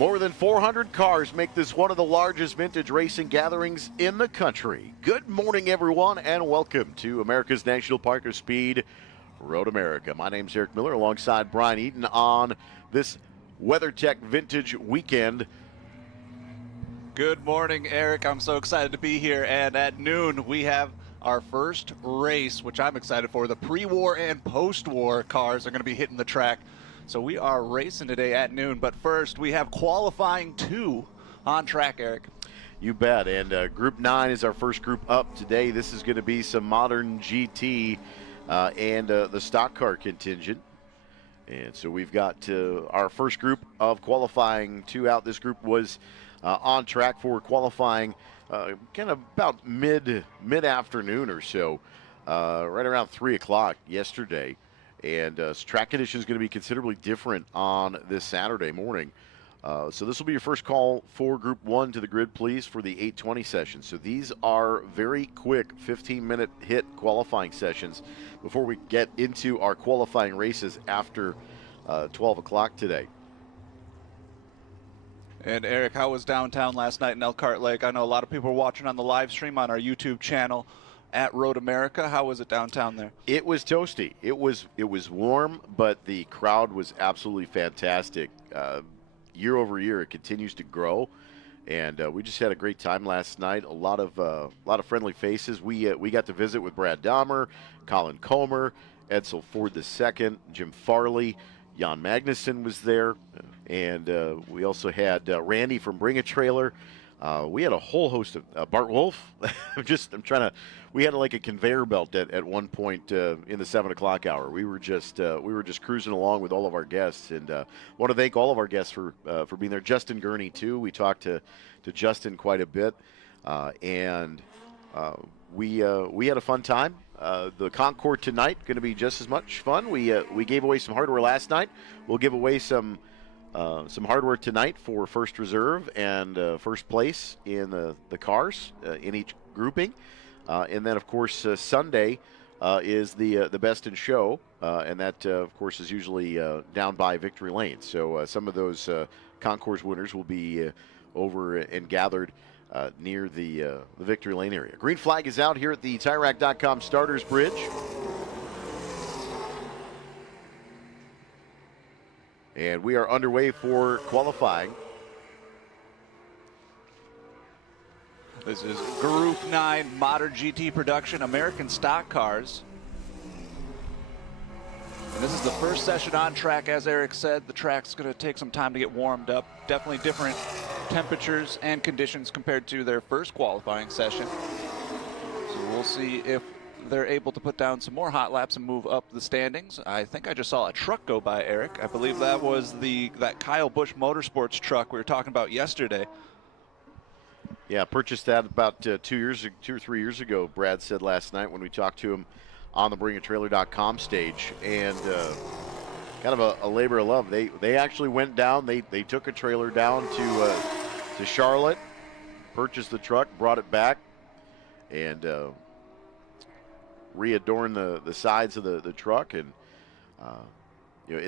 More than 400 cars make this one of the largest vintage racing gatherings in the country. Good morning, everyone, and welcome to America's National Park of Speed, Road America. My name's Eric Miller alongside Brian Eaton on this WeatherTech Vintage Weekend. Good morning, Eric. I'm so excited to be here. And at noon, we have our first race, which I'm excited for. The pre-war and post-war cars are going to be hitting the track. So we are racing today at noon. But first, we have qualifying 2 on track, Eric. You bet. And Group 9 is our first group up today. This is going to be some modern GT and the stock car contingent. And so we've got our first group of qualifying 2 out. This group was on track for qualifying kind of about mid-afternoon or so, right around 3 o'clock yesterday. And track conditions going to be considerably different on this Saturday morning. So this will be your first call for Group 1 to the grid, please, for the 8:20 session. So these are very quick 15-minute hit qualifying sessions before we get into our qualifying races after 12 o'clock today. And Eric, how was downtown last night in Elkhart Lake? I know a lot of people were watching on the live stream on our YouTube channel at Road America. How was it downtown there? It was toasty. It was warm, but the crowd was absolutely fantastic. Year over year, it continues to grow, and we just had a great time last night. A lot of friendly faces. We got to visit with Brad Dahmer, Colin Comer, Edsel Ford II, Jim Farley, Jan Magnuson was there, and we also had Randy from Bring a Trailer. We had a whole host of Bart Wolf. We had like a conveyor belt at one point in the 7 o'clock hour. We were just cruising along with all of our guests, and want to thank all of our guests for being there. Justin Gurney too. We talked to Justin quite a bit, and we had a fun time. The Concours tonight going to be just as much fun. We gave away some hardware last night. We'll give away some hardware tonight for first reserve and first place in the cars in each grouping. And then, of course, Sunday is the best in show, and that, of course, is usually down by Victory Lane. So some of those Concours winners will be over and gathered near the Victory Lane area. Green flag is out here at the TireRack.com Starters Bridge. And we are underway for qualifying. This is Group 9 Modern GT production, American stock cars. And this is the first session on track. As Eric said, the track's going to take some time to get warmed up. Definitely different temperatures and conditions compared to their first qualifying session. So we'll see if they're able to put down some more hot laps and move up the standings. I think I just saw a truck go by, Eric. I believe that was that Kyle Busch Motorsports truck we were talking about yesterday. Yeah, purchased that about 2 or 3 years ago, Brad said last night when we talked to him on the BringATrailer.com stage. And kind of a labor of love. They actually went down. They took a trailer down to Charlotte, purchased the truck, brought it back, and readorn the sides of the truck, and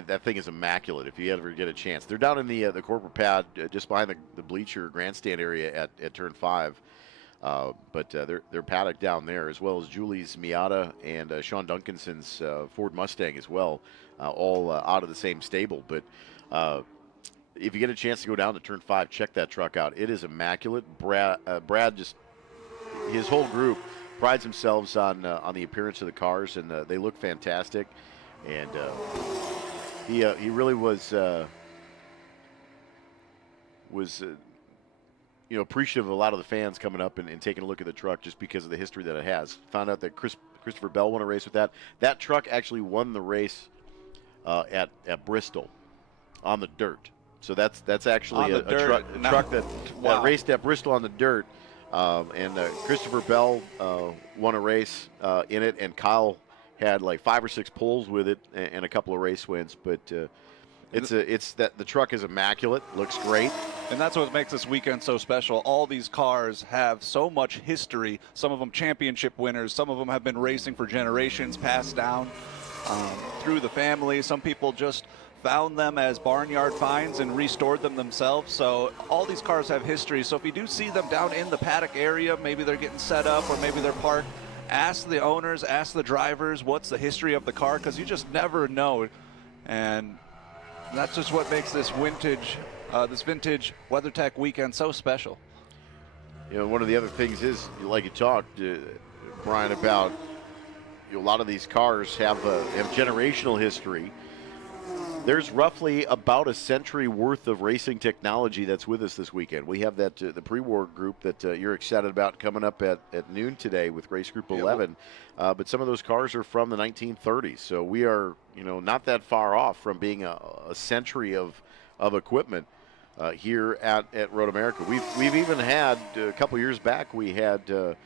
that thing is immaculate if you ever get a chance. They're down in the corporate pad just behind the bleacher grandstand area at turn 5, but they're paddock down there, as well as Julie's Miata and Sean Duncanson's Ford Mustang as well, all out of the same stable. But if you get a chance to go down to turn 5, check that truck out. It is immaculate. Brad just, his whole group prides themselves on the appearance of the cars, and they look fantastic. And he really was appreciative of a lot of the fans coming up and taking a look at the truck just because of the history that it has. Found out that Christopher Bell won a race with that. That truck actually won the race at Bristol on the dirt. So that's actually a truck that raced at Bristol on the dirt. And Christopher Bell won a race in it, and Kyle had like 5 or 6 pulls with it and a couple of race wins. But the truck is immaculate, looks great. And that's what makes this weekend so special. All these cars have so much history. Some of them championship winners. Some of them have been racing for generations, passed down through the family. Some people just found them as barnyard finds and restored them themselves. So all these cars have history. So if you do see them down in the paddock area, maybe they're getting set up or maybe they're parked, ask the owners, ask the drivers, what's the history of the car, because you just never know. And that's just what makes this vintage WeatherTech weekend so special. You know, one of the other things is, like you talked, Brian, about a lot of these cars have generational history. There's roughly about a century worth of racing technology that's with us this weekend. We have that the pre-war group that you're excited about coming up at noon today with Race Group 11. But some of those cars are from the 1930s, so we are not that far off from being a century of equipment here at Road America. We've even had a couple years back we had a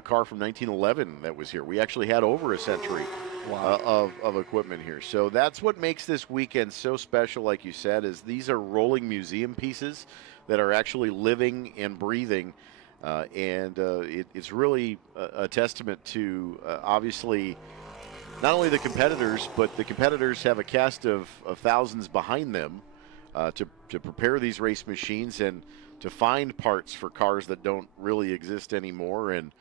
car from 1911 that was here. We actually had over a century. Wow. Of equipment here. So that's what makes this weekend so special, like you said, is these are rolling museum pieces that are actually living and breathing. It's really a testament to, obviously, not only the competitors, but the competitors have a cast of thousands behind them to prepare these race machines and to find parts for cars that don't really exist anymore. And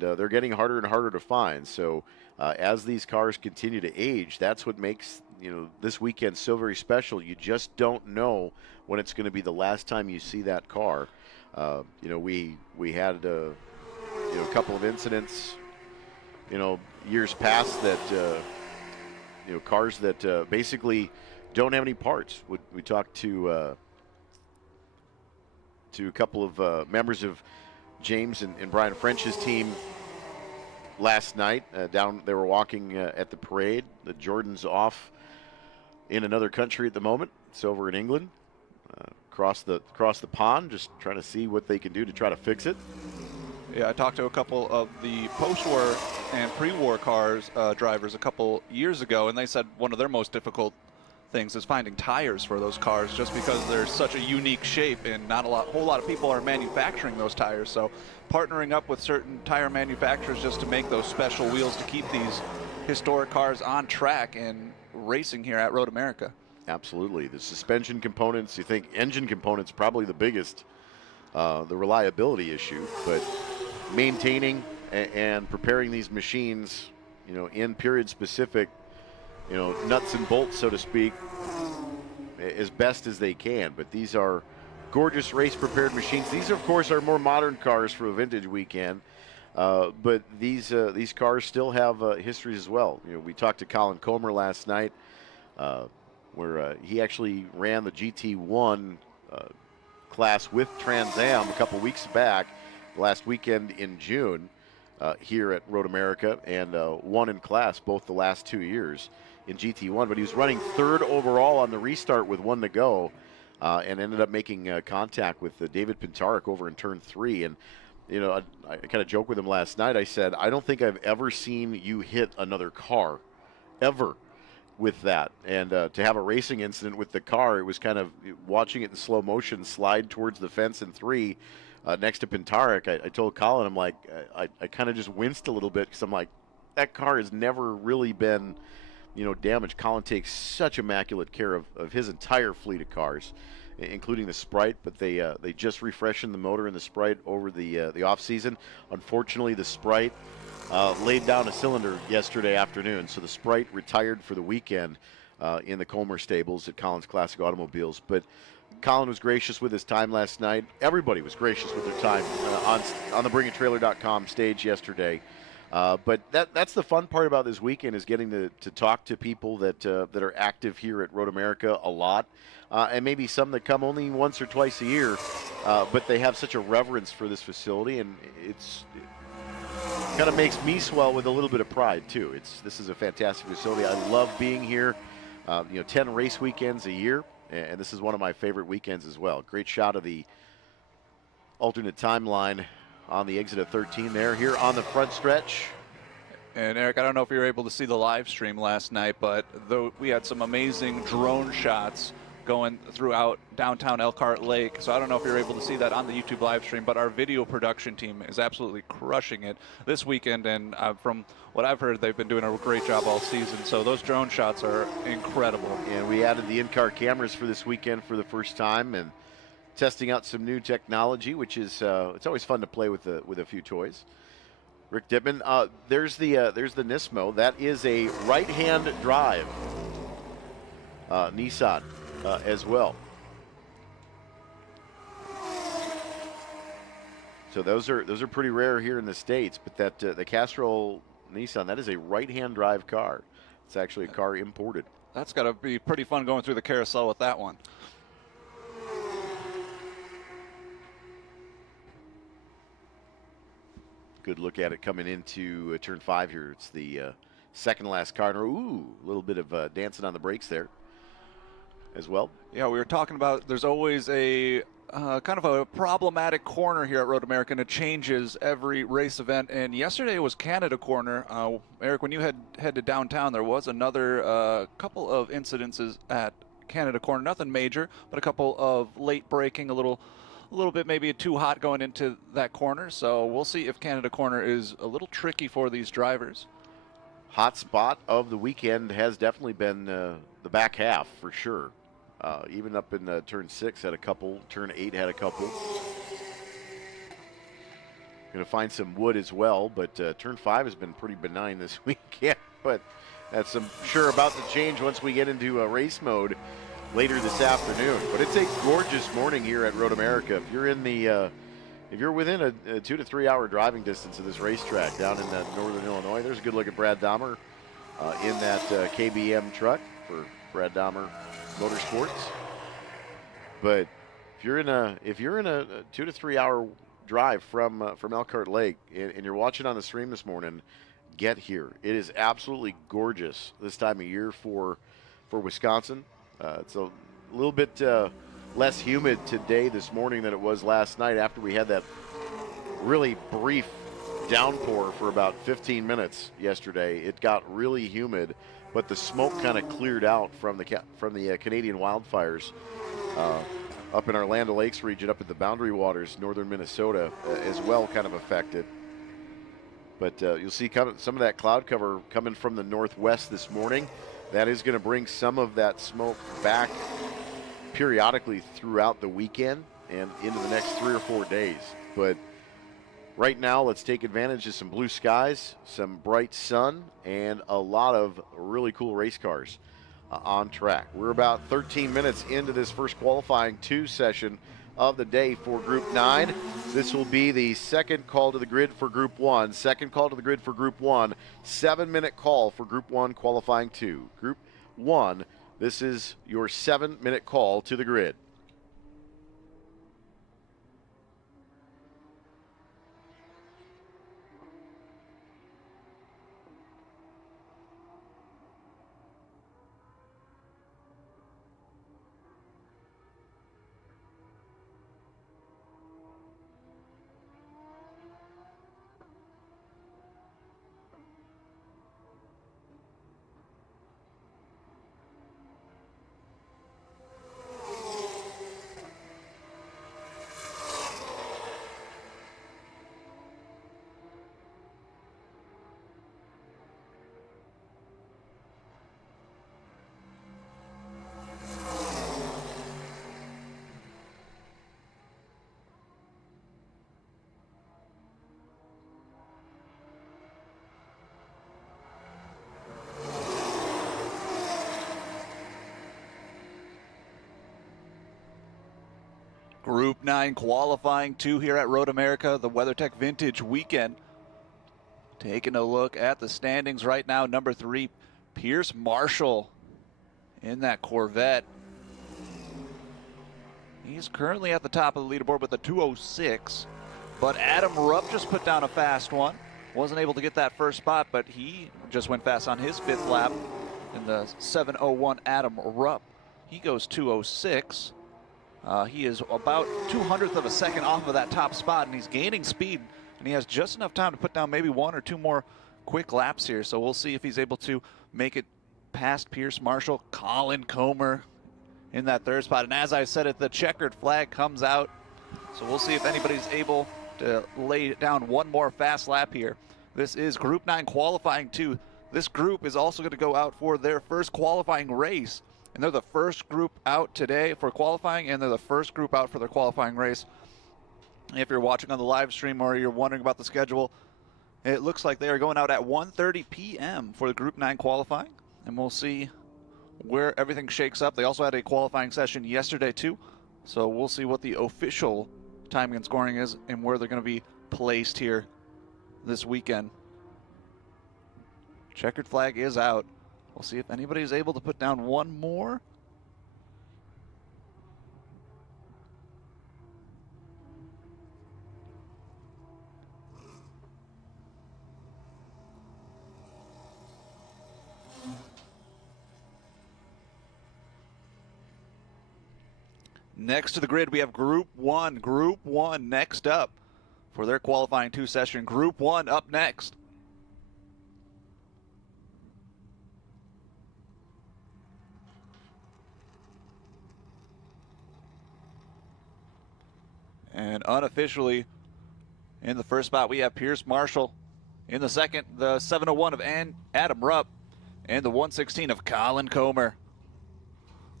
they're getting harder and harder to find. So as these cars continue to age, that's what makes this weekend so very special. You just don't know when it's going to be the last time you see that car. We had a couple of incidents years past that cars that basically don't have any parts. We talked to a couple of members of James and Brian French's team last night. They were walking at the parade. The Jordan's off in another country at the moment. It's over in England, across the pond, just trying to see what they can do to try to fix it. Yeah, I talked to a couple of the post-war and pre-war cars drivers a couple years ago, and they said one of their most difficult things is finding tires for those cars, just because they're such a unique shape and not a whole lot of people are manufacturing those tires. So partnering up with certain tire manufacturers just to make those special wheels to keep these historic cars on track and racing here at Road America. Absolutely. The suspension components, you think engine components probably the biggest, the reliability issue, but maintaining and preparing these machines, in period specific, nuts and bolts, so to speak, as best as they can. But these are gorgeous race-prepared machines. These, of course, are more modern cars for a vintage weekend. But these cars still have histories as well. We talked to Colin Comer last night, where he actually ran the GT1 class with Trans Am a couple weeks back, last weekend in June, here at Road America, and won in class both the last 2 years in GT1, but he was running third overall on the restart with 1 to go, and ended up making contact with David Pintarik over in turn 3. And I kind of joked with him last night. I said, I don't think I've ever seen you hit another car, ever, with that. And to have a racing incident with the car, it was kind of watching it in slow motion slide towards the fence in 3 next to Pintarik. I told Colin, I'm like, I kind of just winced a little bit, because I'm like, that car has never really been damaged. Colin takes such immaculate care of his entire fleet of cars, including the Sprite, but they just refreshened the motor in the Sprite over the off season. Unfortunately, the Sprite laid down a cylinder yesterday afternoon, so the Sprite retired for the weekend in the Comer stables at Colin's Classic Automobiles. But Colin was gracious with his time last night. Everybody was gracious with their time on the BringItTrailer.com stage yesterday. But that's the fun part about this weekend, is getting to talk to people that are active here at Road America a lot, and maybe some that come only once or twice a year, but they have such a reverence for this facility, and it kind of makes me swell with a little bit of pride too. This is a fantastic facility. I love being here. 10 race weekends a year, and this is one of my favorite weekends as well. Great shot of the alternate timeline on the exit of 13 there, here on the front stretch. And Eric, I don't know if you were able to see the live stream last night, but we had some amazing drone shots going throughout downtown Elkhart Lake. So I don't know if you're able to see that on the YouTube live stream, but our video production team is absolutely crushing it this weekend. And from what I've heard, they've been doing a great job all season. So those drone shots are incredible. And we added the in-car cameras for this weekend for the first time, and testing out some new technology, which is it's always fun to play with a few toys. Rick Dittman, there's the Nismo. That is a right-hand drive Nissan as well. So those are pretty rare here in the States. But that the Castrol Nissan, that is a right-hand drive car. It's actually a car imported. That's got to be pretty fun going through the carousel with that one. Good look at it coming into turn 5 here. It's the second last car. Ooh, a little bit of dancing on the brakes there as well. Yeah, we were talking about there's always a kind of a problematic corner here at Road America, and it changes every race event. And yesterday was Canada corner. Eric, when you headed downtown, there was another couple of incidences at Canada corner. Nothing major, but a couple of late braking, a little bit maybe too hot going into that corner. So we'll see if Canada corner is a little tricky for these drivers. Hot spot of the weekend has definitely been the back half for sure. Even up in turn 6 had a couple, turn 8 had a couple. Going to find some wood as well, but turn 5 has been pretty benign this weekend. But that's sure about to change once we get into race mode later this afternoon. But it's a gorgeous morning here at Road America. If you're in the if you're within a 2 to 3 hour driving distance of this racetrack down in northern Illinois, there's a good look at Brad Dahmer in that KBM truck for Brad Dahmer Motorsports. But if you're in a 2 to 3 hour drive from Elkhart Lake and you're watching on the stream this morning, get here. It is absolutely gorgeous this time of year for Wisconsin. It's a little bit less humid today this morning than it was last night after we had that really brief downpour for about 15 minutes yesterday. It got really humid, but the smoke kind of cleared out from the Canadian wildfires up in our Land O'Lakes region, up at the Boundary Waters, northern Minnesota as well, kind of affected. But you'll see some of that cloud cover coming from the northwest this morning. That is going to bring some of that smoke back periodically throughout the weekend and into the next 3 or 4 days. But right now, let's take advantage of some blue skies, some bright sun, and a lot of really cool race cars on track. We're about 13 minutes into this first qualifying 2 session of the day for Group 9. This will be the second call to the grid for Group 1. Second call to the grid for Group 1. 7-minute call for Group 1 qualifying 2. Group 1, this is your 7-minute call to the grid. Group 9 qualifying 2 here at Road America, the WeatherTech Vintage Weekend. Taking a look at the standings right now, number 3, Pierce Marshall in that Corvette. He's currently at the top of the leaderboard with a 2:06, but Adam Rupp just put down a fast one. Wasn't able to get that first spot, but he just went fast on his 5th lap in the 7:01 Adam Rupp. He goes 2:06. He is about 200th of a second off of that top spot, and he's gaining speed, and he has just enough time to put down maybe 1 or 2 more quick laps here. So we'll see if he's able to make it past Pierce Marshall. Colin Comer in that third spot. And as I said it, the checkered flag comes out. So we'll see if anybody's able to lay down one more fast lap here. This is Group 9 qualifying 2. This group is also going to go out for their first qualifying race. And they're the first group out today for qualifying, and they're the first group out for their qualifying race. If you're watching on the live stream or you're wondering about the schedule, it looks like they are going out at 1:30 p.m. for the Group 9 qualifying. And we'll see where everything shakes up. They also had a qualifying session yesterday too. So we'll see what the official timing and scoring is and where they're going to be placed here this weekend. Checkered flag is out. We'll see if anybody is able to put down one more. Next to the grid, we have Group 1. Group 1 next up for their qualifying 2 session. Group 1 up next. And unofficially, in the first spot, we have Pierce Marshall. In the second, the 701 of Adam Rupp. And the 116 of Colin Comer.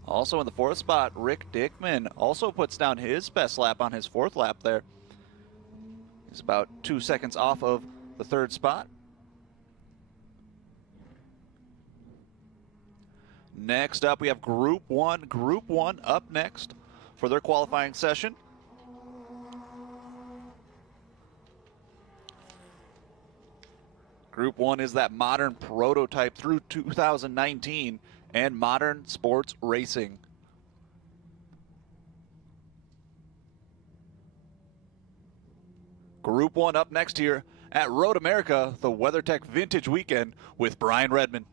Also in the fourth spot, Rick Dickman also puts down his best lap on his fourth lap there. He's about 2 seconds off of the third spot. Next up, we have Group 1. Group 1 up next for their qualifying session. Group 1 is that modern prototype through 2019 and modern sports racing. Group 1 up next here at Road America, the WeatherTech Vintage Weekend with Brian Redman.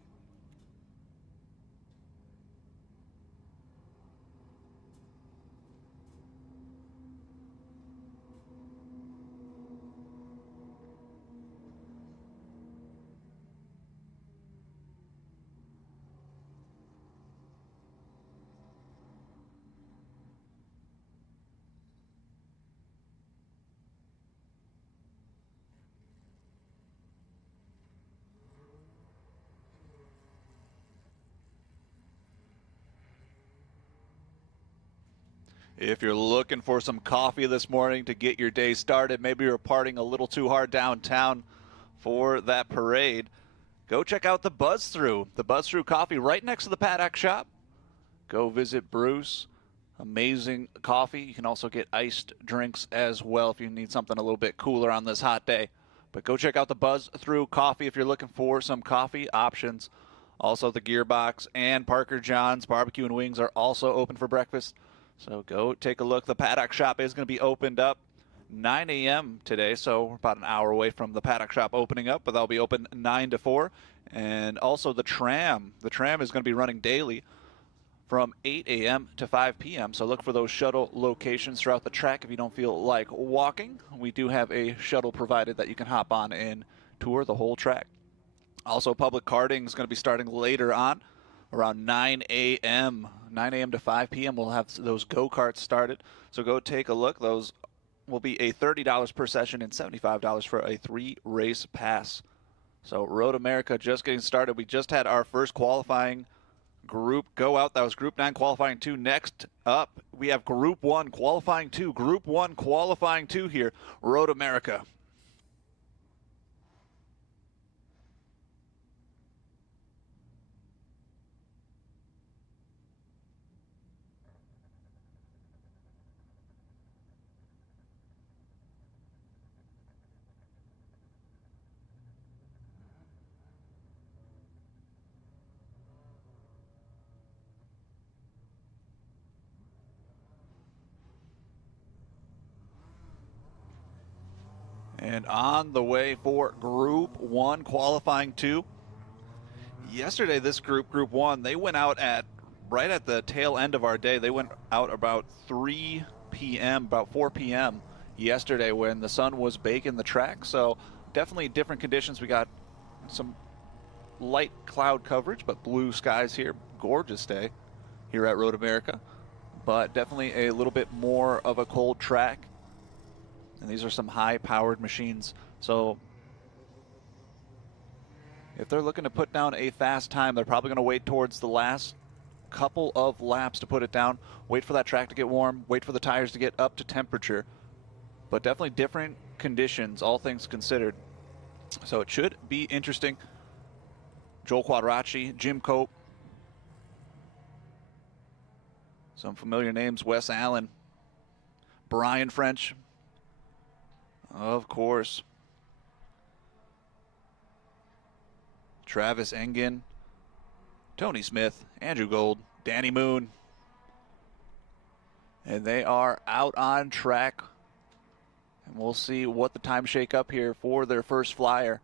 If you're looking for some coffee this morning to get your day started, maybe you're partying a little too hard downtown for that parade, go check out the Buzz Through. The Buzz Through coffee right next to the paddock shop. Go visit Bruce. Amazing coffee. You can also get iced drinks as well if you need something a little bit cooler on this hot day. But go check out the Buzz Through coffee if you're looking for some coffee options. Also, the Gearbox and Parker John's Barbecue and Wings are also open for breakfast. So go take a look. The paddock shop is going to be opened up 9 a.m. today, so we're about an hour away from the paddock shop opening up, but that'll be open 9 to 4. And also the tram is going to be running daily from 8 a.m. to 5 p.m. So look for those shuttle locations throughout the track if you don't feel like walking. We do have a shuttle provided that you can hop on and tour the whole track. Also, public karting is going to be starting later on, around 9 a.m. 9 a.m. to 5 p.m. We'll have those go-karts started. So go take a look. Those will be a $30 per session and $75 for a 3-race pass. So Road America just getting started. We just had our first qualifying group go out. That was Group 9 qualifying 2. Next up, we have Group 1 qualifying 2. Group 1 qualifying 2 here. Road America. And on the way for Group 1 qualifying 2. Yesterday, this Group 1, they went out at right at the tail end of our day. They went out about 3 p.m., about 4 p.m. yesterday when the sun was baking the track. So definitely different conditions. We got some light cloud coverage, but blue skies here. Gorgeous day. here at Road America, but definitely a little bit more of a cold track. And these are some high-powered machines. So if they're looking to put down a fast time, they're probably going to wait towards the last couple of laps to put it down, wait for that track to get warm, wait for the tires to get up to temperature. But definitely different conditions, all things considered. So it should be interesting. Joel Quadracci, Jim Cope, some familiar names, Wes Allen, Brian French, of course, Travis Engen, Tony Smith, Andrew Gold, Danny Moon. And they are out on track. And we'll see what the time shake up here for their first flyer.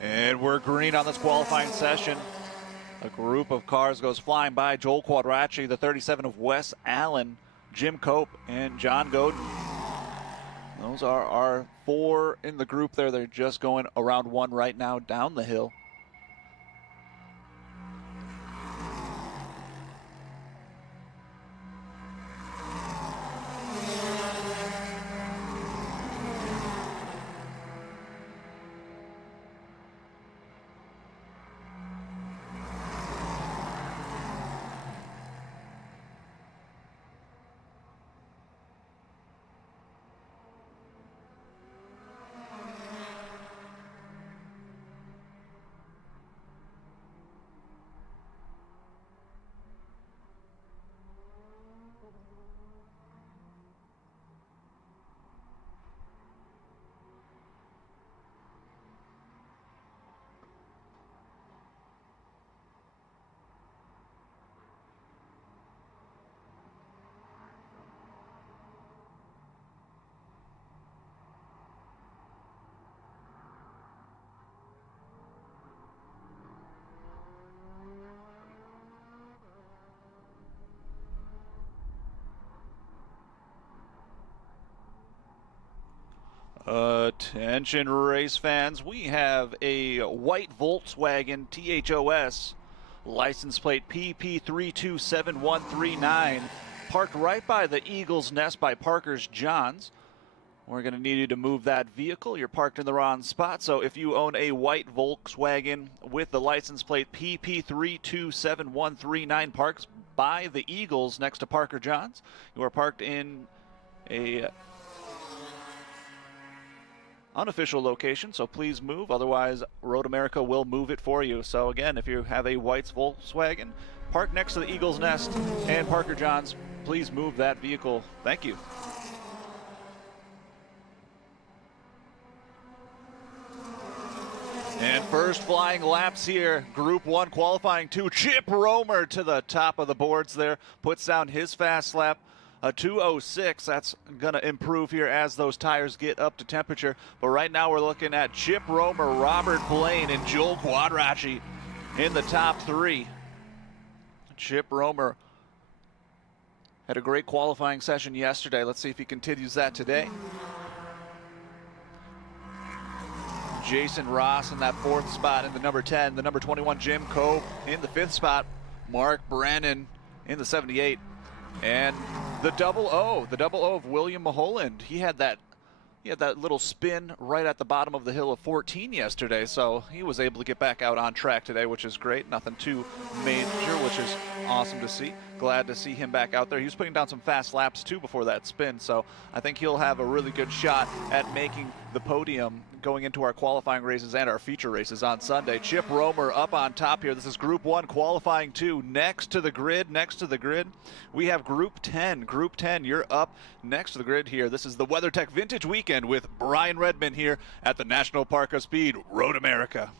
And we're green on this qualifying session. A group of cars goes flying by. Joel Quadracci, the 37 of Wes Allen, Jim Cope, and John Godin. Those are our four in the group there. They're just going around one right now down the hill. Attention race fans, we have a white Volkswagen THOS license plate PP327139 parked right by the Eagle's Nest by Parker's Johns. We're going to need you to move that vehicle. You're parked in the wrong spot, so if you own a white Volkswagen with the license plate PP327139 parked by the Eagles next to Parker Johns, you are parked in a unofficial location, so please move. Otherwise, Road America will move it for you. So again, if you have a white Volkswagen parked next to the Eagle's Nest and Parker Johns, please move that vehicle. Thank you. And first flying laps here, Group 1 qualifying 2. Chip Romer to the top of the boards there, puts down his fast lap. a 206. That's going to improve here as those tires get up to temperature. But right now we're looking at Chip Romer, Robert Blaine, and Joel Quadracci in the top three. Chip Romer had a great qualifying session yesterday. Let's see if he continues that today. Jason Ross in that 4th spot in the number 10. The number 21, Jim Cope in the 5th spot. Mark Brennan in the 78. And the double O of William Maholand. He had that little spin right at the bottom of the hill of 14 yesterday, so he was able to get back out on track today, which is great. Nothing too major, which is awesome to see. Glad to see him back out there. He was putting down some fast laps too before that spin, so I think he'll have a really good shot at making the podium going into our qualifying races and our feature races on Sunday. Chip Romer up on top here. This is Group 1 qualifying 2 next to the grid. We have Group 10. Group 10, you're up next to the grid here. This is the WeatherTech Vintage Weekend with Brian Redman here at the National Park of Speed, Road America.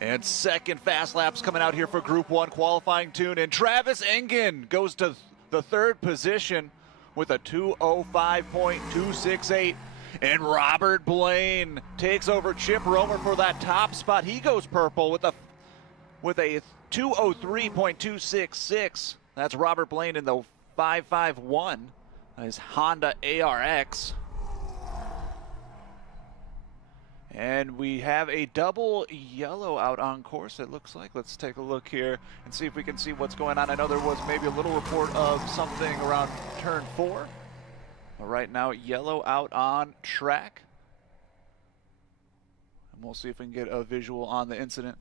And second fast laps coming out here for Group 1 qualifying tune. And Travis Engen goes to the 3rd position with a 2:05.268. And Robert Blaine takes over Chip Romer for that top spot. He goes purple with a 2:03.266. That's Robert Blaine in the 551. His Honda ARX. And we have a double yellow out on course, it looks like. Let's take a look here and see if we can see what's going on. I know there was maybe a little report of something around turn 4. But right now, yellow out on track. And we'll see if we can get a visual on the incident.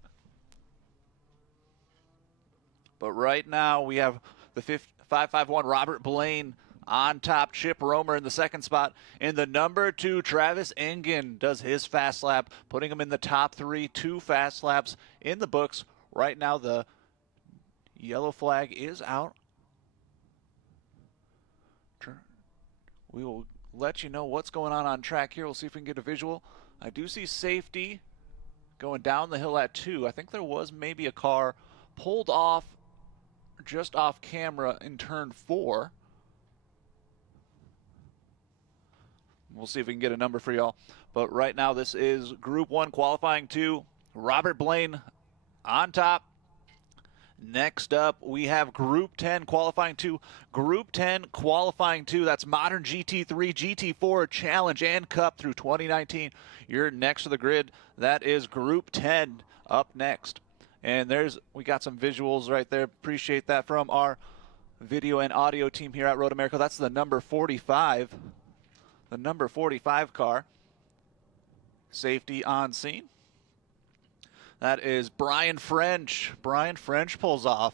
But right now, we have the 551 Robert Blaine on top, Chip Romer in the 2nd spot. In the number 2, Travis Engen does his fast lap, putting him in the top 3. 2 fast laps in the books. Right now, the yellow flag is out. We will let you know what's going on track here. We'll see if we can get a visual. I do see safety going down the hill at 2. I think there was maybe a car pulled off just off camera in turn 4. We'll see if we can get a number for y'all. But right now, this is Group 1 qualifying 2. Robert Blaine on top. Next up, we have Group 10 qualifying 2. Group 10 qualifying 2. That's Modern GT3, GT4, Challenge, and Cup through 2019. You're next to the grid. That is Group 10 up next. And we got some visuals right there. Appreciate that from our video and audio team here at Road America. That's the number 45. The number 45 car. Safety on scene. That is Brian French. Brian French pulls off.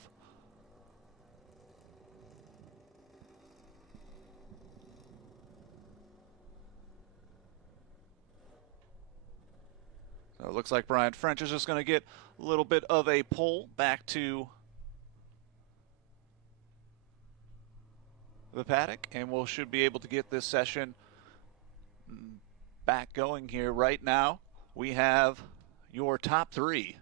So it looks like Brian French is just going to get a little bit of a pull back to the paddock, and we should be able to get this session back going here. Right now, we have your top 3,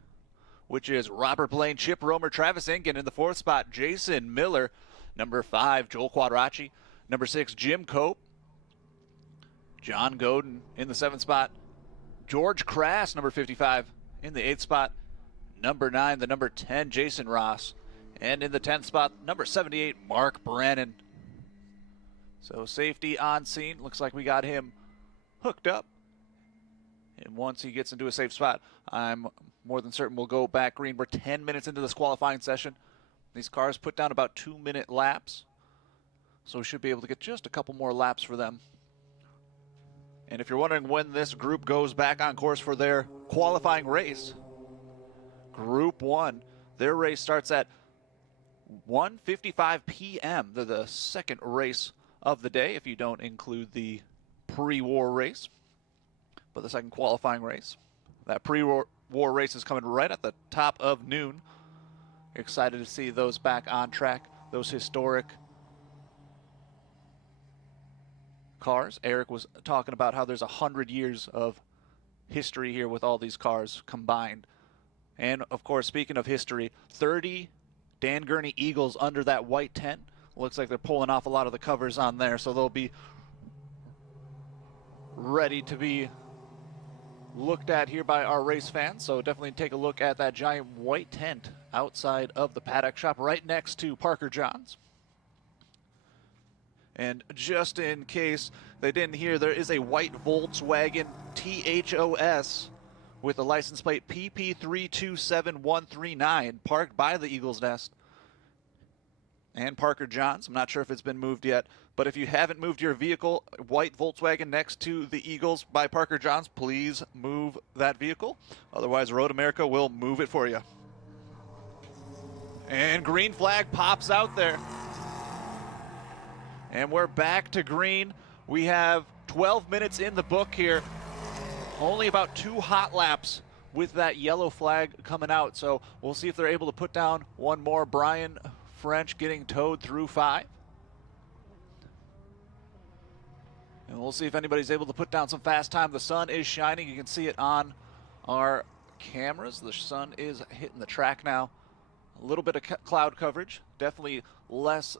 which is Robert Blaine, Chip Romer, Travis Engen in the 4th spot, Jason Miller, number 5, Joel Quadracci, number 6, Jim Cope, John Godin in the 7th spot, George Crass, number 55, in the 8th spot, number 9, the number 10, Jason Ross, and in the 10th spot, number 78, Mark Brennan. So safety on scene. Looks like we got him hooked up. And once he gets into a safe spot, I'm more than certain we'll go back green. We're 10 minutes into this qualifying session. These cars put down about 2-minute laps, so we should be able to get just a couple more laps for them. And if you're wondering when this group goes back on course for their qualifying race, Group 1, their race starts at 1:55 p.m. They're the second race of the day, if you don't include the pre-war race, but the second qualifying race. That pre-war race is coming right at the top of noon. Excited to see those back on track, those historic cars. Eric was talking about how there's 100 years of history here with all these cars combined. And of course, speaking of history, 30 Dan Gurney Eagles under that white tent. Looks like they're pulling off a lot of the covers on there, so they'll be ready to be looked at here by our race fans. So definitely take a look at that giant white tent outside of the paddock shop right next to Parker John's. And just in case they didn't hear, there is a white Volkswagen THOS with the license plate PP327139 parked by the Eagles Nest and Parker John's. I'm not sure if it's been moved yet, but if you haven't moved your vehicle, white Volkswagen next to the Eagles by Parker John's, please move that vehicle. Otherwise, Road America will move it for you. And green flag pops out there. And we're back to green. We have 12 minutes in the book here. Only about 2 hot laps with that yellow flag coming out. So we'll see if they're able to put down one more. Brian French getting towed through 5. And we'll see if anybody's able to put down some fast time. The sun is shining. You can see it on our cameras. The sun is hitting the track now. A little bit of cloud coverage. Definitely less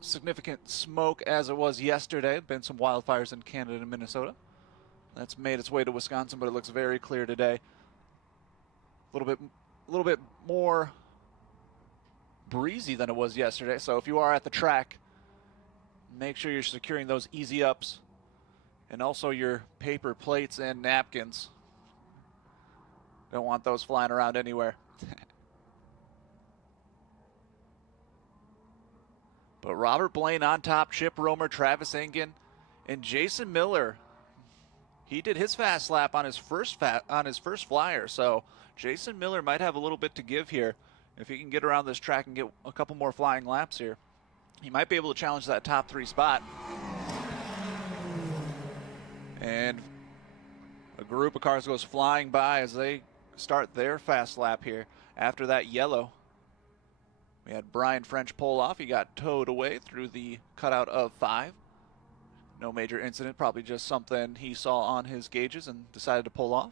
significant smoke as it was yesterday. Been some wildfires in Canada and Minnesota. That's made its way to Wisconsin, but it looks very clear today. A little bit more breezy than it was yesterday. So if you are at the track, make sure you're securing those easy ups and also your paper plates and napkins. Don't want those flying around anywhere. But Robert Blaine on top, Chip Romer, Travis Engen, and Jason Miller. He did his fast lap on his first flyer, so Jason Miller might have a little bit to give here. If he can get around this track and get a couple more flying laps here, he might be able to challenge that top 3 spot. And a group of cars goes flying by as they start their fast lap here. After that yellow, we had Brian French pull off. He got towed away through the cutout of 5. No major incident, probably just something he saw on his gauges and decided to pull off.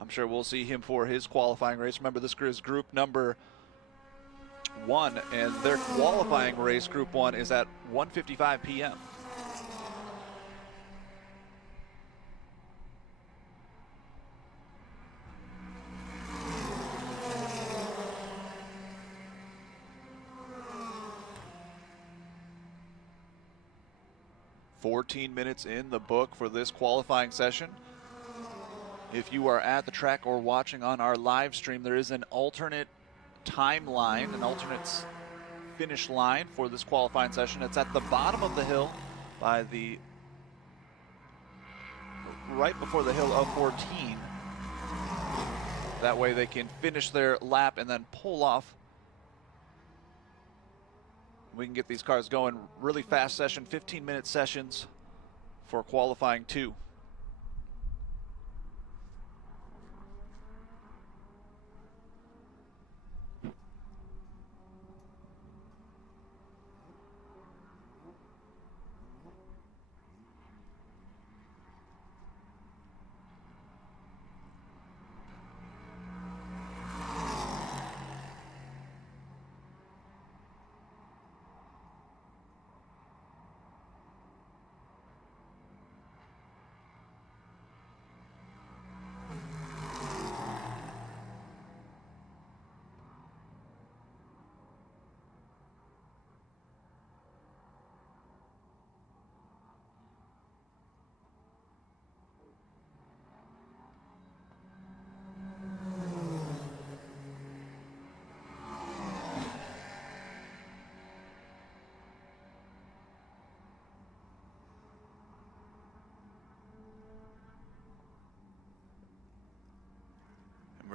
I'm sure we'll see him for his qualifying race. Remember, this is group number 1, and their qualifying race, group 1, is at 1:55 p.m. "14 minutes in the book for this qualifying session. If you are at the track or watching on our live stream, there is an alternate timeline, an alternate finish line for this qualifying session. It's at the bottom of the hill by the right before the hill of 14. That way they can finish their lap and then pull off. We can get these cars going really fast session, 15-minute sessions for qualifying 2.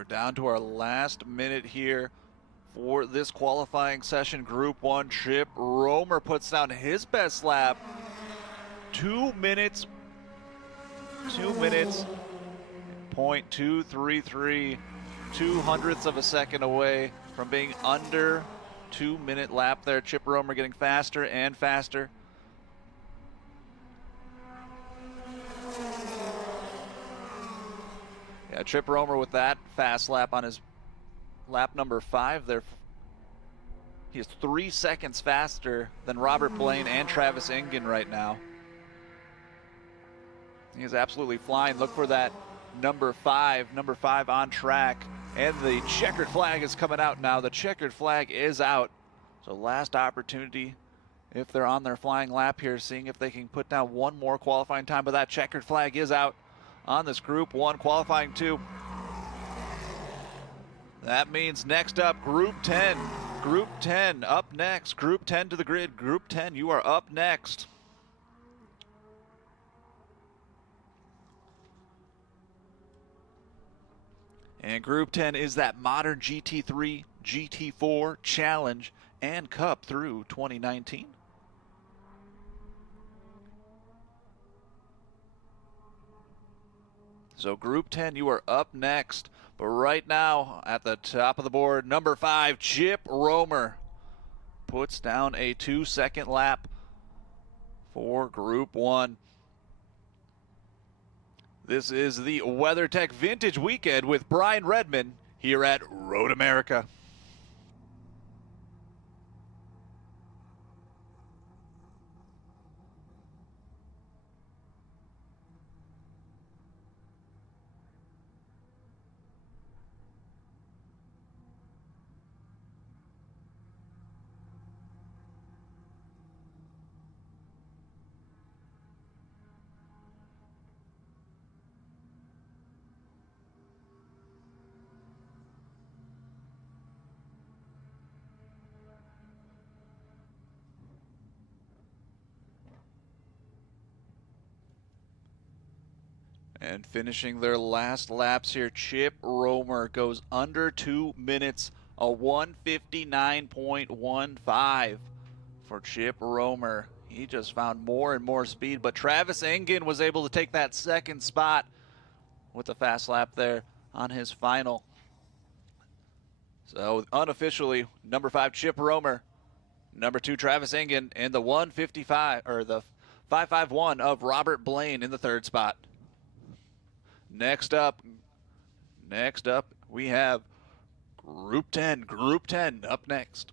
We're down to our last minute here for this qualifying session. Group 1, Chip Romer puts down his best lap. 2 minutes, .233, 2/100ths of a second away from being under 2-minute lap there. Chip Romer getting faster and faster. Yeah, Chip Romer with that fast lap on his lap number 5 there. He is 3 seconds faster than Robert Blaine and Travis Ingen right now. He is absolutely flying. Look for that number 5 on track. And the checkered flag is coming out now. The checkered flag is out. So last opportunity if they're on their flying lap here, seeing if they can put down one more qualifying time, but that checkered flag is out on this Group 1 qualifying 2. That means next up, Group 10. Group 10 up next. Group 10 to the grid. Group 10, you are up next. And Group 10 is that modern GT3, GT4 Challenge and Cup through 2019. So Group 10, you are up next. But right now, at the top of the board, number 5, Chip Romer puts down a 2-second lap for Group 1. This is the WeatherTech Vintage Weekend with Brian Redman here at Road America. And finishing their last laps here, Chip Romer goes under 2 minutes, a 1:59.15 for Chip Romer. He just found more and more speed, but Travis Ingen was able to take that second spot with a fast lap there on his final. So unofficially, number 5, Chip Romer, number 2, Travis Ingen, and the 1:55 or the 5:51 of Robert Blaine in the third spot. Next up, we have Group 10 up next.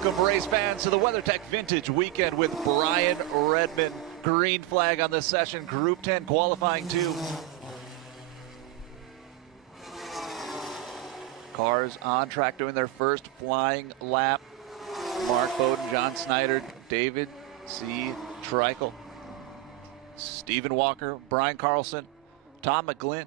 Welcome, race fans, to the WeatherTech Vintage Weekend with Brian Redman. Green flag on this session, Group 10 qualifying 2. Cars on track doing their first flying lap. Mark Bowden, John Snyder, David C. Treichel, Stephen Walker, Brian Carlson, Tom McGlynn.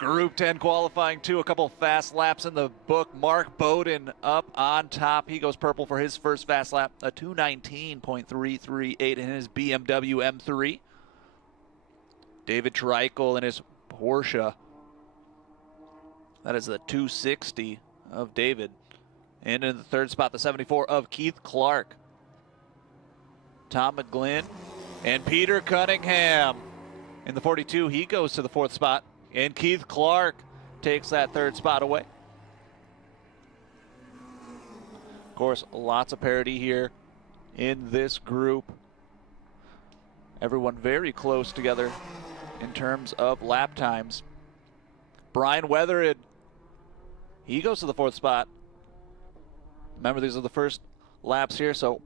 Group 10 qualifying 2, a couple fast laps in the book. Mark Bowden up on top. He goes purple for his first fast lap, a 2:19.338 in his BMW M3. David Treichel in his Porsche. That is the 260 of David. And in the third spot, the 74 of Keith Clark. Tom McGlynn and Peter Cunningham. In the 42, he goes to the fourth spot. And Keith Clark takes that third spot away. Of course, lots of parity here in this group. Everyone very close together in terms of lap times. Brian Weathered, he goes to the fourth spot. Remember, these are the first laps here, so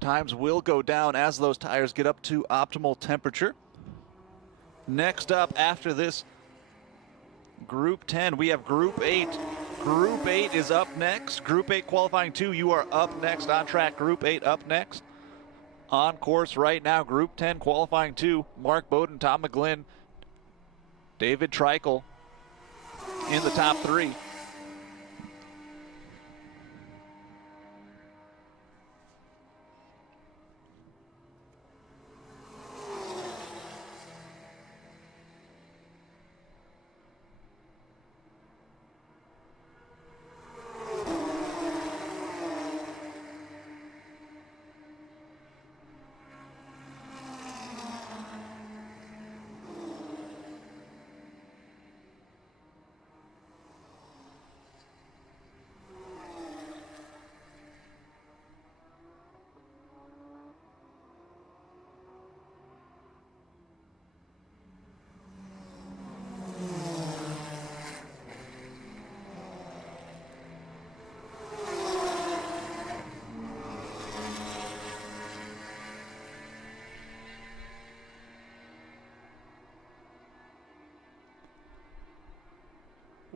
times will go down as those tires get up to optimal temperature. Next up after this Group 10, we have Group 8. Group 8 is up next. Group 8 qualifying 2, you are up next on track. Group 8 up next. On course right now, Group 10 qualifying 2, Mark Bowden, Tom McGlynn, David Treichel in the top 3.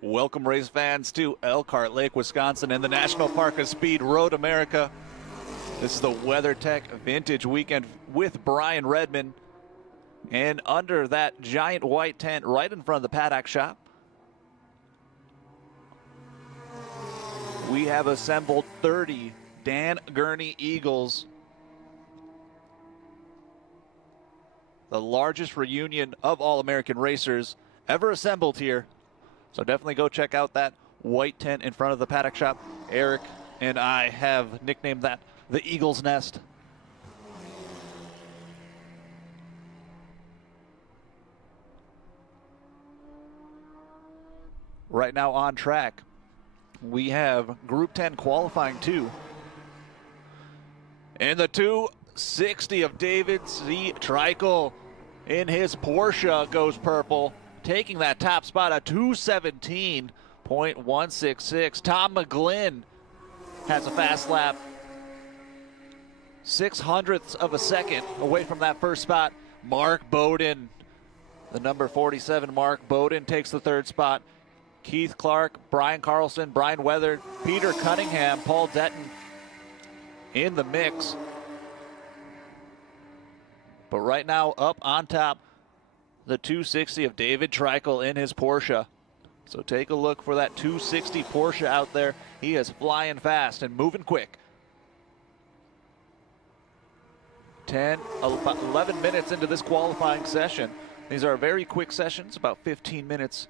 Welcome, race fans, to Elkhart Lake, Wisconsin, and the National Park of Speed Road America. This is the WeatherTech Vintage Weekend with Brian Redman. And under that giant white tent right in front of the paddock shop, we have assembled 30 Dan Gurney Eagles. The largest reunion of All-American racers ever assembled here. So definitely go check out that white tent in front of the paddock shop. Eric and I have nicknamed that the Eagle's Nest. Right now on track, we have Group 10 qualifying 2. And the 260 of David C. Treichel in his Porsche goes purple, taking that top spot at 217.166. Tom McGlynn has a fast lap, 0.06 of a second away from that first spot. Mark Bowden, the number 47 Mark Bowden, takes the third spot. Keith Clark, Brian Carlson, Brian Weather, Peter Cunningham, Paul Detton in the mix. But right now up on top, the 260 of David Treichel in his Porsche. So take a look for that 260 Porsche out there. He is flying fast and moving quick. 11 minutes into this qualifying session. These are very quick sessions, about 15 minutes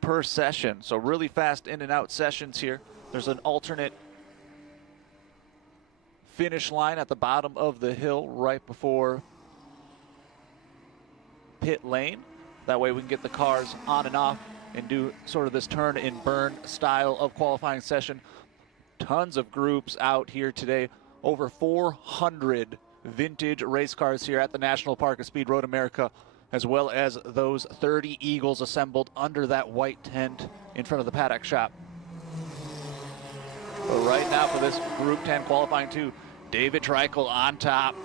per session. So really fast in and out sessions here. There's an alternate finish line at the bottom of the hill right before pit lane. That way we can get the cars on and off and do sort of this turn and burn style of qualifying session. Tons of groups out here today. Over 400 vintage race cars here at the National Park of Speed Road America, as well as those 30 Eagles assembled under that white tent in front of the paddock shop. But right now for this Group 10 qualifying 2, David Treichel on top.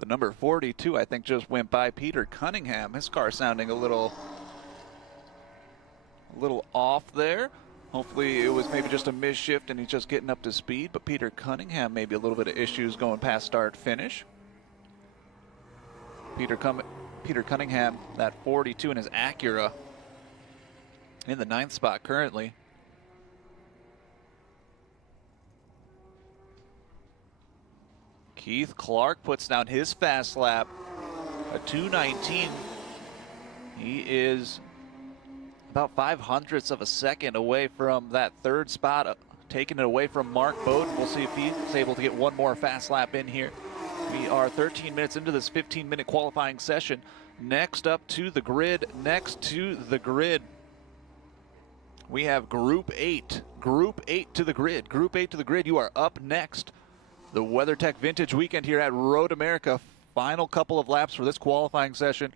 The number 42, I think, just went by Peter Cunningham. His car sounding a little off there. Hopefully it was maybe just a misshift and he's just getting up to speed. But Peter Cunningham, maybe a little bit of issues going past start finish. Peter Cunningham, that 42 in his Acura, in the 9th spot currently. Keith Clark puts down his fast lap, a 2:19. He is about 0.05 of a second away from that third spot, taking it away from Mark Bowden. We'll see if he's able to get one more fast lap in here. We are 13 minutes into this 15-minute qualifying session. Next to the grid, we have Group 8. Group 8 to the grid. Group 8 to the grid. You are up next. The WeatherTech Vintage Weekend here at Road America. Final couple of laps for this qualifying session.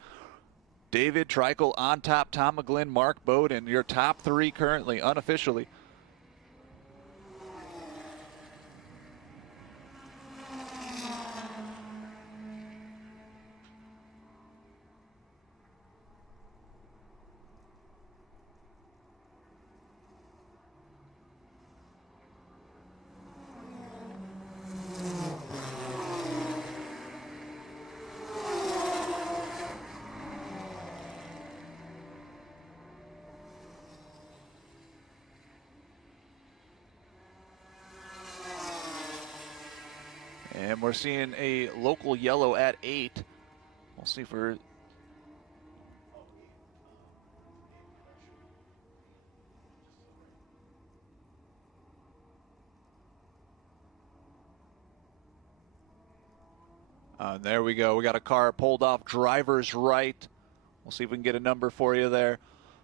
David Treichel on top, Tom McGlynn, Mark Bowden, your top 3 currently, unofficially. And we're seeing a local yellow at 8. We'll see if we're... there we go. We got a car pulled off driver's right. We'll see if we can get a number for you there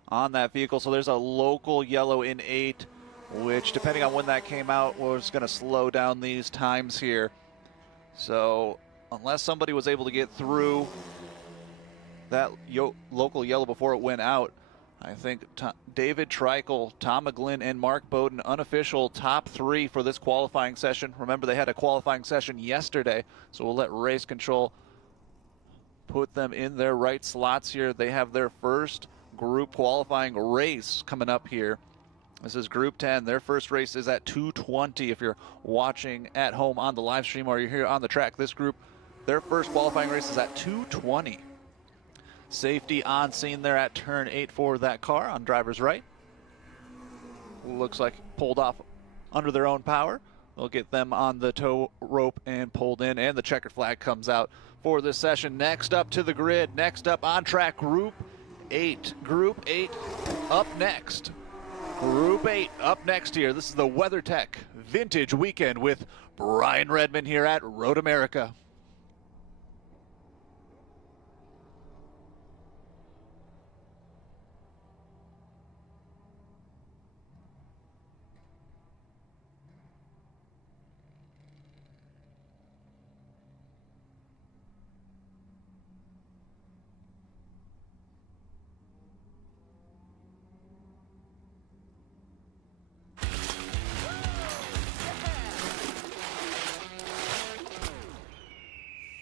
on that vehicle. So there's a local yellow in 8, which, depending on when that came out, was going to slow down these times here. So unless somebody was able to get through that local yellow before it went out, I think David Treichel, Tom McGlynn, and Mark Bowden, unofficial top 3 for this qualifying session. Remember, they had a qualifying session yesterday, so we'll let race control put them in their right slots here. They have their first group qualifying race coming up here. This is Group 10. Their first race is at 2:20 if you're watching at home on the live stream or you're here on the track. This group, their first qualifying race is at 2:20. Safety on scene there at turn 8 for that car on driver's right. Looks like pulled off under their own power. They'll get them on the tow rope and pulled in, and the checkered flag comes out for this session. Next up to the grid, next up on track, Group 8. Group 8 up next. Group 8 up next here. This is the WeatherTech Vintage Weekend with Brian Redman here at Road America.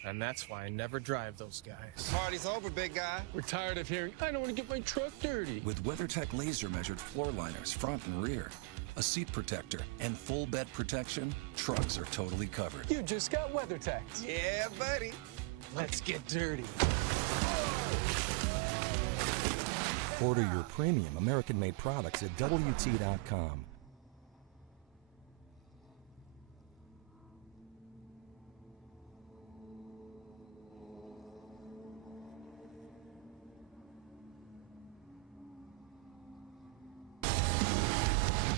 And that's why I never drive those guys. Party's over, big guy. We're tired of hearing, I don't want to get my truck dirty. With WeatherTech laser-measured floor liners, front and rear, a seat protector, and full bed protection, trucks are totally covered. You just got WeatherTech. Yeah, buddy. Let's get dirty. Order your premium American-made products at WT.com.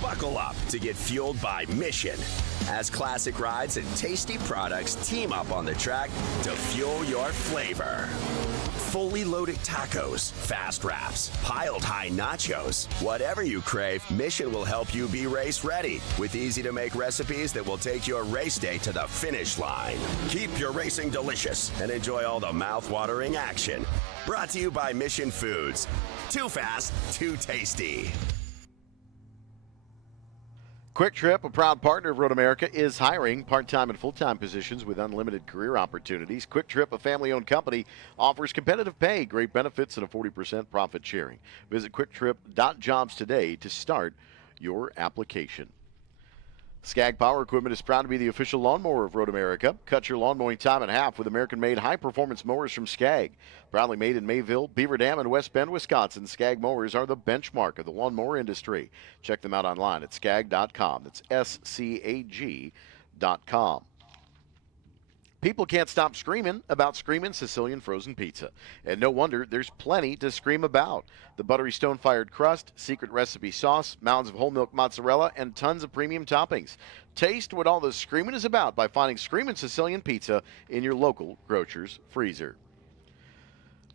Buckle up to get fueled by Mission as classic rides and tasty products team up on the track to fuel your flavor. Fully loaded tacos, fast wraps, piled high nachos. Whatever you crave, Mission will help you be race ready with easy to make recipes that will take your race day to the finish line. Keep your racing delicious and enjoy all the mouth-watering action. Brought to you by Mission Foods. Too fast, too tasty. Quick Trip, a proud partner of Road America, is hiring part-time and full-time positions with unlimited career opportunities. Quick Trip, a family-owned company, offers competitive pay, great benefits, and a 40% profit sharing. Visit quicktrip.jobs today to start your application. Skag Power Equipment is proud to be the official lawnmower of Road America. Cut your lawn mowing time in half with American-made high-performance mowers from Skag. Proudly made in Mayville, Beaver Dam, and West Bend, Wisconsin, Skag mowers are the benchmark of the lawnmower industry. Check them out online at skag.com. That's SCAG.com. People can't stop screaming about Screamin' Sicilian Frozen Pizza. And no wonder, there's plenty to scream about. The buttery stone-fired crust, secret recipe sauce, mounds of whole milk mozzarella, and tons of premium toppings. Taste what all the screaming is about by finding Screamin' Sicilian Pizza in your local grocer's freezer.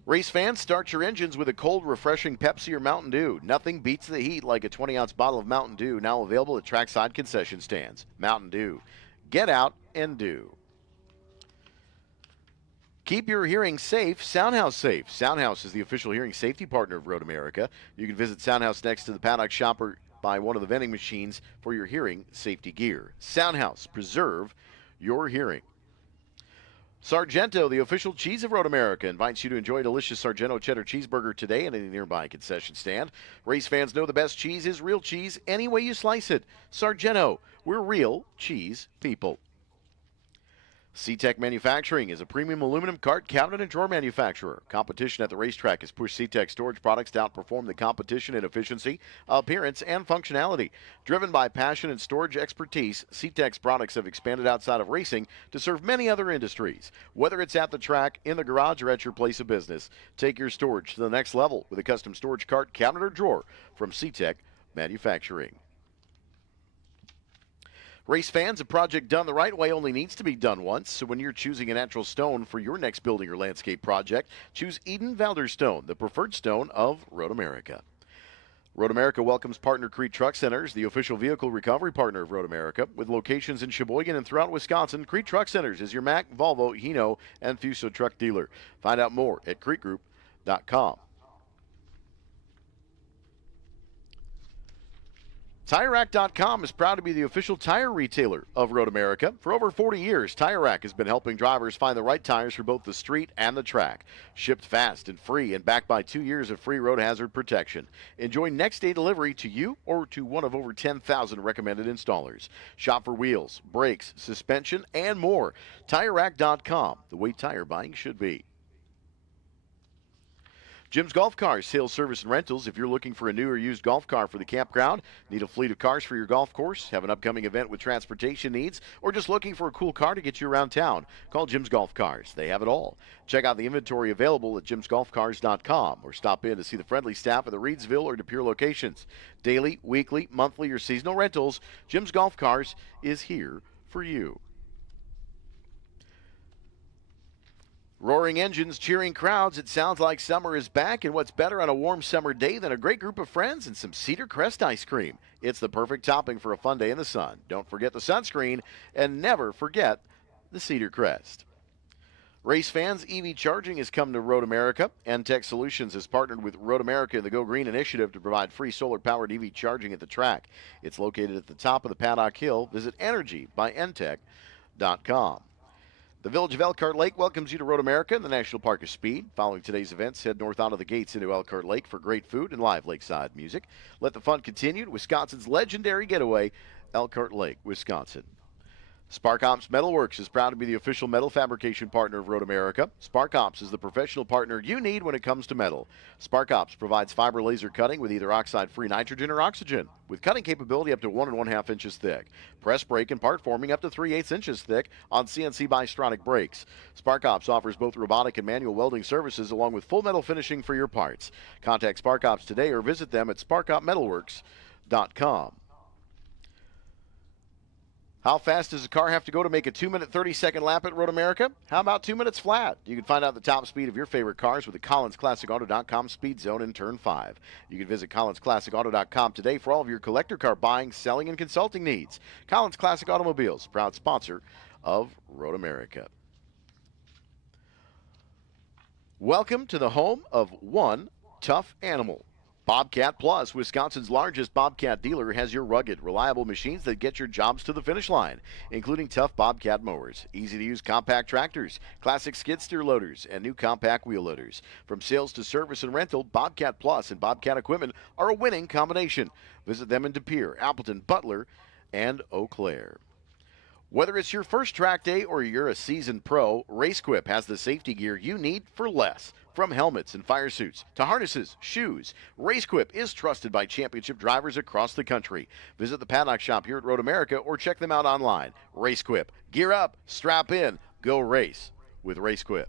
Race fans, start your engines with a cold, refreshing Pepsi or Mountain Dew. Nothing beats the heat like a 20-ounce bottle of Mountain Dew, now available at trackside concession stands. Mountain Dew. Get out and do. Keep your hearing safe, Soundhouse safe. Soundhouse is the official hearing safety partner of Road America. You can visit Soundhouse next to the paddock shop or buy one of the vending machines for your hearing safety gear. Soundhouse, preserve your hearing. Sargento, the official cheese of Road America, invites you to enjoy a delicious Sargento cheddar cheeseburger today at any nearby concession stand. Race fans know the best cheese is real cheese any way you slice it. Sargento, we're real cheese people. SeaTech Manufacturing is a premium aluminum cart, cabinet, and drawer manufacturer. Competition at the racetrack has pushed SeaTech storage products to outperform the competition in efficiency, appearance, and functionality. Driven by passion and storage expertise, SeaTech's products have expanded outside of racing to serve many other industries. Whether it's at the track, in the garage, or at your place of business, take your storage to the next level with a custom storage cart, cabinet, or drawer from SeaTech Manufacturing. Race fans, a project done the right way only needs to be done once. So when you're choosing a natural stone for your next building or landscape project, choose Eden Valder Stone, the preferred stone of Road America. Road America welcomes partner Crete Truck Centers, the official vehicle recovery partner of Road America. With locations in Sheboygan and throughout Wisconsin, Crete Truck Centers is your Mack, Volvo, Hino, and Fuso truck dealer. Find out more at CreteGroup.com. TireRack.com is proud to be the official tire retailer of Road America. For over 40 years, Tire Rack has been helping drivers find the right tires for both the street and the track. Shipped fast and free and backed by 2 years of free road hazard protection. Enjoy next day delivery to you or to one of over 10,000 recommended installers. Shop for wheels, brakes, suspension, and more. TireRack.com, the way tire buying should be. Jim's Golf Cars, sales, service, and rentals. If you're looking for a new or used golf car for the campground, need a fleet of cars for your golf course, have an upcoming event with transportation needs, or just looking for a cool car to get you around town, call Jim's Golf Cars. They have it all. Check out the inventory available at jimsgolfcars.com or stop in to see the friendly staff at the Reedsville or De Pere locations. Daily, weekly, monthly, or seasonal rentals, Jim's Golf Cars is here for you. Roaring engines, cheering crowds, it sounds like summer is back, and what's better on a warm summer day than a great group of friends and some Cedar Crest ice cream? It's the perfect topping for a fun day in the sun. Don't forget the sunscreen, and never forget the Cedar Crest. Race fans, EV charging has come to Road America. NTech Solutions has partnered with Road America and the Go Green initiative to provide free solar-powered EV charging at the track. It's located at the top of the Paddock Hill. Visit energybynTech.com. The Village of Elkhart Lake welcomes you to Road America and the National Park of Speed. Following today's events, head north out of the gates into Elkhart Lake for great food and live lakeside music. Let the fun continue to Wisconsin's legendary getaway, Elkhart Lake, Wisconsin. Spark Ops Metalworks is proud to be the official metal fabrication partner of Road America. Spark Ops is the professional partner you need when it comes to metal. Spark Ops provides fiber laser cutting with either oxide-free nitrogen or oxygen, with cutting capability up to 1 1/2 inches thick. Press brake and part forming up to 3/8 inches thick on CNC Bystronic brakes. Spark Ops offers both robotic and manual welding services along with full metal finishing for your parts. Contact Spark Ops today or visit them at sparkopmetalworks.com. How fast does a car have to go to make a 2-minute 30-second lap at Road America? How about 2 minutes flat? You can find out the top speed of your favorite cars with the CollinsClassicAuto.com Speed Zone in Turn 5. You can visit CollinsClassicAuto.com today for all of your collector car buying, selling, and consulting needs. Collins Classic Automobiles, proud sponsor of Road America. Welcome to the home of one tough animal. Bobcat Plus, Wisconsin's largest Bobcat dealer, has your rugged, reliable machines that get your jobs to the finish line, including tough Bobcat mowers, easy-to-use compact tractors, classic skid steer loaders, and new compact wheel loaders. From sales to service and rental, Bobcat Plus and Bobcat equipment are a winning combination. Visit them in De Pere, Appleton, Butler, and Eau Claire. Whether it's your first track day or you're a seasoned pro, RaceQuip has the safety gear you need for less. From helmets and fire suits to harnesses, shoes, RaceQuip is trusted by championship drivers across the country. Visit the Paddock Shop here at Road America or check them out online. RaceQuip. Gear up, strap in, go race with RaceQuip.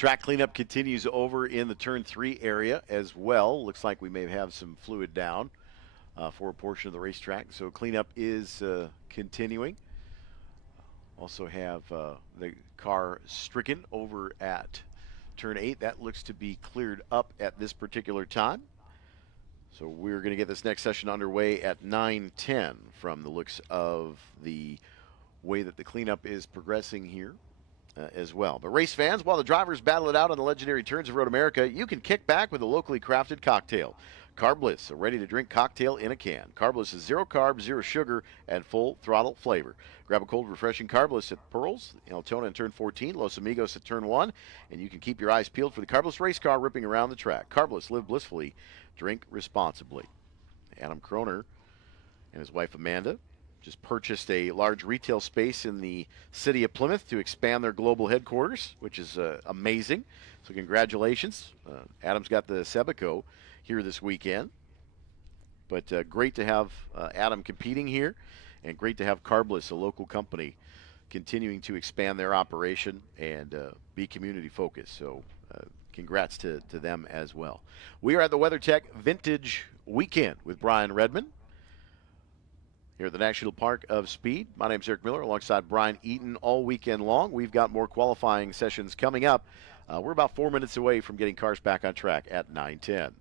Track cleanup continues over in the turn 3 area as well. Looks like we may have some fluid down for a portion of the racetrack. So cleanup is continuing. Also have the car stricken over at turn 8. That looks to be cleared up at this particular time. So we're going to get this next session underway at 9:10 from the looks of the way that the cleanup is progressing here. As well. But race fans, while the drivers battle it out on the legendary turns of Road America, you can kick back with a locally crafted cocktail. Carbliss, a ready-to-drink cocktail in a can. Carbliss is 0 carb, 0 sugar, and full throttle flavor. Grab a cold, refreshing Carbliss at Pearls, Altona in turn 14, Los Amigos at turn 1, and you can keep your eyes peeled for the Carbliss race car ripping around the track. Carbliss, live blissfully, drink responsibly. Adam Kroner and his wife Amanda just purchased a large retail space in the city of Plymouth to expand their global headquarters, which is amazing. So congratulations. Adam's got the Sebaco here this weekend. But great to have Adam competing here, and great to have Carbliss, a local company, continuing to expand their operation and be community focused. So congrats to them as well. We are at the WeatherTech Vintage Weekend with Brian Redman here at the National Park of Speed. My name's Eric Miller alongside Brian Eaton all weekend long. We've got more qualifying sessions coming up. We're about 4 minutes away from getting cars back on track at 9:10.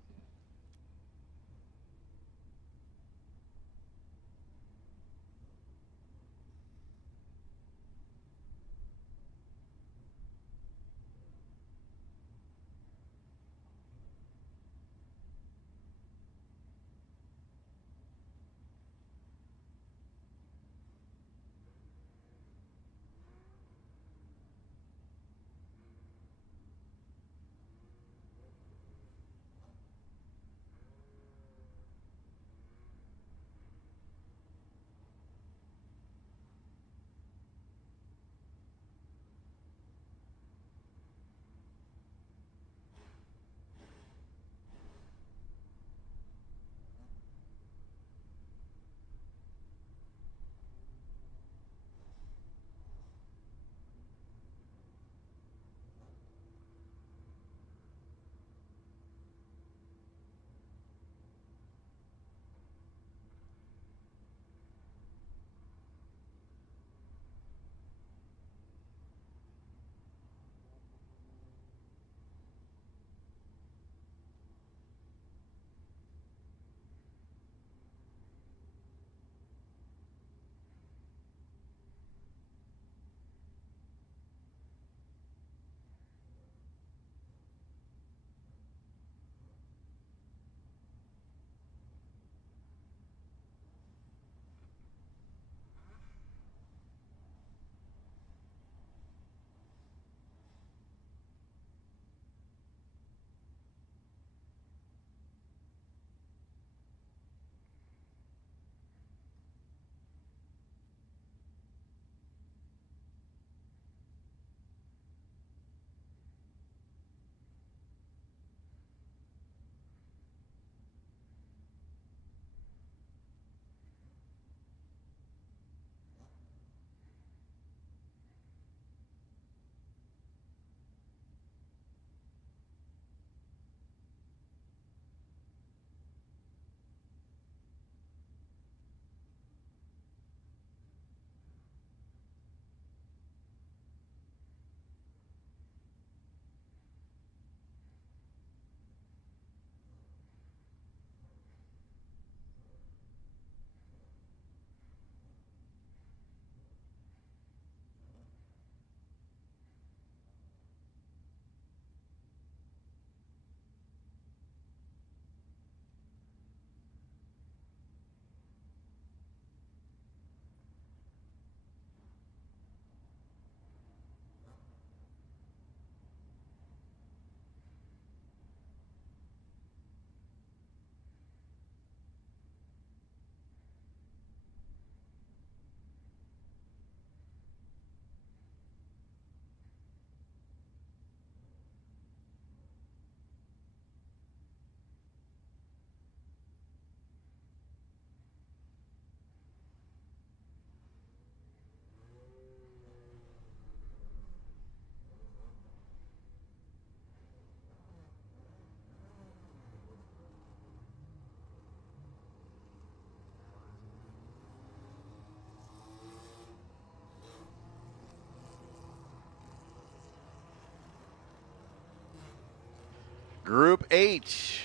Group 8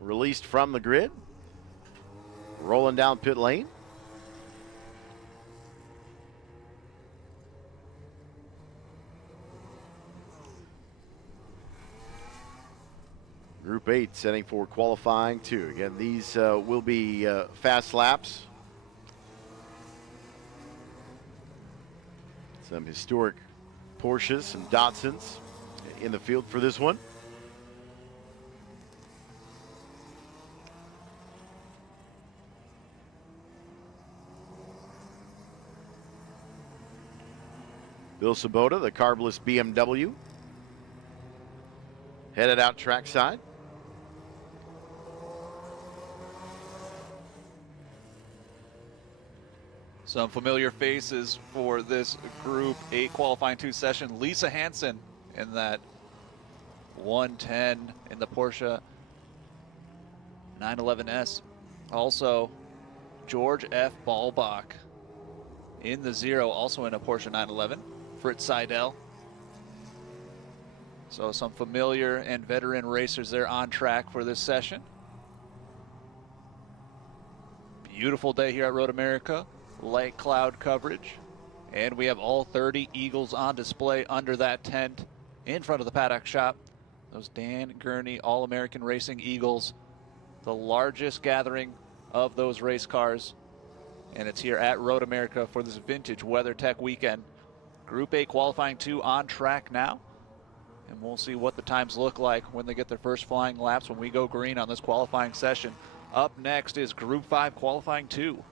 released from the grid. Rolling down pit lane. Group 8 setting for qualifying 2. Again, these will be fast laps. Some historic Porsches, some Datsuns in the field for this one. Bill Sabota, the carbless BMW, headed out trackside. Some familiar faces for this Group 8 qualifying 2 session. Lisa Hansen in that 110 in the Porsche 911S. Also, George F. Ballbach in the 0, also in a Porsche 911. Fritz Seidel. So some familiar and veteran racers there on track for this session. Beautiful day here at Road America. Light cloud coverage. And we have all 30 Eagles on display under that tent in front of the paddock shop. Those Dan Gurney All-American Racing Eagles. The largest gathering of those race cars. And it's here at Road America for this vintage WeatherTech weekend. Group 8 qualifying 2 on track now. And we'll see what the times look like when they get their first flying laps when we go green on this qualifying session. Up next is Group 5 qualifying 2.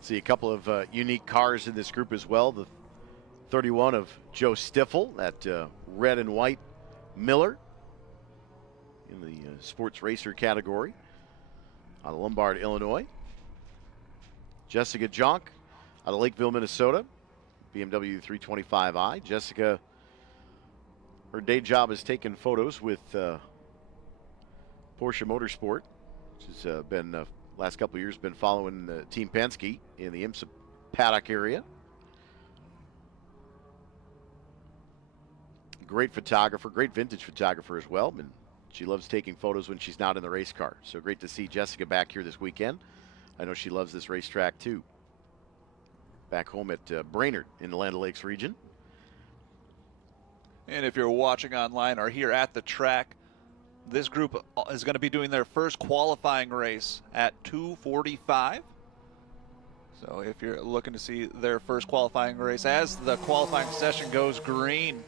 See a couple of unique cars in this group as well. The 31 of Joe Stiffel, that red and white Miller in the sports racer category out of Lombard, Illinois. Jessica Jonk out of Lakeville, Minnesota, BMW 325i. Jessica, her day job is taking photos with Porsche Motorsport, which has been last couple of years been following Team Penske in the IMSA paddock area. Great photographer, great vintage photographer as well. And she loves taking photos when she's not in the race car. So great to see Jessica back here this weekend. I know she loves this racetrack too. Back home at Brainerd in the Land O'Lakes region. And if you're watching online or here at the track, this group is going to be doing their first qualifying race at 2:45. So if you're looking to see their first qualifying race as the qualifying session goes green,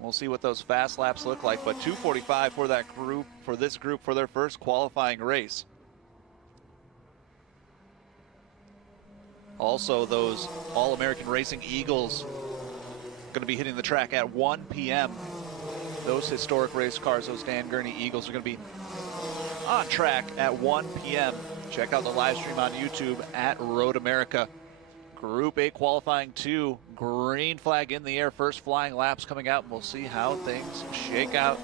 we'll see what those fast laps look like. But 2:45 for that group, for this group, for their first qualifying race. Also, those All-American Racing Eagles going to be hitting the track at 1 p.m. Those historic race cars, those Dan Gurney Eagles, are going to be on track at 1 p.m. Check out the live stream on YouTube at Road America. Group 8 qualifying 2, green flag in the air, first flying laps coming out, and we'll see how things shake out.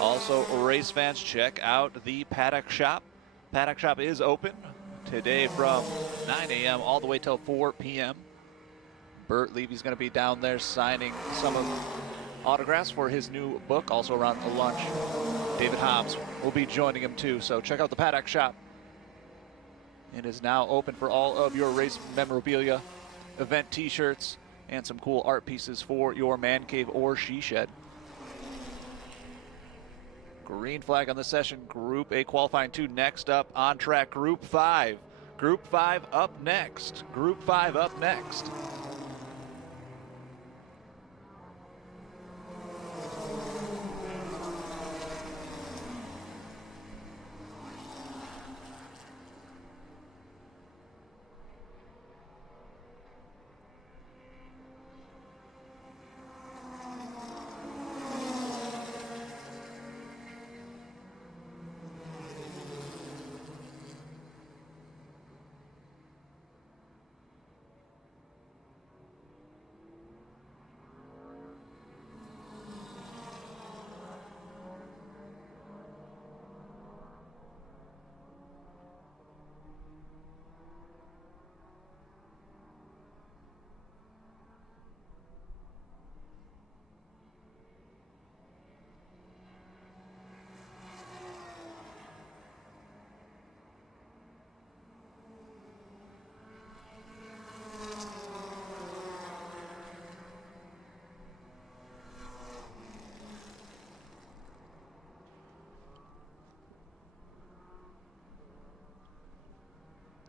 Also, race fans, check out the paddock shop. Paddock shop is open today from 9 a.m. all the way till 4 p.m. Bert Levy's going to be down there signing some of autographs for his new book. Also around the lunch, David Hobbs will be joining him too. So check out the paddock shop. It is now open for all of your race memorabilia, event t-shirts, and some cool art pieces for your man cave or she shed. Green flag on the session. Group 8 qualifying 2 next up on track. Group 5. Group 5 up next. Group 5 up next.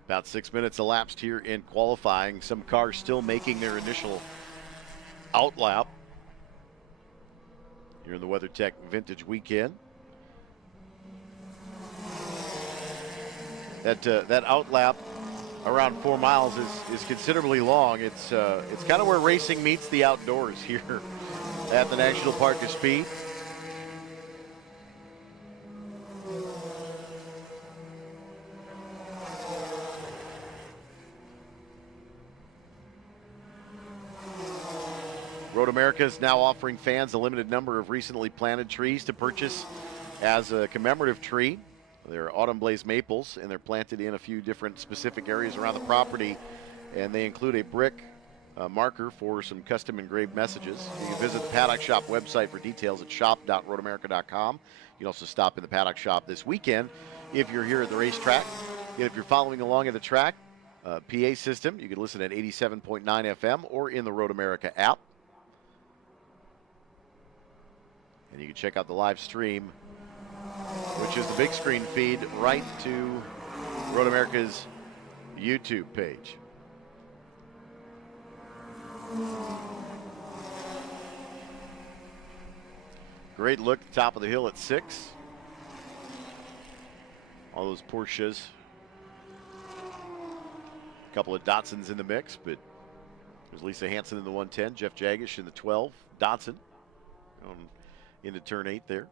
About 6 minutes elapsed here in qualifying. Some cars still making their initial out lap here in the WeatherTech Vintage Weekend. That out lap around 4 miles is considerably long. It's kind of where racing meets the outdoors here at the National Park of Speed. Road America is now offering fans a limited number of recently planted trees to purchase as a commemorative tree. They're autumn blaze maples, and they're planted in a few different specific areas around the property, and they include a brick marker for some custom engraved messages. You can visit the Paddock Shop website for details at shop.roadamerica.com. You can also stop in the Paddock Shop this weekend if you're here at the racetrack. And if you're following along at the track, PA system, you can listen at 87.9 FM or in the Road America app. And you can check out the live stream, which is the big screen feed right to Road America's YouTube page. Great look at the top of the hill at 6. All those Porsches. A couple of Datsuns in the mix, but there's Lisa Hansen in the 110, Jeff Jagish in the 12, Datsun into turn 8 there.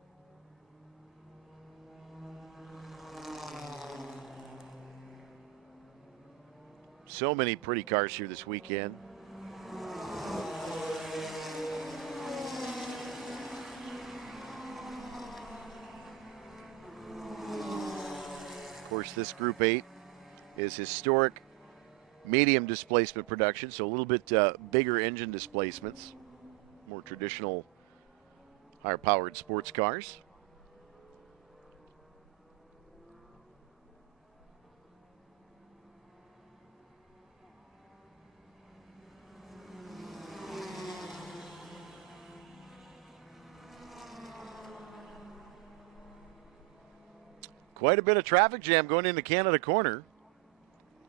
So many pretty cars here this weekend. Of course, this Group 8 is historic medium displacement production, so a little bit bigger engine displacements, more traditional higher powered sports cars. Quite a bit of traffic jam going into Canada Corner.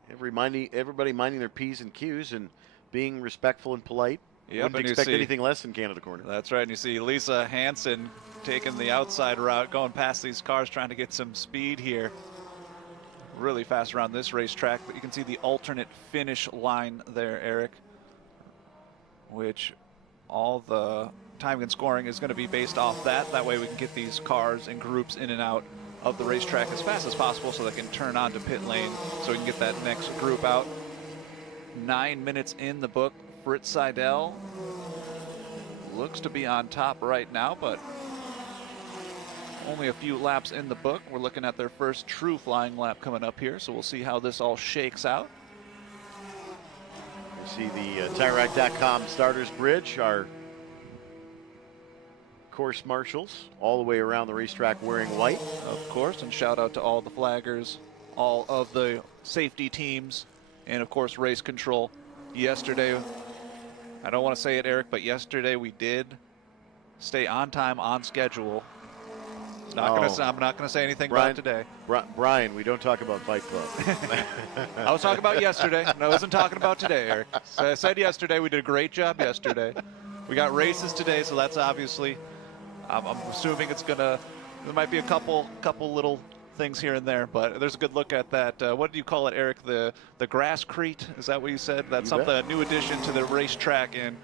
Everybody minding their P's and Q's and being respectful and polite. Yep, Wouldn't expect anything less in Canada Corner. That's right. And you see Lisa Hansen taking the outside route, going past these cars, trying to get some speed here. Really fast around this racetrack, but you can see the alternate finish line there, Eric, which all the timing and scoring is going to be based off that. That way we can get these cars and groups in and out of the racetrack as fast as possible so they can turn onto pit lane so we can get that next group out. 9 minutes in the book. Fritz Seidel looks to be on top right now, but only a few laps in the book. We're looking at their first true flying lap coming up here, so we'll see how this all shakes out. You see the TireRack.com starters bridge, our course marshals all the way around the racetrack wearing white. Of course, and shout out to all the flaggers, all of the safety teams, and of course race control. Yesterday, I don't want to say it, Eric, but yesterday we did stay on time, on schedule. I'm not going to say anything about today. Brian, we don't talk about Fight Club. I was talking about yesterday. I wasn't talking about today, Eric. So I said yesterday we did a great job yesterday. We got races today, so that's obviously, I'm assuming it's going to, there might be a couple little things here and there, but there's a good look at that. What do you call it, Eric? The grasscrete? Is that what you said? That's something, a new addition to the racetrack, and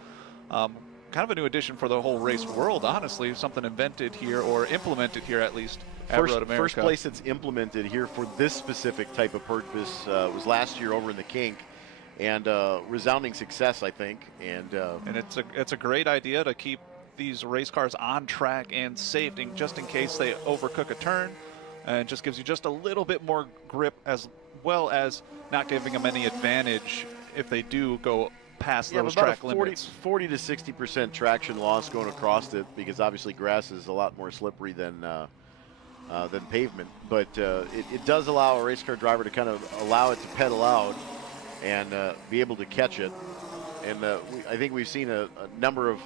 kind of a new addition for the whole race world, honestly. Something invented here, or implemented here at least, at Road America. First place it's implemented here for this specific type of purpose was last year over in the Kink, and resounding success, I think. And it's a great idea to keep these race cars on track and safe, just in case they overcook a turn. And it just gives you just a little bit more grip, as well as not giving them any advantage if they do go past those track limits. 40 to 60% traction loss going across it, because obviously grass is a lot more slippery than pavement. But it does allow a race car driver to kind of allow it to pedal out and be able to catch it. And I think we've seen a number of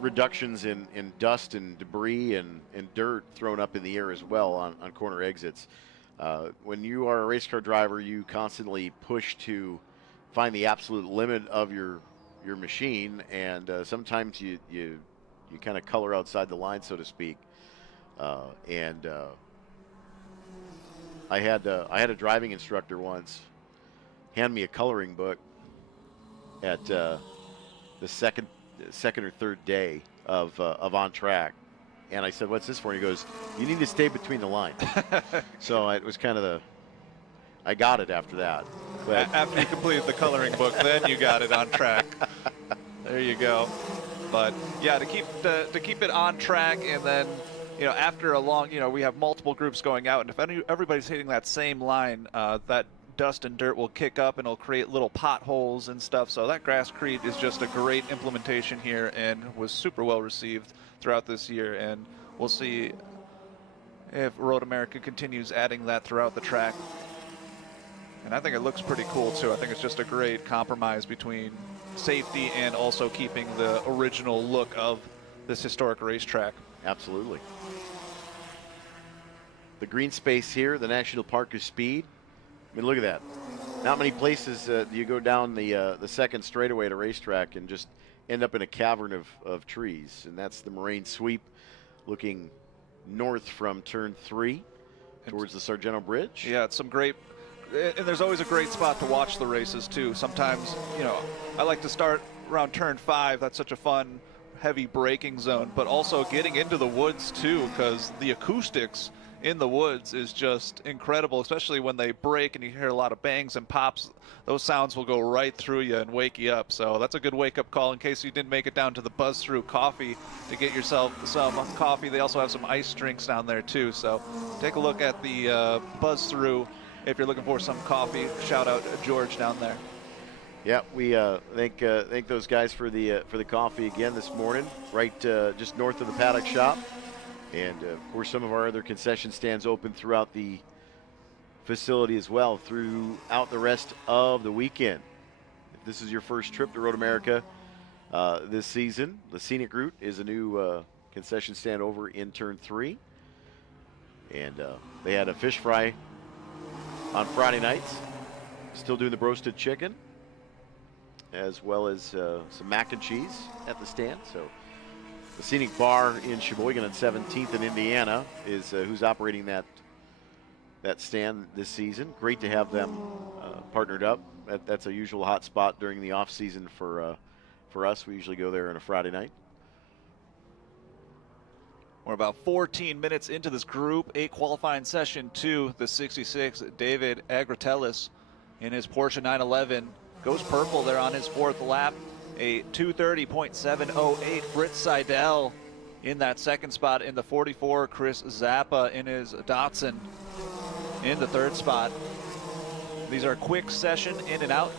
reductions in dust and debris and dirt thrown up in the air as well on corner exits. When you are a race car driver, you constantly push to find the absolute limit of your machine, and sometimes you kind of color outside the line, so to speak. I had a driving instructor once hand me a coloring book at the second or third day of on track, and I said, "What's this for?" And he goes, "You need to stay between the lines." So it was kind of I got it after that. But after you completed the coloring book, then you got it on track. There you go. But yeah, to keep it on track, and then after a long, we have multiple groups going out, and if everybody's hitting that same line, that dust and dirt will kick up and it'll create little potholes and stuff. So that grasscrete is just a great implementation here and was super well received throughout this year, and we'll see if Road America continues adding that throughout the track. And I think it looks pretty cool too. I think it's just a great compromise between safety and also keeping the original look of this historic racetrack. Absolutely. The green space here, the National Park of Speed. I mean, look at that. Not many places do you go down the second straightaway at a racetrack and just end up in a cavern of trees. And that's the Moraine Sweep, looking north from turn 3 towards the Sargento Bridge. Yeah, it's some great, and there's always a great spot to watch the races too. Sometimes, I like to start around turn 5. That's such a fun, heavy braking zone, but also getting into the woods too, because the acoustics in the woods is just incredible, especially when they break and you hear a lot of bangs and pops. Those sounds will go right through you and wake you up. So that's a good wake-up call in case you didn't make it down to the Buzz Through Coffee to get yourself some coffee. They also have some ice drinks down there too. So take a look at the Buzz Through if you're looking for some coffee. Shout out George down there. Yeah, we thank those guys for the coffee again this morning, right just north of the paddock shop. And of course, some of our other concession stands open throughout the facility as well throughout the rest of the weekend. If this is your first trip to Road America this season, the Scenic Route is a new concession stand over in turn 3. And they had a fish fry on Friday nights, still doing the roasted chicken, as well as some mac and cheese at the stand. So the Scenic Bar in Sheboygan on 17th in Indiana is who's operating that stand this season. Great to have them partnered up. That's a usual hot spot during the off season for us. We usually go there on a Friday night. We're about 14 minutes into this Group 8 qualifying session 2. The 66, David Agratellis, in his Porsche 911, goes purple there on his 4th lap. A 2:30.708. Britt Seidel in that second spot. In the 44, Chris Zappa in his Datsun in the 3rd spot. These are quick session in and out,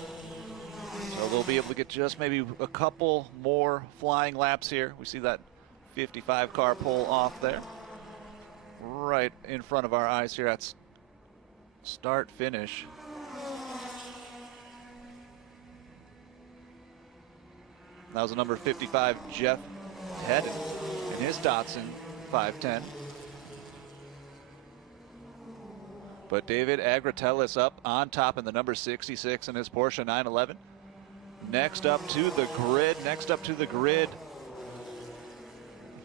so they'll be able to get just maybe a couple more flying laps here. We see that 55 car pull off there right in front of our eyes here at start finish. That was the number 55, Jeff Hedden, in his Datsun 510. But David Agratellis up on top in the number 66 in his Porsche 911. Next up to the grid,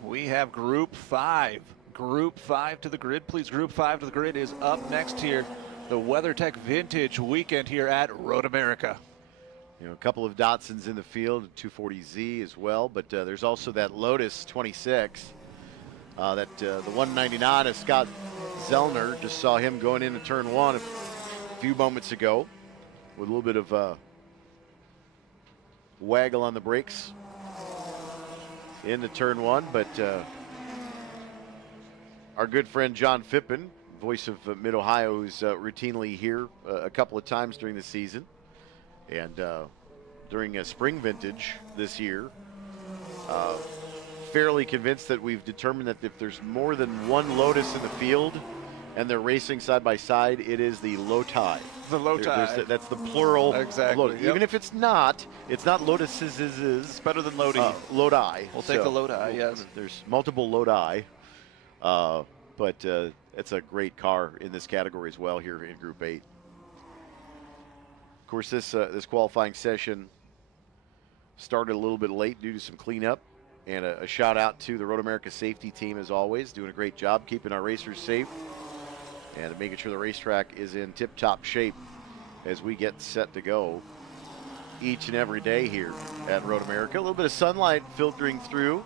we have Group 5. Group 5 to the grid, please. Group 5 to the grid is up next here. The WeatherTech Vintage Weekend here at Road America. A couple of Datsuns in the field, 240Z as well, but there's also that Lotus 26, the 199 of Scott Zellner. Just saw him going into turn 1 a few moments ago with a little bit of waggle on the brakes into turn 1, but our good friend John Phippen, voice of Mid-Ohio, who's routinely here a couple of times during the season. And during a spring vintage this year, fairly convinced that we've determined that if there's more than one Lotus in the field and they're racing side by side, it is the Loti. The Loti. That's the plural. Exactly. Lotus. Yep. Even if it's not Lotuses. It's better than Lodi. Lodi. We'll take the Lodi, yes. There's multiple Lodi. But it's a great car in this category as well here in Group 8. Of course, this qualifying session started a little bit late due to some cleanup. And a shout out to the Road America safety team, as always, doing a great job keeping our racers safe and making sure the racetrack is in tip-top shape as we get set to go each and every day here at Road America. A little bit of sunlight filtering through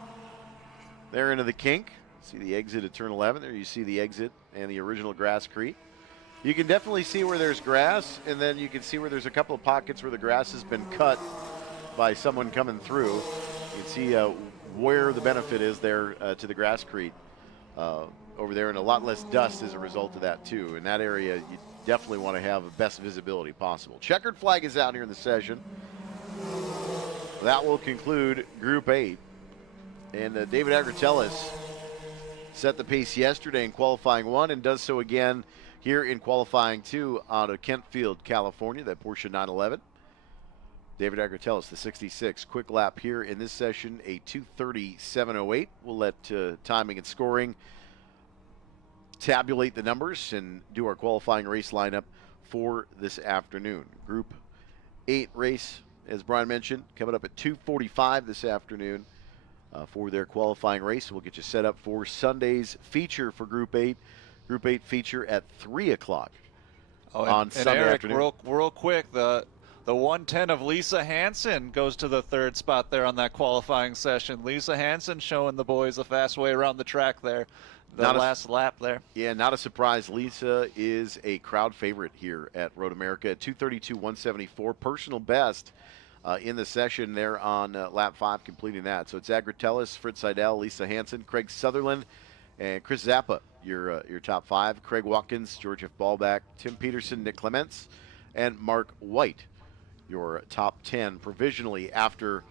there into the kink. See the exit at turn 11. There you see the exit and the original Grasscrete. You can definitely see where there's grass, and then you can see where there's a couple of pockets where the grass has been cut by someone coming through. You can see where the benefit is there to the Grasscrete over there, and a lot less dust as a result of that too. In that area, you definitely want to have the best visibility possible. Checkered flag is out here in the session. That will conclude Group 8. And David Agratellis set the pace yesterday in qualifying 1 and does so again here in qualifying 2 out of Kentfield, California, that Porsche 911. David Agratellis, the 66, quick lap here in this session, a 2:37.08. We'll let timing and scoring tabulate the numbers and do our qualifying race lineup for this afternoon. Group 8 race, as Brian mentioned, coming up at 2:45 this afternoon for their qualifying race. We'll get you set up for Sunday's feature for Group 8. Group 8 feature at 3 o'clock on Sunday Eric, afternoon. Real quick, the 110 of Lisa Hansen goes to the 3rd spot there on that qualifying session. Lisa Hansen showing the boys a fast way around the track there, last lap there. Yeah, not a surprise. Lisa is a crowd favorite here at Road America at 2:32.174, personal best in the session there on lap 5, completing that. So it's Agratellis, Fritz Seidel, Lisa Hansen, Craig Sutherland, and Chris Zappa, your top 5. Craig Watkins, George F. Ballback, Tim Peterson, Nick Clements, and Mark White, your top 10 provisionally after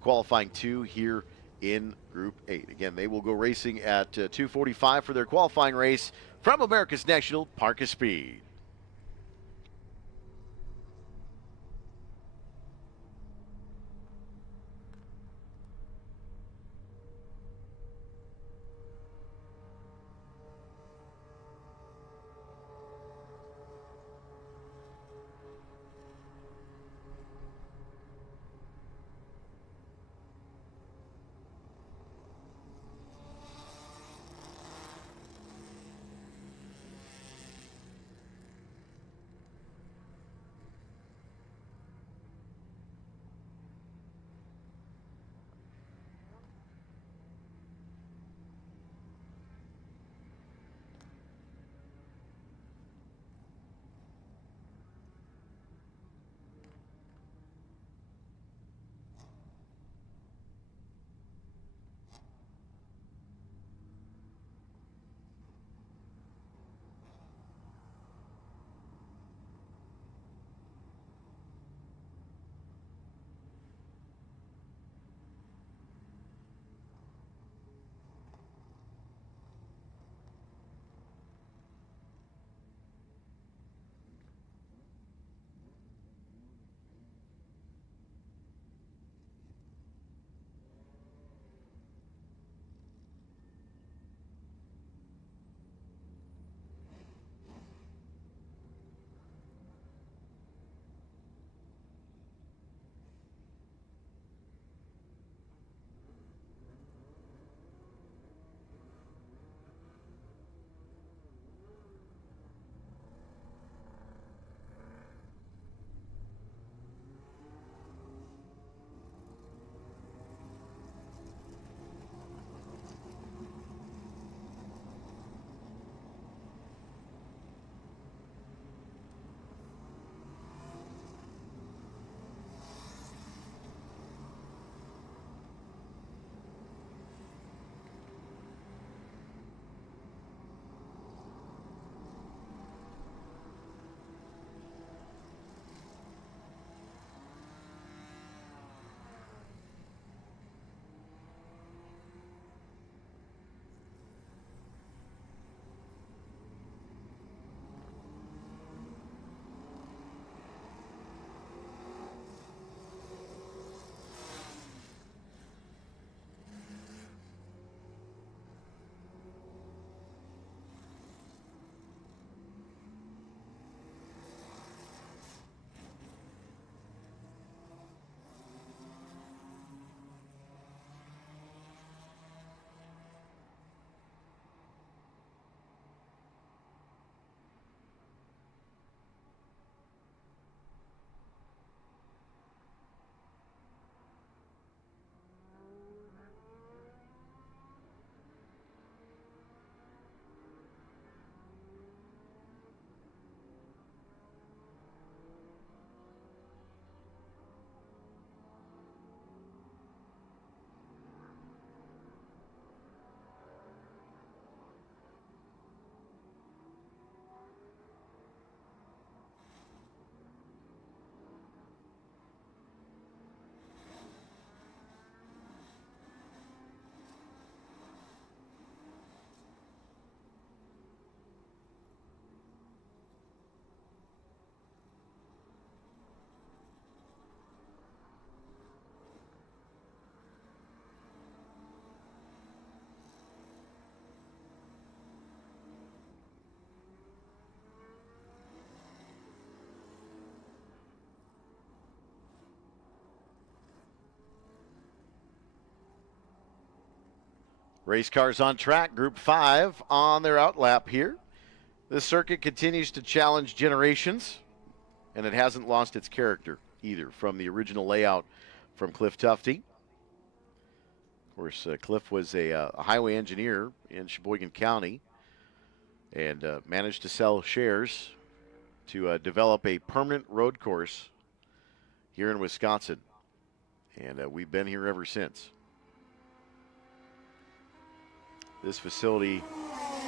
qualifying 2 here in Group 8. Again, they will go racing at 2:45 for their qualifying race from America's National Park of Speed. Race cars on track, Group 5 on their outlap here. This circuit continues to challenge generations, and it hasn't lost its character either from the original layout from Cliff Tufte. Of course, Cliff was a highway engineer in Sheboygan County and managed to sell shares to develop a permanent road course here in Wisconsin. And we've been here ever since. This facility,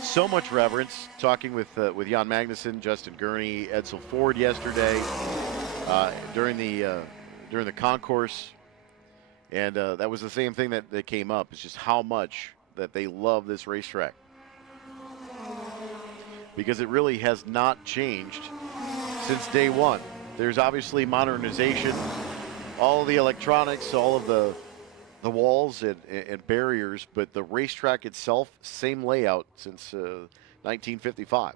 so much reverence. Talking with Jan Magnuson, Justin Gurney, Edsel Ford yesterday during the concourse, and that was the same thing that came up. It's just how much that they love this racetrack, because it really has not changed since day one. There's obviously modernization, all the electronics, all of the walls and barriers, but the racetrack itself, same layout since 1955.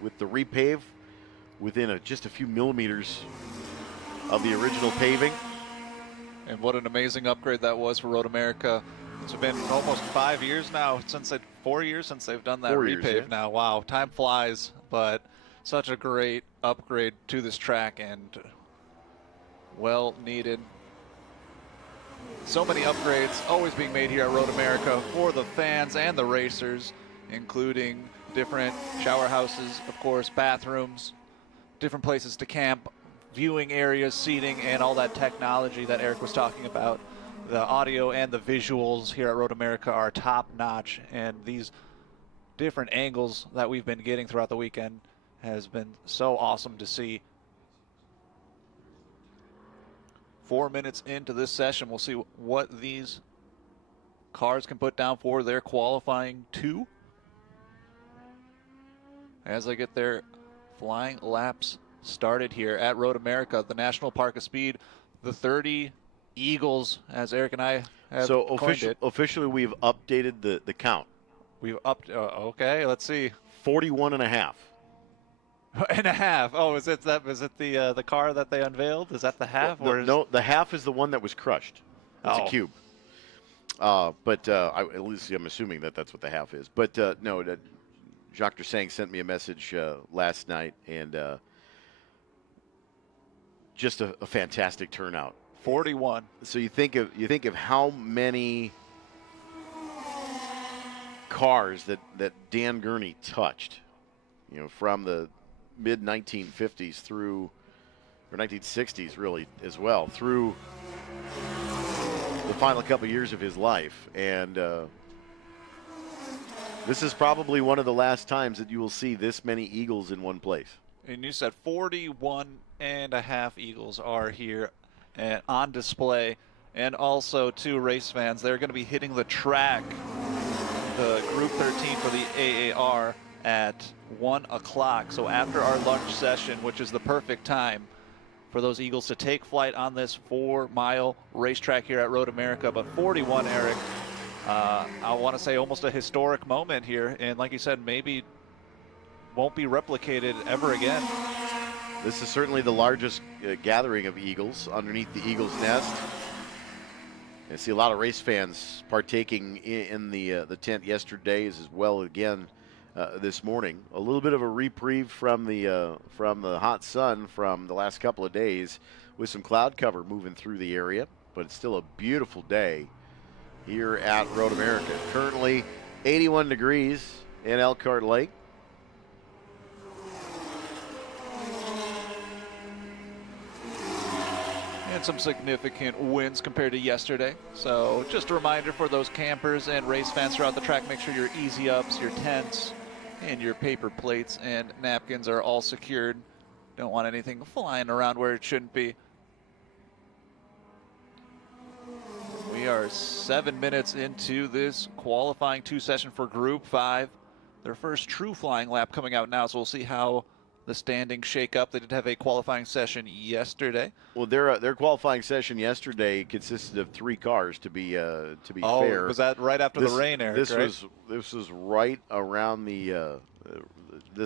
With the repave within just a few millimeters of the original paving. And what an amazing upgrade that was for Road America. It's been almost 4 years now since they've done that repave now. Wow, time flies, but such a great upgrade to this track and well needed. So many upgrades always being made here at Road America for the fans and the racers, including different shower houses, of course, bathrooms, different places to camp, viewing areas, seating, and all that technology that Eric was talking about. The audio and the visuals here at Road America are top notch, and these different angles that we've been getting throughout the weekend has been so awesome to see. 4 minutes into this session, we'll see what these cars can put down for their qualifying 2 as they get their flying laps started here at Road America, the National Park of Speed. The 30 Eagles, as Eric and I have coined it. Officially, we've updated the count. We've upped, okay, let's see. 41 and a half. And a half. Oh, is it the car that they unveiled? Is that the half? No, the half is the one that was crushed. It's a cube. At least I'm assuming that's what the half is. But no, Jacques Dursang sent me a message last night, and just a fantastic turnout. 41. So you think of how many cars that Dan Gurney touched, from the mid 1950s through, or 1960s really as well, through the final couple years of his life. And this is probably one of the last times that you will see this many Eagles in one place. And you said 41 and a half Eagles are here and on display. And also, to race fans, they're going to be hitting the track, the Group 13 for the AAR, at 1 o'clock. So after our lunch session, which is the perfect time for those Eagles to take flight on this 4-mile racetrack here at Road America. But 41, Eric, I want to say almost a historic moment here. And like you said, maybe won't be replicated ever again. This is certainly the largest gathering of Eagles underneath the Eagles nest. I see a lot of race fans partaking in the tent yesterday as well again this morning. A little bit of a reprieve from the hot sun from the last couple of days, with some cloud cover moving through the area, but it's still a beautiful day here at Road America. Currently 81 degrees in Elkhart Lake. And some significant winds compared to yesterday. So just a reminder for those campers and race fans throughout the track, make sure your easy ups, your tents, and your paper plates and napkins are all secured. Don't want anything flying around where it shouldn't be. We are 7 minutes into this qualifying 2 session for Group 5. Their first true flying lap coming out now, so we'll see how the standings shake up. They did have a qualifying session yesterday. Well, their qualifying session yesterday consisted of 3 cars. To be fair, was that right after the rain, Eric? This was right around the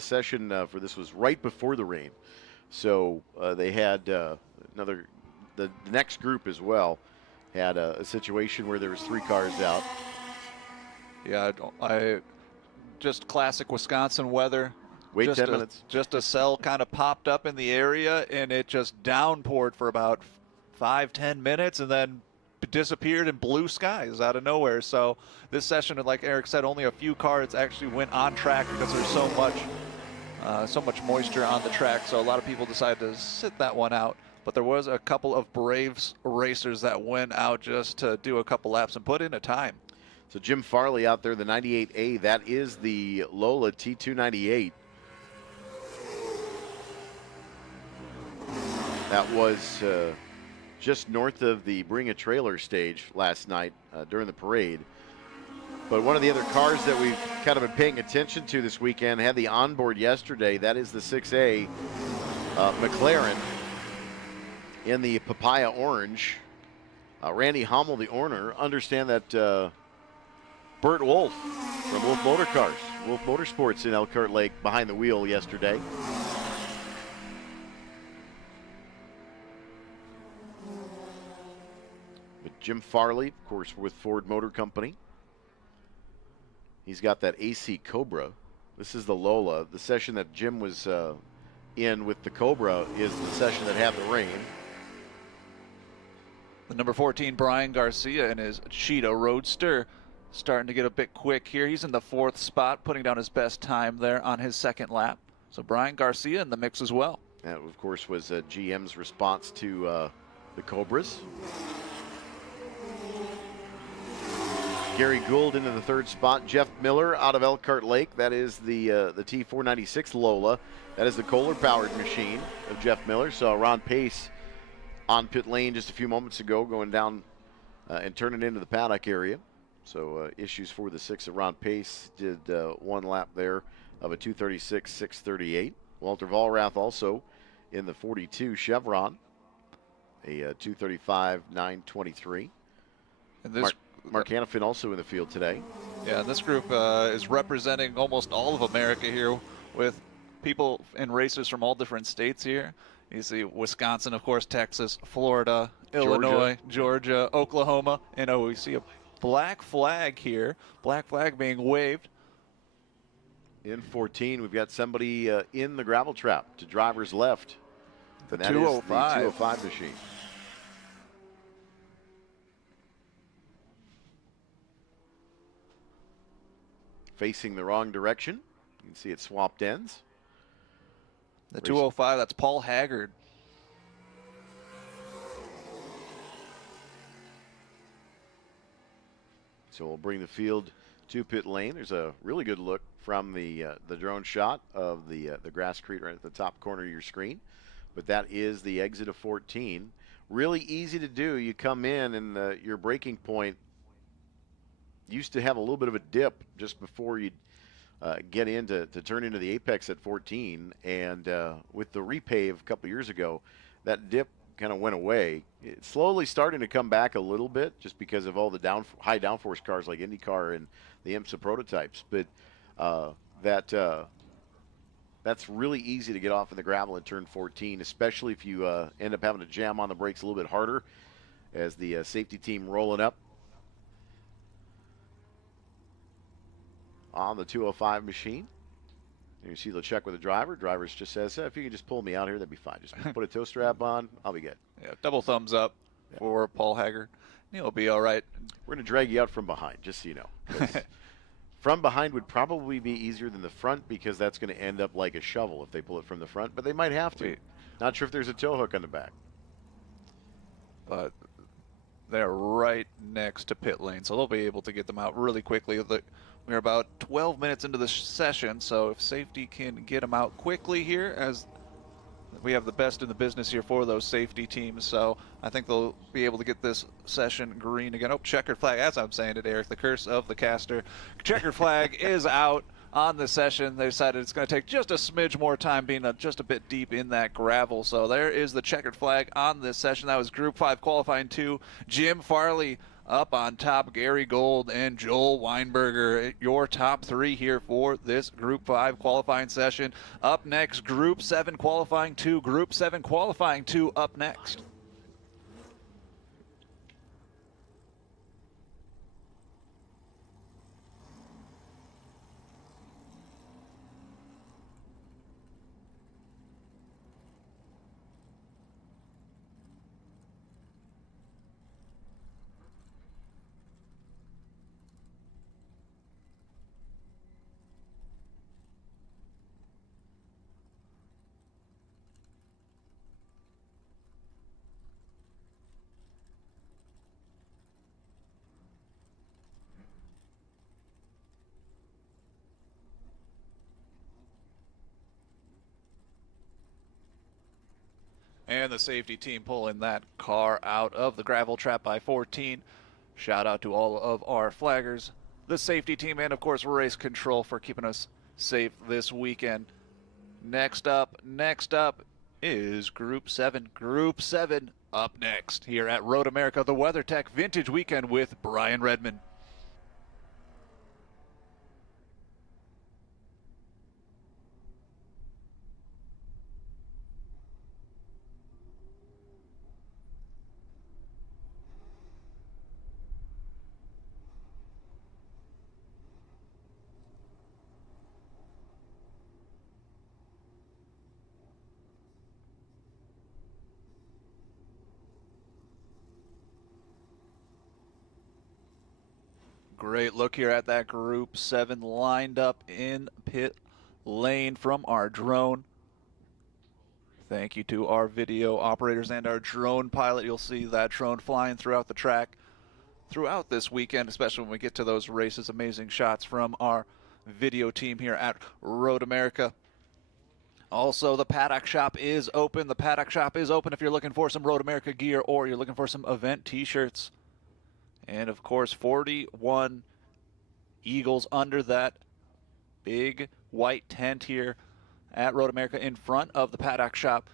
session for this was right before the rain. So they had the next group as well had a situation where there was 3 cars out. Yeah, I just classic Wisconsin weather. Wait just 10 minutes. Just a cell kind of popped up in the area, and it just downpoured for about 5-10 minutes, and then disappeared in blue skies out of nowhere. So this session, like Eric said, only a few cars actually went on track because there's so much moisture on the track. So a lot of people decided to sit that one out. But there was a couple of Braves racers that went out just to do a couple laps and put in a time. So Jim Farley out there, the 98A, that is the Lola T298. That was just north of the Bring a Trailer stage last night during the parade. But one of the other cars that we've kind of been paying attention to this weekend had the onboard yesterday. That is the 6A McLaren in the papaya orange. Randy Hummel, the owner, understand that Bert Wolf from Wolf Motorsports in Elkhart Lake behind the wheel yesterday. But Jim Farley, of course, with Ford Motor Company. He's got that AC Cobra. This is the Lola. The session that Jim was in with the Cobra is the session that had the rain. The number 14, Brian Garcia, in his Cheetah Roadster, starting to get a bit quick here. He's in the 4th spot, putting down his best time there on his 2nd lap. So Brian Garcia in the mix as well. That, of course, was GM's response to the Cobras. Gary Gould into the 3rd spot. Jeff Miller out of Elkhart Lake. That is the T496 Lola. That is the Kohler-powered machine of Jeff Miller. So Ron Pace on pit lane just a few moments ago, going down and turning into the paddock area. So issues for the 6 of Ron Pace. Did 1 lap there of a 236.638. Walter Vollrath also in the 42 Chevron, a 235.923. And this Mark Hannafin also in the field today. Yeah, this group is representing almost all of America here, with people and racers from all different states here. You see Wisconsin, of course, Texas, Florida, Illinois, Georgia, Oklahoma, and we see a black flag here. Black flag being waved. In 14, we've got somebody in the gravel trap to driver's left. The That 205. is the 205 machine. Facing the wrong direction. You can see it swapped ends. The 205, that's Paul Haggard. So we'll bring the field to pit lane. There's a really good look from the drone shot of the grasscrete right at the top corner of your screen. But that is the exit of 14. Really easy to do. You come in and your braking point used to have a little bit of a dip just before you get in to turn into the apex at 14. And with the repave a couple years ago, that dip kind of went away. It's slowly starting to come back a little bit just because of all the high downforce cars like IndyCar and the IMSA prototypes. But that's really easy to get off in the gravel at turn 14, especially if you end up having to jam on the brakes a little bit harder as the safety team rolling up on the 205 machine. And you see they'll check with the driver. Driver just says, if you can just pull me out here, that'd be fine. Just put a toe strap on, I'll be good. Yeah, double thumbs up for Paul Haggard. He'll be all right. We're going to drag you out from behind, just so you know. From behind would probably be easier than the front because that's going to end up like a shovel if they pull it from the front, but they might have to. Not sure if there's a tow hook on the back. But they're right next to pit lane, so they'll be able to get them out really quickly. We're about 12 minutes into the session, so if safety can get them out quickly here, as we have the best in the business here for those safety teams, so I think they'll be able to get this session green again. Oh, checkered flag, as I'm saying it, Eric, the curse of the caster. Checkered flag is out on the session. They decided it's going to take just a smidge more time, being just a bit deep in that gravel. So there is the checkered flag on this session. That was Group 5 qualifying 2. Jim Farley up on top, Gary Gould and Joel Weinberger, your top 3 here for this Group 5 qualifying session. Up next, Group 7 qualifying 2. Group 7 qualifying 2 up next. And the safety team pulling that car out of the gravel trap by 14. Shout out to all of our flaggers, the safety team, and of course race control for keeping us safe this weekend. Next up is Group 7. Group 7 up next here at Road America, the WeatherTech Vintage Weekend with Brian Redman. Great look here at that Group 7 lined up in pit lane from our drone. Thank you to our video operators and our drone pilot. You'll see that drone flying throughout the track throughout this weekend, especially when we get to those races. Amazing shots from our video team here at Road America. Also, the paddock shop is open. The paddock shop is open if you're looking for some Road America gear or you're looking for some event t-shirts. And of course, 41 Eagles under that big white tent here at Road America in front of the paddock shop,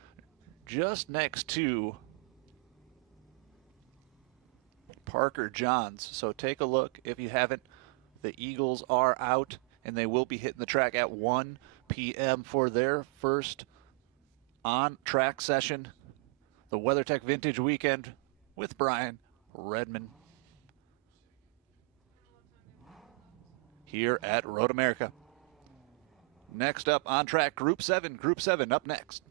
just next to Parker Johns. So take a look if you haven't. The Eagles are out and they will be hitting the track at 1 p.m. for their first on-track session. The WeatherTech Vintage Weekend with Brian Redman here at Road America. Next up on track, Group 7. Group 7 up next.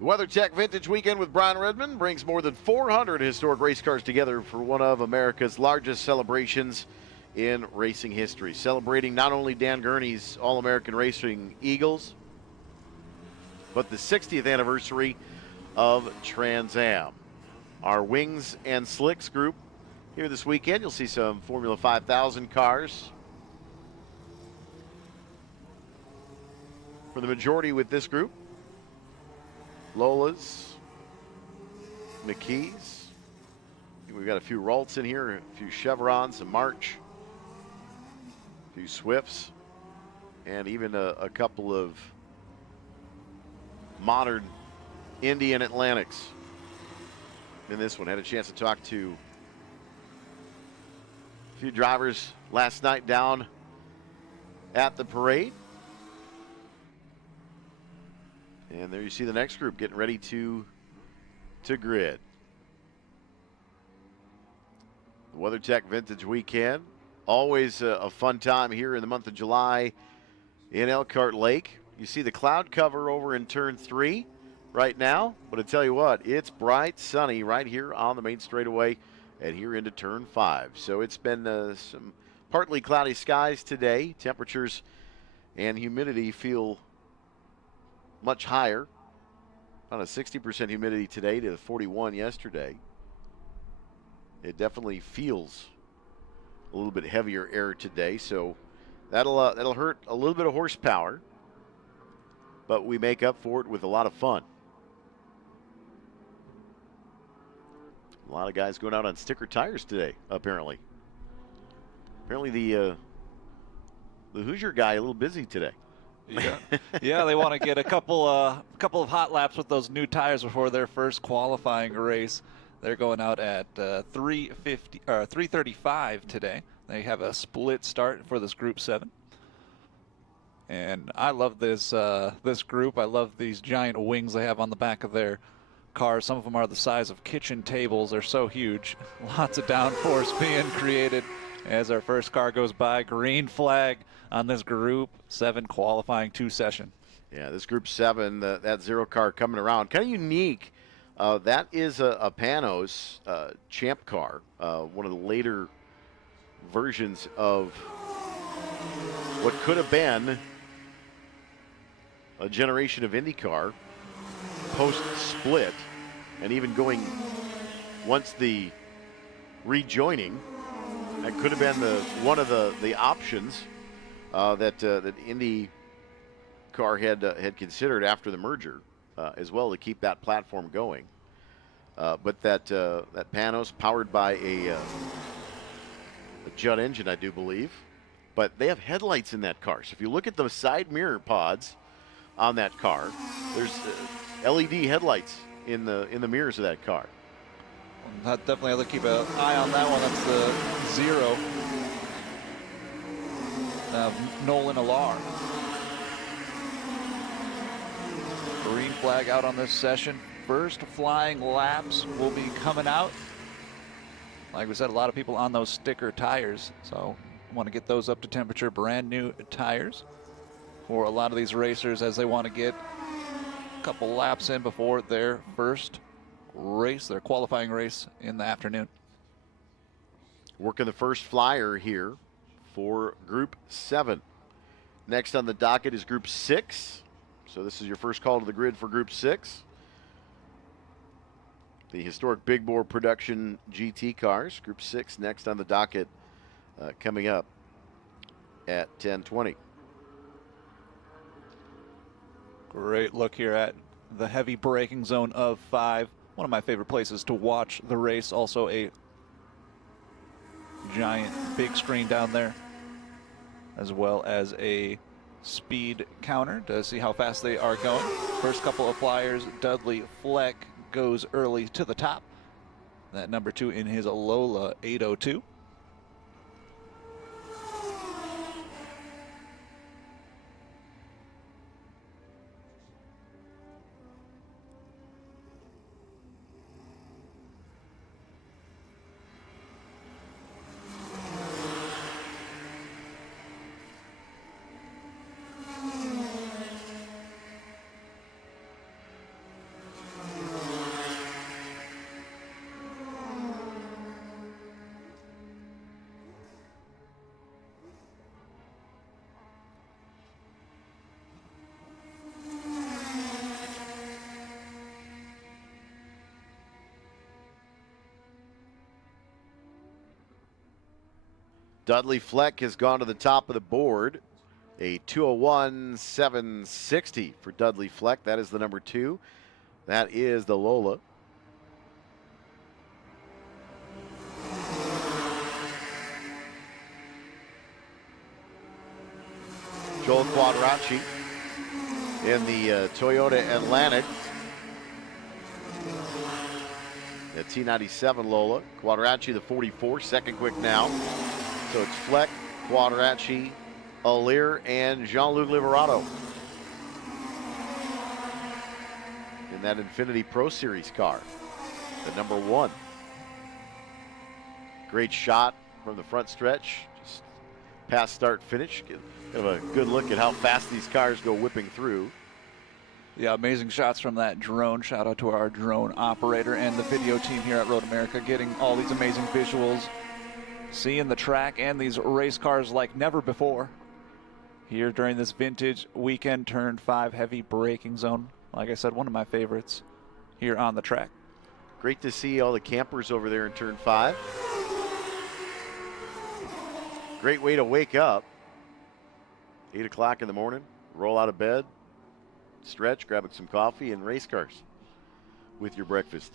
The WeatherTech Vintage Weekend with Brian Redman brings more than 400 historic race cars together for one of America's largest celebrations in racing history. Celebrating not only Dan Gurney's All-American Racing Eagles, but the 60th anniversary of Trans Am. Our Wings and Slicks group here this weekend. You'll see some Formula 5000 cars. For the majority with this group, Lola's, McKee's. We've got a few Ralts in here, a few Chevrons, a March, a few Swifts, and even a couple of modern Indian Atlantics in this one. Had a chance to talk to a few drivers last night down at the parade. And there you see the next group getting ready to grid. The WeatherTech Vintage Weekend. Always a fun time here in the month of July in Elkhart Lake. You see the cloud cover over in turn 3 right now. But I tell you what, it's bright, sunny right here on the main straightaway and here into turn 5. So it's been some partly cloudy skies today. Temperatures and humidity feel much higher, on a 60% humidity today to 41 yesterday. It definitely feels a little bit heavier air today, so that'll hurt a little bit of horsepower, but we make up for it with a lot of fun. A lot of guys going out on sticker tires today, apparently. Apparently the Hoosier guy a little busy today. Yeah, yeah, they want to get a couple of hot laps with those new tires before their first qualifying race. They're going out at 3:35 today. They have a split start for this Group 7. And I love this this group. I love these giant wings they have on the back of their cars. Some of them are the size of kitchen tables. They're so huge. Lots of downforce being created as our first car goes by. Green flag on this Group 7 qualifying 2 session. Yeah, this Group 7, that zero car coming around. Kind of unique. That is a Panos Champ car, one of the later versions of what could have been a generation of IndyCar post-split, and even going once the rejoining. That could have been one of the options that IndyCar had considered after the merger as well, to keep that platform going. But that Panos, powered by a Judd engine, I do believe. But they have headlights in that car. So if you look at the side mirror pods on that car, there's LED headlights in the mirrors of that car. I'll definitely have to keep an eye on that one. That's the zero of Nolan Alar. Green flag out on this session. First flying laps will be coming out. Like we said, a lot of people on those sticker tires, so want to get those up to temperature. Brand new tires for a lot of these racers as they want to get a couple laps in before their first race, their qualifying race in the afternoon. Working the first flyer here for Group 7. Next on the docket is Group 6. So this is your first call to the grid for Group 6. The historic Big Bore production GT cars. Group 6 next on the docket, coming up at 10:20. Great look here at the heavy braking zone of 5. One of my favorite places to watch the race. Also a giant big screen down there, as well as a speed counter to see how fast they are going. First couple of flyers, Dudley Fleck goes early to the top. That number 2 in his Lola 802. Dudley Fleck has gone to the top of the board. A 201.760 for Dudley Fleck. That is the number 2. That is the Lola. Joel Quadracci in the Toyota Atlantic. The T97 Lola. Quadracci, the 44, second quick now. So it's Fleck, Quadracci, Alir, and Jean-Luc Liberato in that Infiniti Pro Series car, the number 1. Great shot from the front stretch, just past start finish. Get kind of a good look at how fast these cars go whipping through. Yeah, amazing shots from that drone. Shout out to our drone operator and the video team here at Road America, getting all these amazing visuals, seeing the track and these race cars like never before here during this vintage weekend turn 5 heavy braking zone. Like I said, one of my favorites here on the track. Great to see all the campers over there in turn 5. Great way to wake up. 8 o'clock in the morning, roll out of bed, stretch, grab some coffee, and race cars with your breakfast.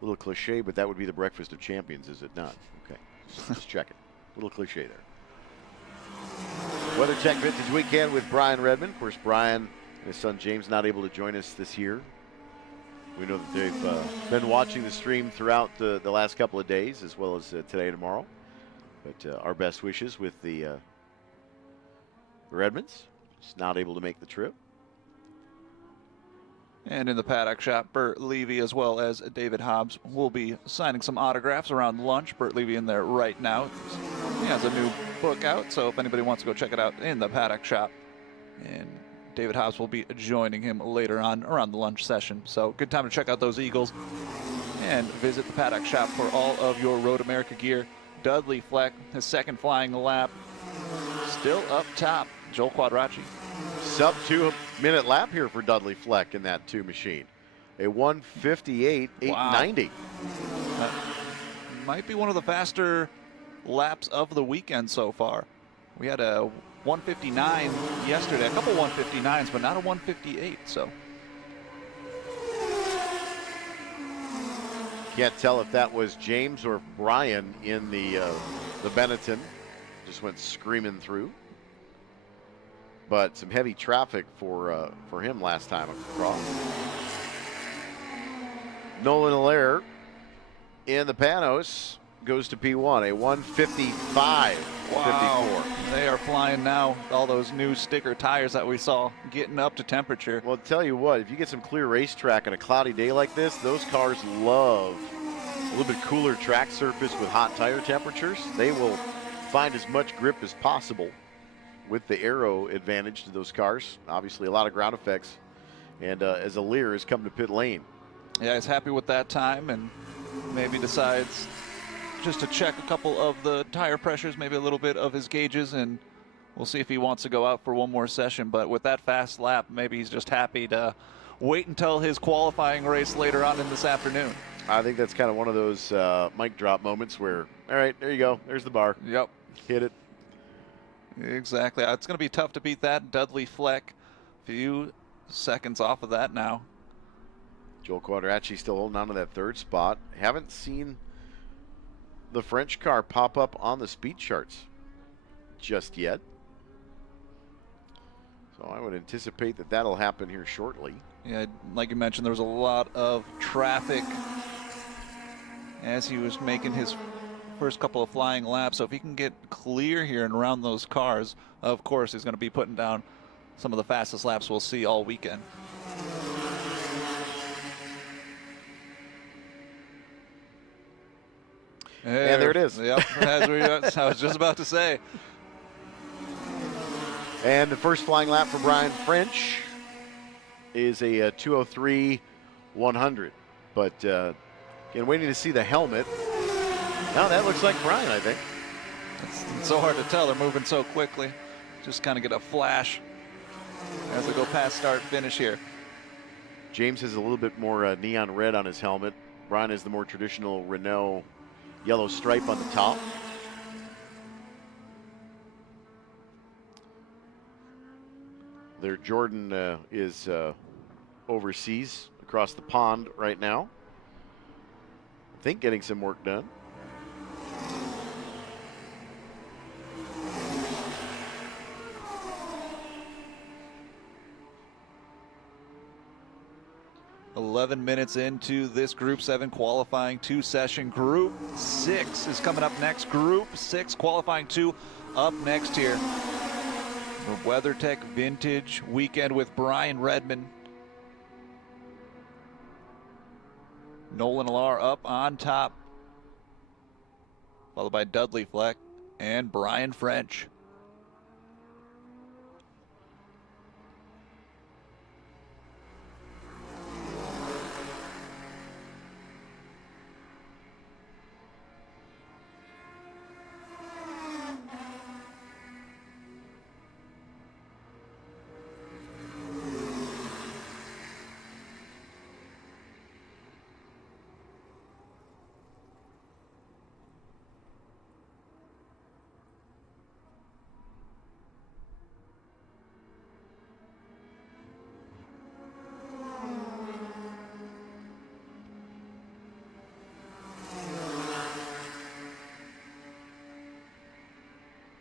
A little cliche, but that would be the breakfast of champions, is it not? Okay, just checking. A little cliche there. WeatherTech Vintage Weekend with Brian Redman. Of course, Brian and his son James not able to join us this year. We know that they've been watching the stream throughout the last couple of days, as well as today and tomorrow. But our best wishes with the Redmans. Just not able to make the trip. And in the paddock shop, Bert Levy as well as David Hobbs will be signing some autographs around lunch. Bert Levy in there right now. He has a new book out, so if anybody wants to go check it out in the paddock shop. And David Hobbs will be joining him later on around the lunch session. So good time to check out those Eagles and visit the paddock shop for all of your Road America gear. Dudley Fleck, his second flying lap, still up top. Joel Quadracci. Sub 2-minute lap here for Dudley Fleck in that 2 machine. A 1:58.890. That might be one of the faster laps of the weekend so far. We had a 1:59 yesterday, a couple 1:59s, but not a 1:58. So can't tell if that was James or Brian in the Benetton. Just went screaming through. But some heavy traffic for him last time across. Nolan Allaire in the Panos goes to P1, a 1:55.54. wow, they are flying now. All those new sticker tires that we saw getting up to temperature. Well, I'll tell you what, if you get some clear racetrack on a cloudy day like this, those cars love a little bit cooler track surface with hot tire temperatures. They will find as much grip as possible with the aero advantage to those cars. Obviously a lot of ground effects. And as Allaire has come to pit lane. Yeah, he's happy with that time and maybe decides just to check a couple of the tire pressures, maybe a little bit of his gauges, and we'll see if he wants to go out for one more session. But with that fast lap, maybe he's just happy to wait until his qualifying race later on in this afternoon. I think that's kind of one of those mic drop moments where, all right, there you go. There's the bar. Yep. Hit it. Exactly. It's going to be tough to beat that. Dudley Fleck, few seconds off of that now. Joel Quadracci still holding on to that 3rd spot. Haven't seen the French car pop up on the speed charts just yet. So I would anticipate that that'll happen here shortly. Yeah, like you mentioned, there was a lot of traffic as he was making his first couple of flying laps. So if he can get clear here and around those cars, of course he's going to be putting down some of the fastest laps we'll see all weekend. And there it is. Yep, as I was just about to say. And the first flying lap for Brian French is a 2:03.100. But again, waiting to see the helmet. Now that looks like Brian, I think. It's so hard to tell. They're moving so quickly. Just kind of get a flash as they go past start finish here. James has a little bit more neon red on his helmet. Brian is the more traditional Renault yellow stripe on the top. Their Jordan is overseas across the pond right now. I think getting some work done. "11 minutes into this Group 7 qualifying 2 session. Group 6 is coming up next. Group 6 qualifying 2 up next here. For WeatherTech Vintage Weekend with Brian Redman. Nolan Alar up on top, followed by Dudley Fleck and Brian French.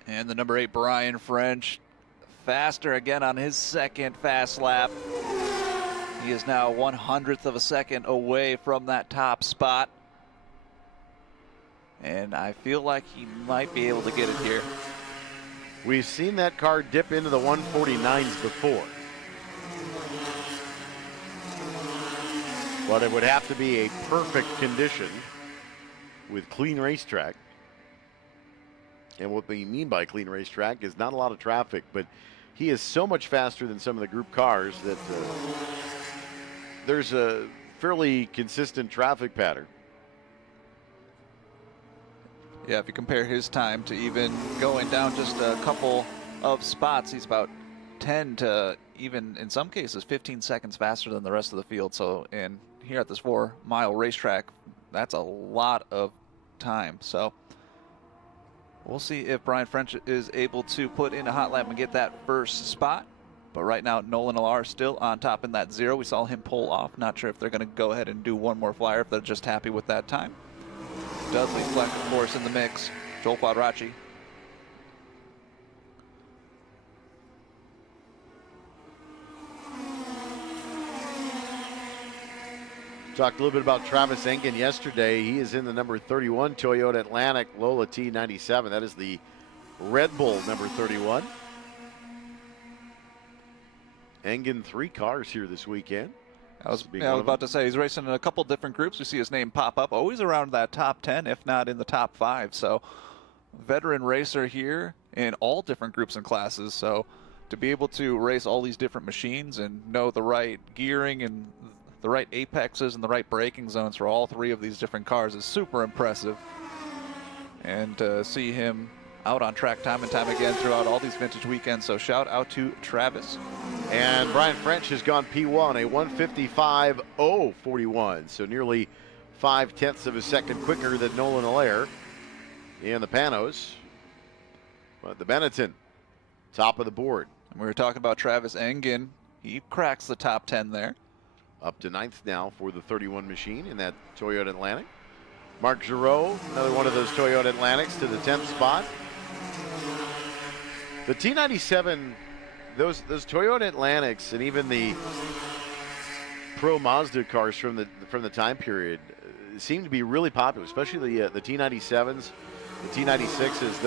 And the number 8, Brian French, faster again on his second fast lap. He is now 1/100th of a second away from that top spot. And I feel like he might be able to get it here. We've seen that car dip into the 149s before. But it would have to be a perfect condition with clean racetrack. And what we mean by clean racetrack is not a lot of traffic, but he is so much faster than some of the group cars that there's a fairly consistent traffic pattern. Yeah, if you compare his time to even going down just a couple of spots, he's about 10 to even, in some cases, 15 seconds faster than the rest of the field. So, and here at this 4-mile racetrack, that's a lot of time. So we'll see if Brian French is able to put in a hot lap and get that first spot. But right now, Nolan Alar still on top in that 0. We saw him pull off. Not sure if they're going to go ahead and do one more flyer, if they're just happy with that time. Dudley Fleck, of course, in the mix. Joel Quadracci. Talked a little bit about Travis Engen yesterday. He is in the number 31 Toyota Atlantic Lola T97. That is the Red Bull number 31. Engen 3 cars here this weekend. I was about to say, he's racing in a couple different groups. We see his name pop up, always around that top 10, if not in the top 5. So, veteran racer here in all different groups and classes. So, to be able to race all these different machines and know the right gearing and the right apexes and the right braking zones for all 3 of these different cars is super impressive. And to see him out on track time and time again throughout all these vintage weekends. So shout out to Travis. And Brian French has gone P1, a 1:55.041, so nearly 0.5 of a second quicker than Nolan Alar in the Panos. But the Benetton, top of the board. And we were talking about Travis Engen. He cracks the top 10 there. Up to 9th now for the 31 machine in that Toyota Atlantic. Mark Giroux, another one of those Toyota Atlantics, to the 10th spot. The T97, those Toyota Atlantics, and even the Pro Mazda cars from the time period seem to be really popular, especially the T97s, the T96s.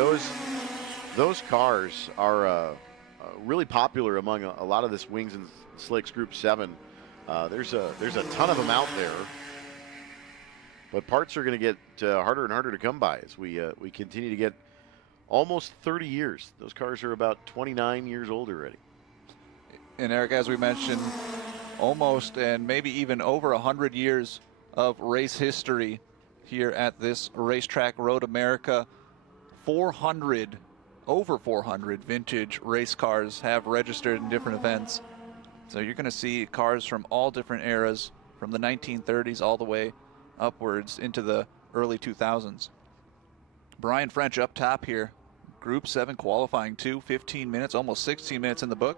Those cars are really popular among a lot of this Wings and Slicks Group 7. There's a ton of them out there, but parts are going to get harder and harder to come by as we continue to get almost 30 years. Those cars are about 29 years old already. And Eric, as we mentioned, almost and maybe even over 100 years of race history here at this racetrack, Road America. Over 400 vintage race cars have registered in different events. So you're going to see cars from all different eras, from the 1930s all the way upwards into the early 2000s. Brian French up top here. Group 7 qualifying 2, 15 minutes, almost 16 minutes in the book.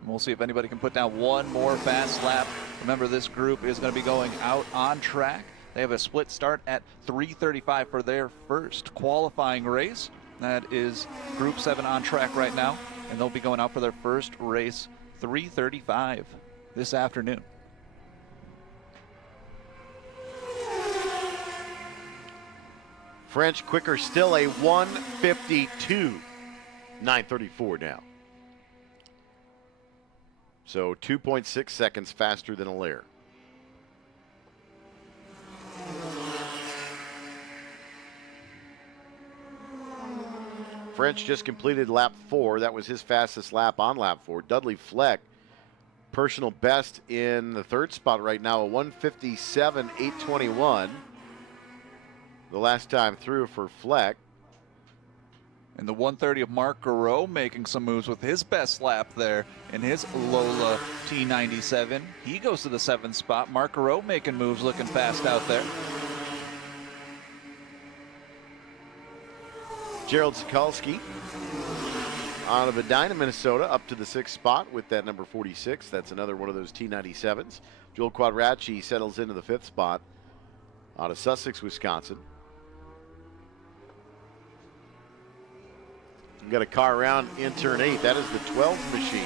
And we'll see if anybody can put down one more fast lap. Remember, this group is going to be going out on track. They have a split start at 3:35 for their first qualifying race. That is Group 7 on track right now, and they'll be going out for their first race 3:35 this afternoon. French quicker still, a 1:52. 9:34 now. So 2.6 seconds faster than Allaire. French just completed lap 4. That was his fastest lap on lap 4. Dudley Fleck, personal best in the third spot right now, a 1:57.821. The last time through for Fleck. And the 130 of Mark Garreau making some moves with his best lap there in his Lola T97. He goes to the 7th spot. Mark Garreau making moves, looking fast out there. Gerald Sikalski out of Edina, Minnesota, up to the 6th spot with that number 46. That's another one of those T97s. Joel Quadracci settles into the 5th spot out of Sussex, Wisconsin. We've got a car around in turn 8. That is the 12th machine.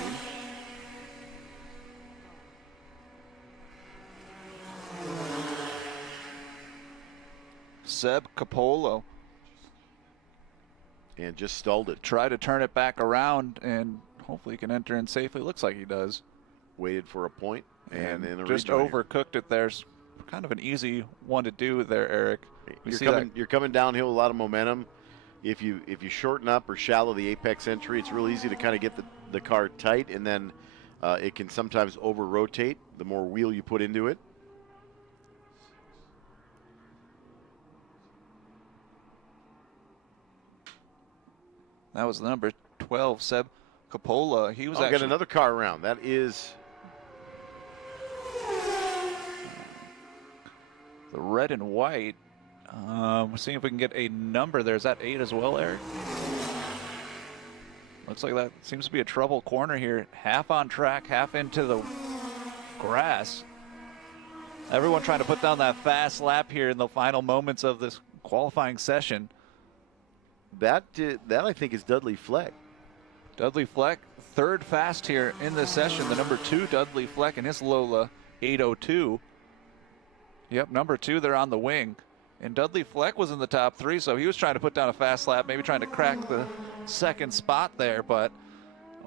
Seb Capolo. And just stalled it. Try to turn it back around, and hopefully he can enter in safely. Looks like he does. Waited for a point, and then just overcooked it there. Kind of an easy one to do there, Eric. You're coming downhill, a lot of momentum. If you shorten up or shallow the apex entry, it's real easy to kind of get the car tight, and then it can sometimes over-rotate the more wheel you put into it. That was the number 12, Seb Capola. He was got another car around. That is the red and white. We're seeing if we can get a number there. Is that 8 as well, Eric? Looks like that seems to be a trouble corner here. Half on track, half into the grass. Everyone trying to put down that fast lap here in the final moments of this qualifying session. That I think is Dudley Fleck. Dudley Fleck, third fast here in this session. The number 2, Dudley Fleck, and his Lola 802. Yep, number 2 there on the wing. And Dudley Fleck was in the top 3, so he was trying to put down a fast lap, maybe trying to crack the 2nd spot there, but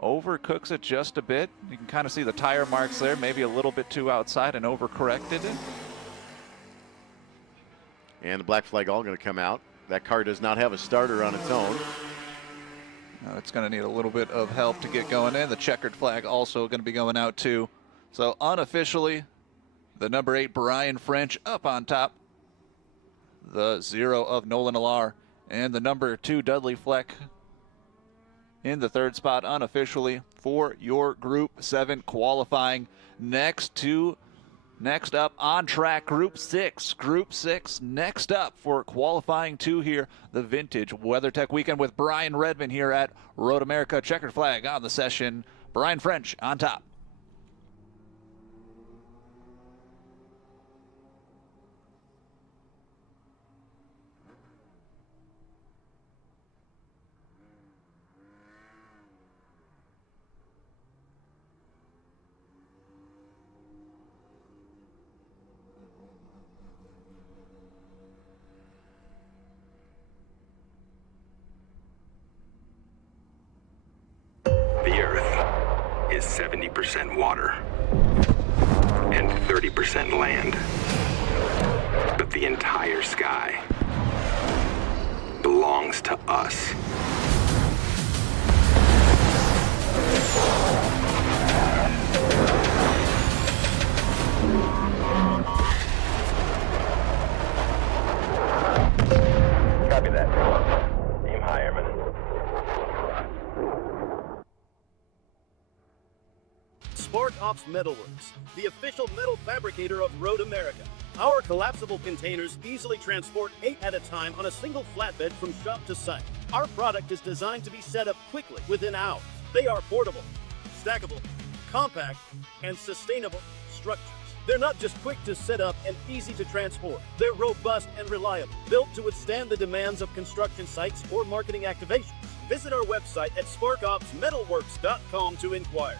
overcooks it just a bit. You can kind of see the tire marks there, maybe a little bit too outside and overcorrected it. And the black flag all going to come out. That car does not have a starter on its own. Now it's going to need a little bit of help to get going in. The checkered flag also going to be going out too. So unofficially, the number 8 Brian French up on top. The 0 of Nolan Alar, and the number 2 Dudley Fleck in the 3rd spot unofficially for your Group 7 qualifying. Next up on track, Group 6. Group 6 next up for qualifying 2 here, the Vintage WeatherTech Weekend with Brian Redman here at Road America. Checkered flag on the session. Brian French on top. The Earth is 70% water and 30% land. But the entire sky belongs to us. Copy that. Aim high, Airman. Spark Ops Metalworks, the official metal fabricator of Road America. Our collapsible containers easily transport 8 at a time on a single flatbed from shop to site. Our product is designed to be set up quickly within hours. They are portable, stackable, compact, and sustainable structures. They're not just quick to set up and easy to transport. They're robust and reliable, built to withstand the demands of construction sites or marketing activations. Visit our website at sparkopsmetalworks.com to inquire.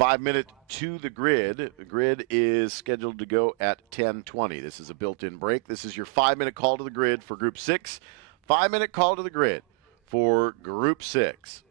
5-minute to the grid. The grid is scheduled to go at 10:20. This is a built-in break. This is your 5-minute call to the grid for Group 6. 5-minute call to the grid for Group 6.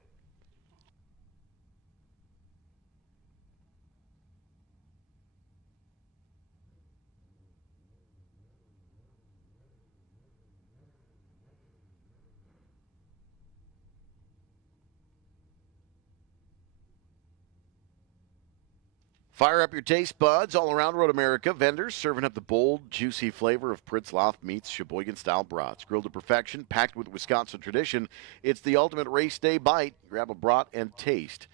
Fire up your taste buds all around Road America. Vendors serving up the bold, juicy flavor of Pritzloff meets Sheboygan-style brats. Grilled to perfection, packed with Wisconsin tradition. It's the ultimate race day bite. Grab a brat and taste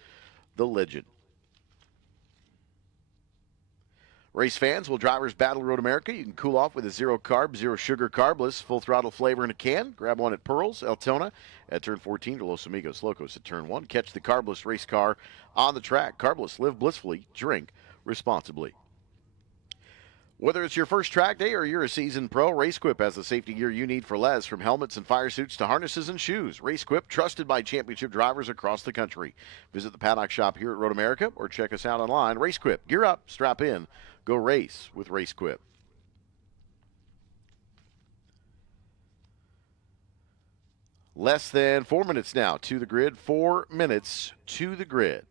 the legend. Race fans, while drivers battle Road America, you can cool off with a zero-carb, zero-sugar carbless, full-throttle flavor in a can. Grab one at Pearls, Eltona, at Turn 14, or Los Amigos Locos at Turn 1. Catch the carbless race car on the track. Carbless, live blissfully, drink responsibly. Whether it's your first track day or you're a seasoned pro, RaceQuip has the safety gear you need for Les, from helmets and fire suits to harnesses and shoes. RaceQuip, trusted by championship drivers across the country. Visit the paddock shop here at Road America or check us out online. RaceQuip, gear up, strap in, go race with RaceQuip. Less than 4 minutes now to the grid. 4 minutes to the grid.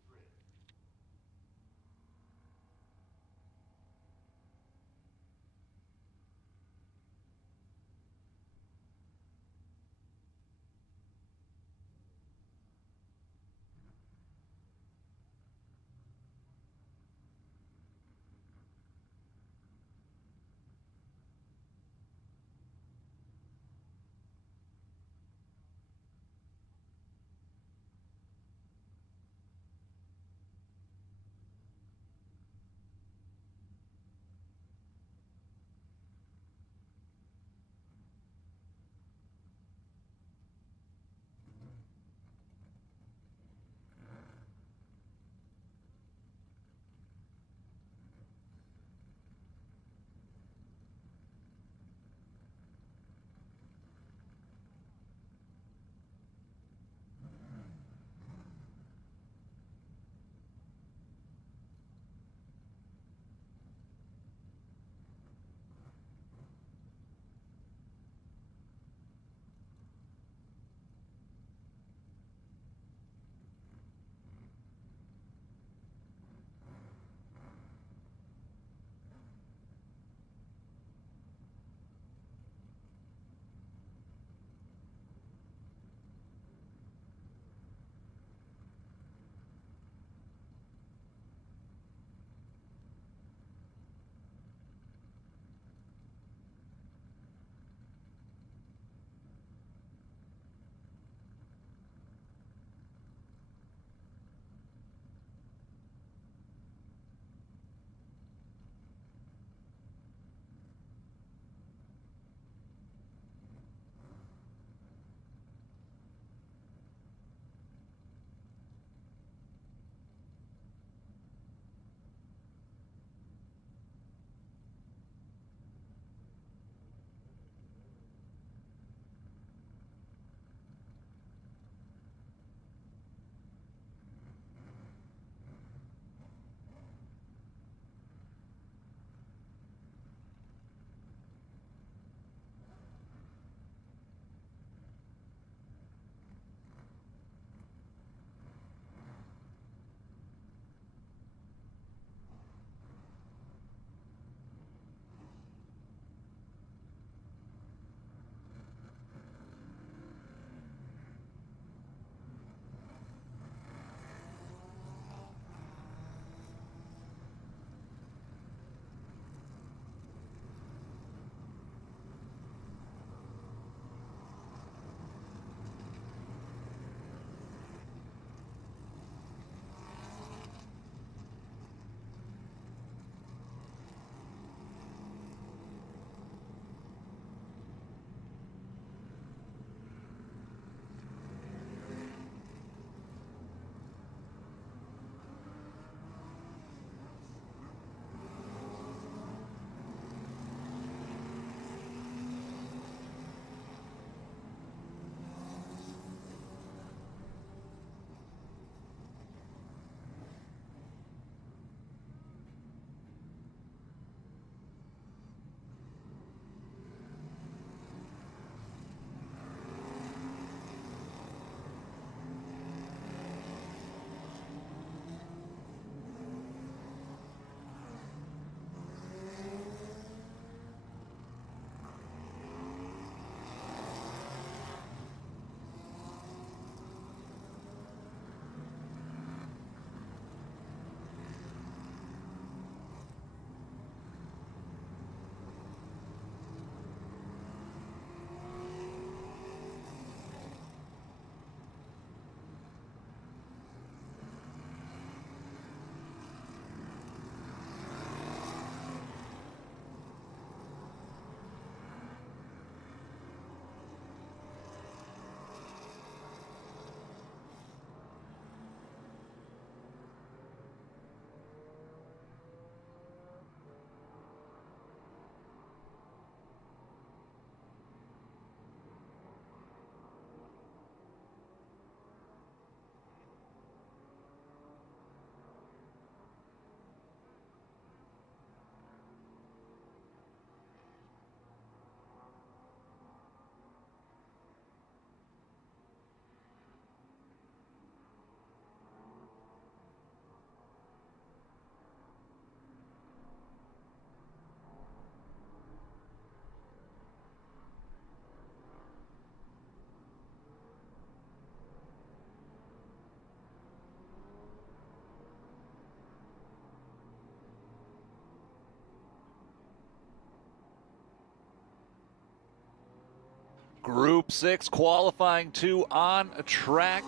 Group 6 qualifying 2 on track.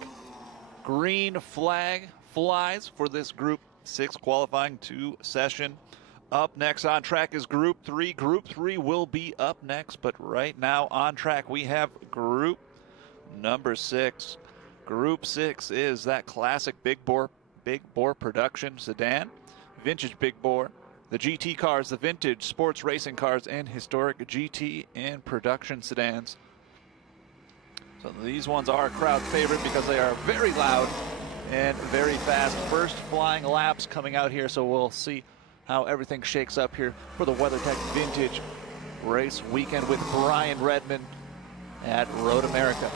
Green flag flies for this Group 6 qualifying 2 session. Up next on track is Group 3. Group 3 will be up next, but right now on track we have Group number 6. Group 6 is that classic big bore production sedan, vintage big bore, the GT cars, the vintage sports racing cars, and historic GT and production sedans. So these ones are a crowd favorite because they are very loud and very fast. First flying laps coming out here, so we'll see how everything shakes up here for the WeatherTech Vintage Race Weekend with Brian Redman at Road America.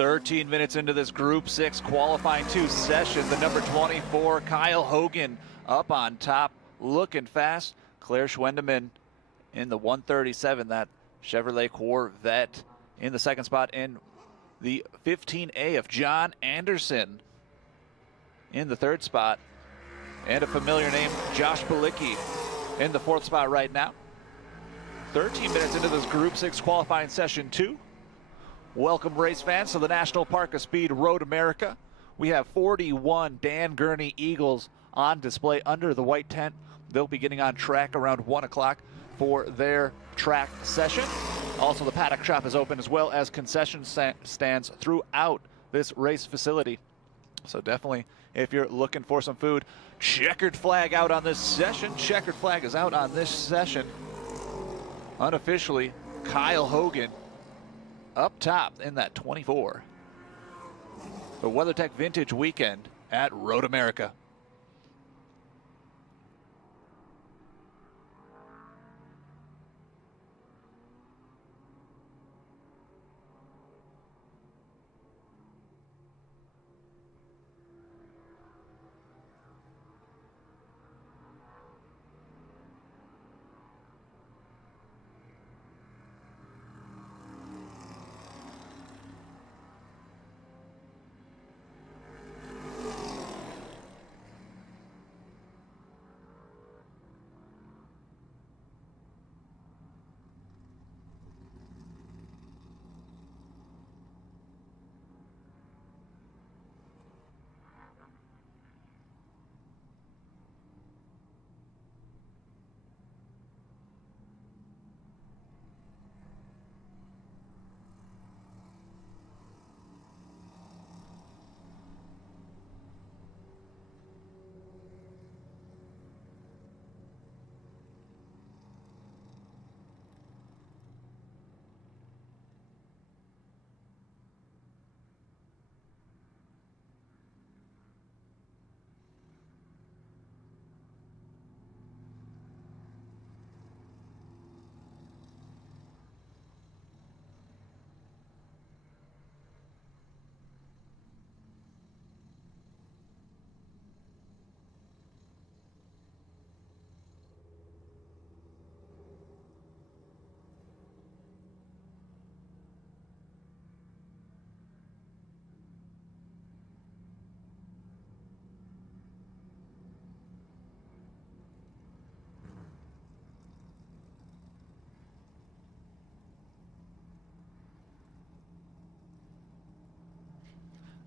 13 minutes into this Group 6 qualifying 2 session, the number 24, Kyle Hogan, up on top, looking fast. Claire Schwendeman in the 137, that Chevrolet Corvette in the second spot, and the 15A of John Anderson in the third spot, and a familiar name, Josh Balicki, in the fourth spot right now. 13 minutes into this Group 6 qualifying session 2. Welcome, race fans, to the National Park of Speed Road America. We have 41 Dan Gurney Eagles on display under the white tent. They'll be getting on track around 1 o'clock for their track session. Also, the paddock shop is open, as well as concession stands throughout this race facility. So definitely, if you're looking for some food, checkered flag out on this session. Checkered flag is out on this session. Unofficially, Kyle Hogan up top in that 24. The WeatherTech Vintage Weekend at Road America.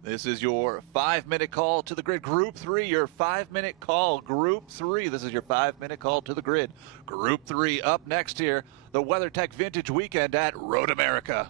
This is your 5-minute call to the grid. Group 3, your 5-minute call. Group 3, this is your 5-minute call to the grid. Group 3 up next here, the WeatherTech Vintage Weekend at Road America.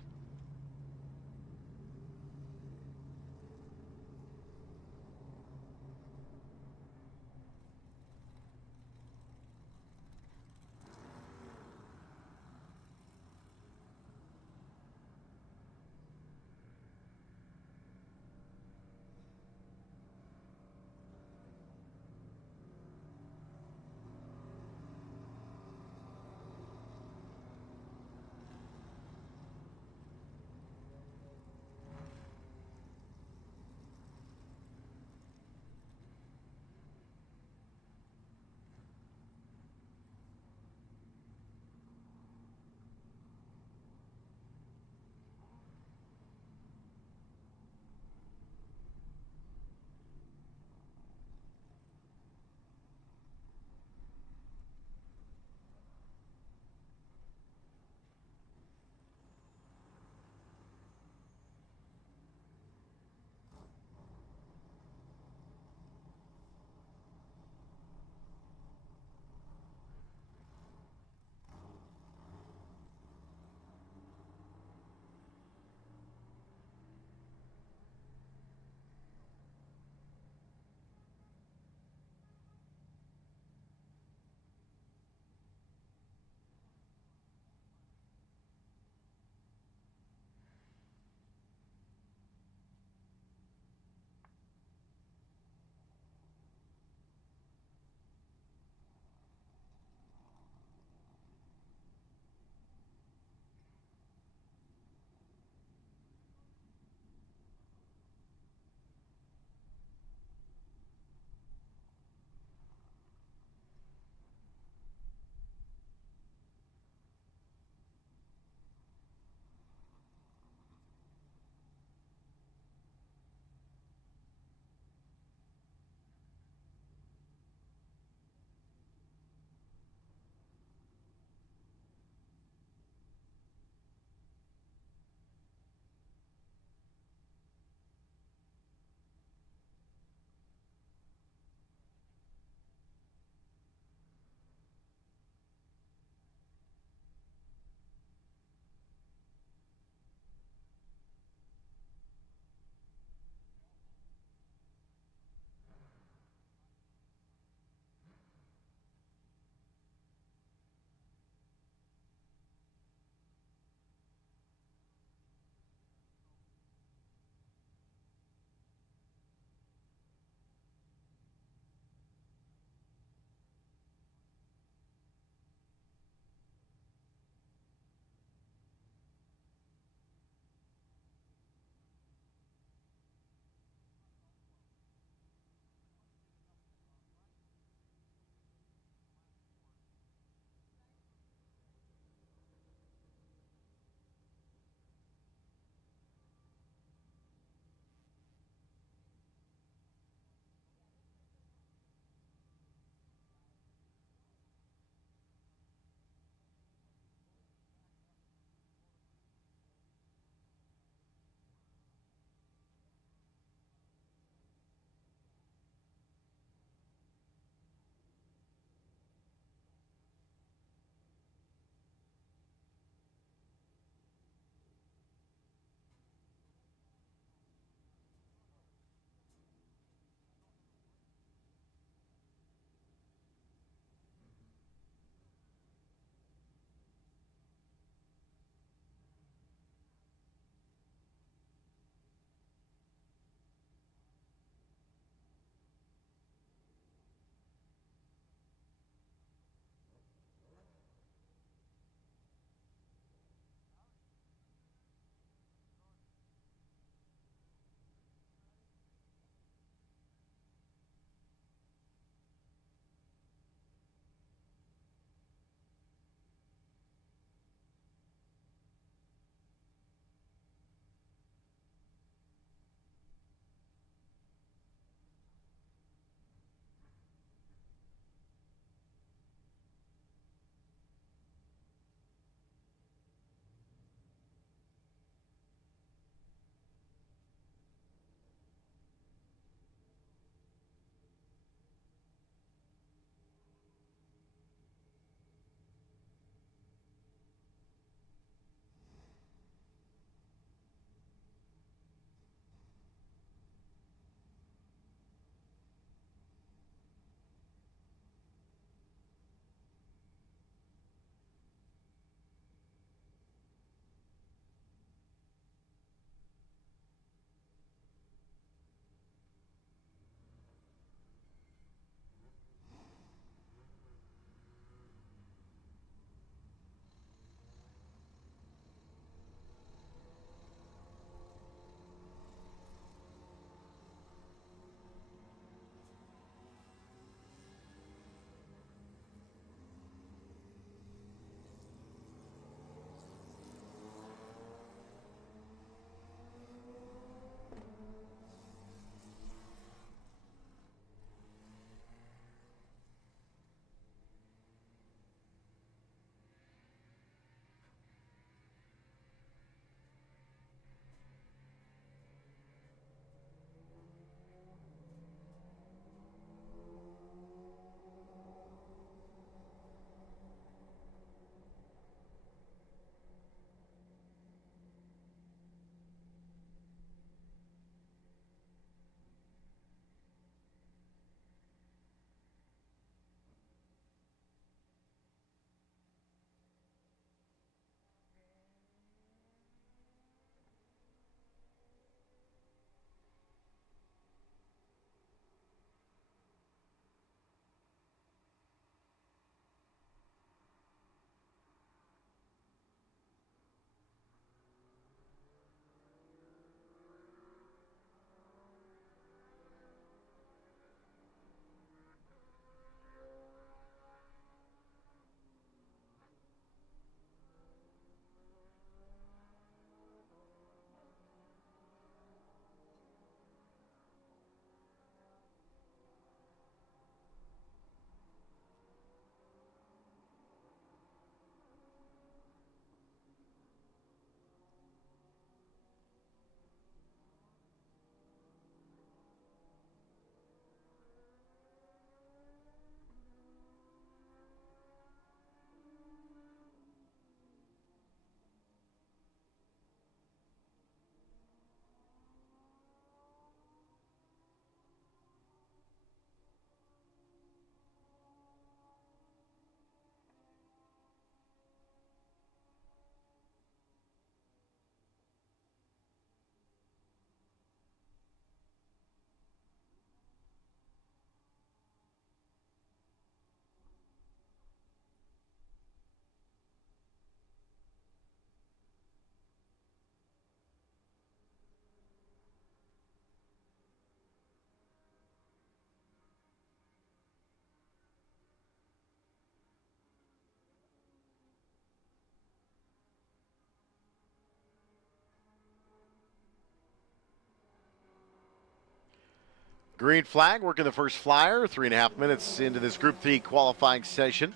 Green flag working the first flyer, 3.5 minutes into this Group 3 qualifying session.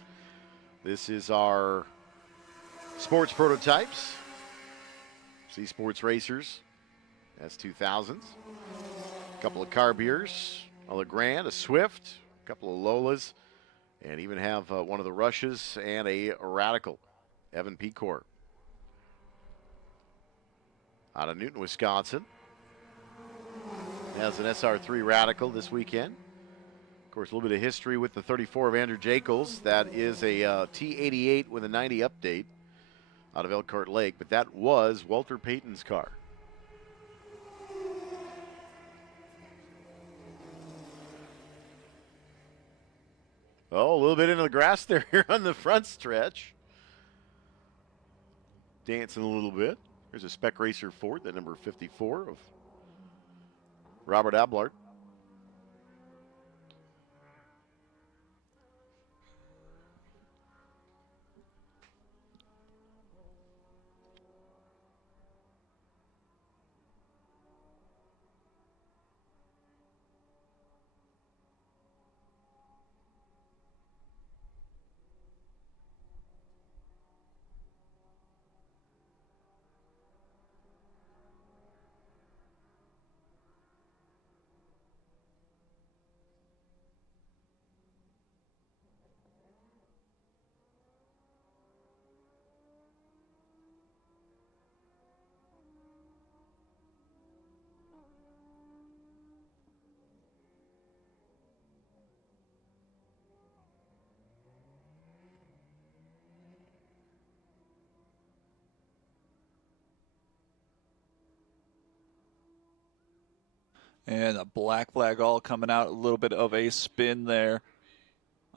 This is our sports prototypes. C Sports Racers, S2000s. A couple of carbiers, a LeGrand, a Swift, a couple of Lolas, and even have one of the Rushes and a Radical, Evan Pecor. Out of Newton, Wisconsin. Has an SR3 Radical this weekend. Of course, a little bit of history with the 34 of Andrew Jacobs. That is a T88 with a 90 update out of Elkhart Lake, but that was Walter Payton's car. Oh, a little bit into the grass there here on the front stretch. Dancing a little bit. There's a Spec Racer Ford, that number 54 of Robert Ablard. And a black flag all coming out, a little bit of a spin there.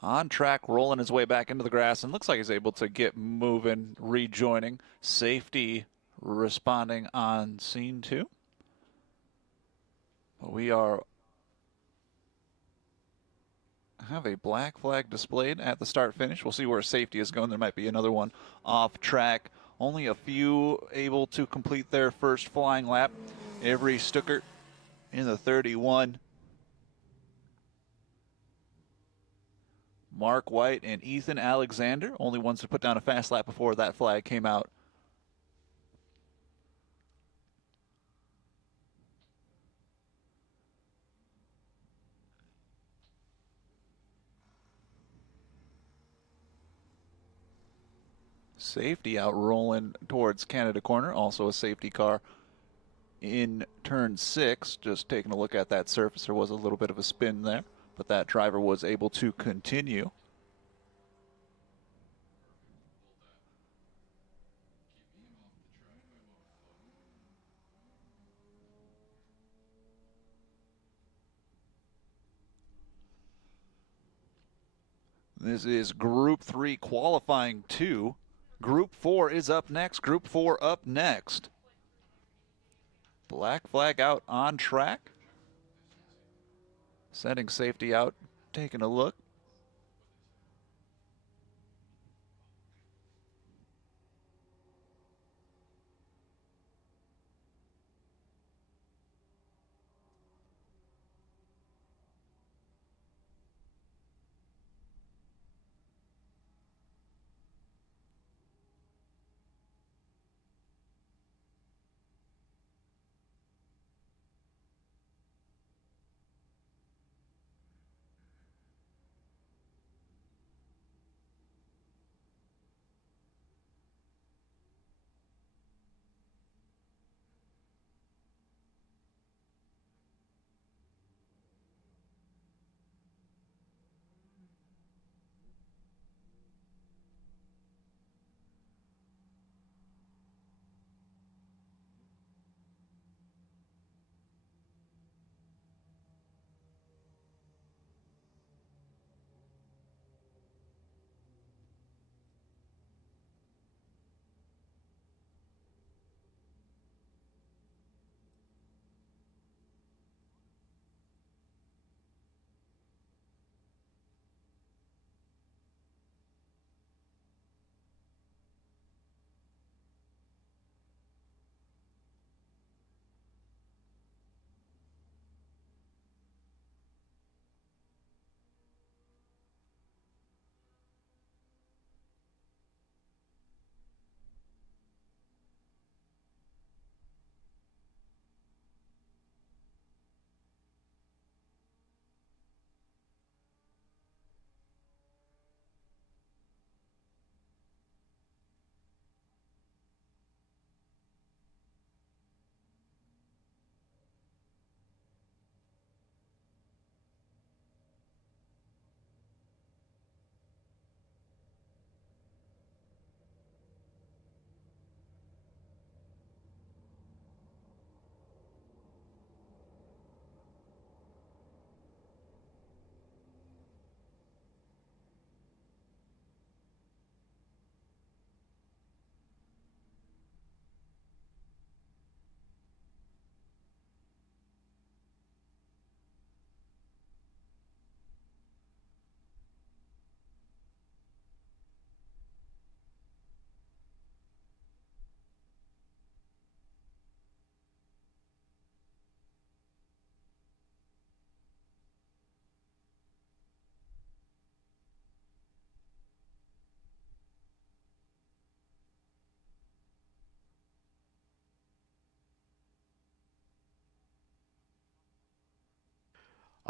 On track, rolling his way back into the grass, and looks like he's able to get moving, rejoining. Safety responding on scene too. But we have a black flag displayed at the start finish. We'll see where safety is going. There might be another one off track. Only a few able to complete their first flying lap. Avery Stuckert in the 31. Mark White and Ethan Alexander, only ones to put down a fast lap before that flag came out. Safety out rolling towards Canada Corner, also a safety car in turn 6. Just taking a look at that surface, there was a little bit of a spin there, but that driver was able to continue. This is Group 3 qualifying 2. Group 4 is up next. Group 4 up next. Black flag out on track. Setting safety out, taking a look.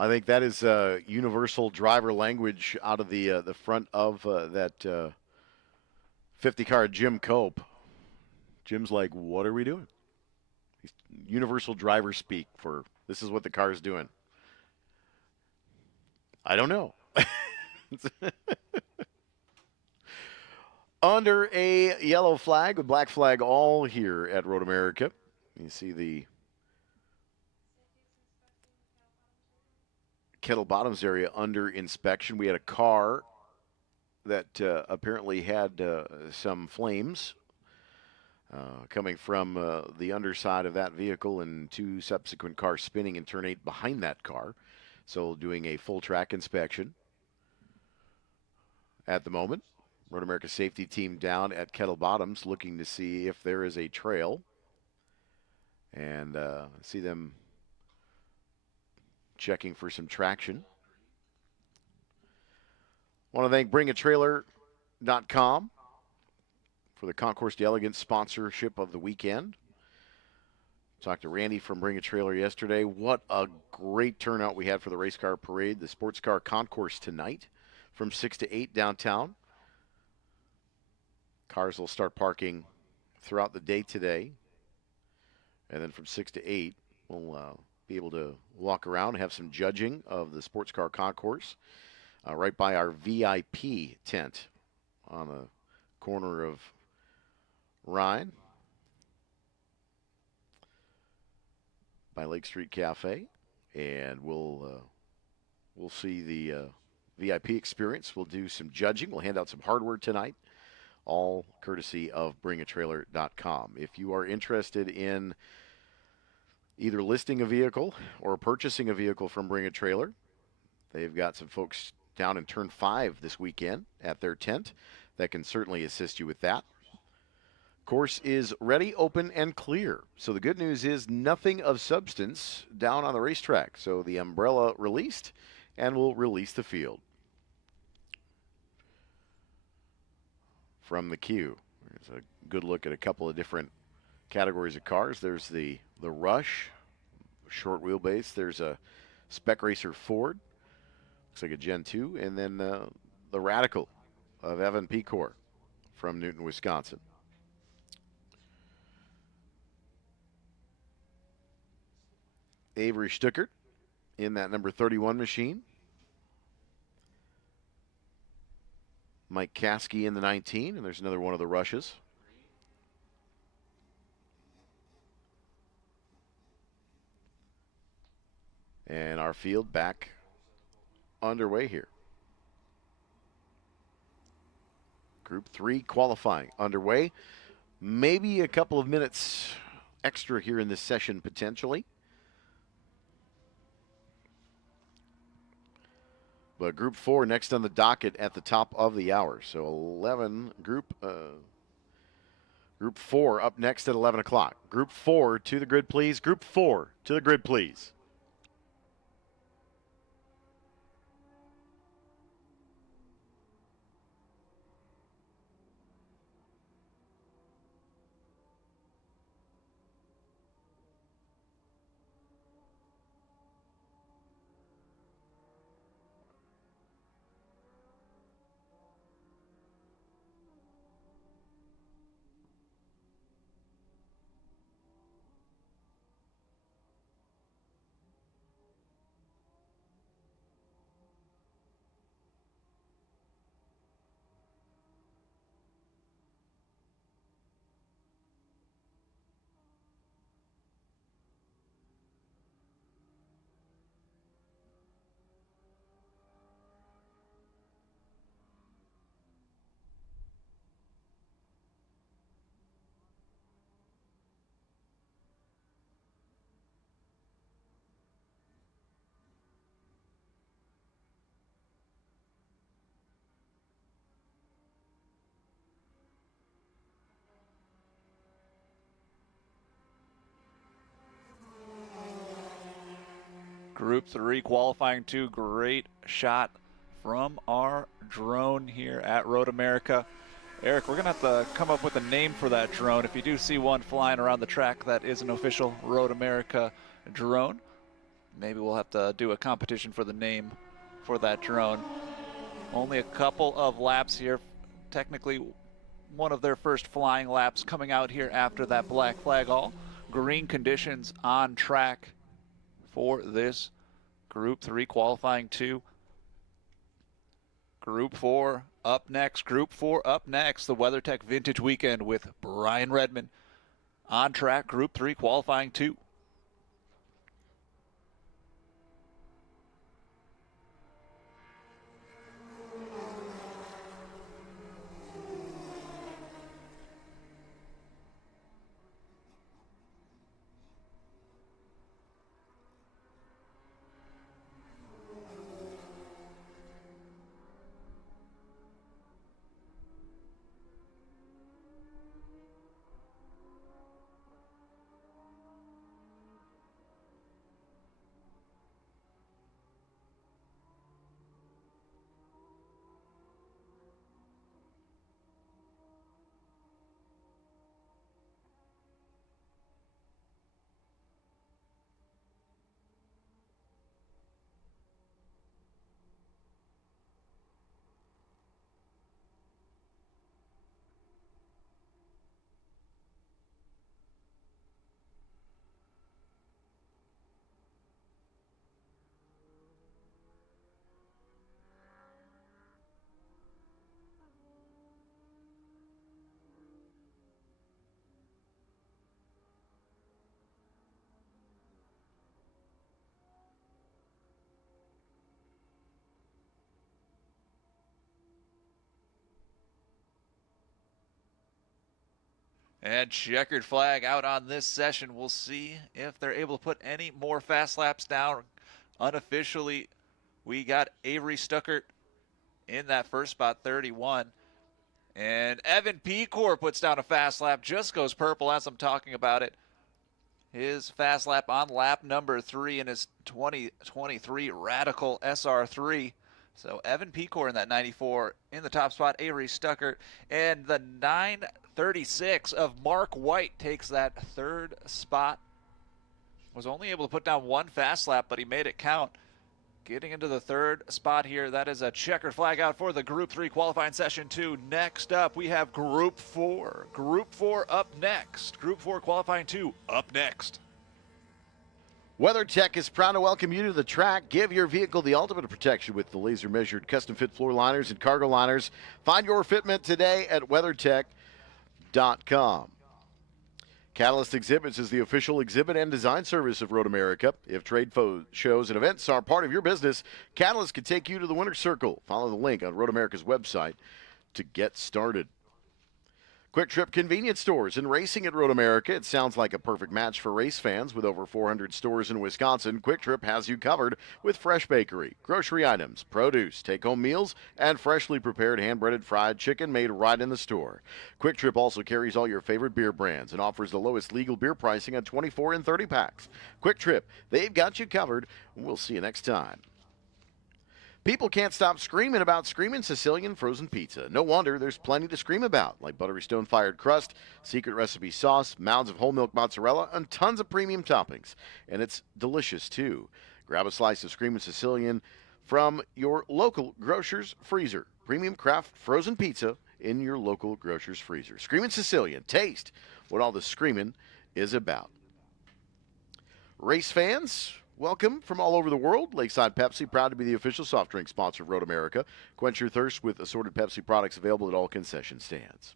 I think that is universal driver language out of the front of that 50 car, Jim Cope. Jim's like, what are we doing? Universal driver speak for this is what the car is doing. I don't know. Under a yellow flag with black flag all here at Road America. You see the Kettle Bottoms area under inspection. We had a car that apparently had some flames coming from the underside of that vehicle, and 2 subsequent cars spinning in turn 8 behind that car. So doing a full track inspection at the moment. Road America safety team down at Kettle Bottoms looking to see if there is a trail. And see them checking for some traction. Want to thank BringATrailer.com for the Concourse d'Elegance sponsorship of the weekend. Talked to Randy from Bring a Trailer yesterday. What a great turnout we had for the race car parade, the sports car concourse tonight from 6 to 8 downtown. Cars will start parking throughout the day today. And then from 6 to 8, we'll be able to walk around and have some judging of the sports car concourse right by our VIP tent on the corner of Rhine by Lake Street Cafe. And we'll see the VIP experience. We'll do some judging. We'll hand out some hardware tonight, all courtesy of BringATrailer.com. If you are interested in either listing a vehicle or purchasing a vehicle from Bring a Trailer, they've got some folks down in Turn 5 this weekend at their tent that can certainly assist you with that. Course is ready, open, and clear. So the good news is nothing of substance down on the racetrack. So the umbrella released, and we'll release the field. From the queue, there's a good look at a couple of different categories of cars. There's the Rush, short wheelbase. There's a Spec Racer Ford, looks like a Gen 2, and then the Radical of Evan Pecor from Newton, Wisconsin. Avery Stuckert in that number 31 machine. Mike Caskey in the 19, and there's another one of the Rushes. And our field back underway here. Group 3 qualifying underway. Maybe a couple of minutes extra here in this session potentially. But Group 4 next on the docket at the top of the hour. So 11 Group 4 up next at 11 o'clock. Group 4 to the grid, please. Group 4 to the grid, please. Group 3 qualifying 2. Great shot from our drone here at Road America. Eric, we're going to have to come up with a name for that drone. If you do see one flying around the track that is an official Road America drone, Maybe we'll have to do a competition for the name for that drone. Only a couple of laps here. Technically, one of their first flying laps coming out here after that black flag. All green conditions on track for this Group 3 qualifying 2. Group 4 up next. Group 4 up next. The WeatherTech Vintage Weekend with Brian Redman on track. Group 3 qualifying 2. And checkered flag out on this session. We'll see if they're able to put any more fast laps down. Unofficially, we got Avery Stuckert in that first spot, 31. And Evan Pecor puts down a fast lap, just goes purple as I'm talking about it. His fast lap on lap number 3 in his 2023 Radical SR3. So Evan Pecor in that 94 in the top spot, Avery Stuckert. And the 936 of Mark White takes that third spot. Was only able to put down one fast lap, but he made it count. Getting into the third spot here, that is a checkered flag out for the Group 3 qualifying session 2. Next up, we have Group 4. Group 4 up next. Group 4 qualifying 2 up next. WeatherTech is proud to welcome you to the track. Give your vehicle the ultimate protection with the laser-measured custom-fit floor liners and cargo liners. Find your fitment today at WeatherTech.com. Catalyst Exhibits is the official exhibit and design service of Road America. If trade shows and events are part of your business, Catalyst can take you to the winner's circle. Follow the link on Road America's website to get started. Quick Trip convenience stores and racing at Road America. It sounds like a perfect match for race fans. With over 400 stores in Wisconsin, Quick Trip has you covered with fresh bakery, grocery items, produce, take-home meals, and freshly prepared hand-breaded fried chicken made right in the store. Quick Trip also carries all your favorite beer brands and offers the lowest legal beer pricing on 24 and 30 packs. Quick Trip, they've got you covered. We'll see you next time. People can't stop screaming about Screamin' Sicilian frozen pizza. No wonder, there's plenty to scream about, like buttery stone-fired crust, secret recipe sauce, mounds of whole milk mozzarella, and tons of premium toppings. And it's delicious, too. Grab a slice of Screamin' Sicilian from your local grocer's freezer. Premium craft frozen pizza in your local grocer's freezer. Screamin' Sicilian. Taste what all the screaming is about. Race fans, welcome from all over the world. Lakeside Pepsi, proud to be the official soft drink sponsor of Road America. Quench your thirst with assorted Pepsi products available at all concession stands.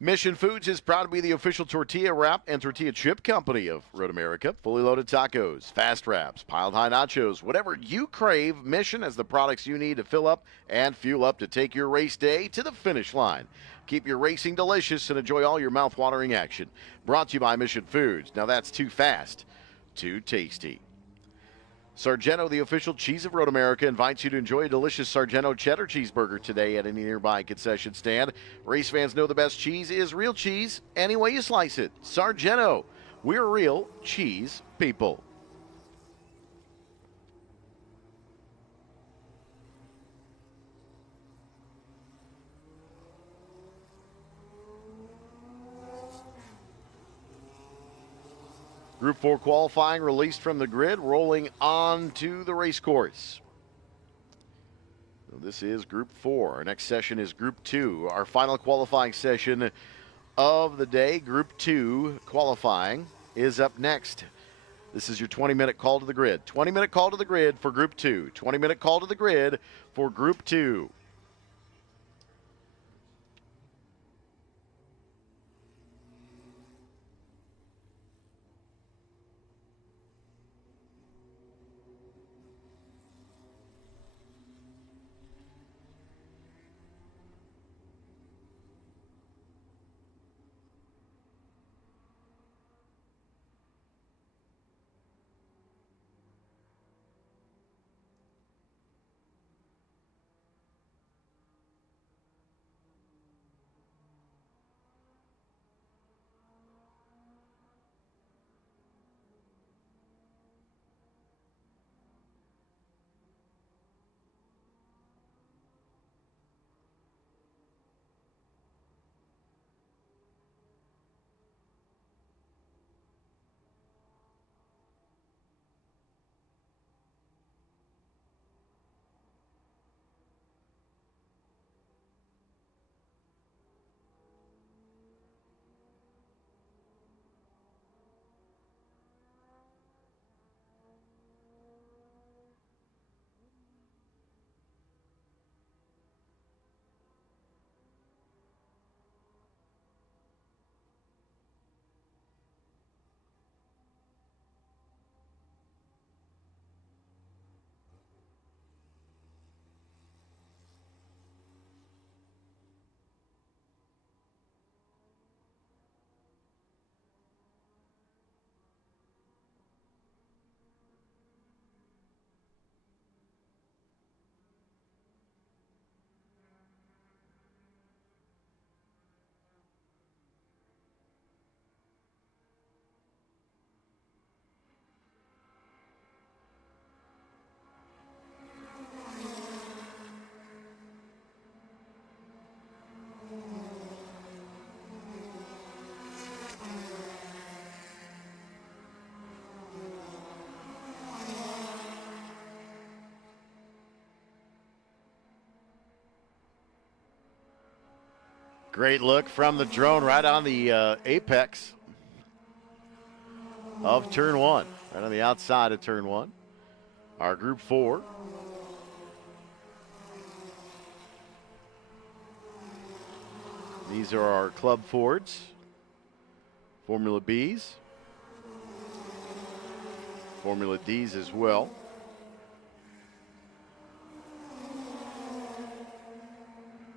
Mission Foods is proud to be the official tortilla wrap and tortilla chip company of Road America. Fully loaded tacos, fast wraps, piled high nachos, whatever you crave, Mission has the products you need to fill up and fuel up to take your race day to the finish line. Keep your racing delicious and enjoy all your mouth-watering action. Brought to you by Mission Foods. Now that's too fast. Too tasty. Sargento, the official cheese of Road America, invites you to enjoy a delicious Sargento cheddar cheeseburger today at any nearby concession stand. Race fans know the best cheese is real cheese, any way you slice it. Sargento, we're real cheese people. Group 4 qualifying released from the grid, rolling on to the race course. So this is Group 4. Our next session is Group 2. Our final qualifying session of the day, Group 2 qualifying, is up next. This is your 20-minute call to the grid. 20-minute call to the grid for Group 2. 20-minute call to the grid for Group 2. Great look from the drone right on the apex of turn 1, right on the outside of turn 1. Our Group 4. These are our Club Fords, Formula Bs, Formula Ds as well.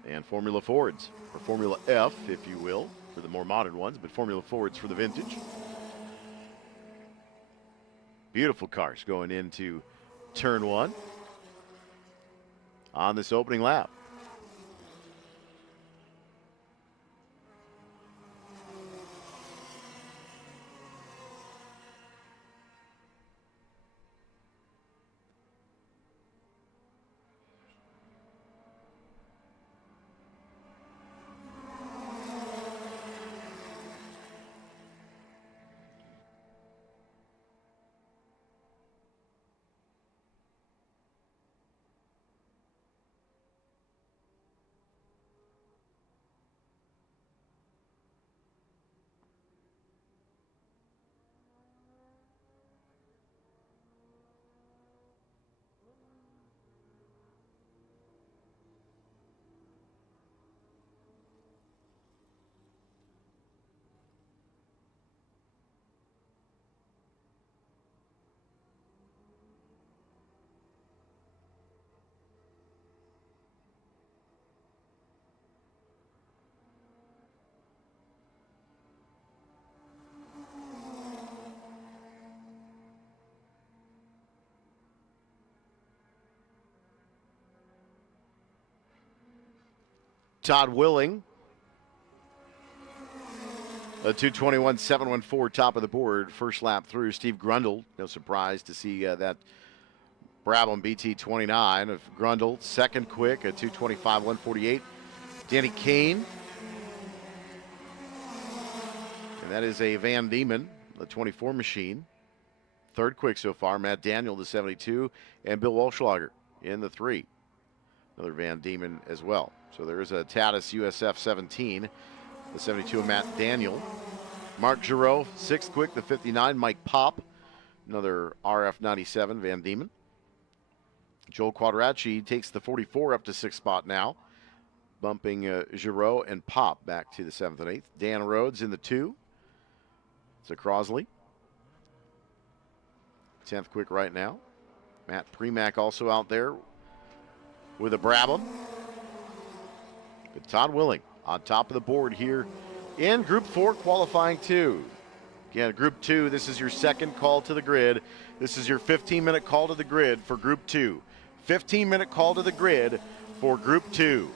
And Formula Fords, or Formula F, if you will, for the more modern ones, but Formula Fords for the vintage. Beautiful cars going into turn 1 on this opening lap. Todd Willing, a 221.714 top of the board, first lap through. Steve Grundle, no surprise to see that Brabham BT29 of Grundle, second quick, a 225.148. Danny Kane, and that is a Van Diemen the 24 machine. Third quick so far, Matt Daniel, the 72, and Bill Walschlager in the 3. Another Van Diemen as well. So there is a Tatis USF 17, the 72 of Matt Daniel. Mark Giroux, 6th quick, the 59, Mike Pop, another RF 97 Van Diemen. Joel Quadracci takes the 44 up to 6th spot now, bumping Giroux and Pop back to the 7th and 8th. Dan Rhodes in the 2. It's a Crosley. 10th quick right now. Matt Premack also out there with a Brabham. But Todd Willing on top of the board here in Group 4 qualifying 2. Again, Group 2, this is your second call to the grid. This is your 15-minute call to the grid for Group 2. 15-minute call to the grid for Group 2.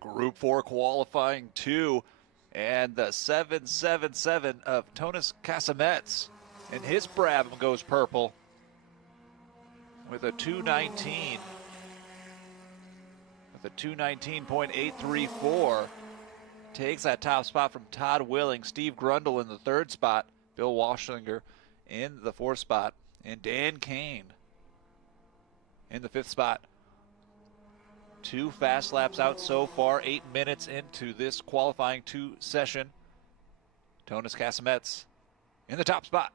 Group 4 qualifying 2, and the 777 of Tonis Casamets, and his Brabham goes purple with a 219. With a 219.834. Takes that top spot from Todd Willing. Steve Grundle in the 3rd spot. Bill Washlinger in the 4th spot. And Dan Kane in the 5th spot. 2 fast laps out so far, 8 minutes into this qualifying 2 session. Tonis Casamets in the top spot.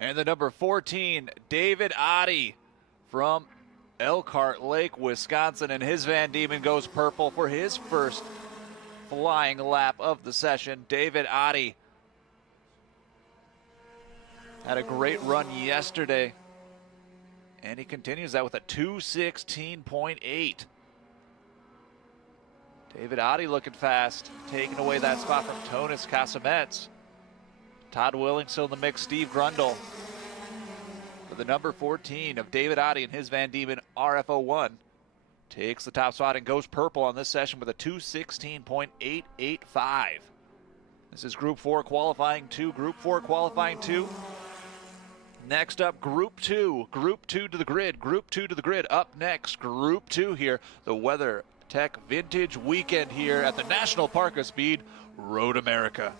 And the number 14, David Oddie from Elkhart Lake, Wisconsin, and his Van Diemen goes purple for his first flying lap of the session. David Oddie had a great run yesterday, and he continues that with a 216.8. David Oddie looking fast, taking away that spot from Tonis Casamets. Todd Willing still in the mix. Steve Grundle for the number 14 of David Oddie and his Van Diemen RF01 takes the top spot and goes purple on this session with a 216.885. This is Group 4 qualifying 2. Group 4 qualifying 2. Next up, Group 2. Group 2 to the grid. Group 2 to the grid. Up next, Group 2 here. The WeatherTech Vintage Weekend here at the National Park of Speed, Road America.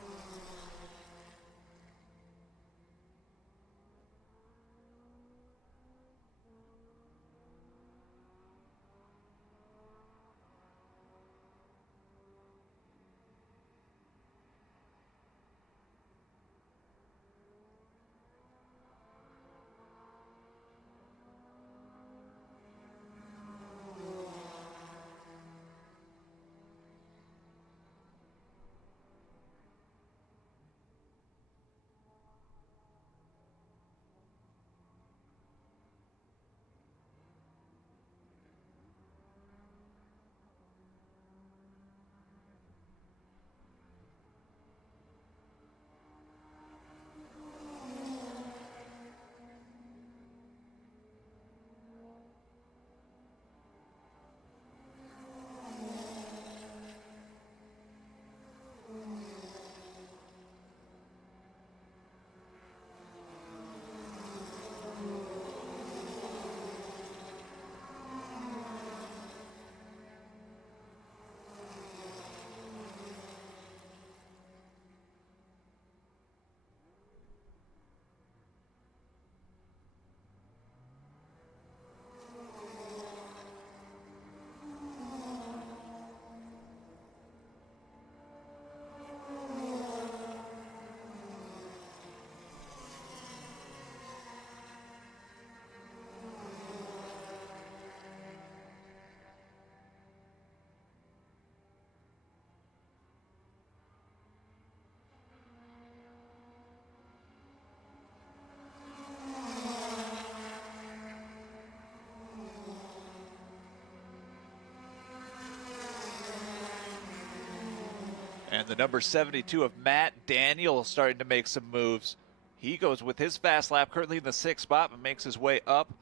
And the number 72 of Matt Daniel starting to make some moves. He goes with his fast lap currently in the 6th spot and makes his way up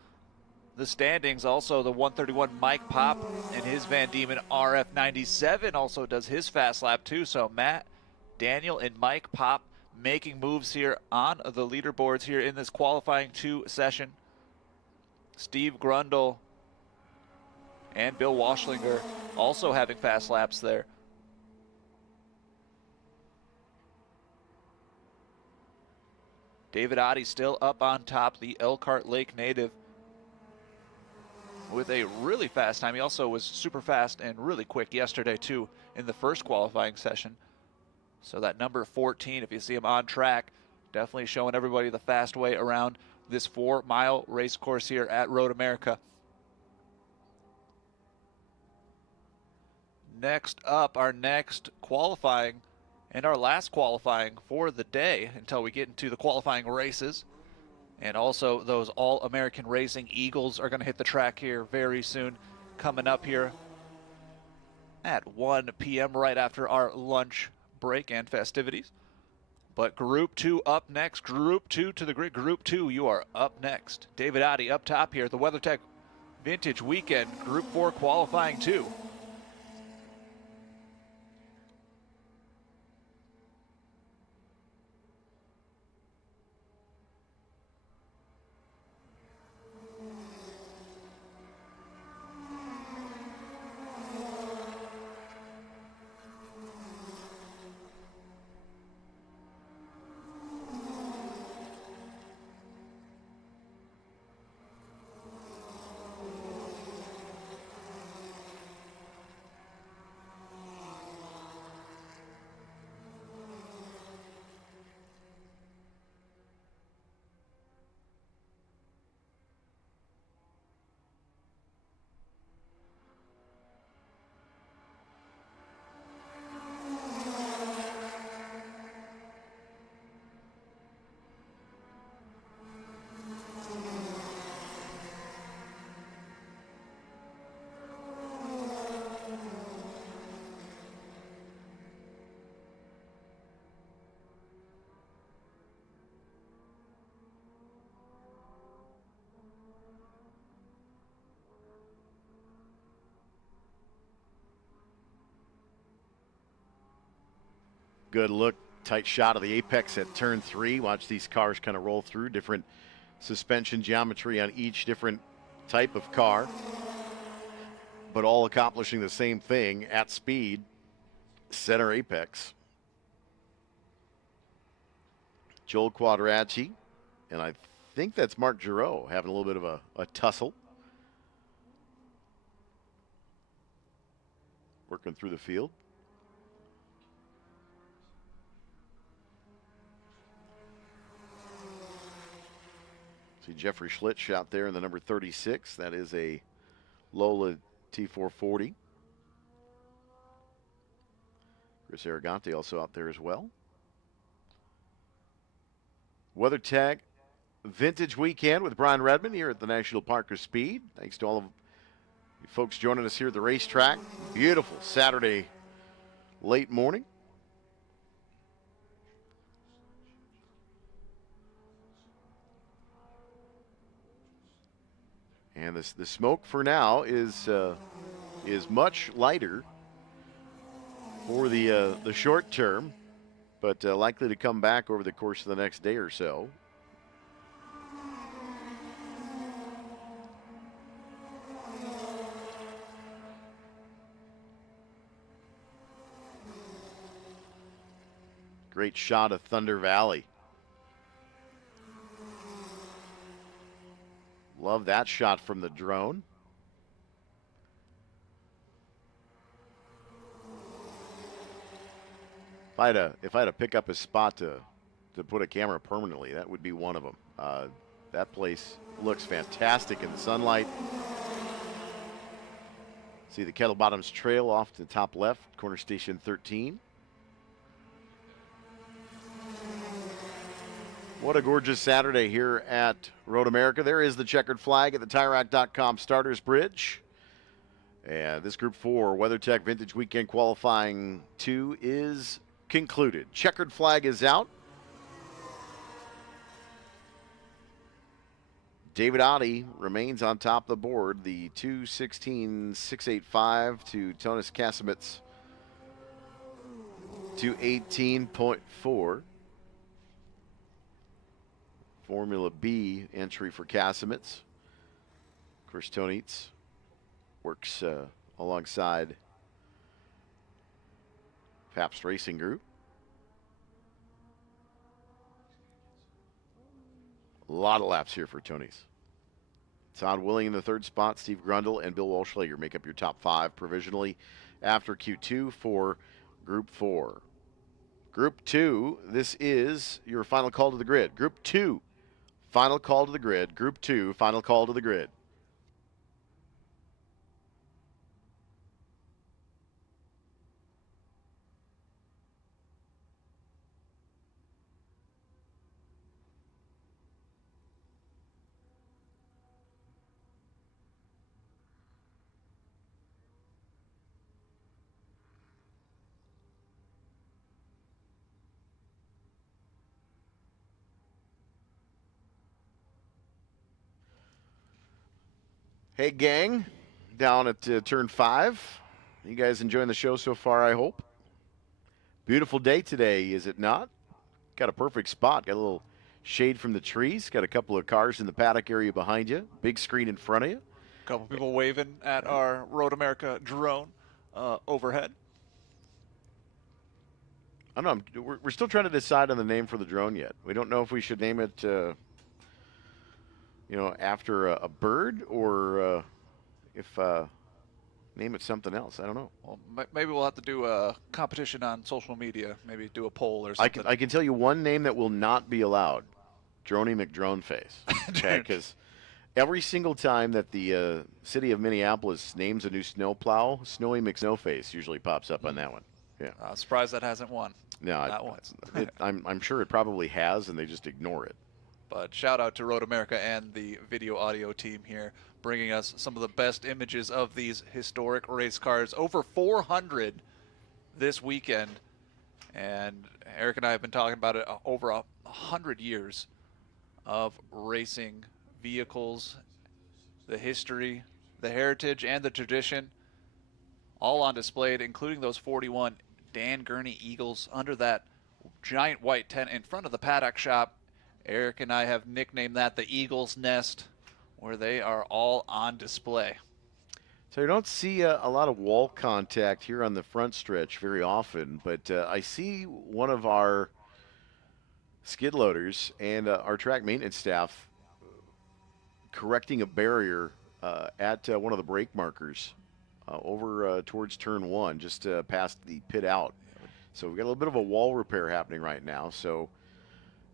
the standings. Also the 131 Mike Pop and his Van Diemen RF97 also does his fast lap too. So Matt Daniel and Mike Pop making moves here on the leaderboards here in this qualifying 2 session. Steve Grundle and Bill Washlinger also having fast laps there. David Oddie still up on top, the Elkhart Lake native, with a really fast time. He also was super fast and really quick yesterday too in the first qualifying session. So that number 14, if you see him on track, definitely showing everybody the fast way around this 4-mile race course here at Road America. Next up, our next qualifying and our last qualifying for the day until we get into the qualifying races. And also those All-American Racing Eagles are going to hit the track here very soon, coming up here at 1 p.m. right after our lunch break and festivities. But Group 2 up next. Group 2 to the grid. Group 2, you are up next. David Oddie up top here. The WeatherTech Vintage Weekend Group 4 qualifying 2. Good look, tight shot of the apex at turn 3. Watch these cars kind of roll through different suspension geometry on each different type of car, but all accomplishing the same thing at speed, center apex. Joel Quadracci, and I think that's Mark Giroux having a little bit of a tussle. Working through the field. See Jeffrey Schlitz out there in the number 36. That is a Lola T440. Chris Aragante also out there as well. WeatherTech Vintage Weekend with Brian Redman here at the National Park of Speed. Thanks to all of you folks joining us here at the racetrack. Beautiful Saturday late morning. And the smoke for now is much lighter for the short term, but likely to come back over the course of the next day or so. Great shot of Thunder Valley. Love that shot from the drone. If I had to pick up a spot to put a camera permanently, that would be one of them. That place looks fantastic in the sunlight. See the Kettle Bottoms Trail off to the top left, corner station 13. What a gorgeous Saturday here at Road America. There is the checkered flag at the TireRack.com Starters Bridge. And this Group 4 WeatherTech Vintage Weekend Qualifying 2 is concluded. Checkered flag is out. David Oddie remains on top of the board. The 2:16.685 to Tonis Kasemets 2:18.4. Formula B entry for Kasemets. Of course, Tonitz works alongside Pabst Racing Group. A lot of laps here for Tonys. Todd Willing in the third spot. Steve Grundle and Bill Walschlager make up your top 5 provisionally after Q2 for Group 4. Group 2, this is your final call to the grid. Group 2, final call to the grid. Group 2, final call to the grid. Hey, gang, down at turn 5. You guys enjoying the show so far, I hope. Beautiful day today, is it not? Got a perfect spot. Got a little shade from the trees. Got a couple of cars in the paddock area behind you. Big screen in front of you. A couple people waving at our Road America drone overhead. I don't know. We're still trying to decide on the name for the drone yet. We don't know if we should name it after a bird or if name it something else. I don't know. Well, maybe we'll have to do a competition on social media. Maybe do a poll or something. I can tell you one name that will not be allowed. Droney McDroneface. Okay, because every single time that the city of Minneapolis names a new snowplow, Snowy McSnowface usually pops up on that one. Yeah. Surprised that hasn't won. No, not once. I'm sure it probably has, and they just ignore it. But shout out to Road America and the video audio team here, bringing us some of the best images of these historic race cars. Over 400 this weekend. And Eric and I have been talking about it over 100 years of racing vehicles, the history, the heritage, and the tradition, all on display, including those 41 Dan Gurney Eagles under that giant white tent in front of the paddock shop Eric and I have nicknamed that the Eagle's Nest, where they are all on display. So you don't see a lot of wall contact here on the front stretch very often, but I see one of our skid loaders and our track maintenance staff correcting a barrier at one of the brake markers over towards turn one, just past the pit out. So we've got a little bit of a wall repair happening right now. So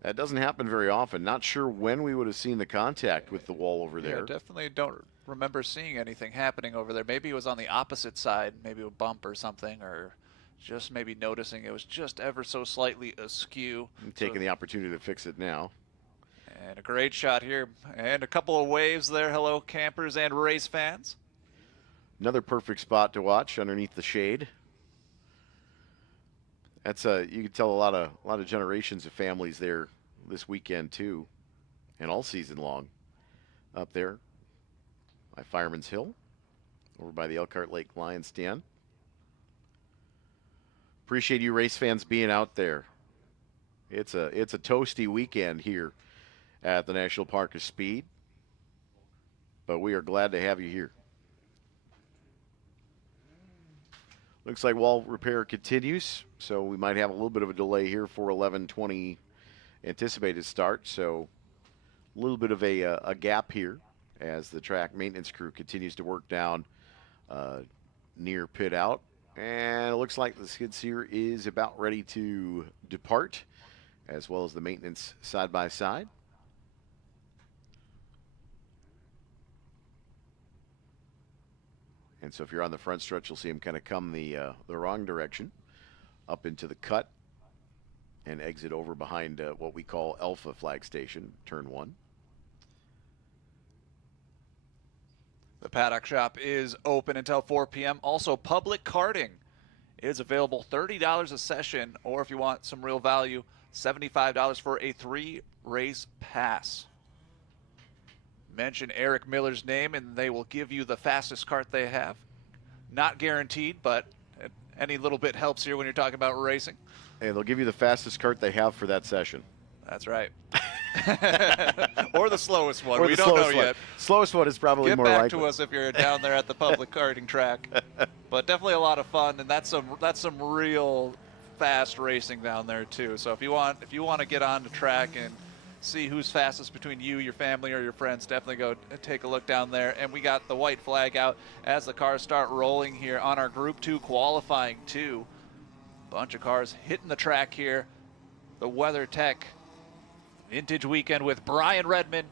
that doesn't happen very often. Not sure when we would have seen the contact with the wall over there. Yeah, definitely don't remember seeing anything happening over there. Maybe it was on the opposite side, maybe a bump or something, or just maybe noticing it was just ever so slightly askew. I'm taking the opportunity to fix it now. And a great shot here, and a couple of waves there. Hello, campers and race fans. Another perfect spot to watch underneath the shade. That's you can tell a lot of generations of families there this weekend too, and all season long. Up there by Fireman's Hill, over by the Elkhart Lake Lion Stand. Appreciate you race fans being out there. It's a toasty weekend here at the National Park of Speed, but we are glad to have you here. Looks like wall repair continues, so we might have a little bit of a delay here for 11:20 anticipated start. So a little bit of a gap here as the track maintenance crew continues to work down near pit out. And it looks like the skid steer is about ready to depart, as well as the maintenance side by side. And so if you're on the front stretch, you'll see him kind of come the wrong direction up into the cut and exit over behind what we call Alpha Flag Station, turn one. The paddock shop is open until 4 p.m. Also, public karting is available, $30 a session, or if you want some real value, $75 for a 3-race pass. Mention Eric Miller's name and they will give you the fastest kart they have. Not guaranteed, but any little bit helps here when you're talking about racing. And they'll give you the fastest kart they have for that session. That's right. Or the slowest one. Or We the don't know slowest one. yet. Slowest one is probably more likely. Get back to us if you're down there at the public karting track. But definitely a lot of fun, and that's some real fast racing down there too. So if you want to get on the track and see who's fastest between you, your family, or your friends, definitely go take a look down there. And we got the white flag out as the cars start rolling here on our Group 2 qualifying 2. Bunch of cars hitting the track here. The WeatherTech Vintage Weekend with Brian Redman,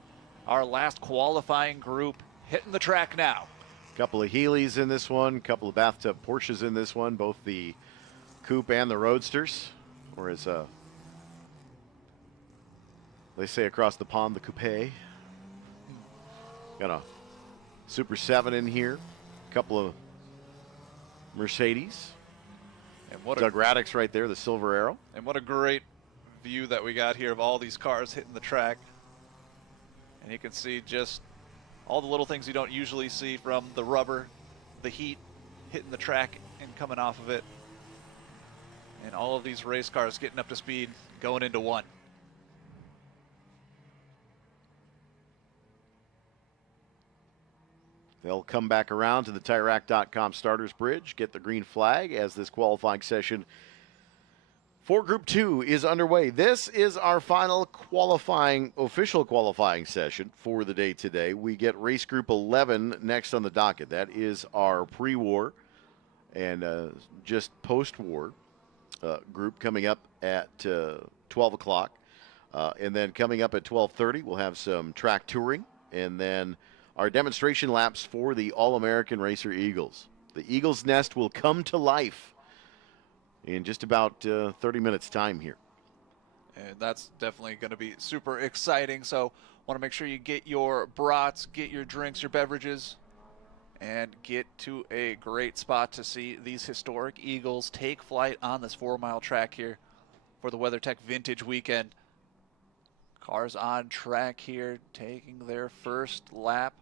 our last qualifying group, hitting the track now. Couple of Healey's in this one, couple of bathtub Porsches in this one, both the Coupe and the Roadsters, or as they say across the pond, the Coupe. Got a Super 7 in here, a couple of Mercedes. And what Doug Raddick's right there, the Silver Arrow. And what a great view that we got here of all these cars hitting the track. And you can see just all the little things you don't usually see, from the rubber, the heat hitting the track and coming off of it, and all of these race cars getting up to speed going into one. They'll come back around to the TireRack.com starters bridge, get the green flag as this qualifying session for Group 2 is underway. This is our final official qualifying session for the day today. We get race Group 11 next on the docket. That is our pre-war and just post-war group coming up at 12 o'clock. And then coming up at 12:30, we'll have some track touring, and then our demonstration laps for the All-American Racer Eagles. The Eagles Nest will come to life in just about 30 minutes time here. And that's definitely going to be super exciting. So want to make sure you get your brats, get your drinks, your beverages, and get to a great spot to see these historic Eagles take flight on this 4-mile track here for the WeatherTech Vintage Weekend. Cars on track here taking their first lap.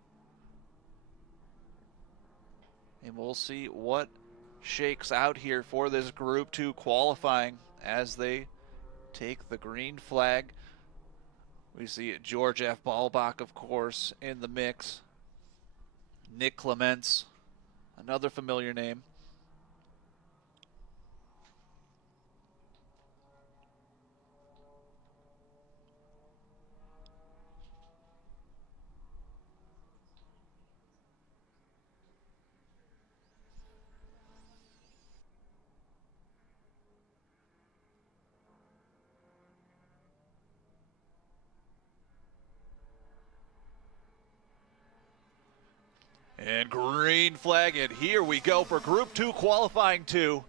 And we'll see what shakes out here for this Group 2 qualifying as they take the green flag. We see George F. Ballbach, of course, in the mix. Nick Clements, another familiar name. And green flag, and here we go for Group 2 qualifying 2.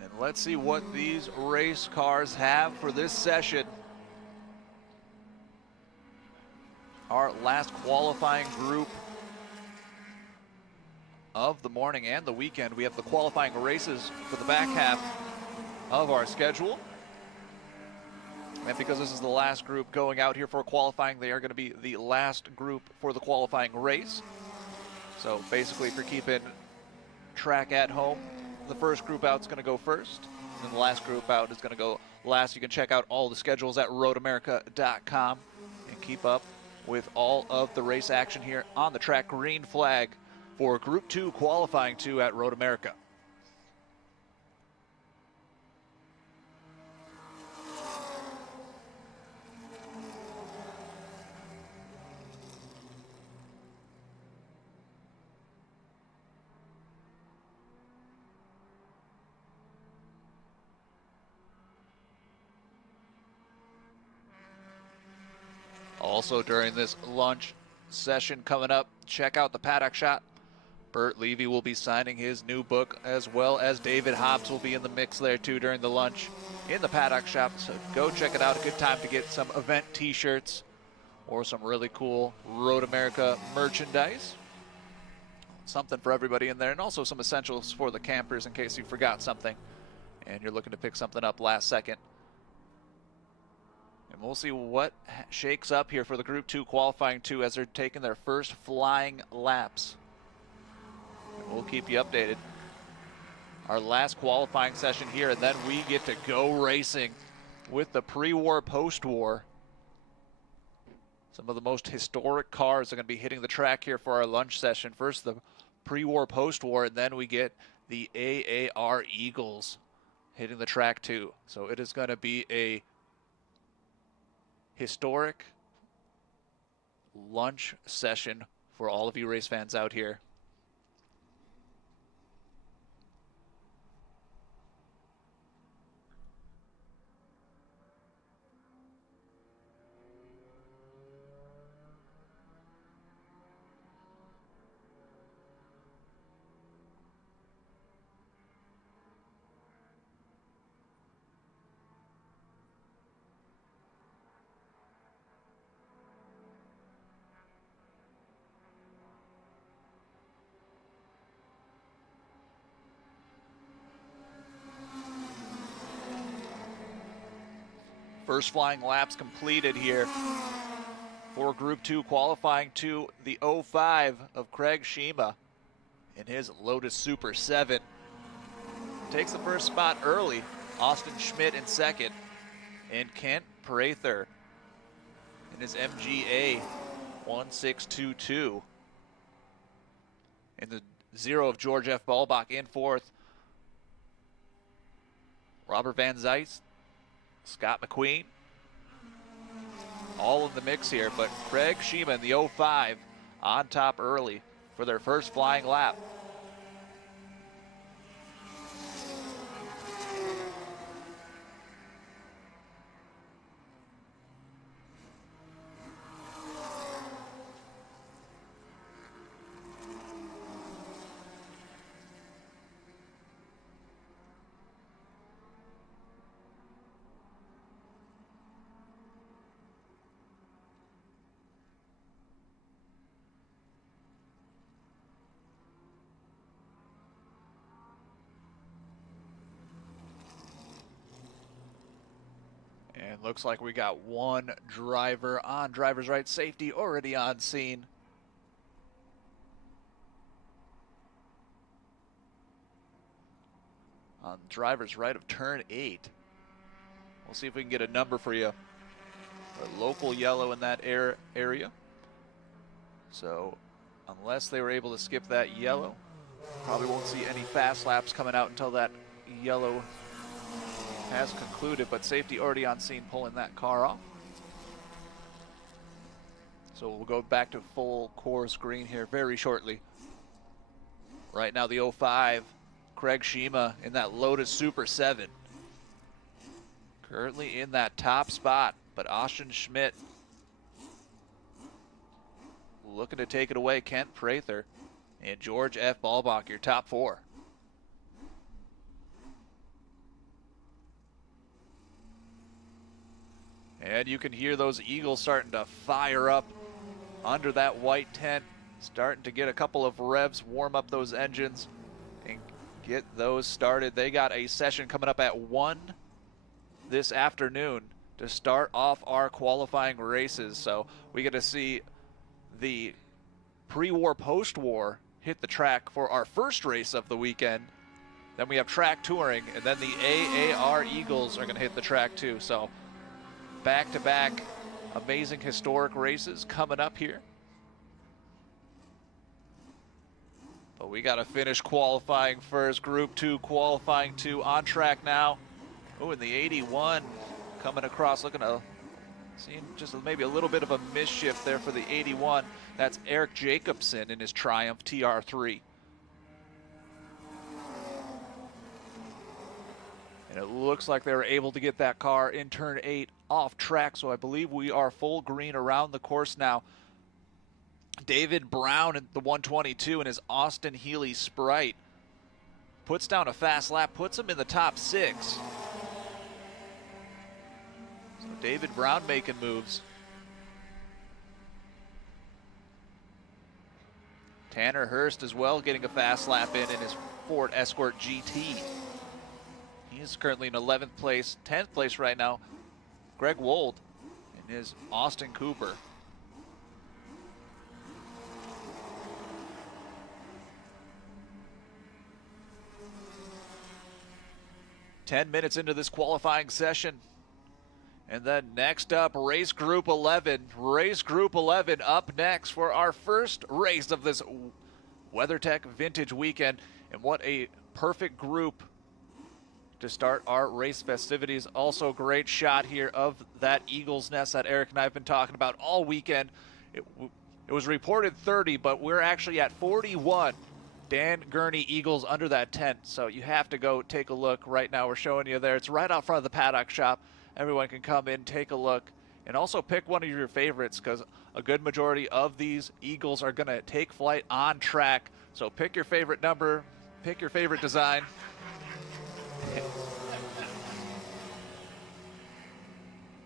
And let's see what these race cars have for this session. Our last qualifying group of the morning and the weekend. We have the qualifying races for the back half of our schedule. And because this is the last group going out here for qualifying, they are going to be the last group for the qualifying race. So basically, if you're keeping track at home, the first group out is going to go first, and the last group out is going to go last. You can check out all the schedules at roadamerica.com and keep up with all of the race action here on the track. Green flag for Group 2 qualifying 2 at Road America. Also during this lunch session coming up, check out the paddock shot. Bert Levy will be signing his new book, as well as David Hobbs will be in the mix there too during the lunch in the paddock shop. So go check it out. A good time to get some event t-shirts or some really cool Road America merchandise. Something for everybody in there, and also some essentials for the campers in case you forgot something and you're looking to pick something up last second. And we'll see what shakes up here for the Group 2 qualifying 2 as they're taking their first flying laps. And we'll keep you updated. Our last qualifying session here, and then we get to go racing with the pre-war, post-war. Some of the most historic cars are going to be hitting the track here for our lunch session. First, the pre-war, post-war, and then we get the AAR Eagles hitting the track too. So it is going to be a historic lunch session for all of you race fans out here. First flying laps completed here for Group 2 qualifying to the 05 of Craig Shima in his Lotus Super 7. Takes the first spot early. Austin Schmidt in second, and Kent Prather in his MGA 1622. In the 0 of George F. Ballbach in fourth. Robert Van Zeist, Scott McQueen, all in the mix here, but Craig Shima in the 05 on top early for their first flying lap. And looks like we got one driver on driver's right safety already on scene. On driver's right of turn 8. We'll see if we can get a number for you a local yellow in that area. So unless they were able to skip that yellow, probably won't see any fast laps coming out until that yellow has concluded, but safety already on scene pulling that car off. So we'll go back to full course green here very shortly. Right now the 05, Craig Shima in that Lotus Super 7. Currently in that top spot, but Austin Schmidt looking to take it away. Kent Prather and George F. Ballbach, your top 4. And you can hear those Eagles starting to fire up under that white tent, starting to get a couple of revs, warm up those engines, and get those started. They got a session coming up at 1 this afternoon to start off our qualifying races. So we get to see the pre-war, post-war hit the track for our first race of the weekend. Then we have track touring, and then the AAR Eagles are going to hit the track too. So back-to-back amazing historic races coming up here. But we got to finish qualifying first. Group 2 qualifying 2 on track now. Oh, and the 81 coming across, looking to see just maybe a little bit of a misshift there for the 81. That's Eric Jacobson in his Triumph TR3. And it looks like they were able to get that car in turn 8 off track, so I believe we are full green around the course now. David Brown at the 122 in his Austin Healey Sprite puts down a fast lap, puts him in the top 6. So David Brown making moves. Tanner Hurst as well getting a fast lap in his Ford Escort GT. He is currently in 11th place, 10th place right now. Greg Wold in his Austin Cooper. Ten minutes into this qualifying session. And then next up, race group 11. Race group 11 up next for our first race of this WeatherTech Vintage Weekend. And what a perfect group to start our race festivities. Also great shot here of that Eagle's Nest that Eric and I have been talking about all weekend. It was reported 30, but we're actually at 41. Dan Gurney Eagles under that tent. So you have to go take a look right now. We're showing you there. It's right out front of the paddock shop. Everyone can come in, take a look, and also pick one of your favorites, because a good majority of these Eagles are going to take flight on track. So pick your favorite number, pick your favorite design.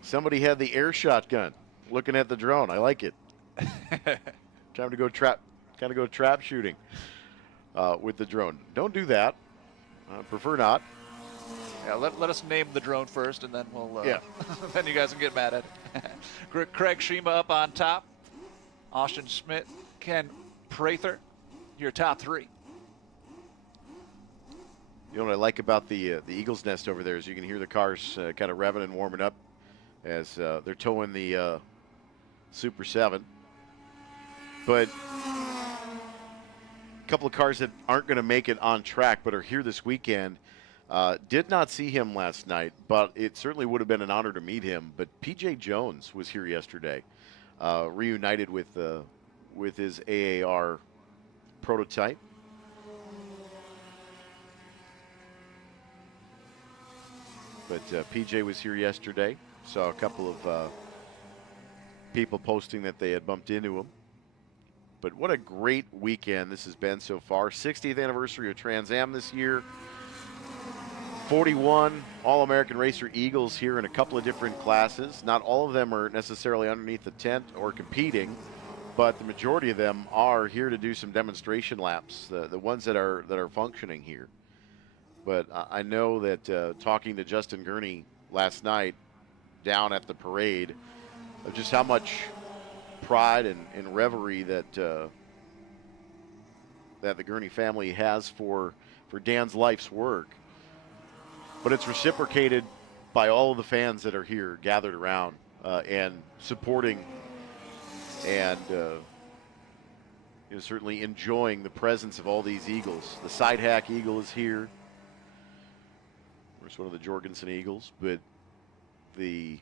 Somebody had the air shotgun looking at the drone. I like it. Time to go trap shooting with the drone. Don't do that. Prefer not. Yeah, let us name the drone first, and then we'll yeah. then you guys can get mad at it. Craig Shima up on top. Austin Schmidt, Ken Prather, your top 3. You know what I like about the Eagle's Nest over there is you can hear the cars kind of revving and warming up as they're towing the Super 7. But a couple of cars that aren't going to make it on track but are here this weekend. Did not see him last night, but it certainly would have been an honor to meet him. But P.J. Jones was here yesterday, reunited with his AAR prototype. But P.J. was here yesterday. Saw a couple of people posting that they had bumped into him. But what a great weekend this has been so far. 60th anniversary of Trans Am this year. 41 All-American Racer Eagles here in a couple of different classes. Not all of them are necessarily underneath the tent or competing, but the majority of them are here to do some demonstration laps, the ones that are functioning here. But I know that talking to Justin Gurney last night down at the parade of just how much pride and reverie that the Gurney family has for Dan's life's work. But it's reciprocated by all of the fans that are here gathered around. and supporting and certainly enjoying the presence of all these Eagles. The Side Hack Eagle is here. Of course, one of the Jorgensen Eagles, but the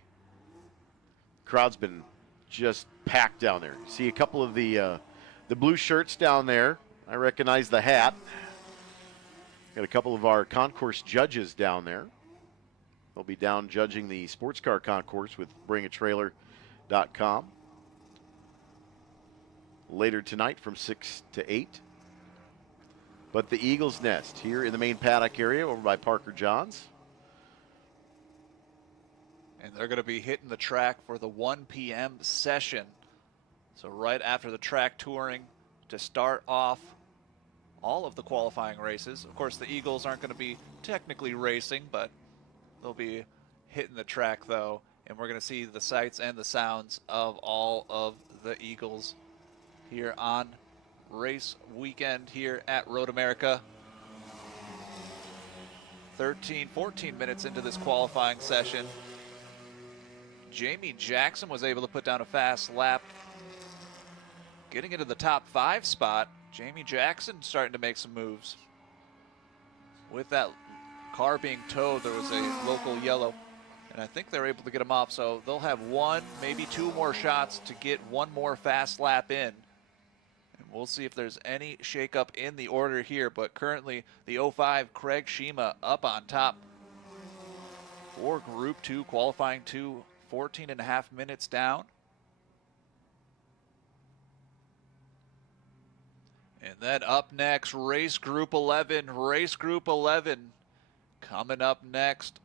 crowd's been just packed down there. You see a couple of the blue shirts down there. I recognize the hat. Got a couple of our concourse judges down there. They'll be down judging the sports car concourse with bringatrailer.com later tonight from 6 to 8. But the Eagles Nest here in the main paddock area over by Parker Johns. And they're going to be hitting the track for the 1 p.m. session. So right after the track touring to start off all of the qualifying races. Of course, the Eagles aren't going to be technically racing, but they'll be hitting the track, though. And we're going to see the sights and the sounds of all of the Eagles here on race weekend here at Road America. 14 minutes into this qualifying session. Jamie Jackson was able to put down a fast lap, getting into the top 5 spot. Jamie Jackson starting to make some moves. With that car being towed, there was a local yellow, and I think they're able to get him off, so they'll have 1, maybe 2 more shots to get 1 more fast lap in. And we'll see if there's any shakeup in the order here, but currently the 05 Craig Shima up on top for Group 2, qualifying 2, 14.5 minutes down. And then up next, Race Group 11. Race Group 11 coming up next.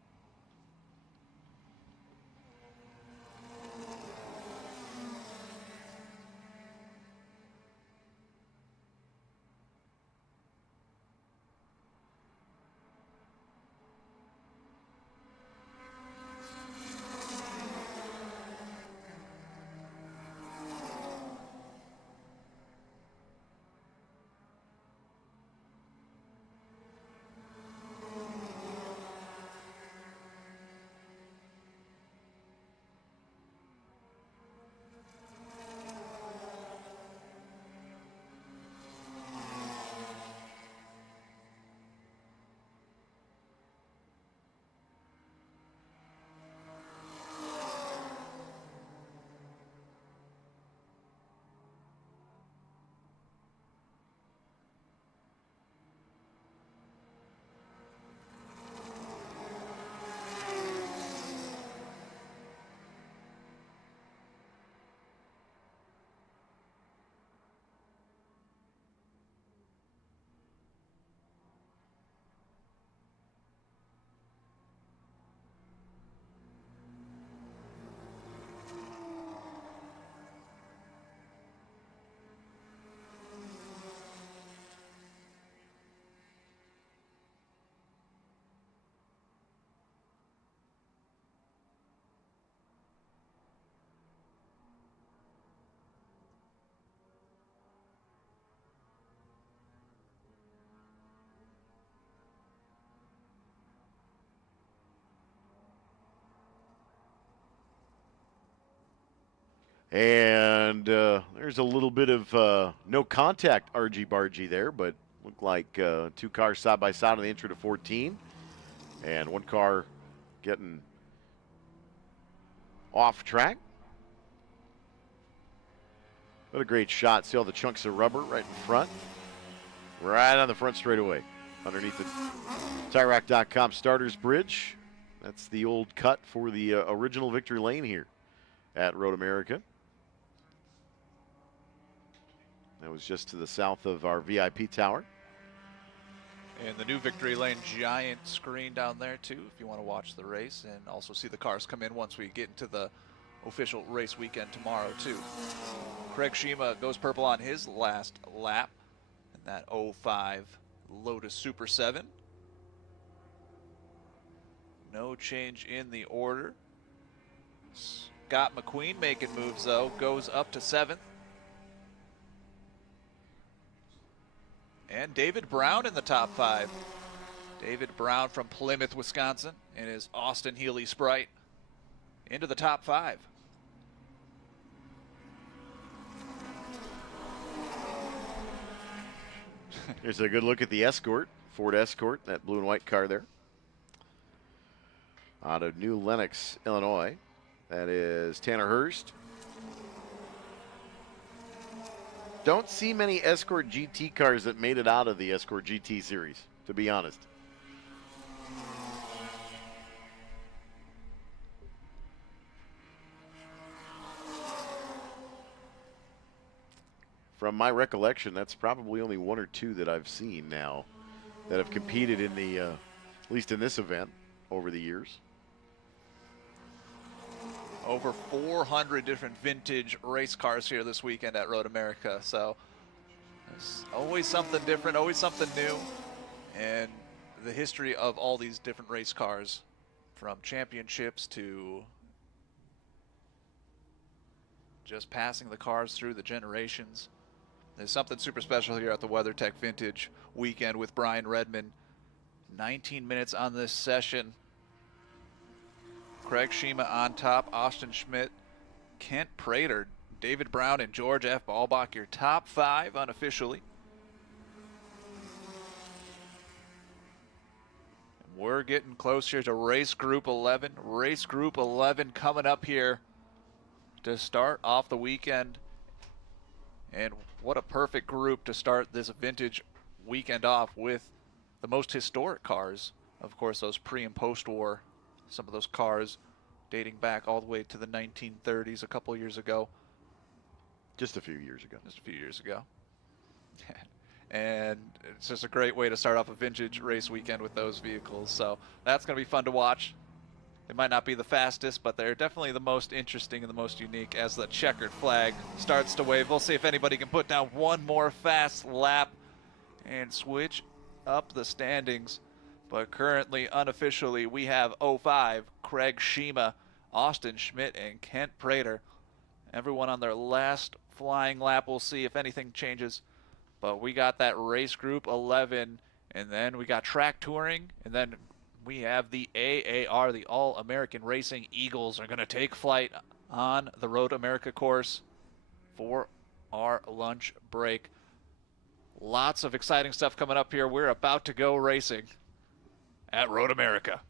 And there's a little bit of no contact argy-bargy there, but looked like 2 cars side by side on the intro to 14. And 1 car getting off track. What a great shot. See all the chunks of rubber right in front? Right on the front straightaway. Underneath the TireRack.com starters bridge. That's the old cut for the original victory lane here at Road America. That was just to the south of our VIP tower. And the new victory lane giant screen down there too, if you want to watch the race and also see the cars come in once we get into the official race weekend tomorrow too. Craig Shima goes purple on his last lap in that 05 Lotus Super 7. No change in the order. Scott McQueen making moves though, goes up to 7th. And David Brown in the top 5. David Brown from Plymouth, Wisconsin, in his Austin Healey Sprite into the top 5. Here's a good look at the Escort, Ford Escort, that blue and white car there. Out of New Lenox, Illinois. That is Tanner Hurst. Don't see many Escort GT cars that made it out of the Escort GT series, to be honest. From my recollection, that's probably only one or two that I've seen now that have competed in the, at least in this event, over the years. Over 400 different vintage race cars here this weekend at Road America. So there's always something different, always something new. And the history of all these different race cars, from championships to just passing the cars through the generations. There's something super special here at the WeatherTech Vintage Weekend with Brian Redman. 19 minutes on this session. Craig Shima on top, Austin Schmidt, Kent Prater, David Brown, and George F. Ballbach, your top 5 unofficially. And we're getting close here to Race Group 11. Race Group 11 coming up here to start off the weekend. And what a perfect group to start this vintage weekend off with the most historic cars. Of course, those pre- and post-war. Some of those cars dating back all the way to the 1930s a couple years ago. Just a few years ago. Just a few years ago. And it's just a great way to start off a vintage race weekend with those vehicles. So that's going to be fun to watch. They might not be the fastest, but they're definitely the most interesting and the most unique as the checkered flag starts to wave. We'll see if anybody can put down one more fast lap and switch up the standings. But currently, unofficially, we have 05, Craig Shima, Austin Schmidt, and Kent Prater. Everyone on their last flying lap. We'll see if anything changes. But we got that Race Group 11, and then we got track touring, and then we have the AAR, the All-American Racing Eagles, are going to take flight on the Road America course for our lunch break. Lots of exciting stuff coming up here. We're about to go racing at Road America.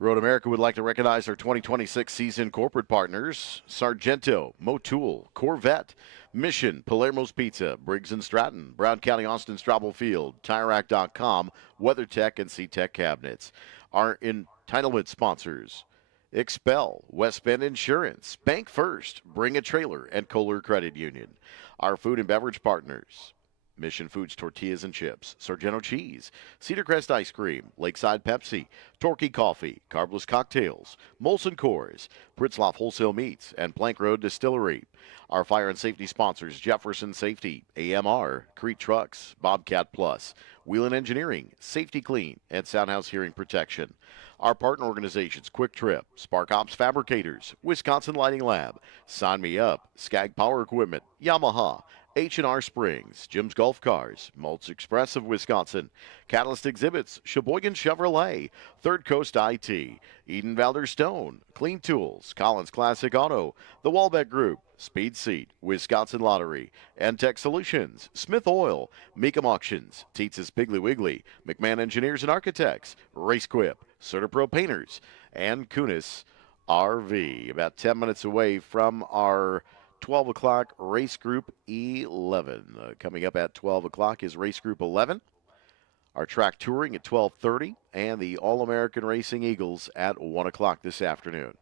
Road America would like to recognize our 2026 season corporate partners: Sargento, Motul, Corvette, Mission, Palermo's Pizza, Briggs & Stratton, Brown County Austin Straubel Field, TireRack.com, WeatherTech, and SeaTech Cabinets. Our entitlement sponsors: Expel, West Bend Insurance, Bank First, Bring a Trailer, and Kohler Credit Union. Our food and beverage partners: Mission Foods Tortillas and Chips, Sargento Cheese, Cedar Crest Ice Cream, Lakeside Pepsi, Torquay Coffee, Carbless Cocktails, Molson Coors, Pritzloff Wholesale Meats, and Plank Road Distillery. Our fire and safety sponsors: Jefferson Safety, AMR, Crete Trucks, Bobcat Plus, Wheelan Engineering, Safety Clean, and Soundhouse Hearing Protection. Our partner organizations: Quick Trip, Spark Ops Fabricators, Wisconsin Lighting Lab, Sign Me Up, Skag Power Equipment, Yamaha, H&R Springs, Jim's Golf Cars, Maltz Express of Wisconsin, Catalyst Exhibits, Sheboygan Chevrolet, Third Coast IT, Eden Valder Stone, Clean Tools, Collins Classic Auto, The Walbeck Group, Speed Seat, Wisconsin Lottery, and Tech Solutions, Smith Oil, Meekum Auctions, Tietz's Piggly Wiggly, McMahon Engineers and Architects, RaceQuip, CertaPro Painters, and Kunis RV. About 10 minutes away from our 12 o'clock Race Group 11. Coming up at 12 o'clock is Race Group 11. Our track touring at 12:30, and the All-American Racing Eagles at 1 o'clock this afternoon.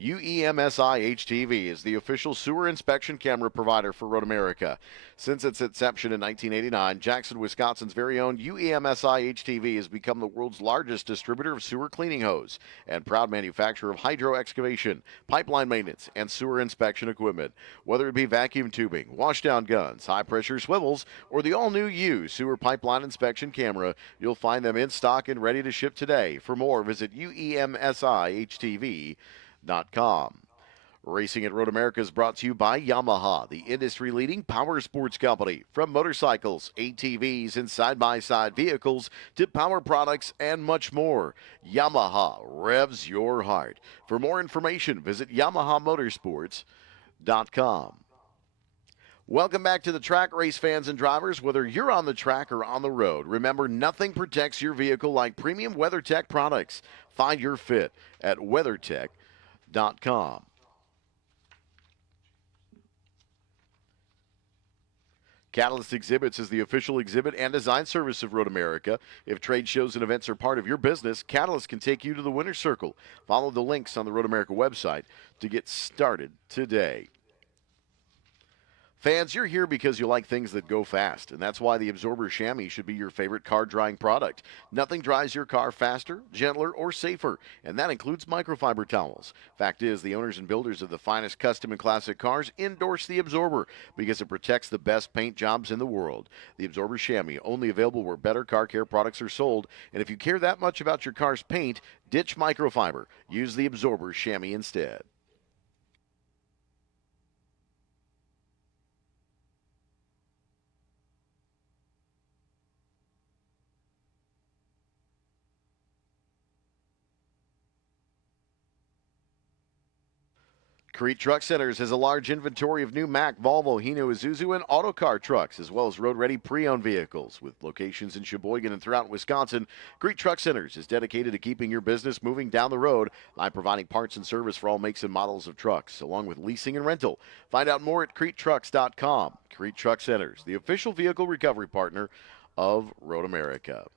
UEMSI HTV is the official sewer inspection camera provider for Road America. Since its inception in 1989, Jackson, Wisconsin's very own UEMSI HTV has become the world's largest distributor of sewer cleaning hose and proud manufacturer of hydro excavation, pipeline maintenance, and sewer inspection equipment. Whether it be vacuum tubing, washdown guns, high-pressure swivels, or the all-new U sewer pipeline inspection camera, you'll find them in stock and ready to ship today. For more, visit UEMSIHTV.com. Racing at Road America is brought to you by Yamaha, the industry-leading power sports company. From motorcycles, ATVs, and side-by-side vehicles to power products and much more, Yamaha revs your heart. For more information, visit YamahaMotorsports.com. Welcome back to the track, race fans and drivers. Whether you're on the track or on the road, remember, nothing protects your vehicle like premium WeatherTech products. Find your fit at WeatherTech.com. Catalyst Exhibits is the official exhibit and design service of Road America. If trade shows and events are part of your business, Catalyst can take you to the winner's circle. Follow the links on the Road America website to get started today. Fans, you're here because you like things that go fast, and that's why the Absorber Chamois should be your favorite car drying product. Nothing dries your car faster, gentler, or safer, and that includes microfiber towels. Fact is, the owners and builders of the finest custom and classic cars endorse the Absorber because it protects the best paint jobs in the world. The Absorber Chamois, only available where better car care products are sold, and if you care that much about your car's paint, ditch microfiber. Use the Absorber Chamois instead. Crete Truck Centers has a large inventory of new Mack, Volvo, Hino, Isuzu, and Autocar trucks, as well as road-ready pre-owned vehicles. With locations in Sheboygan and throughout Wisconsin, Crete Truck Centers is dedicated to keeping your business moving down the road by providing parts and service for all makes and models of trucks, along with leasing and rental. Find out more at CreteTrucks.com. Crete Truck Centers, the official vehicle recovery partner of Road America.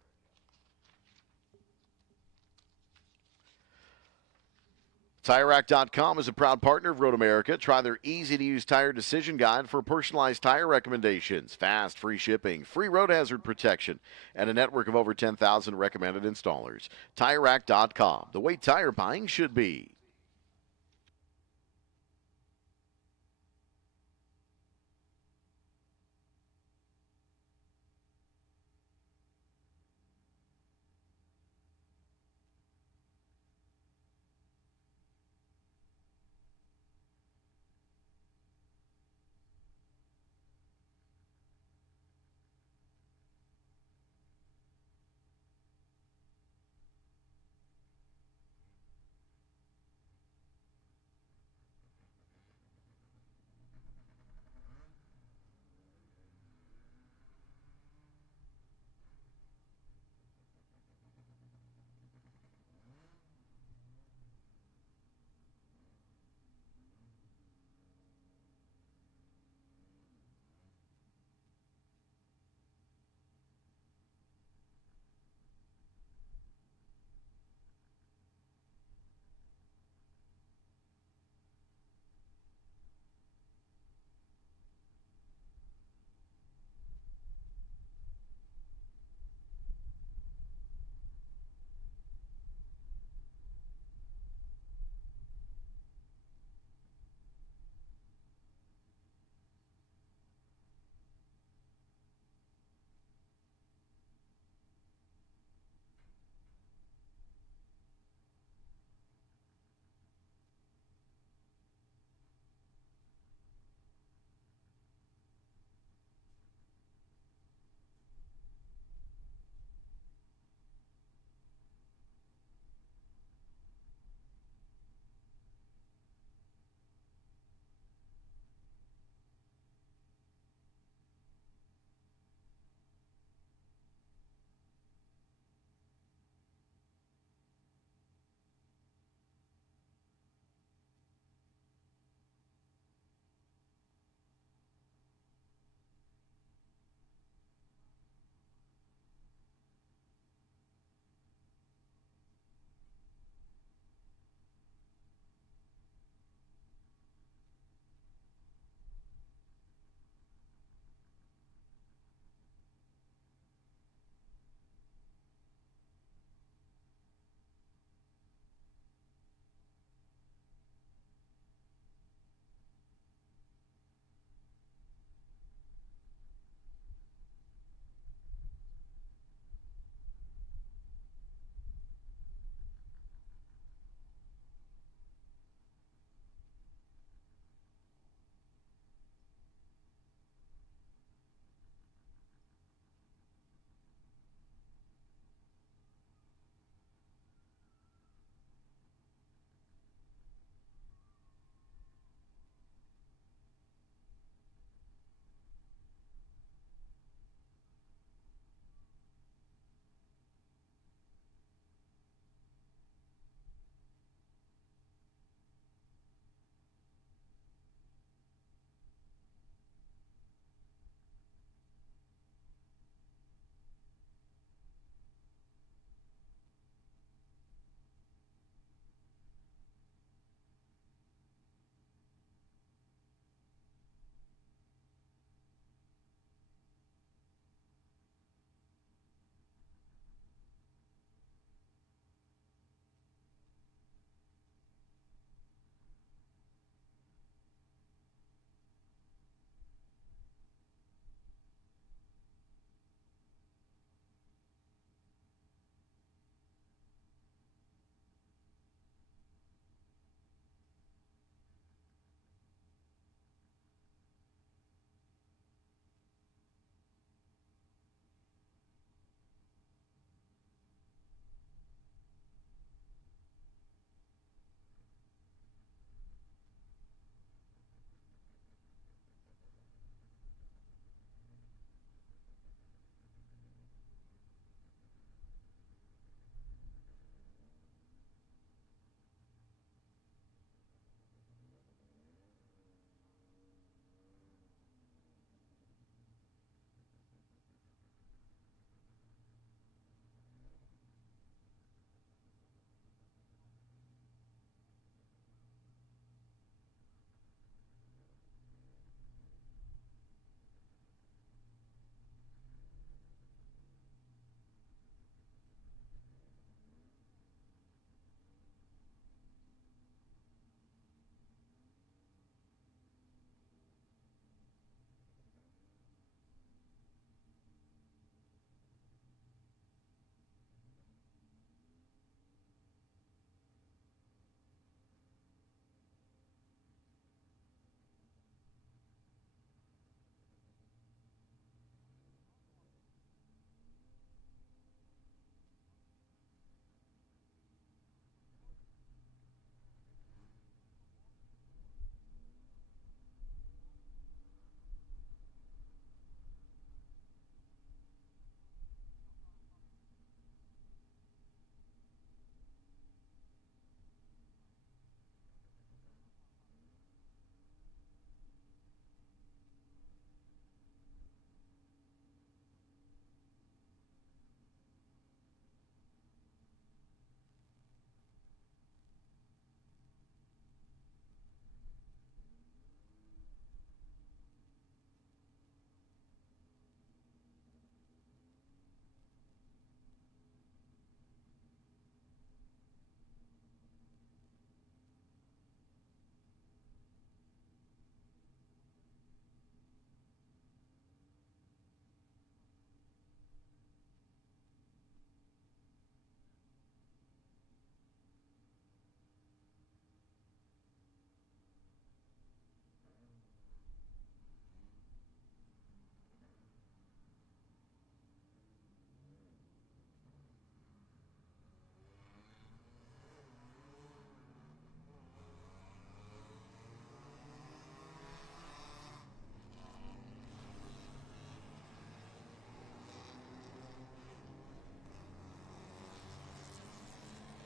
TireRack.com is a proud partner of Road America. Try their easy-to-use tire decision guide for personalized tire recommendations, fast, free shipping, free road hazard protection, and a network of over 10,000 recommended installers. TireRack.com, the way tire buying should be.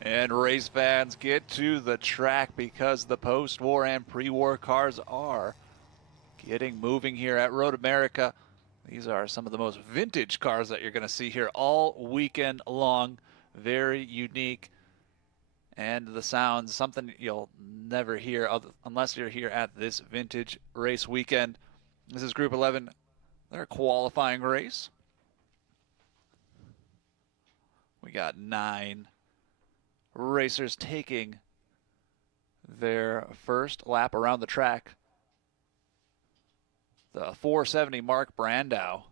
And race fans, get to the track because the post-war and pre-war cars are getting moving here at Road America. These are some of the most vintage cars that you're going to see here all weekend long. Very unique. And the sounds, something you'll never hear unless you're here at this vintage race weekend. This is Group 11, their qualifying race. We got 9 racers taking their first lap around the track. The 470 Mark Brandau,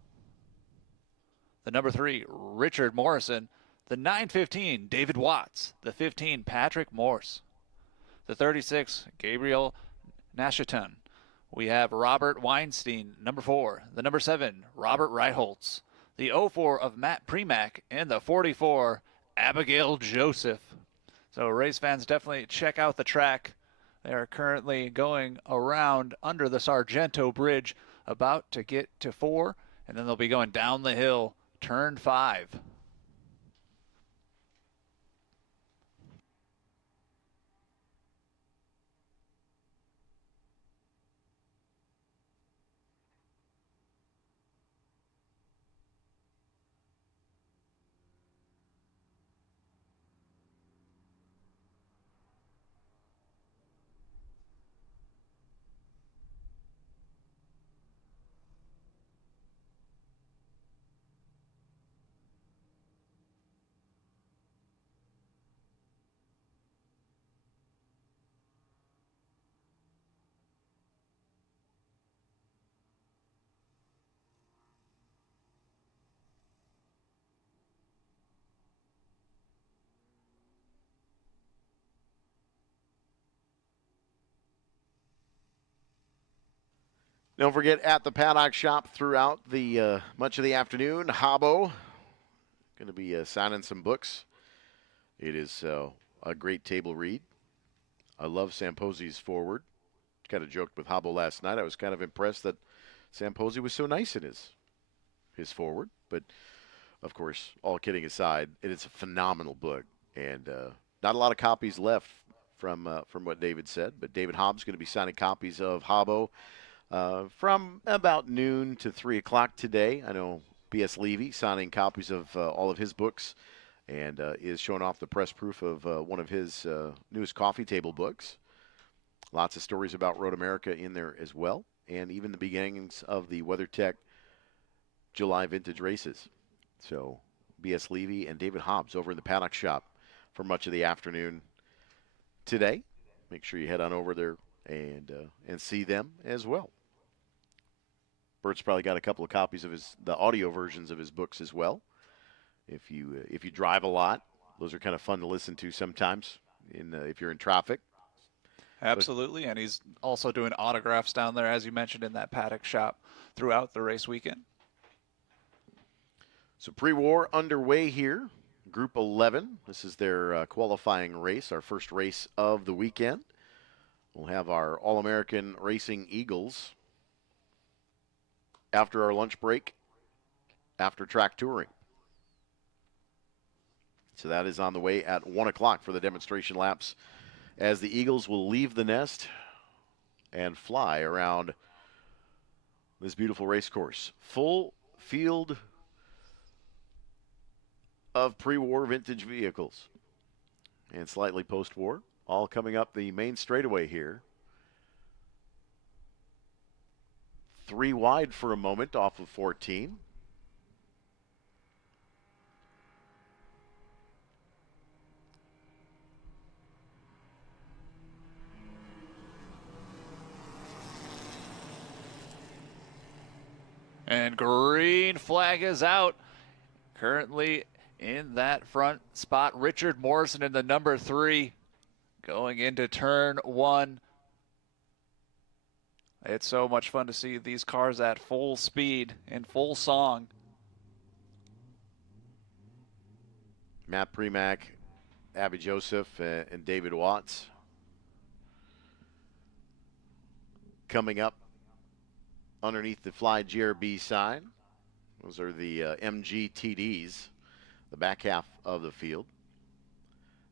the number 3 Richard Morrison, the 915 David Watts, the 15 Patrick Morse, the 36 Gabriel Nashiton. We have Robert Weinstein, number 4, the number 7 Robert Reitholtz, the 04 of Matt Premack, and the 44 Abigail Joseph. So race fans, definitely check out the track. They are currently going around under the Sargento Bridge, about to get to 4, and then they'll be going down the hill, turn 5. Don't forget, at the paddock shop throughout the much of the afternoon, Habbo going to be signing some books. It is a great table read. I love Samposi's forward. Kind of joked with Habbo last night. I was kind of impressed that Samposi was so nice in his forward. But, of course, all kidding aside, it is a phenomenal book. And not a lot of copies left from what David said. But David Hobbs going to be signing copies of Habbo from about noon to 3 o'clock today. I know B.S. Levy signing copies of all of his books and is showing off the press proof of one of his newest coffee table books. Lots of stories about Road America in there as well, and even the beginnings of the WeatherTech July vintage races. So B.S. Levy and David Hobbs over in the paddock shop for much of the afternoon today. Make sure you head on over there and see them as well. Bert's probably got a couple of copies of the audio versions of his books as well. If you drive a lot, those are kind of fun to listen to sometimes if you're in traffic. Absolutely, and he's also doing autographs down there, as you mentioned, in that paddock shop throughout the race weekend. So pre-war underway here. Group 11. This is their qualifying race, our first race of the weekend. We'll have our All-American Racing Eagles after our lunch break, after track touring. So that is on the way at 1 o'clock for the demonstration laps, as the Eagles will leave the nest and fly around this beautiful race course. Full field of pre-war vintage vehicles and slightly post-war, all coming up the main straightaway here. 3 wide for a moment off of 14. And green flag is out. Currently in that front spot, Richard Morrison in the number 3 going into turn 1. It's so much fun to see these cars at full speed in full song. Matt Premack, Abby Joseph, and David Watts coming up underneath the Fly GRB sign. Those are the MG TDs, the back half of the field.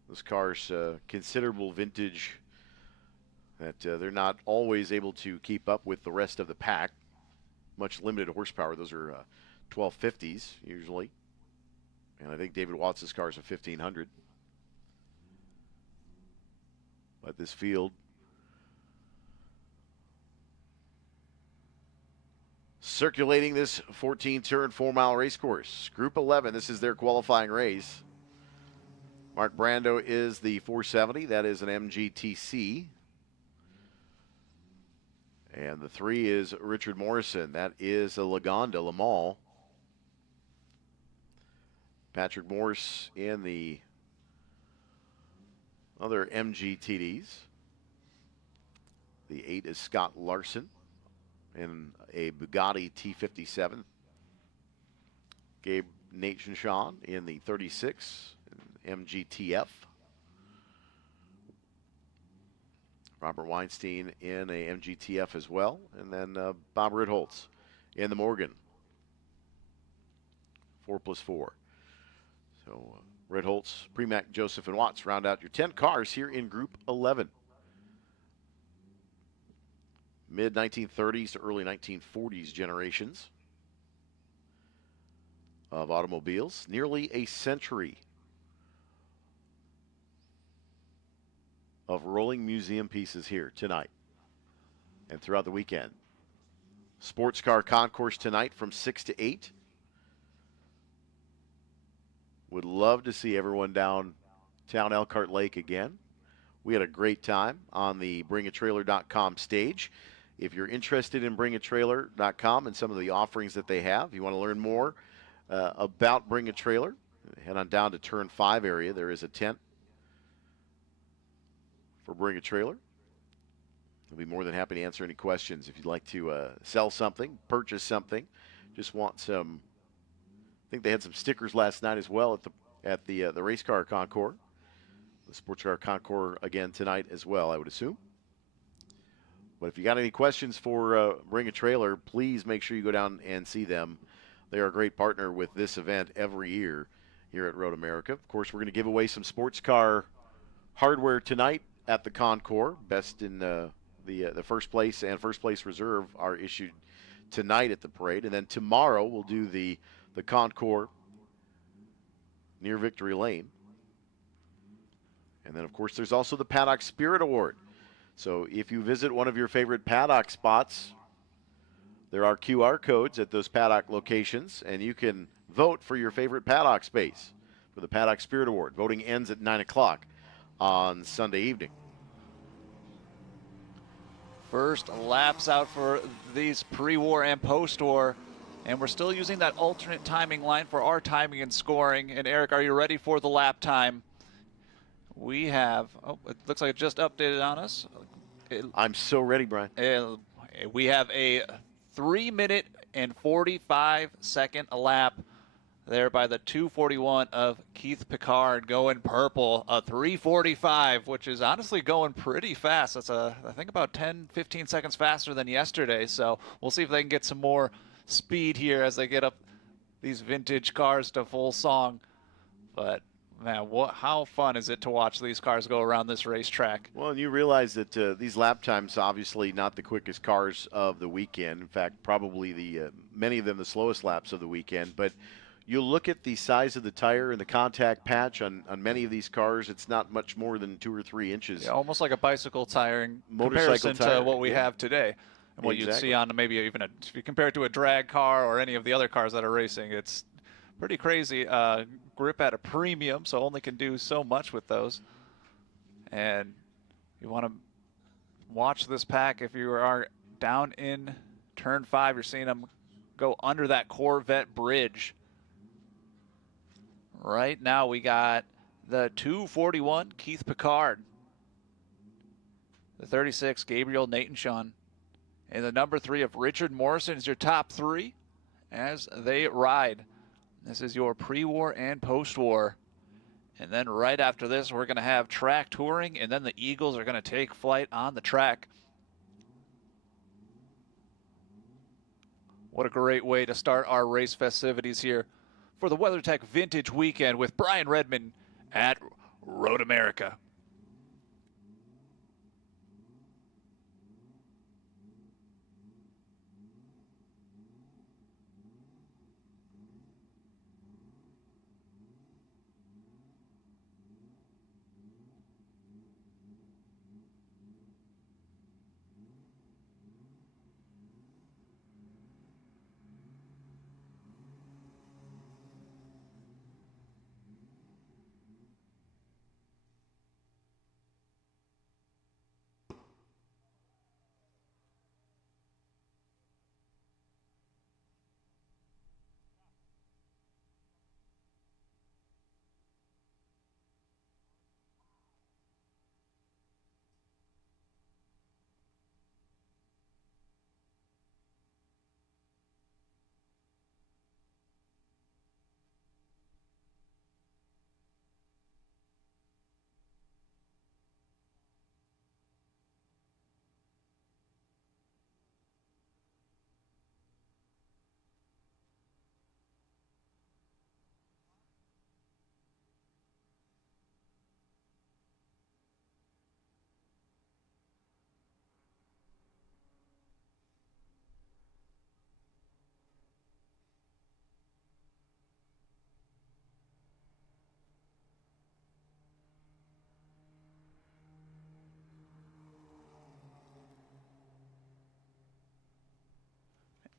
Those cars, considerable vintage that they're not always able to keep up with the rest of the pack. Much limited horsepower. Those are 1250s usually. And I think David Watts' car is a 1500. But this field circulating this 14-turn 4-mile race course. Group 11, this is their qualifying race. Mark Brando is the 470. That is an MGTC. And the 3 is Richard Morrison. That is a Lagonda Le Mans. Patrick Morse in the other MGTDs. The 8 is Scott Larson in a Bugatti T57. Gabe Nation in the 36 MGTF. Robert Weinstein in a MGTF as well. And then Bob Ritholtz in the Morgan. 4+4. So Ritholtz, Premack, Joseph, and Watts round out your 10 cars here in Group 11. Mid-1930s to early 1940s generations of automobiles. Nearly a century of rolling museum pieces here tonight and throughout the weekend. Sports car concourse tonight from 6 to 8. Would love to see everyone downtown Elkhart Lake again. We had a great time on the bringatrailer.com stage. If you're interested in bringatrailer.com and some of the offerings that they have, you want to learn more about Bring a Trailer, head on down to Turn 5 area. There is a tent for Bring a Trailer. I'll be more than happy to answer any questions if you'd like to sell something, purchase something, just want some. I think they had some stickers last night as well at the race car concours. The sports car concours again tonight as well, I would assume. But if you got any questions for Bring a Trailer, please make sure you go down and see them. They are a great partner with this event every year here at Road America. Of course, we're going to give away some sports car hardware tonight at the concours. Best in the first place and first place reserve are issued tonight at the parade. And then tomorrow we'll do the concours near Victory Lane. And then, of course, there's also the Paddock Spirit Award. So if you visit one of your favorite paddock spots, there are QR codes at those paddock locations, and you can vote for your favorite paddock space for the Paddock Spirit Award. Voting ends at 9 o'clock on Sunday evening. First laps out for these pre-war and post-war, and we're still using that alternate timing line for our timing and scoring. And Eric, are you ready for the lap time? We have, it looks like it just updated on us. I'm so ready, Brian. We have a 3-minute and 45-second lap there by the 241 of Keith Picard going purple, a 345, which is honestly going pretty fast. That's I think about 10, 15 seconds faster than yesterday. So we'll see if they can get some more speed here as they get up these vintage cars to full song. But man, how fun is it to watch these cars go around this racetrack? Well, and you realize that these lap times, obviously not the quickest cars of the weekend. In fact, probably many of them the slowest laps of the weekend. But you look at the size of the tire and the contact patch on many of these cars, it's not much more than 2 or 3 inches. Yeah, almost like a bicycle tire in Motorcycle comparison tire, to what we have today. And what you'd see on maybe even if you compare it to a drag car or any of the other cars that are racing, it's pretty crazy. Grip at a premium, so only can do so much with those. And you want to watch this pack. If you are down in turn 5, you're seeing them go under that Corvette bridge. Right now we got the 241 Keith Picard, the 36 Gabriel Nathan-Shawn, and the number 3 of Richard Morrison is your top 3 as they ride. This is your pre-war and post-war. And then right after this, we're going to have track touring, and then the Eagles are going to take flight on the track. What a great way to start our race festivities here for the WeatherTech Vintage Weekend with Brian Redman at Road America.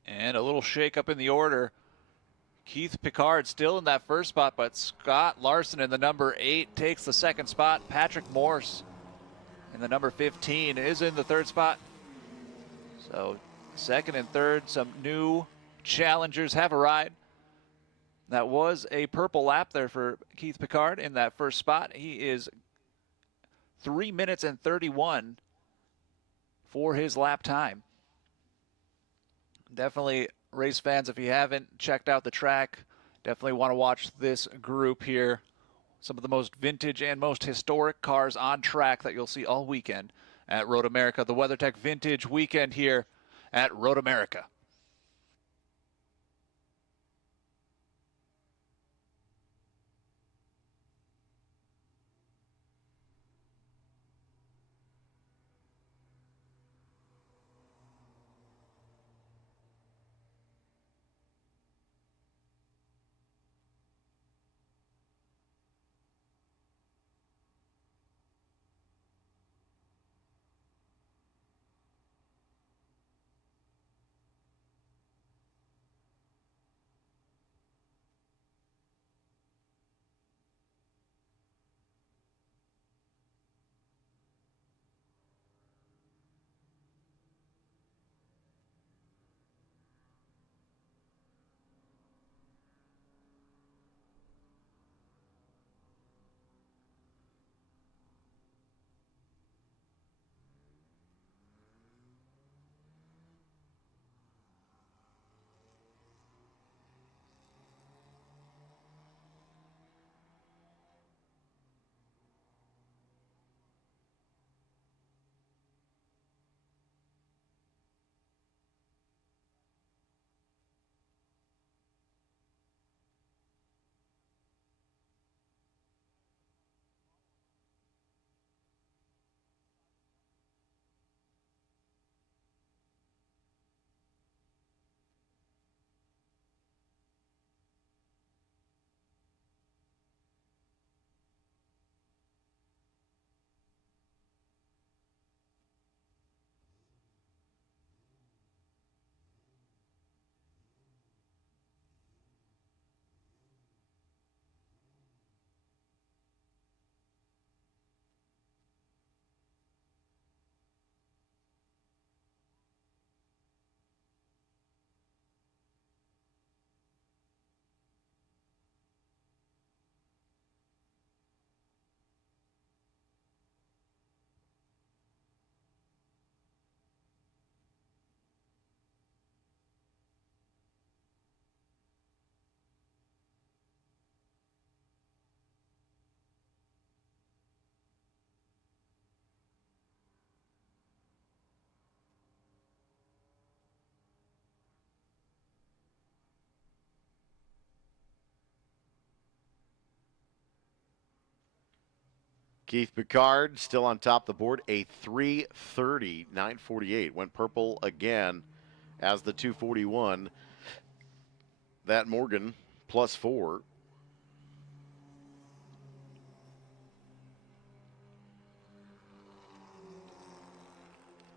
And a little shake up in the order. Keith Picard still in that first spot, but Scott Larson in the number 8 takes the second spot. Patrick Morse in the number 15 is in the third spot. So second and third, some new challengers have arrived. That was a purple lap there for Keith Picard in that first spot. He is 3 minutes and 31 for his lap time. Definitely, race fans, if you haven't checked out the track, definitely want to watch this group here. Some of the most vintage and most historic cars on track that you'll see all weekend at Road America. The WeatherTech Vintage Weekend here at Road America. Keith Picard still on top of the board, a 3:30, 9:48. Went purple again as the 241. That Morgan +4.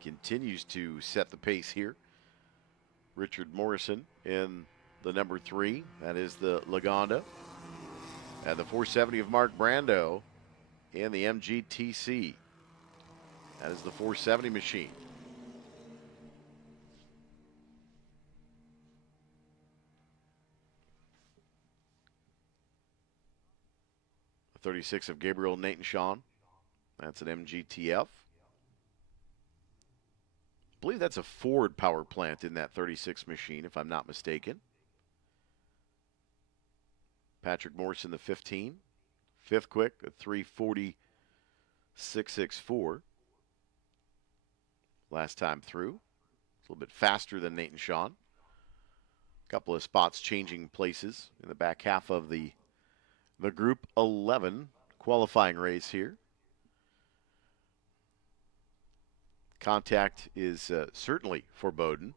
Continues to set the pace here. Richard Morrison in the number 3. That is the Lagonda. And the 470 of Mark Brando in the MGTC. That is the 470 machine. The 36 of Gabriel Nathan Sean. That's an MGTF. I believe that's a Ford power plant in that 36 machine, if I'm not mistaken. Patrick Morrison, the 15. Fifth quick, a 3:40.664. Last time through. It's a little bit faster than Nathan Sean. A couple of spots changing places in the back half of the Group 11 qualifying race here. Contact is certainly foreboding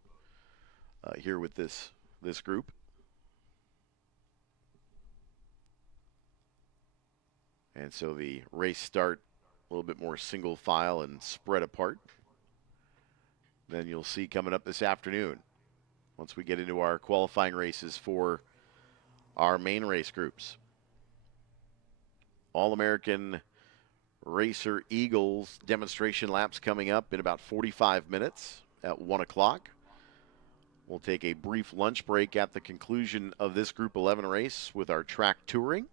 here with this group. And so the race start a little bit more single file and spread apart than you'll see coming up this afternoon once we get into our qualifying races for our main race groups. All-American Racer Eagles demonstration laps coming up in about 45 minutes at 1 o'clock. We'll take a brief lunch break at the conclusion of this Group 11 race with our track touring.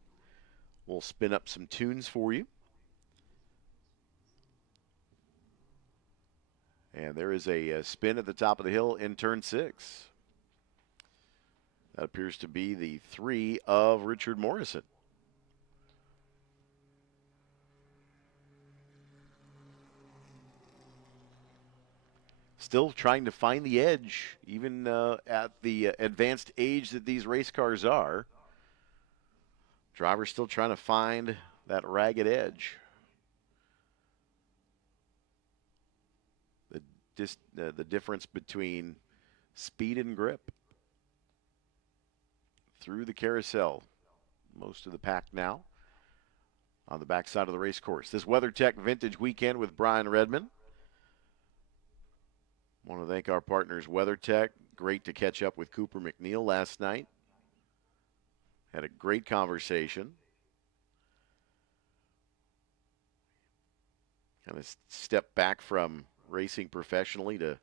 We'll spin up some tunes for you. And there is a spin at the top of the hill in turn 6. That appears to be the 3 of Richard Morrison. Still trying to find the edge, even at the advanced age that these race cars are. Driver's still trying to find that ragged edge. The difference between speed and grip. Through the carousel. Most of the pack now on the backside of the race course. This WeatherTech Vintage Weekend with Brian Redman. Want to thank our partners, WeatherTech. Great to catch up with Cooper McNeil last night. Had a great conversation. Kind of step back from racing professionally to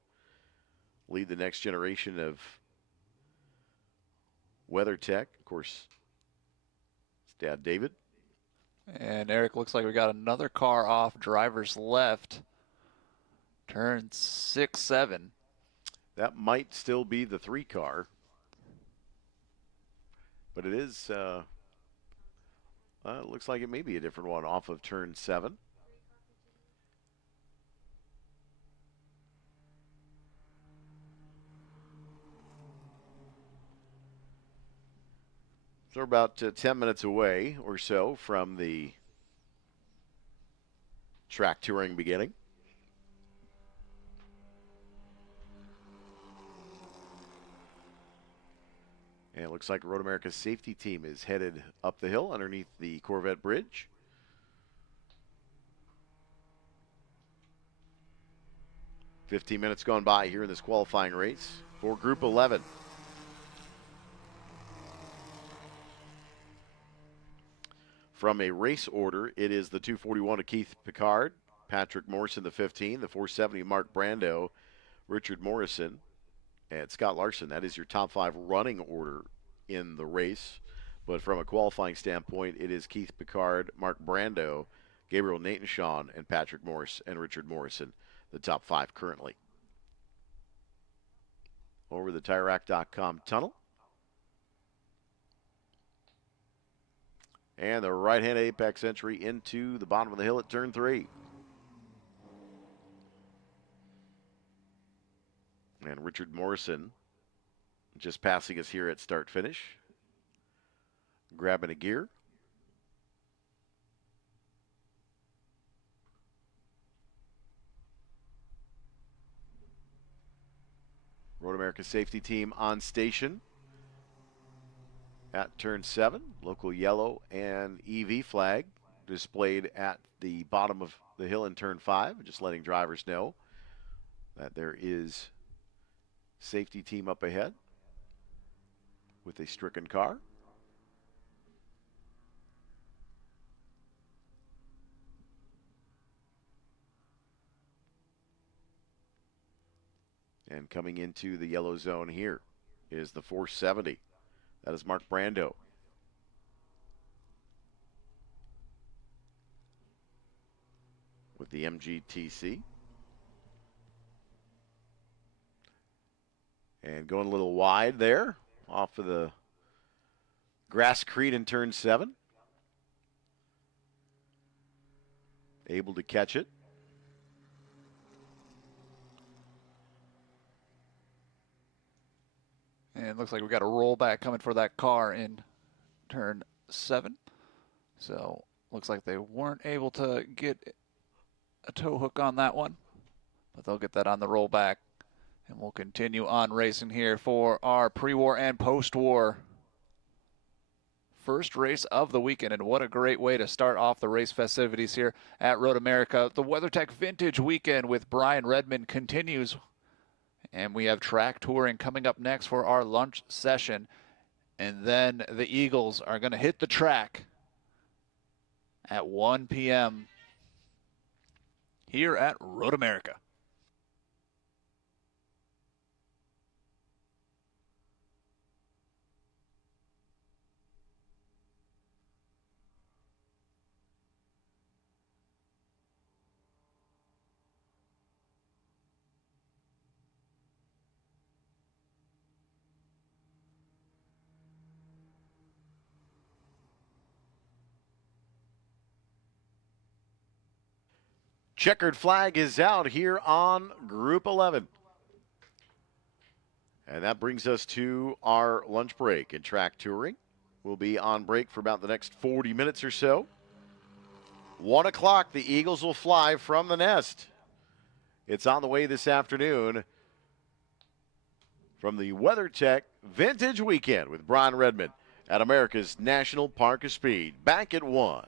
lead the next generation of WeatherTech. Of course, his dad, David. And Eric, looks like we got another car off driver's left. Turn 6, 7. That might still be the 3 car. But it is, it looks like it may be a different one off of turn 7. So we're about 10 minutes away or so from the track touring beginning. And it looks like Road America's safety team is headed up the hill underneath the Corvette Bridge. "15 minutes gone by here in this qualifying race for Group 11. From a race order, it is the 241 of Keith Picard, Patrick Morrison, the 15, the 470 Mark Brando, Richard Morrison, and Scott Larson. That is your top 5 running order in the race. But from a qualifying standpoint, it is Keith Picard, Mark Brando, Gabriel Nathan Sean, and Patrick Morris and Richard Morrison, the top 5 currently. Over the TireRack.com tunnel. And the right-hand apex entry into the bottom of the hill at turn 3. And Richard Morrison just passing us here at start-finish. Grabbing a gear. America safety team on station at turn 7. Local yellow and EV flag displayed at the bottom of the hill in turn 5. Just letting drivers know that there is safety team up ahead with a stricken car. And coming into the yellow zone here is the 470. That is Mark Brando. With the MGTC. And going a little wide there off of the Grasscrete in turn 7. Able to catch it. And it looks like we got a rollback coming for that car in turn 7. So looks like they weren't able to get a tow hook on that one, but they'll get that on the rollback. And we'll continue on racing here for our pre-war and post-war first race of the weekend. And what a great way to start off the race festivities here at Road America. The WeatherTech Vintage Weekend with Brian Redman continues. And we have track touring coming up next for our lunch session. And then the Eagles are going to hit the track at 1 p.m. here at Road America. Checkered flag is out here on Group 11. And that brings us to our lunch break. And track touring will be on break for about the next 40 minutes or so. 1 o'clock, the Eagles will fly from the nest. It's on the way this afternoon from the WeatherTech Vintage Weekend with Brian Redman at America's National Park of Speed. Back at 1.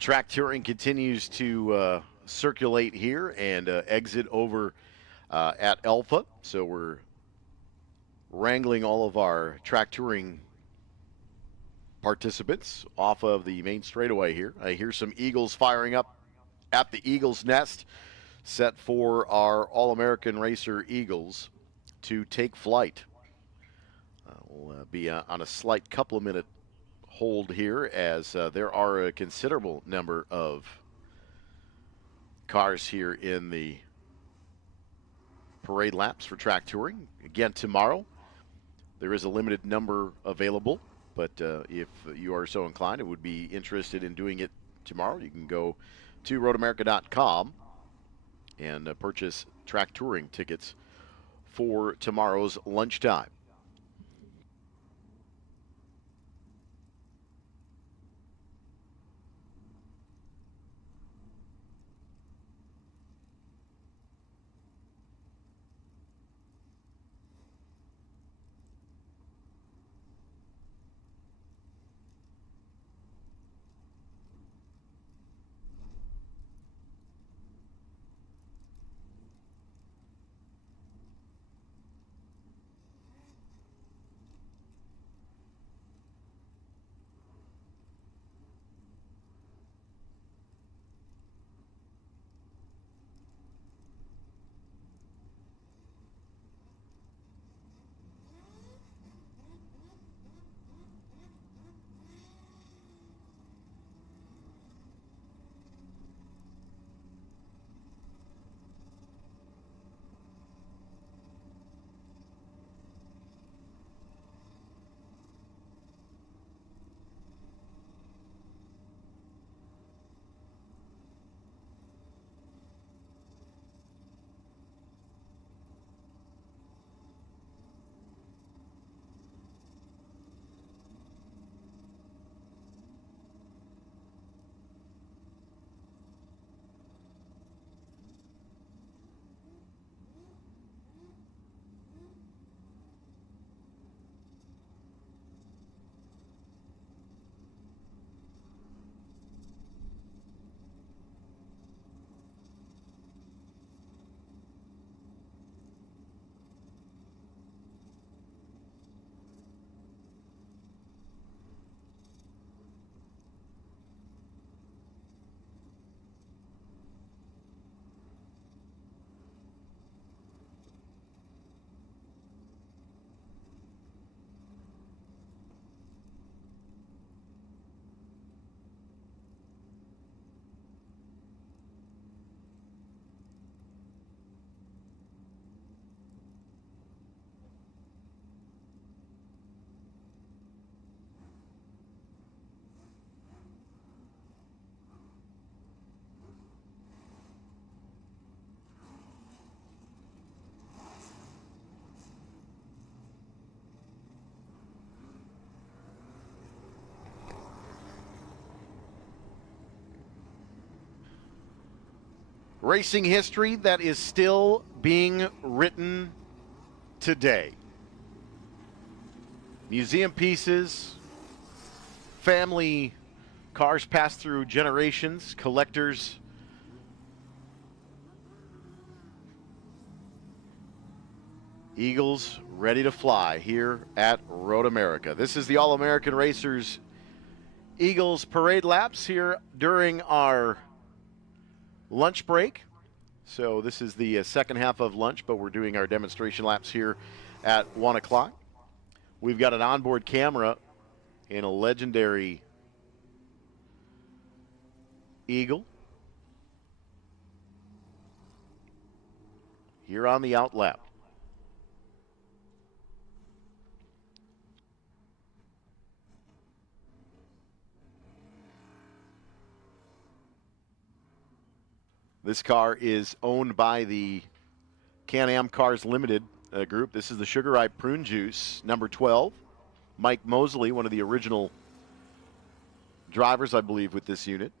Track touring continues to circulate here and exit over at Alpha. So we're wrangling all of our track touring participants off of the main straightaway here. I hear some Eagles firing up at the Eagles Nest, set for our All-American Racer Eagles to take flight. We'll be on a slight couple of minute hold here as there are a considerable number of cars here in the parade laps for track touring. Again, tomorrow there is a limited number available, but if you are so inclined and would be interested in doing it tomorrow, you can go to roadamerica.com and purchase track touring tickets for tomorrow's lunchtime. Racing history that is still being written today. Museum pieces, family cars passed through generations, collectors. Eagles ready to fly here at Road America. This is the All-American Racers Eagles parade laps here during our lunch break. So this is the second half of lunch, but we're doing our demonstration laps here at 1 o'clock. We've got an onboard camera in a legendary Eagle here on the out lap. This car is owned by the Can-Am Cars Limited group. This is the Sugar Ripe Prune Juice, number 12. Mike Mosley, one of the original drivers, I believe, with this unit.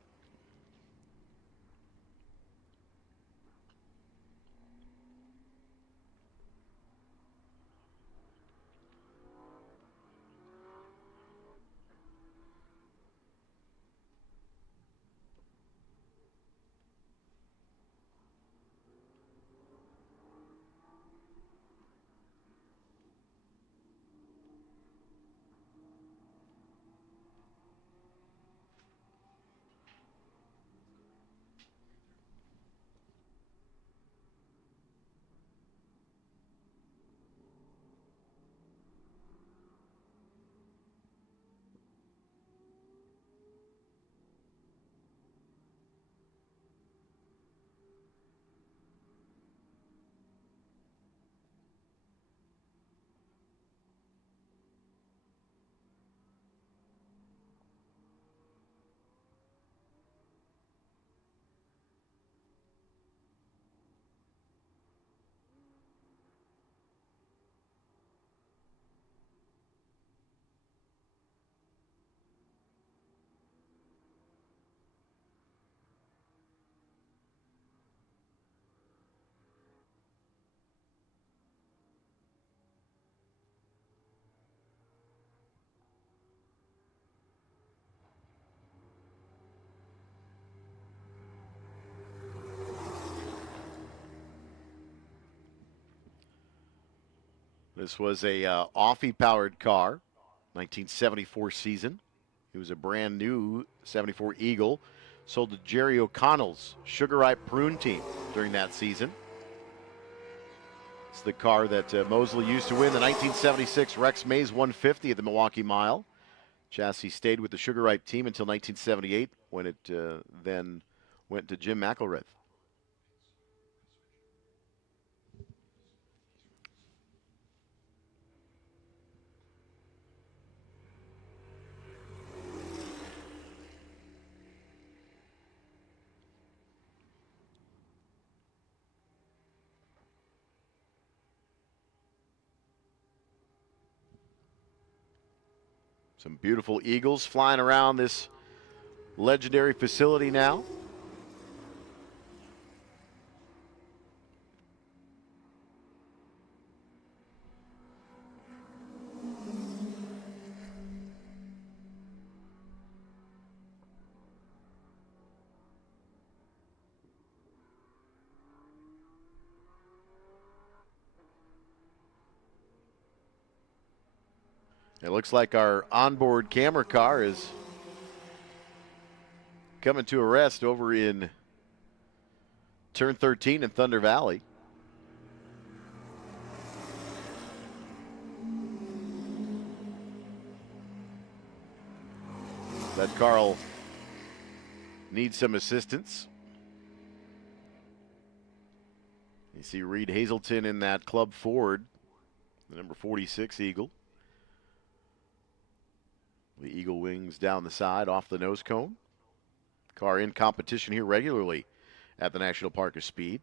This was a Offie-powered car, 1974 season. It was a brand new 74 Eagle, sold to Jerry O'Connell's Sugar Ripe Prune team during that season. It's the car that Mosley used to win the 1976 Rex Mays 150 at the Milwaukee Mile. Chassis stayed with the Sugar Ripe team until 1978 when it then went to Jim McElrath. Some beautiful Eagles flying around this legendary facility now. It looks like our onboard camera car is coming to a rest over in turn 13 in Thunder Valley. That car will need some assistance. You see Reed Hazelton in that Club Ford, the number 46 Eagle. The Eagle wings down the side off the nose cone. Car in competition here regularly at the National Park of Speed.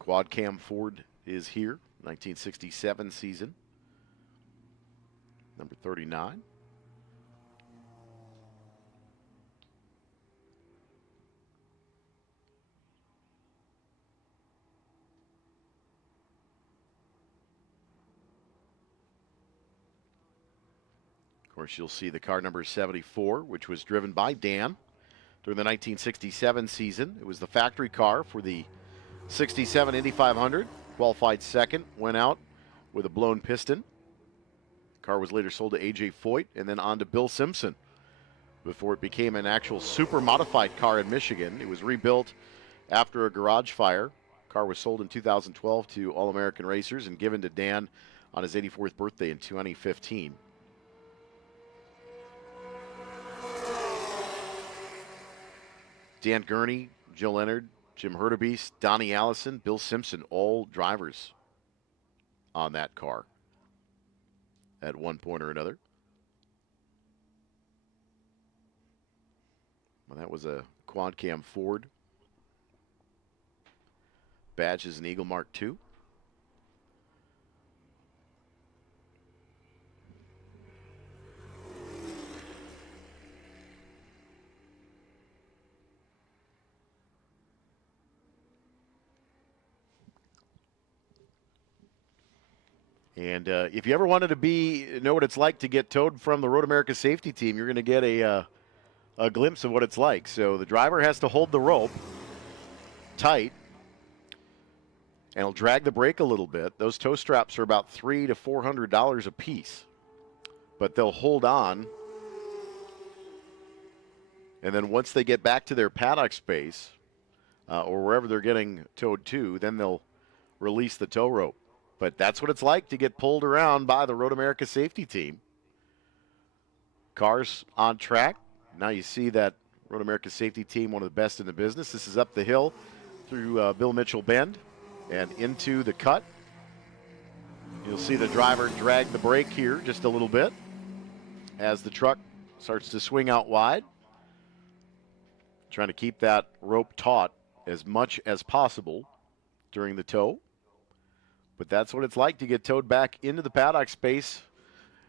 Quad cam Ford is here, 1967 season, number 39. Of course, you'll see the car number 74, which was driven by Dan during the 1967 season. It was the factory car for the 67 Indy 500. Qualified second, went out with a blown piston. The car was later sold to A.J. Foyt and then on to Bill Simpson before it became an actual super modified car in Michigan. It was rebuilt after a garage fire. The car was sold in 2012 to All American Racers and given to Dan on his 84th birthday in 2015. Dan Gurney, Joe Leonard, Jim Hurtubise, Donnie Allison, Bill Simpson, all drivers on that car at one point or another. Well, that was a quad cam Ford. Badge is an Eagle Mark II. And if you ever wanted to know what it's like to get towed from the Road America safety team, you're going to get a glimpse of what it's like. So the driver has to hold the rope tight, and he'll drag the brake a little bit. Those tow straps are about $300 to $400 a piece, but they'll hold on. And then once they get back to their paddock space or wherever they're getting towed to, then they'll release the tow rope. But that's what it's like to get pulled around by the Road America safety team. Cars on track. Now you see that Road America safety team, one of the best in the business. This is up the hill through Bill Mitchell Bend and into the cut. You'll see the driver drag the brake here just a little bit as the truck starts to swing out wide. Trying to keep that rope taut as much as possible during the tow. But that's what it's like to get towed back into the paddock space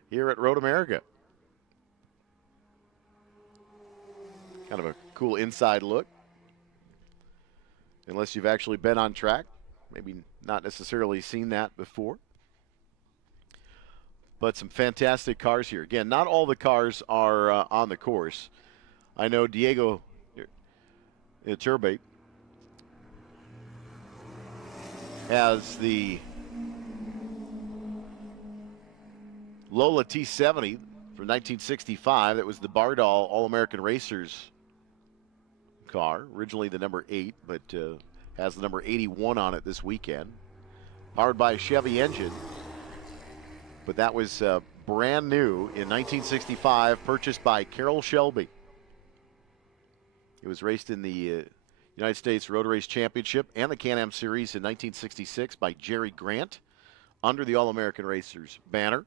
here at Road America. Kind of a cool inside look. Unless you've actually been on track. Maybe not necessarily seen that before. But some fantastic cars here. Again, not all the cars are on the course. I know Diego Iturbe has the Lola T70 from 1965. That was the Bardal All-American Racers car, originally the number 8, but has the number 81 on it this weekend. Powered by a Chevy engine, but that was brand new in 1965, purchased by Carroll Shelby. It was raced in the United States Road Race Championship and the Can-Am Series in 1966 by Jerry Grant under the All-American Racers banner.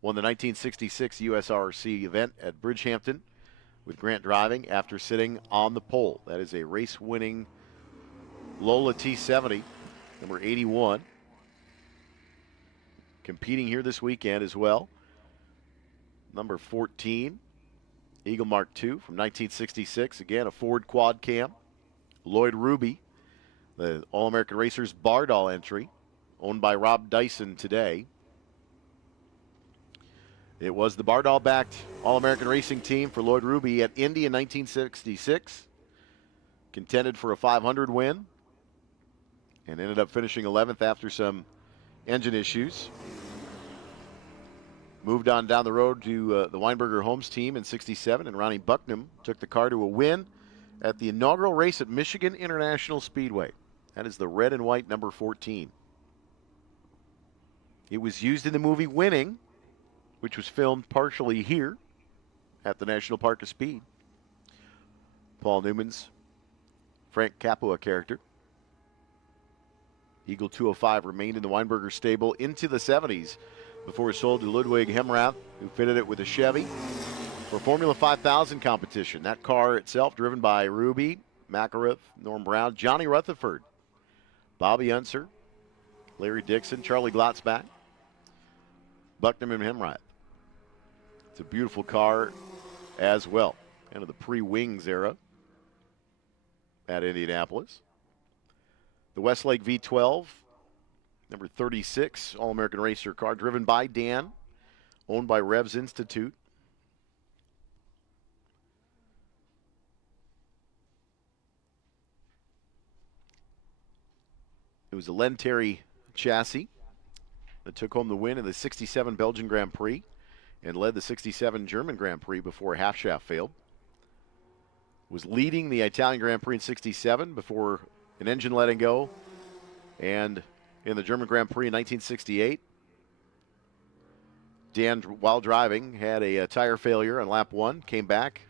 Won the 1966 USRC event at Bridgehampton with Grant driving after sitting on the pole. That is a race-winning Lola T70, number 81. Competing here this weekend as well. Number 14, Eagle Mark II from 1966. Again, a Ford quad cam. Lloyd Ruby, the All-American Racers Bardal entry, owned by Rob Dyson today. It was the Bardal-backed All-American Racing team for Lloyd Ruby at Indy in 1966. Contended for a 500 win and ended up finishing 11th after some engine issues. Moved on down the road to the Weinberger Homes team in 67, and Ronnie Bucknam took the car to a win at the inaugural race at Michigan International Speedway. That is the red and white number 14. It was used in the movie Winning, which was filmed partially here at the National Park of Speed. Paul Newman's Frank Capua character. Eagle 205 remained in the Weinberger stable into the 70s before it sold to Ludwig Hemrath, who fitted it with a Chevy for Formula 5000 competition. That car itself driven by Ruby, McElrath, Norm Brown, Johnny Rutherford, Bobby Unser, Larry Dixon, Charlie Glotzback, Bucknam and Hemrath. It's a beautiful car as well. Kind of the pre-Wings era at Indianapolis. The Westlake V12, number 36, All-American Racer car, driven by Dan, owned by Revs Institute. It was a Len Terry chassis that took home the win in the 67 Belgian Grand Prix and led the 67 German Grand Prix before half shaft failed. Was leading the Italian Grand Prix in 67 before an engine letting go, and in the German Grand Prix in 1968, Dan, while driving, had a tire failure on lap 1, came back,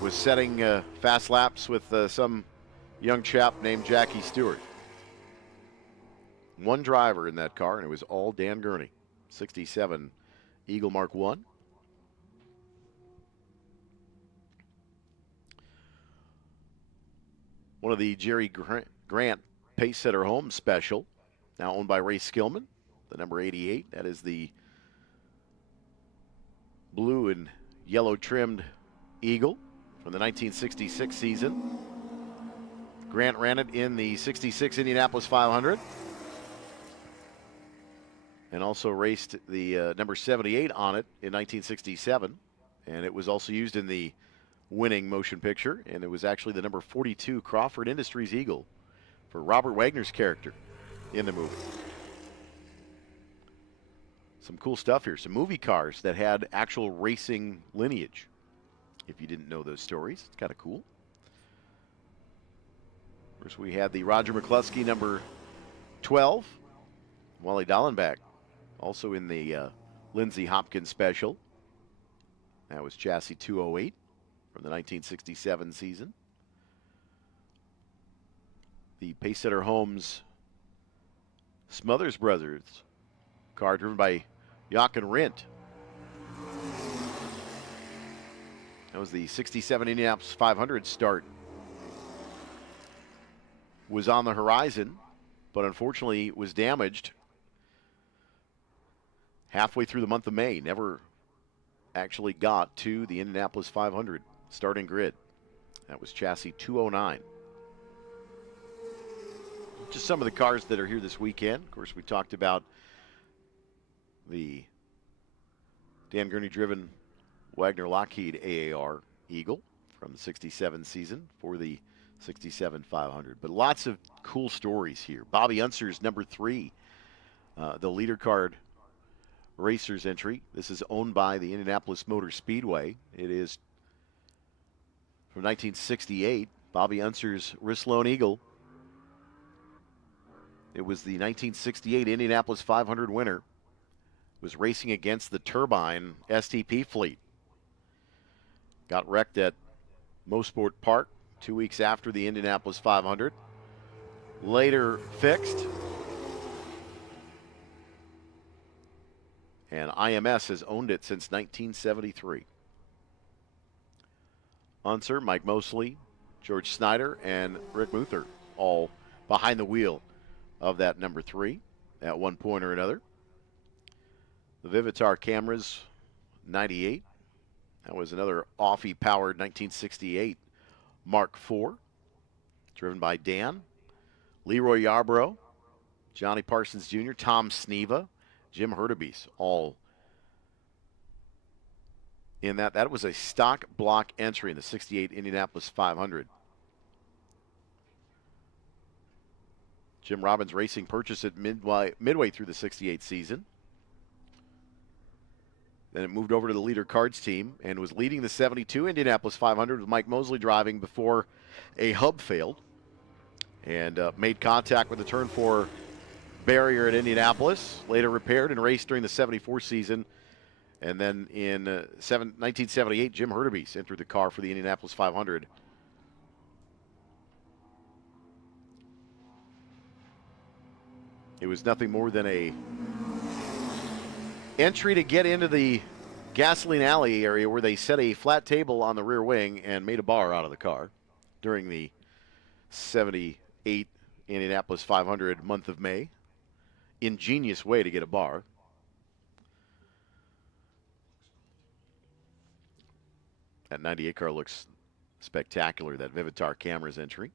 was setting fast laps with some young chap named Jackie Stewart. One driver in that car, and it was all Dan Gurney. 67 Eagle Mark I. One of the Jerry Grant Pace Setter Home Special, now owned by Ray Skillman, the number 88. That is the blue and yellow trimmed Eagle from the 1966 season. Grant ran it in the 66 Indianapolis 500 and also raced the number 78 on it in 1967. And it was also used in the Winning motion picture, and it was actually the number 42 Crawford Industries Eagle for Robert Wagner's character in the movie. Some cool stuff here. Some movie cars that had actual racing lineage. If you didn't know those stories, it's kind of cool. First, we had the Roger McCluskey number 12, Wally Dallenbach, also in the Lindsey Hopkins special. That was chassis 208 from the 1967 season. The Pacesetter Homes Smothers Brothers car driven by Jochen Rindt. That was the 67 Indianapolis 500 start. Was on the horizon, but unfortunately was damaged halfway through the month of May. Never actually got to the Indianapolis 500 starting grid. That was chassis 209. Just some of the cars that are here this weekend. Of course, we talked about the Dan Gurney-driven Wagner Lockheed AAR Eagle from the 67 season for the 67 500. But lots of cool stories here. Bobby Unser's number 3, the leader card racers entry. This is owned by the Indianapolis Motor Speedway. It is from 1968. Bobby Unser's Rislone Eagle. It was the 1968 Indianapolis 500 winner. It was racing against the Turbine STP fleet. Got wrecked at Mosport Park 2 weeks after the Indianapolis 500. Later fixed. And IMS has owned it since 1973. Unser, Mike Mosley, George Snyder, and Rick Muther all behind the wheel of that number 3 at one point or another. The Vivitar cameras, 98. That was another Offie-powered 1968 Mark IV, driven by Dan, Leroy Yarbrough, Johnny Parsons Jr., Tom Sneva, Jim Hurtubise, all in that. That was a stock block entry in the 68 Indianapolis 500. Jim Robbins Racing purchased it midway through the 68 season. Then it moved over to the leader cards team and was leading the 72 Indianapolis 500 with Mike Mosley driving before a hub failed and made contact with the turn 4 barrier at Indianapolis, later repaired and raced during the 74 season. And then in 1978, Jim Hurtubise entered the car for the Indianapolis 500. It was nothing more than a entry to get into the gasoline alley area where they set a flat table on the rear wing and made a bar out of the car during the 78 Indianapolis 500 month of May. Ingenious way to get a bar. That 98 car looks spectacular, that Vivitar cameras entry.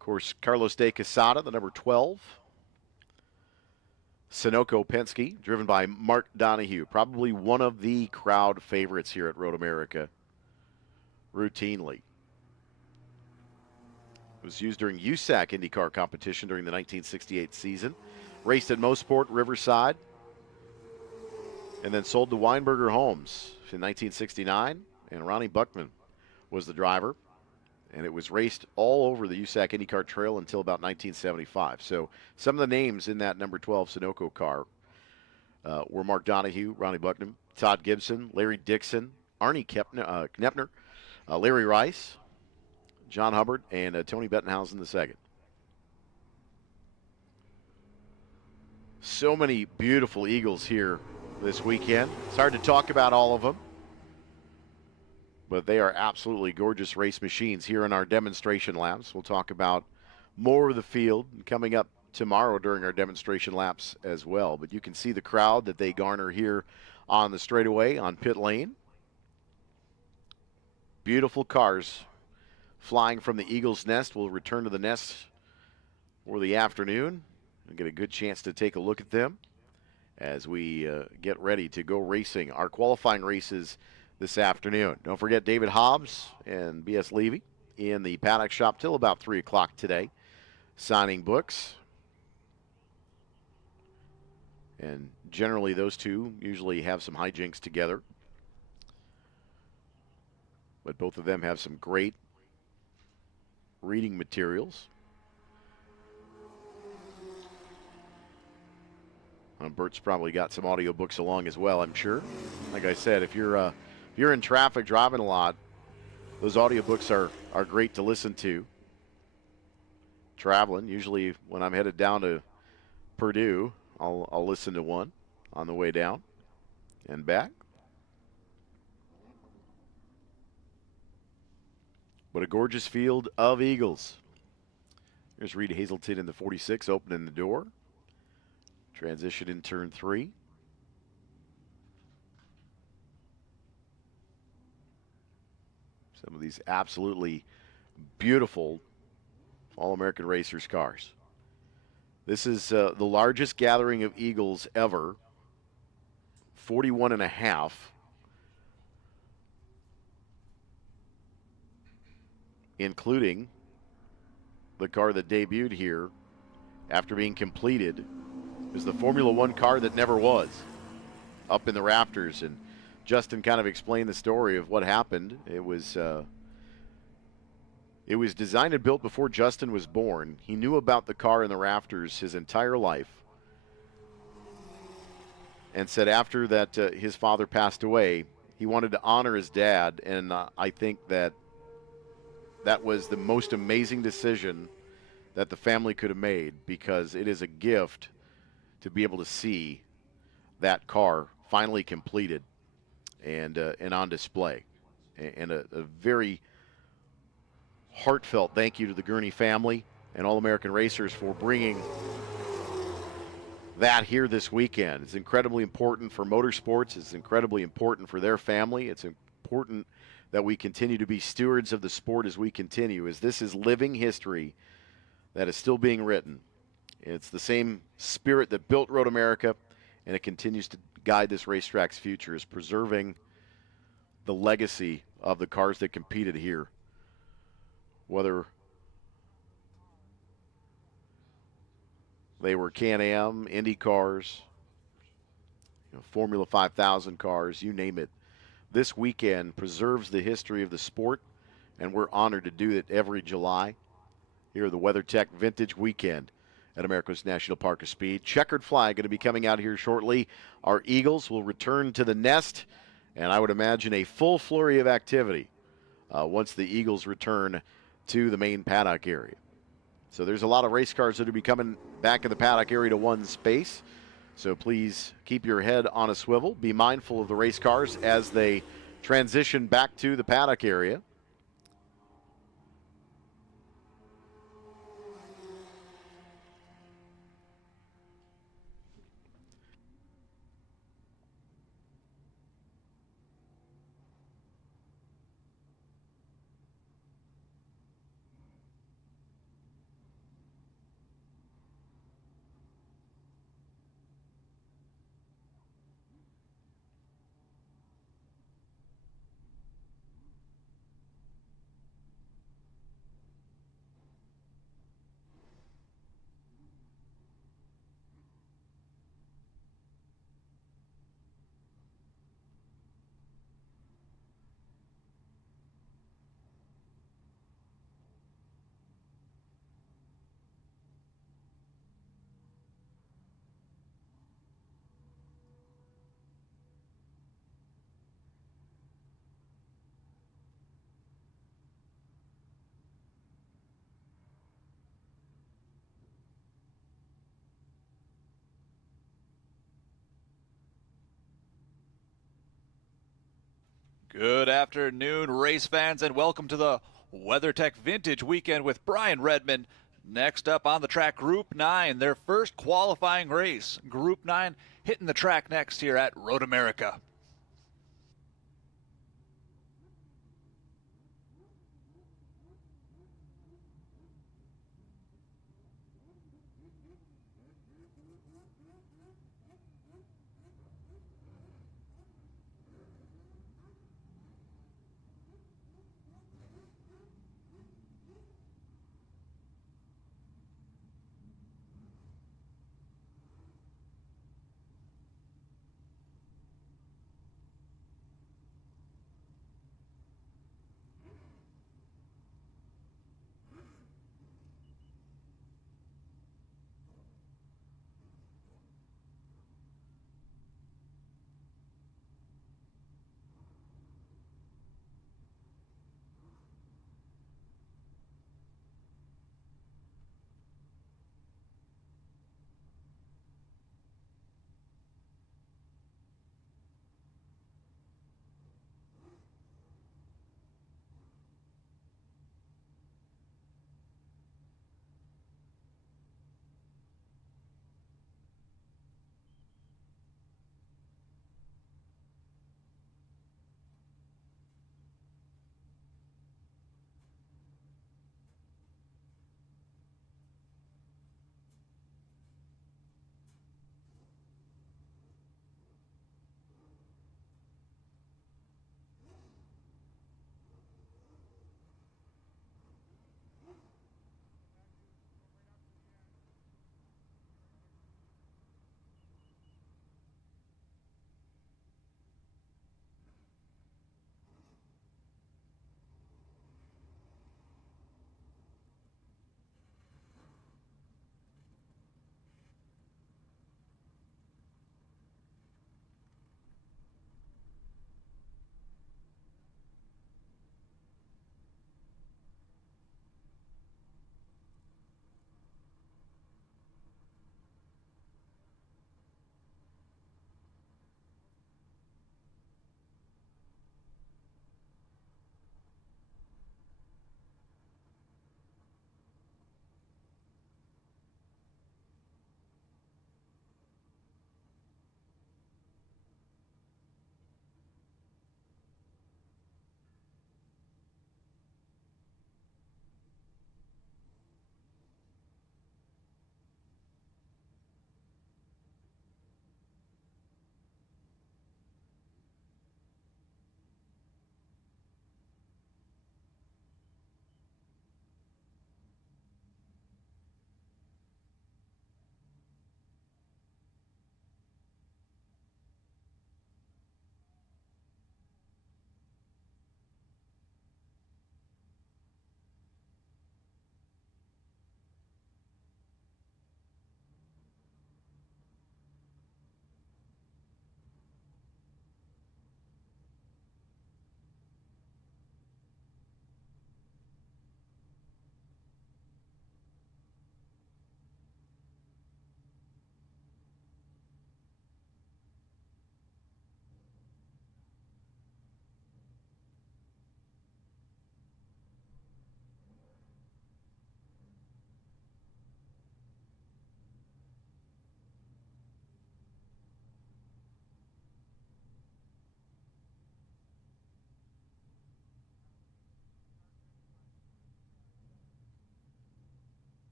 Of course, Carlos de Quesada, the number 12. Sunoco Penske, driven by Mark Donahue, probably one of the crowd favorites here at Road America, routinely. It was used during USAC IndyCar competition during the 1968 season. Raced at Mosport, Riverside, and then sold to Weinberger Homes in 1969, and Ronnie Buckman was the driver. And it was raced all over the USAC IndyCar Trail until about 1975. So some of the names in that number 12 Sunoco car were Mark Donahue, Ronnie Buckman, Todd Gibson, Larry Dixon, Arnie Knepner, Larry Rice, John Hubbard, and Tony Bettenhausen II. So many beautiful Eagles here this weekend. It's hard to talk about all of them, but they are absolutely gorgeous race machines here in our demonstration laps. We'll talk about more of the field coming up tomorrow during our demonstration laps as well. But you can see the crowd that they garner here on the straightaway on pit lane. Beautiful cars flying from the Eagles Nest. We'll return to the nest for the afternoon and get a good chance to take a look at them as we get ready to go racing our qualifying races this afternoon. Don't forget David Hobbs and B.S. Levy in the paddock shop till about 3 o'clock today, signing books. And generally those two usually have some hijinks together. But both of them have some great reading materials. Bert's probably got some audiobooks along as well, I'm sure. Like I said, if you're in traffic driving a lot, those audiobooks are great to listen to. Traveling, usually when I'm headed down to Purdue, I'll listen to one on the way down and back. But a gorgeous field of Eagles. Here's Reed Hazelton in the 46, opening the door. Transition in turn 3. Some of these absolutely beautiful All-American Racers cars. This is the largest gathering of Eagles ever 41 and a half, including the car that debuted here after being completed, is the Formula One car that never was, up in the rafters. And Justin kind of explained the story of what happened. It was designed and built before Justin was born. He knew about the car in the rafters his entire life, and said after that his father passed away, he wanted to honor his dad. And I think that was the most amazing decision that the family could have made, because it is a gift to be able to see that car finally completed and on display. And a very heartfelt thank you to the Gurney family and All American Racers for bringing that here this weekend. It's incredibly important for motorsports. It's incredibly important for their family. It's important that we continue to be stewards of the sport as we continue, as this is living history that is still being written. It's the same spirit that built Road America, and it continues to guide this racetrack's future, is preserving the legacy of the cars that competed here. Whether they were Can-Am, Indy cars, Formula 5000 cars, you name it. This weekend preserves the history of the sport, and we're honored to do it every July here at the WeatherTech Vintage Weekend at America's National Park of Speed. Checkered flag going to be coming out here shortly. Our Eagles will return to the nest, and I would imagine a full flurry of activity once the Eagles return to the main paddock area. So there's a lot of race cars that will be coming back in the paddock area to one space. So please keep your head on a swivel. Be mindful of the race cars as they transition back to the paddock area. Good afternoon, race fans, and welcome to the WeatherTech Vintage Weekend with Brian Redman. Next up on the track, Group 9, their first qualifying race. Group 9 hitting the track next here at Road America.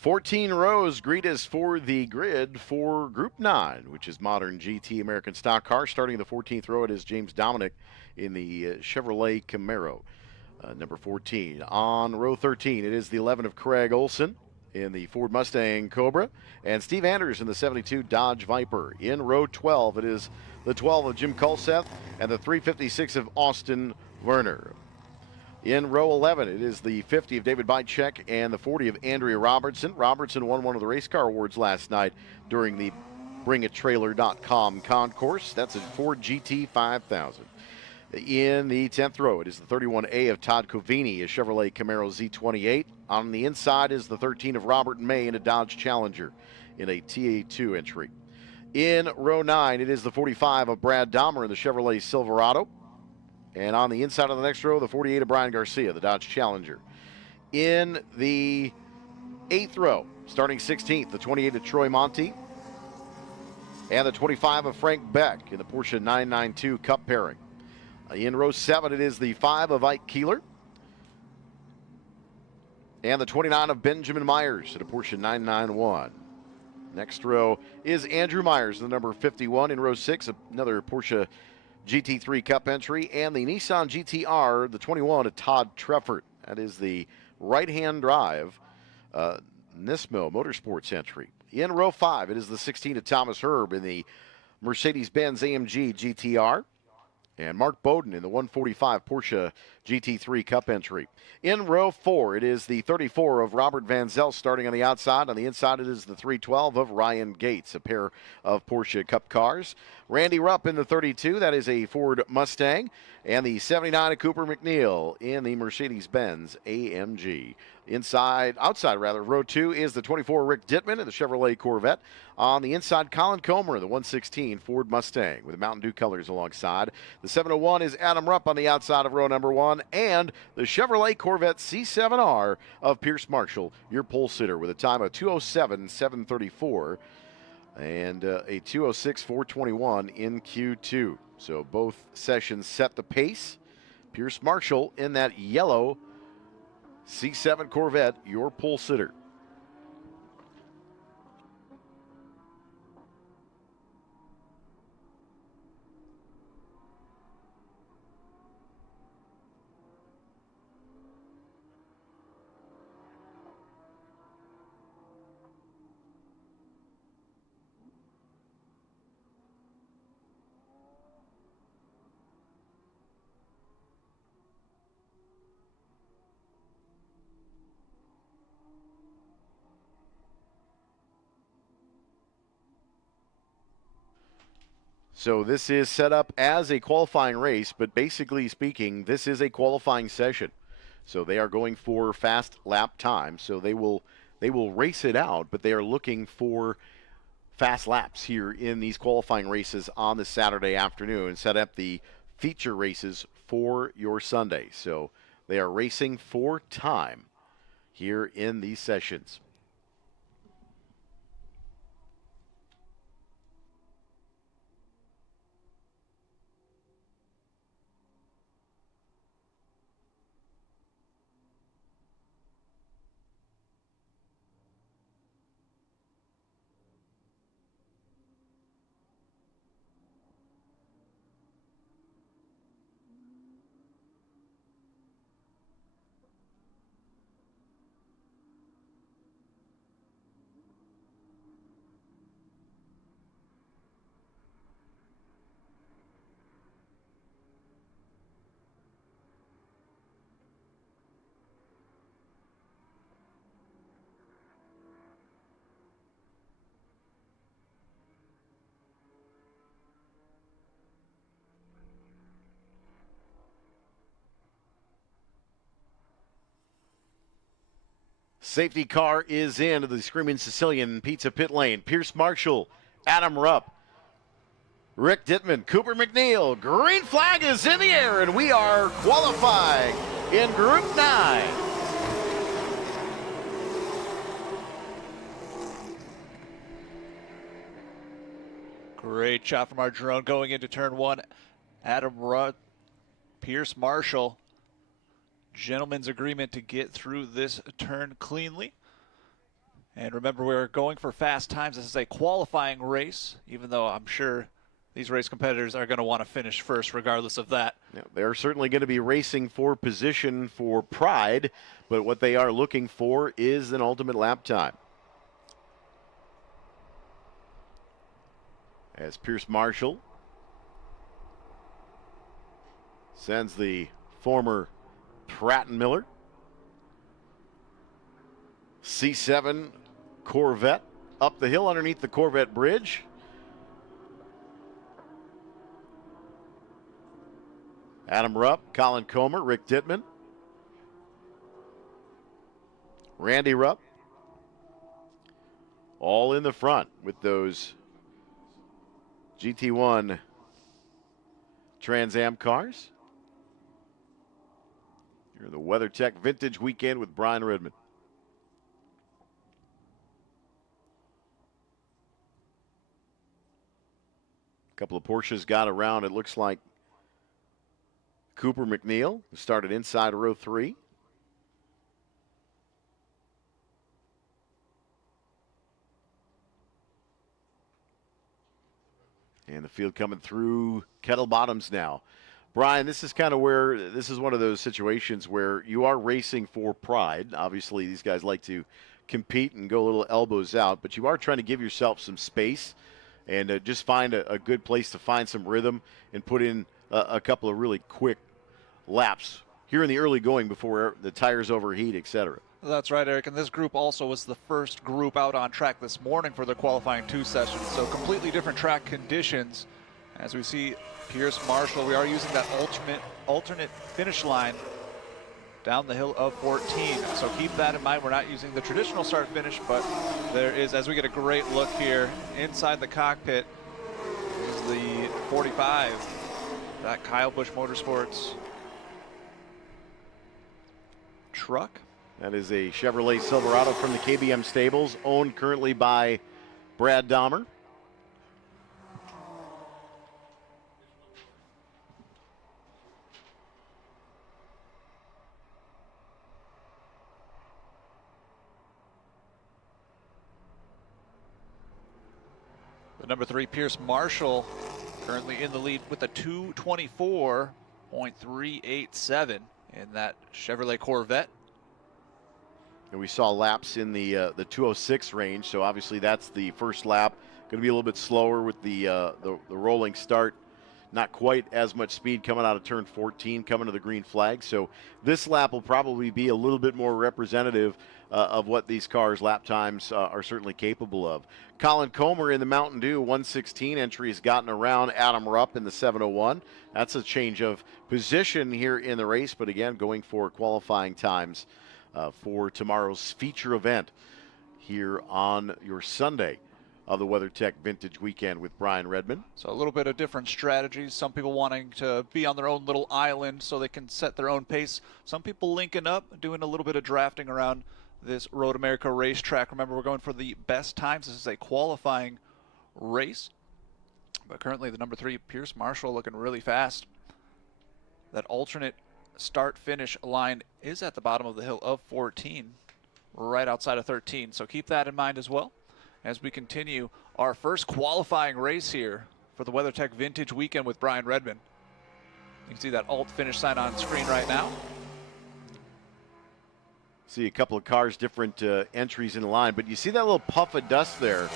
14 rows greet us for the grid for Group 9, which is modern GT American stock car. Starting the 14th row, it is James Dominic in the Chevrolet Camaro. Number 14. On row 13, it is the 11 of Craig Olson in the Ford Mustang Cobra, and Steve Anders in the 72 Dodge Viper. In row 12, it is the 12 of Jim Kulseth and the 356 of Austin Werner. In row 11, it is the 50 of David Bychek and the 40 of Andrea Robertson. Robertson won one of the race car awards last night during the BringItTrailer.com concourse. That's a Ford GT 5000. In the 10th row, it is the 31A of Todd Covini, a Chevrolet Camaro Z28. On the inside is the 13 of Robert May in a Dodge Challenger in a TA2 entry. In row 9, it is the 45 of Brad Dahmer in the Chevrolet Silverado. And on the inside of the next row, the 48 of Brian Garcia, the Dodge Challenger. In the 8th row, starting 16th, the 28 of Troy Monty. And the 25 of Frank Beck in the Porsche 992 Cup pairing. In row 7, it is the 5 of Ike Keeler. And the 29 of Benjamin Myers in a Porsche 991. Next row is Andrew Myers, the number 51. In row 6, another Porsche GT3 Cup entry, and the Nissan GT-R, the 21 of Todd Treffert. That is the right-hand drive Nismo Motorsports entry. In row 5, it is the 16 of Thomas Herb in the Mercedes-Benz AMG GT-R, and Mark Bowden in the 145 Porsche GT3 Cup entry. In row 4, it is the 34 of Robert Van Zel starting on the outside. On the inside, it is the 312 of Ryan Gates, a pair of Porsche Cup cars. Randy Rupp in the 32, that is a Ford Mustang. And the 79 of Cooper McNeil in the Mercedes-Benz AMG. Outside, row 2 is the 24 Rick Dittman in the Chevrolet Corvette. On the inside, Colin Comer, the 116 Ford Mustang with Mountain Dew colors alongside. The 701 is Adam Rupp on the outside of row number 1, and the Chevrolet Corvette C7R of Pierce Marshall, your pole sitter, with a time of 2:07.734 and a 2:06.421 in Q2. So both sessions set the pace. Pierce Marshall in that yellow C7 Corvette, your pole sitter. So this is set up as a qualifying race, but basically speaking, this is a qualifying session. So they are going for fast lap time. So they will race it out, but they are looking for fast laps here in these qualifying races on the Saturday afternoon and set up the feature races for your Sunday. So they are racing for time here in these sessions. Safety car is into the Screaming Sicilian Pizza pit lane. Pierce Marshall, Adam Rupp, Rick Dittman, Cooper McNeil. Green flag is in the air, and we are qualifying in Group 9. Great shot from our drone going into turn 1. Adam Rupp, Pierce Marshall. Gentleman's agreement to get through this turn cleanly. And remember, we're going for fast times. This is a qualifying race, even though I'm sure these race competitors are going to want to finish first regardless of that. Yeah, they're certainly going to be racing for position for pride, but what they are looking for is an ultimate lap time. As Pierce Marshall sends the former Pratt & Miller C7 Corvette up the hill underneath the Corvette bridge. Adam Rupp, Colin Comer, Rick Dittman, Randy Rupp, all in the front with those GT1 Trans Am cars. Here in the WeatherTech Vintage Weekend with Brian Redman. A couple of Porsches got around, it looks like. Cooper McNeil, who started inside row 3. And the field coming through Kettle Bottoms now. Brian, this is kind of where, this is one of those situations where you are racing for pride. Obviously, these guys like to compete and go a little elbows out, but you are trying to give yourself some space and just find a good place to find some rhythm and put in a couple of really quick laps here in the early going before the tires overheat, etc. That's right, Eric, and this group also was the first group out on track this morning for the qualifying 2 sessions, so completely different track conditions. As we see Pierce Marshall, we are using that alternate finish line down the hill of 14, so keep that in mind. We're not using the traditional start finish, but there is, as we get a great look here inside the cockpit, is the 45, that Kyle Busch Motorsports truck. That is a Chevrolet Silverado from the KBM stables, owned currently by Brad Dahmer. The number 3, Pierce Marshall, currently in the lead with a 2:24.387 in that Chevrolet Corvette. And we saw laps in the 206 range, so obviously that's the first lap. Going to be a little bit slower with the rolling start. Not quite as much speed coming out of turn 14, coming to the green flag. So this lap will probably be a little bit more representative of what these cars' lap times are certainly capable of. Colin Comer in the Mountain Dew 116 entry has gotten around Adam Rupp in the 701. That's a change of position here in the race, but again, going for qualifying times for tomorrow's feature event here on your Sunday of the WeatherTech Vintage Weekend with Brian Redman. So a little bit of different strategies. Some people wanting to be on their own little island so they can set their own pace. Some people linking up, doing a little bit of drafting around this Road America racetrack. Remember, we're going for the best times. This is a qualifying race. But currently the number 3, Pierce Marshall, looking really fast. That alternate start-finish line is at the bottom of the hill of 14, right outside of 13. So keep that in mind as well as we continue our first qualifying race here for the WeatherTech Vintage Weekend with Brian Redman. You can see that alt finish sign on screen right now. See a couple of cars, different entries in the line, but you see that little puff of dust there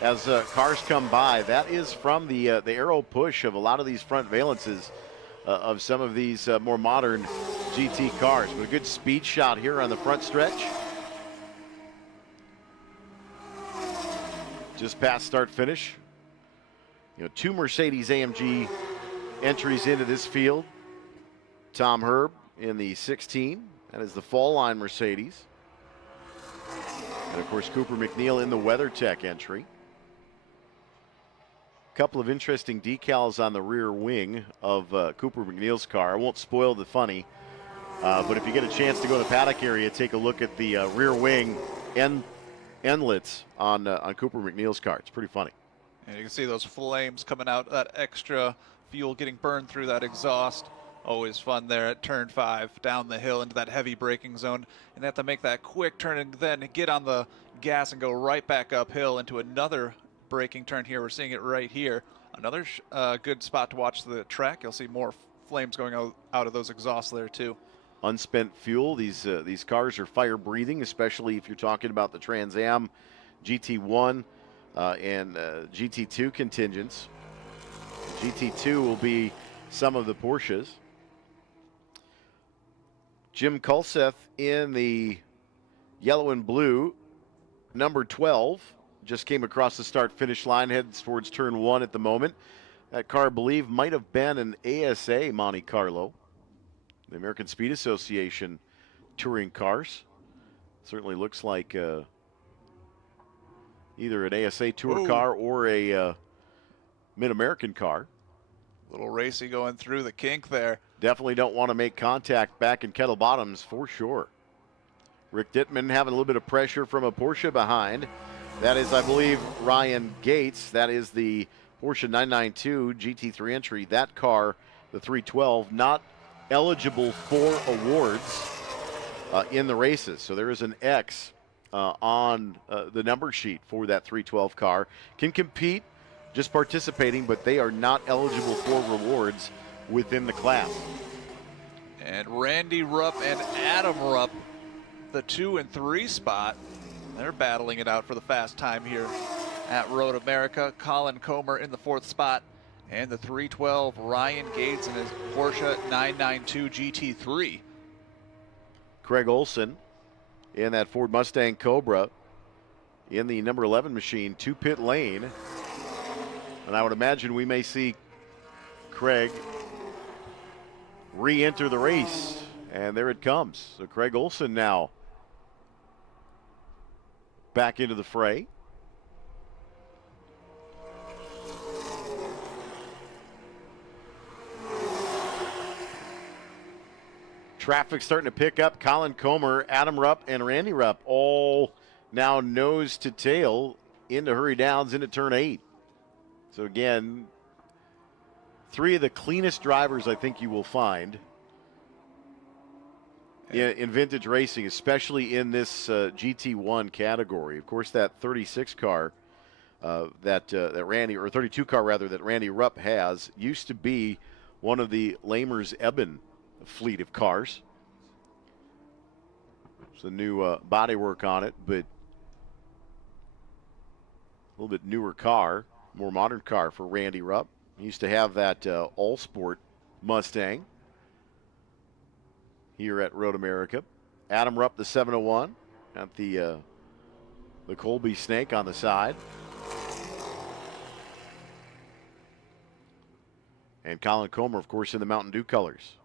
as cars come by. That is from the aero push of a lot of these front valences of some of these more modern GT cars. But a good speed shot here on the front stretch. Just past start finish. You know, 2 Mercedes AMG entries into this field. Tom Herb in the 16. That is the fall line Mercedes. And of course, Cooper McNeil in the WeatherTech entry. A couple of interesting decals on the rear wing of Cooper McNeil's car. I won't spoil the funny, but if you get a chance to go to the paddock area, take a look at the rear wing endlets on Cooper McNeil's car. It's pretty funny. And you can see those flames coming out, that extra fuel getting burned through that exhaust. Always fun there at turn 5, down the hill into that heavy braking zone. And they have to make that quick turn and then get on the gas and go right back uphill into another braking turn here. We're seeing it right here. Another good spot to watch the track. You'll see more flames going out of those exhausts there too. Unspent fuel. These cars are fire breathing, especially if you're talking about the Trans Am GT1 and GT2 contingents. GT2 will be some of the Porsches. Jim Kulseth in the yellow and blue, number 12, just came across the start-finish line, heads towards turn 1 at the moment. That car, I believe, might have been an ASA Monte Carlo, the American Speed Association touring cars. Certainly looks like either an ASA tour car or a Mid-American car. Little racy going through the kink there. Definitely don't want to make contact back in Kettle Bottoms for sure. Rick Dittman having a little bit of pressure from a Porsche behind. That is, I believe, Ryan Gates. That is the Porsche 992 GT3 entry. That car, the 312, not eligible for awards in the races. So there is an X on the number sheet for that 312 car. Can compete, just participating, but they are not eligible for rewards within the class. And Randy Rupp and Adam Rupp, the 2 and 3 spot, they're battling it out for the fast time here at Road America. Colin Comer in the 4th spot, and the 312 Ryan Gates in his Porsche 992 GT3. Craig Olson in that Ford Mustang Cobra in the number 11 machine to pit lane. And I would imagine we may see Craig re-enter the race. And there it comes. So Craig Olson now back into the fray. Traffic starting to pick up. Colin Comer, Adam Rupp, and Randy Rupp all now nose to tail into Hurry Downs into turn 8. So again, 3 of the cleanest drivers I think you will find in vintage racing, especially in this GT1 category. Of course, that 36 car that Randy, or 32 car rather, that Randy Rupp has used to be one of the Lamers Eben fleet of cars. It's a new bodywork on it, but a little bit newer car, more modern car for Randy Rupp. He used to have that All Sport Mustang here at Road America. Adam Rupp, the 701, got the Colby Snake on the side. And Colin Comer, of course, in the Mountain Dew colors.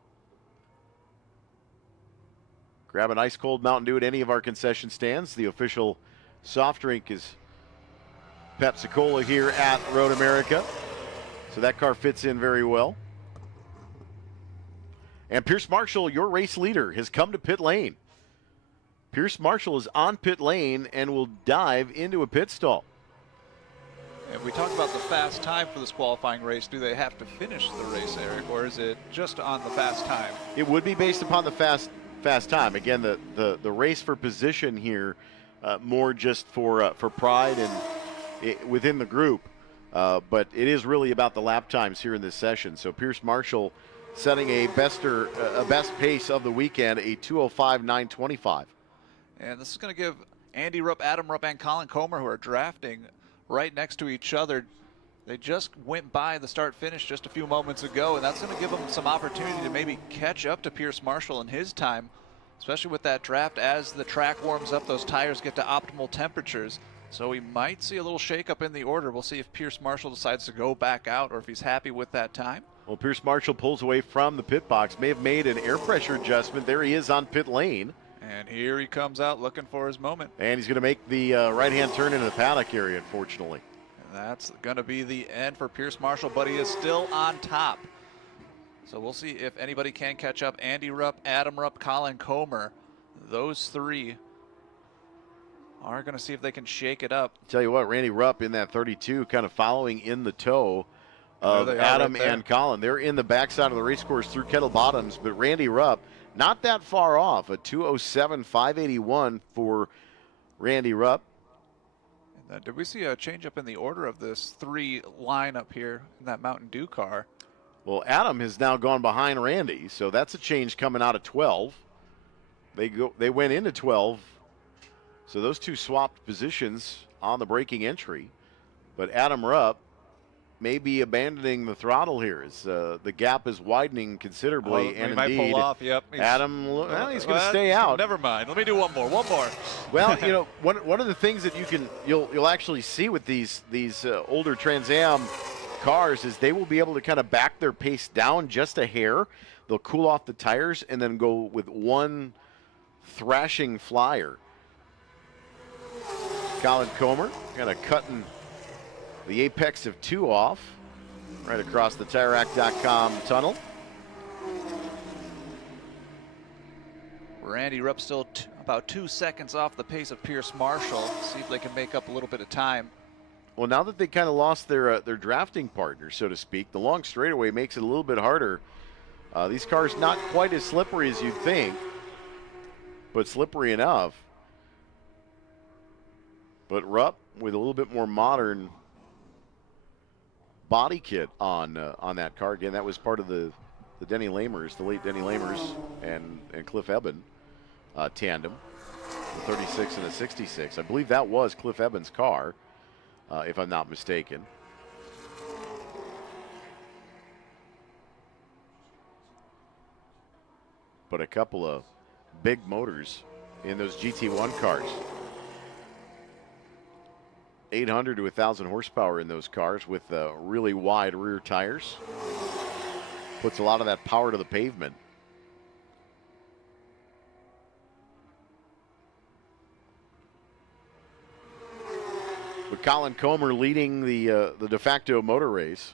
Grab an ice cold Mountain Dew at any of our concession stands. The official soft drink is Pepsi Cola here at Road America. So that car fits in very well. And Pierce Marshall, your race leader, has come to pit lane. Pierce Marshall is on pit lane and will dive into a pit stall. And we talked about the fast time for this qualifying race. Do they have to finish the race, Eric, or is it just on the fast time? It would be based upon the fast time. Again, the race for position here, more just for pride and within the group. But it is really about the lap times here in this session. So Pierce Marshall setting a best pace of the weekend, a 2:05.925. And this is going to give Andy Rupp, Adam Rupp, and Colin Comer, who are drafting right next to each other. They just went by the start-finish just a few moments ago, and that's going to give them some opportunity to maybe catch up to Pierce Marshall in his time, especially with that draft. As the track warms up, those tires get to optimal temperatures. So we might see a little shakeup in the order. We'll see if Pierce Marshall decides to go back out or if he's happy with that time. Well, Pierce Marshall pulls away from the pit box, may have made an air pressure adjustment. There he is on pit lane. And here he comes out looking for his moment. And he's going to make the right-hand turn into the paddock area, unfortunately. And that's going to be the end for Pierce Marshall, but he is still on top. So we'll see if anybody can catch up. Andy Rupp, Adam Rupp, Colin Comer, those 3 are going to see if they can shake it up. Tell you what, Randy Rupp in that 32 kind of following in the toe of Adam and Colin. They're in the backside of the race course through Kettle Bottoms, but Randy Rupp not that far off, a 2:07.581 for Randy Rupp. Did we see a change up in the order of this 3 lineup here in that Mountain Dew car? Well, Adam has now gone behind Randy, so that's a change coming out of 12. They went into 12, so those two swapped positions on the braking entry. But Adam Rupp may be abandoning the throttle here as the gap is widening considerably, and he might indeed, pull off. Yep. Adam, he's going to stay out. Never mind. Let me do one more. One more. Well, you know, one of the things that you'll actually see with these older Trans Am cars is they will be able to kind of back their pace down just a hair. They'll cool off the tires and then go with one thrashing flyer. Colin Comer kind of cutting the apex of 2 off right across the TireRack.com tunnel. Randy Rupp still about 2 seconds off the pace of Pierce Marshall. See if they can make up a little bit of time. Well, now that they kind of lost their drafting partner, so to speak, the long straightaway makes it a little bit harder. These cars not quite as slippery as you'd think, but slippery enough. But Rupp with a little bit more modern body kit on that car. Again, that was part of the Denny Lamers, the late Denny Lamers and Cliff Eben tandem, the 36 and the 66. I believe that was Cliff Eben's car, if I'm not mistaken. But a couple of big motors in those GT1 cars. 800 to 1,000 horsepower in those cars with really wide rear tires. Puts a lot of that power to the pavement. But Colin Comer leading the de facto motor race.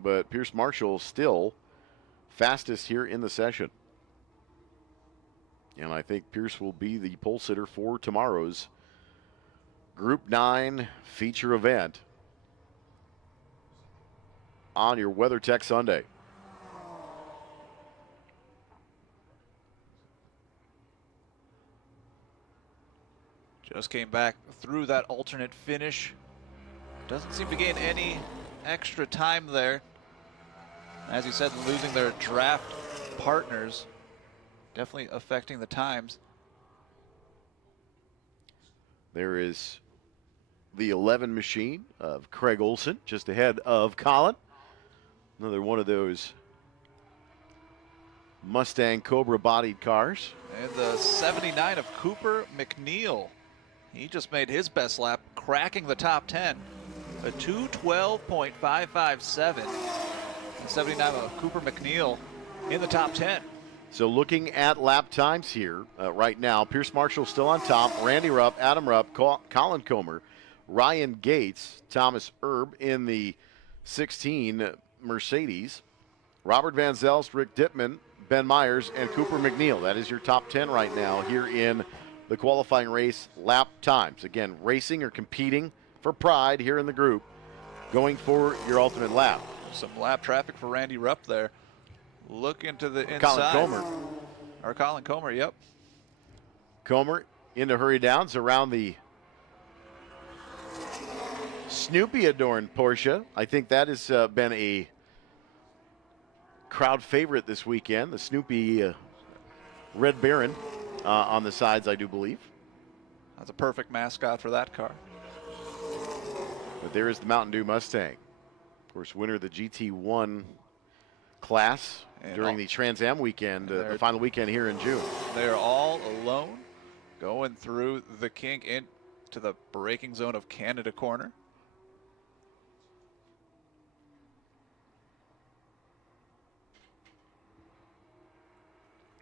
But Pierce Marshall still fastest here in the session. And I think Pierce will be the pole sitter for tomorrow's Group 9 feature event on your WeatherTech Sunday. Just came back through that alternate finish. Doesn't seem to gain any extra time there. As you said, losing their draft partners, definitely affecting the times. There is the 11 machine of Craig Olson just ahead of Colin. Another one of those Mustang Cobra bodied cars. And the 79 of Cooper McNeil. He just made his best lap, cracking the top 10. A 2:12.557. And 79 of Cooper McNeil in the top 10. So looking at lap times here right now, Pierce Marshall still on top, Randy Rupp, Adam Rupp, Colin Comer, Ryan Gates, Thomas Erb in the 16 Mercedes, Robert Van Zelst, Rick Dittman, Ben Myers, and Cooper McNeil. That is your top 10 right now here in the qualifying race lap times. Again, racing or competing for pride here in the group, going for your ultimate lap. Some lap traffic for Randy Rupp there. Look into the inside. Colin Comer. Or Colin Comer, yep. Comer into hurry downs around the Snoopy adorned Porsche. I think that has been a crowd favorite this weekend. The Snoopy Red Baron on the sides, I do believe. That's a perfect mascot for that car. But there is the Mountain Dew Mustang. Of course, winner of the GT1 class and during the Trans Am weekend, the final weekend here in June. They're all alone going through the kink into the braking zone of Canada corner.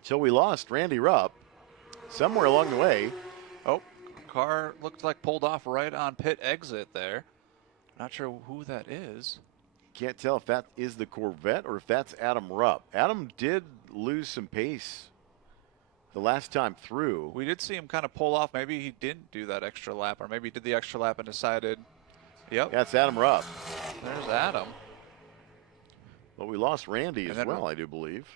So we lost Randy Rupp somewhere along the way. Oh, car looked like pulled off right on pit exit there. Not sure who that is. Can't tell if that is the Corvette or if that's Adam Rupp. Adam did lose some pace the last time through. We did see him kind of pull off. Maybe he didn't do that extra lap, or maybe he did the extra lap and decided, yep. That's Adam Rupp. There's Adam. But we lost Randy as well, I do believe.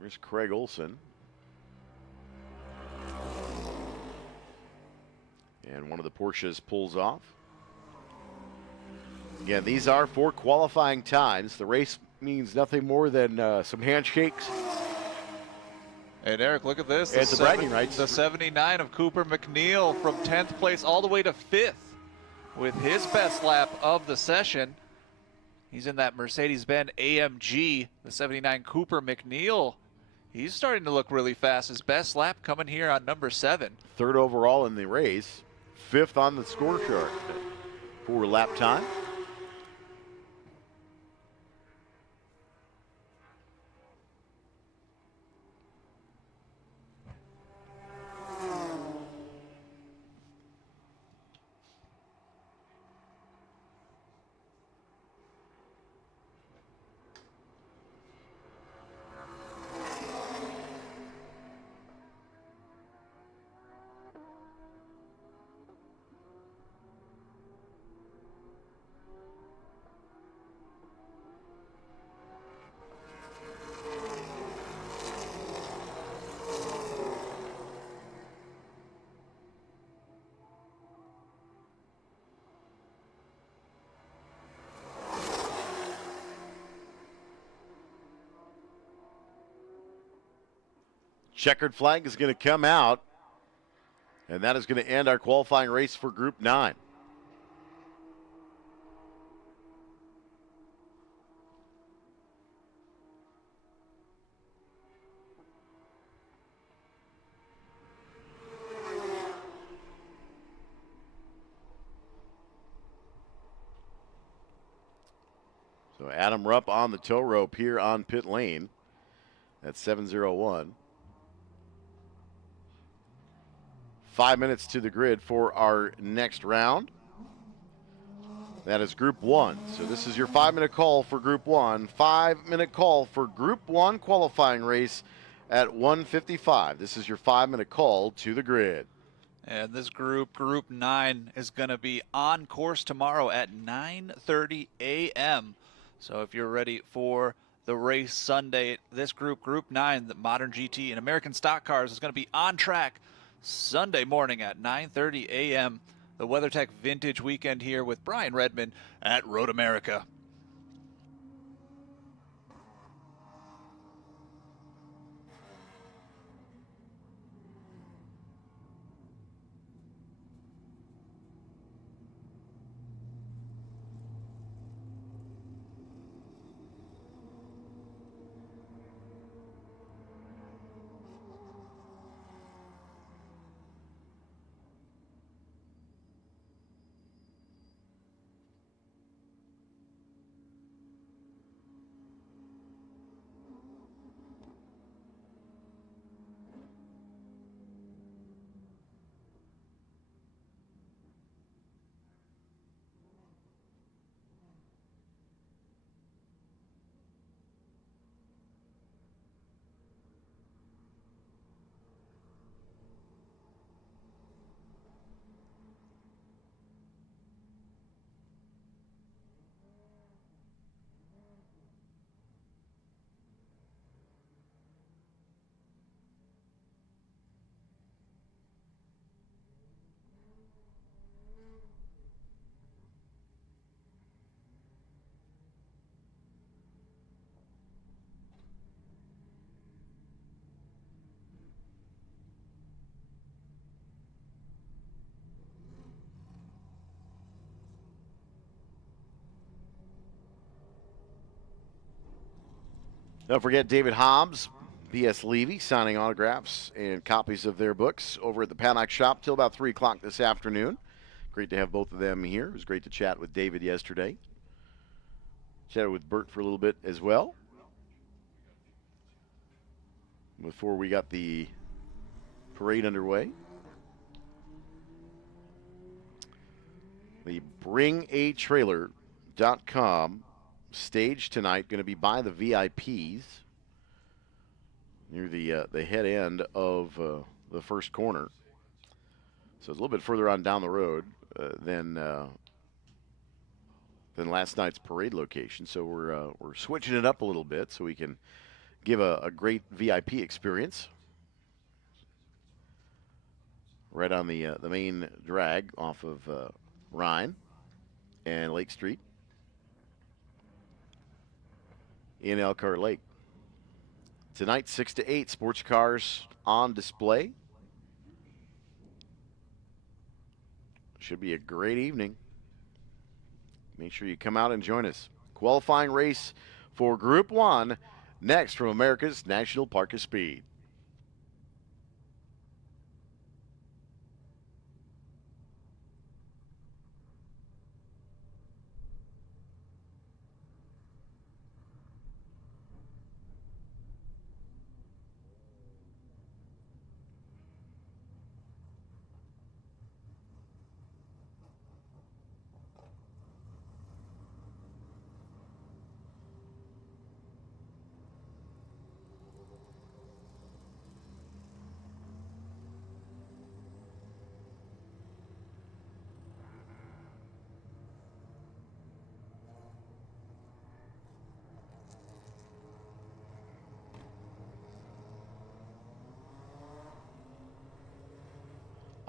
There's Craig Olson. And one of the Porsches pulls off. Again, these are for qualifying times. The race means nothing more than some handshakes. And Eric, look at this. It's the bragging rights. The 79 of Cooper McNeil from 10th place all the way to 5th with his best lap of the session. He's in that Mercedes-Benz AMG, the 79 Cooper McNeil. He's starting to look really fast. His best lap coming here on number 7. 3rd overall in the race. 5th on the score chart for lap time. Checkered flag is going to come out, and that is going to end our qualifying race for Group 9. So Adam Rupp on the tow rope here on pit lane at 7:01. 5 minutes to the grid for our next round. That is Group 1. So this is your 5-minute call for Group 1. 5-minute call for Group 1 qualifying race at 1:55. This is your 5-minute call to the grid. And this Group 9, is going to be on course tomorrow at 9:30 a.m. So if you're ready for the race Sunday, this Group 9, the Modern GT and American Stock Cars, is going to be on track Sunday morning at 9:30 a.m. The WeatherTech Vintage Weekend here with Brian Redman at Road America. Don't forget David Hobbs, B.S. Levy, signing autographs and copies of their books over at the Paddock Shop till about 3 o'clock this afternoon. Great to have both of them here. It was great to chat with David yesterday. Chatted with Bert for a little bit as well before we got the parade underway. The BringATrailer.com stage tonight going to be by the VIPs near the head end of the first corner. So it's a little bit further on down the road than last night's parade location. So we're switching it up a little bit so we can give a great VIP experience. Right on the main drag off of Rhine and Lake Street in Elkhart Lake. Tonight, 6 to 8, sports cars on display. Should be a great evening. Make sure you come out and join us. Qualifying race for Group 1 next from America's National Park of Speed.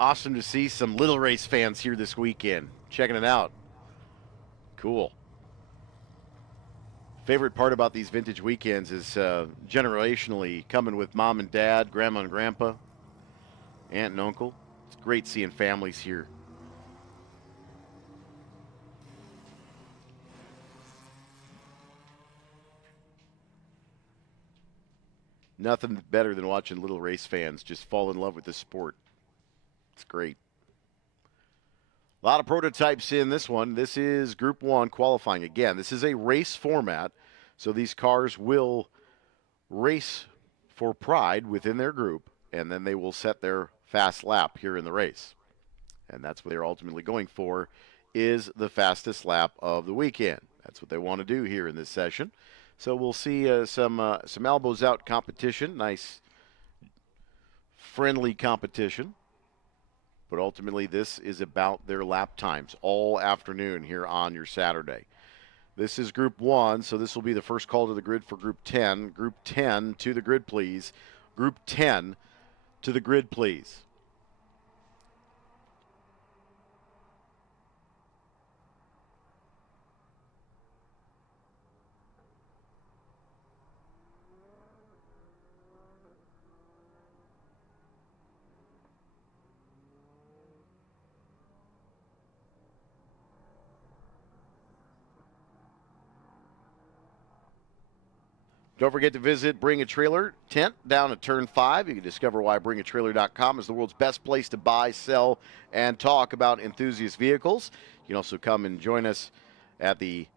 Awesome to see some Little Race fans here this weekend. Checking it out. Cool. Favorite part about these vintage weekends is generationally coming with mom and dad, grandma and grandpa, aunt and uncle. It's great seeing families here. Nothing better than watching little race fans just fall in love with the sport. It's great. A lot of prototypes in this one. This is Group 1 qualifying. Again, this is a race format, so these cars will race for pride within their group, and then they will set their fast lap here in the race. And that's what they're ultimately going for, is the fastest lap of the weekend. That's what they want to do here in this session. So we'll see some elbows out competition, nice friendly competition. But ultimately, this is about their lap times all afternoon here on your Saturday. This is Group 1, so this will be the first call to the grid for Group 10. Group 10 to the grid, please. Group 10 to the grid, please. Don't forget to visit Bring a Trailer tent down at Turn 5. You can discover why bringatrailer.com is the world's best place to buy, sell, and talk about enthusiast vehicles. You can also come and join us at the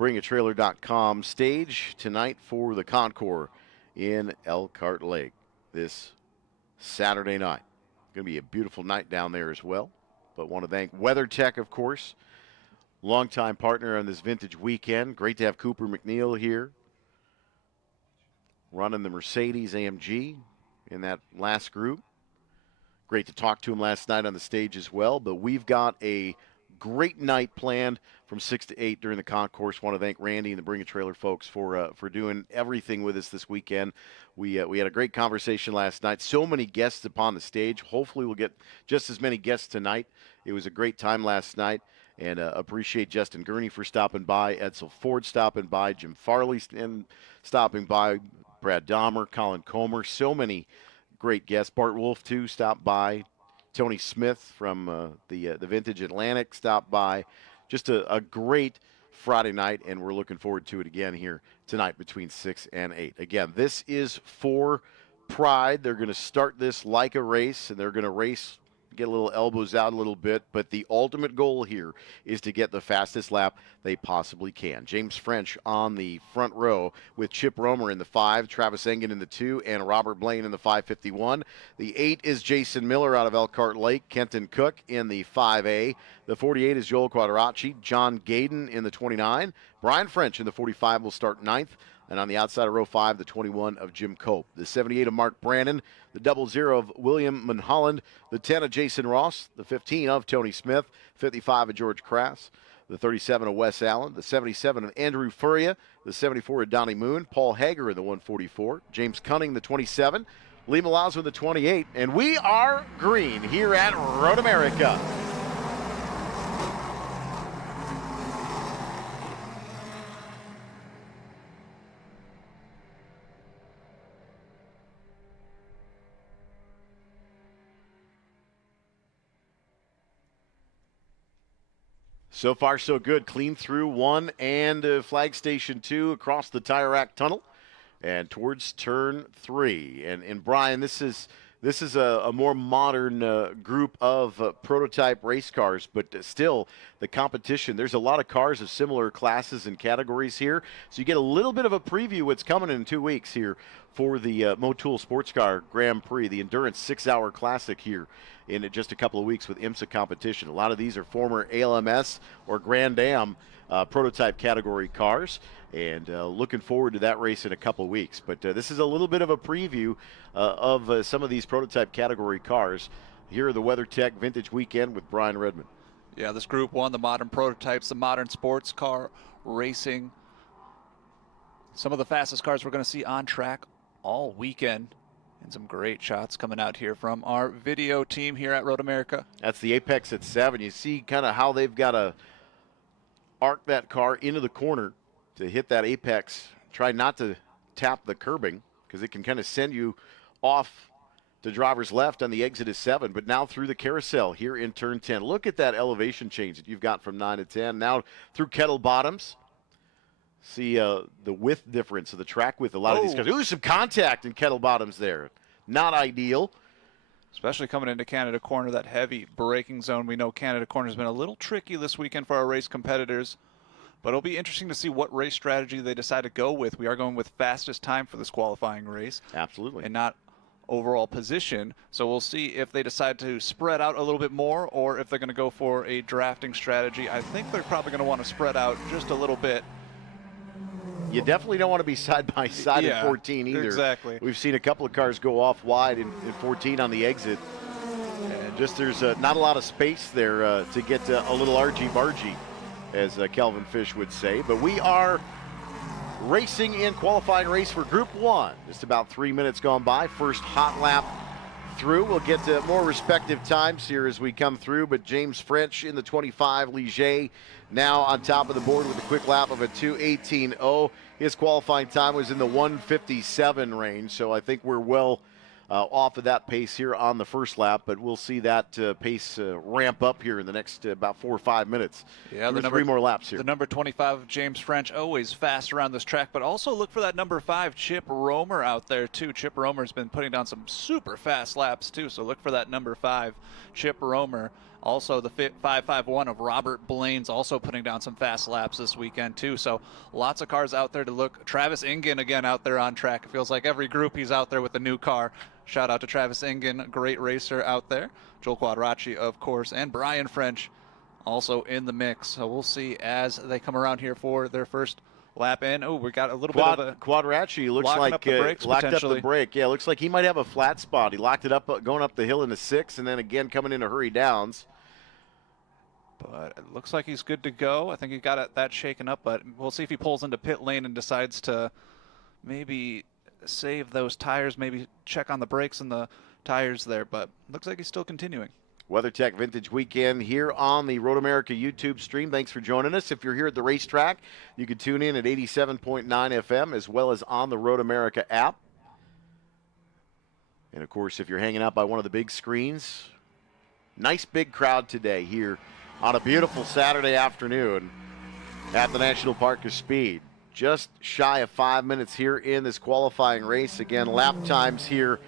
bringatrailer.com stage tonight for the Concours in Elkhart Lake this Saturday night. Going to be a beautiful night down there as well. But want to thank WeatherTech, of course, longtime partner on this vintage weekend. Great to have Cooper McNeil here, running the Mercedes AMG in that last group. Great to talk to him last night on the stage as well. But we've got a great night planned from 6 to 8 during the concourse. Want to thank Randy and the Bring a Trailer folks for doing everything with us this weekend. We had a great conversation last night. So many guests upon the stage. Hopefully we'll get just as many guests tonight. It was a great time last night. And appreciate Justin Gurney for stopping by, Edsel Ford stopping by, Jim Farley stopping by, Brad Dahmer, Colin Comer, so many great guests. Bart Wolf, too, stopped by. Tony Smith from the Vintage Atlantic stopped by. Just a great Friday night, and we're looking forward to it again here tonight between 6 and 8. Again, this is for pride. They're going to start this like a race, and they're going to race, get a little elbows out a little bit, but the ultimate goal here is to get the fastest lap they possibly can. James French on the front row with Chip Romer in the 5, Travis Engen in the 2, and Robert Blaine in the 551. The 8 is Jason Miller out of Elkhart Lake, Kenton Cook in the 5A. The 48 is Joel Quadracci, John Gaden in the 29. Brian French in the 45 will start 9th. And on the outside of row 5, the 21 of Jim Cope. The 78 of Mark Brandon, the 00 of William Mulholland, the 10 of Jason Ross, the 15 of Tony Smith, 55 of George Crass, the 37 of Wes Allen, the 77 of Andrew Furia, the 74 of Donnie Moon, Paul Hager in the 144, James Cunning the 27, Lee Malazzo in the 28, and we are green here at Road America. So far, so good. Clean through 1 and flag station 2 across the tire rack tunnel and towards turn 3. And Brian, this is a more modern group of prototype race cars, but still the competition. There's a lot of cars of similar classes and categories here, so you get a little bit of a preview what's coming in 2 weeks here for the Motul Sports Car Grand Prix, the Endurance 6-Hour Classic here in just a couple of weeks with IMSA competition. A lot of these are former ALMS or Grand Am prototype category cars, and looking forward to that race in a couple of weeks. But this is a little bit of a preview of some of these prototype category cars. Here are the WeatherTech Vintage Weekend with Brian Redman. Yeah, this Group 1, the modern prototypes, the modern sports car racing. Some of the fastest cars we're going to see on track all weekend. And some great shots coming out here from our video team here at Road America. That's the Apex at 7. You see kind of how they've got to arc that car into the corner to hit that apex. Try not to tap the curbing because it can kind of send you off to driver's left on the exit of 7. But now through the carousel here in turn 10. Look at that elevation change that you've got from 9 to 10. Now through kettle bottoms. See the width difference of the track width. A lot of these cars. Ooh, some contact in kettle bottoms there. Not ideal. Especially coming into Canada Corner, that heavy braking zone. We know Canada Corner has been a little tricky this weekend for our race competitors. But it'll be interesting to see what race strategy they decide to go with. We are going with fastest time for this qualifying race. Absolutely. And not overall position. So we'll see if they decide to spread out a little bit more or if they're going to go for a drafting strategy. I think they're probably going to want to spread out just a little bit. You definitely don't want to be side by side in 14 either. Exactly. We've seen a couple of cars go off wide in 14 on the exit. And just there's not a lot of space there to get a little argy-bargy, as Kelvin Fish would say. But we are racing in qualifying race for Group 1. Just about 3 minutes gone by. First hot lap through. We'll get to more respective times here as we come through. But James French in the 25 Ligier now on top of the board with a quick lap of a 2:18.0. His qualifying time was in the 1:57 range, so I think we're well off of that pace here on the first lap, but we'll see that pace ramp up here in the next about 4 or 5 minutes. Yeah, the 3 more laps here. The number 25, James French, always fast around this track, but also look for that number 5, Chip Romer out there too. Chip Romer's been putting down some super fast laps too, so look for that number 5, Chip Romer. Also, the 551 of Robert Blaine's also putting down some fast laps this weekend, too. So, lots of cars out there to look. Travis Ingen, again, out there on track. It feels like every group he's out there with a new car. Shout out to Travis Ingen, great racer out there. Joel Quadracci, of course, and Brian French also in the mix. So, we'll see as they come around here for their first lap in. Oh, we got a little bit of a... Quadracci looks like locked up the brake. Yeah, looks like he might have a flat spot. He locked it up going up the hill into 6, and then again coming into hurry downs. But it looks like he's good to go. I think he got that shaken up, but we'll see if he pulls into pit lane and decides to maybe save those tires, maybe check on the brakes and the tires there, but looks like he's still continuing. WeatherTech Vintage Weekend here on the Road America YouTube stream. Thanks for joining us. If you're here at the racetrack, you can tune in at 87.9 FM as well as on the Road America app. And, of course, if you're hanging out by one of the big screens, nice big crowd today here on a beautiful Saturday afternoon at the National Park of Speed. Just shy of 5 minutes here in this qualifying race. Again, lap times here.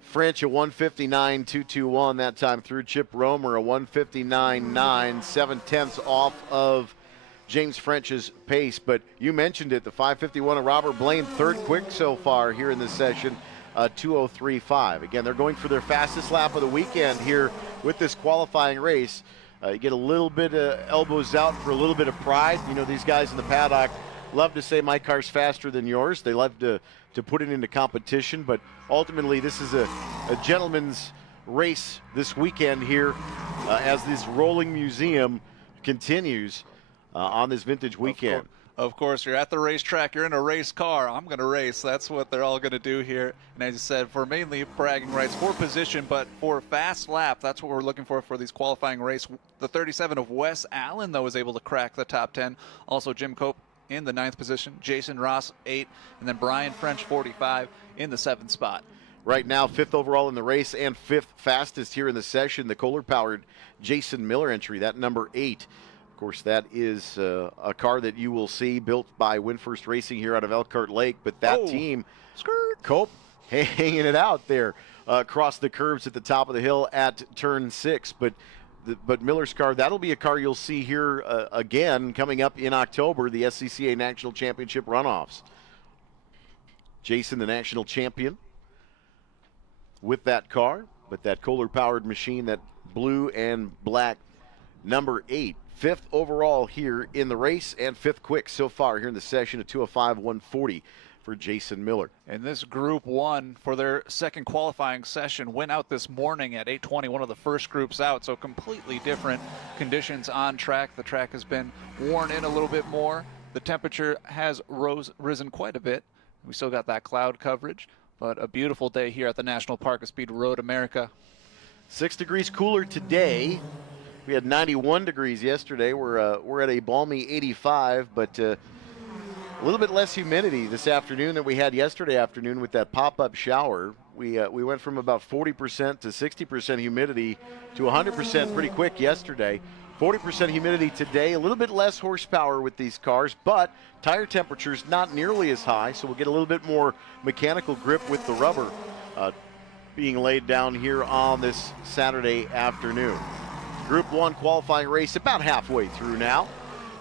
French a 1:59.221 that time through. Chip Romer a 1:59.9, 7/10 off of James French's pace. But you mentioned it, the 5:51 of Robert Blaine, third quick so far here in this session, 2:03.5. Again, they're going for their fastest lap of the weekend here with this qualifying race. You get a little bit of elbows out for a little bit of pride. You know, these guys in the paddock love to say my car's faster than yours. They love to put it into competition, but ultimately this is a gentleman's race this weekend here as this rolling museum continues on this vintage weekend. Of course, you're at the racetrack. You're in a race car. I'm going to race. That's what they're all going to do here. And as you said, for mainly bragging rights for position, but for fast lap, that's what we're looking for these qualifying race. The 37 of Wes Allen, though, was able to crack the top 10. Also, Jim Cope in the 9th position, Jason Ross 8, and then Brian French 45 in the 7th spot. Right now, 5th overall in the race and 5th fastest here in the session, the Kohler-powered Jason Miller entry, that number 8. Of course, that is a car that you will see built by Windfirst Racing here out of Elkhart Lake. But that team, Cope, hanging it out there across the curves at the top of the hill at turn 6. But Miller's car, that'll be a car you'll see here again coming up in October, the SCCA National Championship runoffs. Jason, the national champion, with that car, but that Kohler-powered machine, that blue and black number 8. 5th overall here in the race and 5th quick so far here in the session, a 2:05.140 for Jason Miller. And this Group 1 for their second qualifying session went out this morning at 8:20, one of the first groups out, so completely different conditions on track. The track has been worn in a little bit more. The temperature has risen quite a bit. We still got that cloud coverage, but a beautiful day here at the National Park of Speed Road America. 6 degrees cooler today. We had 91 degrees yesterday. We're at a balmy 85, but a little bit less humidity this afternoon than we had yesterday afternoon with that pop-up shower. We went from about 40% to 60% humidity to 100% pretty quick yesterday. 40% humidity today, a little bit less horsepower with these cars, but tire temperatures not nearly as high, so we'll get a little bit more mechanical grip with the rubber being laid down here on this Saturday afternoon. Group 1 qualifying race about halfway through now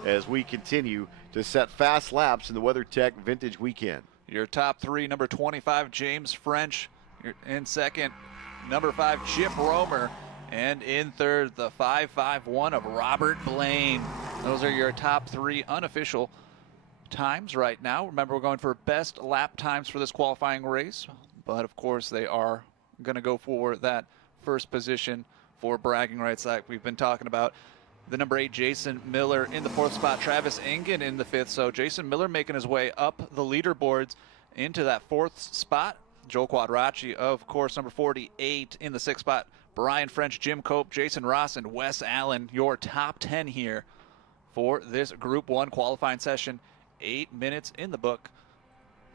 as we continue to set fast laps in the WeatherTech Vintage Weekend. Your top 3, number 25, James French. In second, number 5, Chip Romer. And in third, the 5.51 of Robert Blaine. Those are your top 3 unofficial times right now. Remember, we're going for best lap times for this qualifying race. But, of course, they are going to go for that first position for bragging rights like we've been talking about. The number 8, Jason Miller in the 4th spot, Travis Engen in the 5th. So Jason Miller making his way up the leaderboards into that 4th spot. Joel Quadracci, of course, number 48 in the 6th spot. Brian French, Jim Cope, Jason Ross, and Wes Allen, your top 10 here for this Group 1 qualifying session. 8 minutes in the book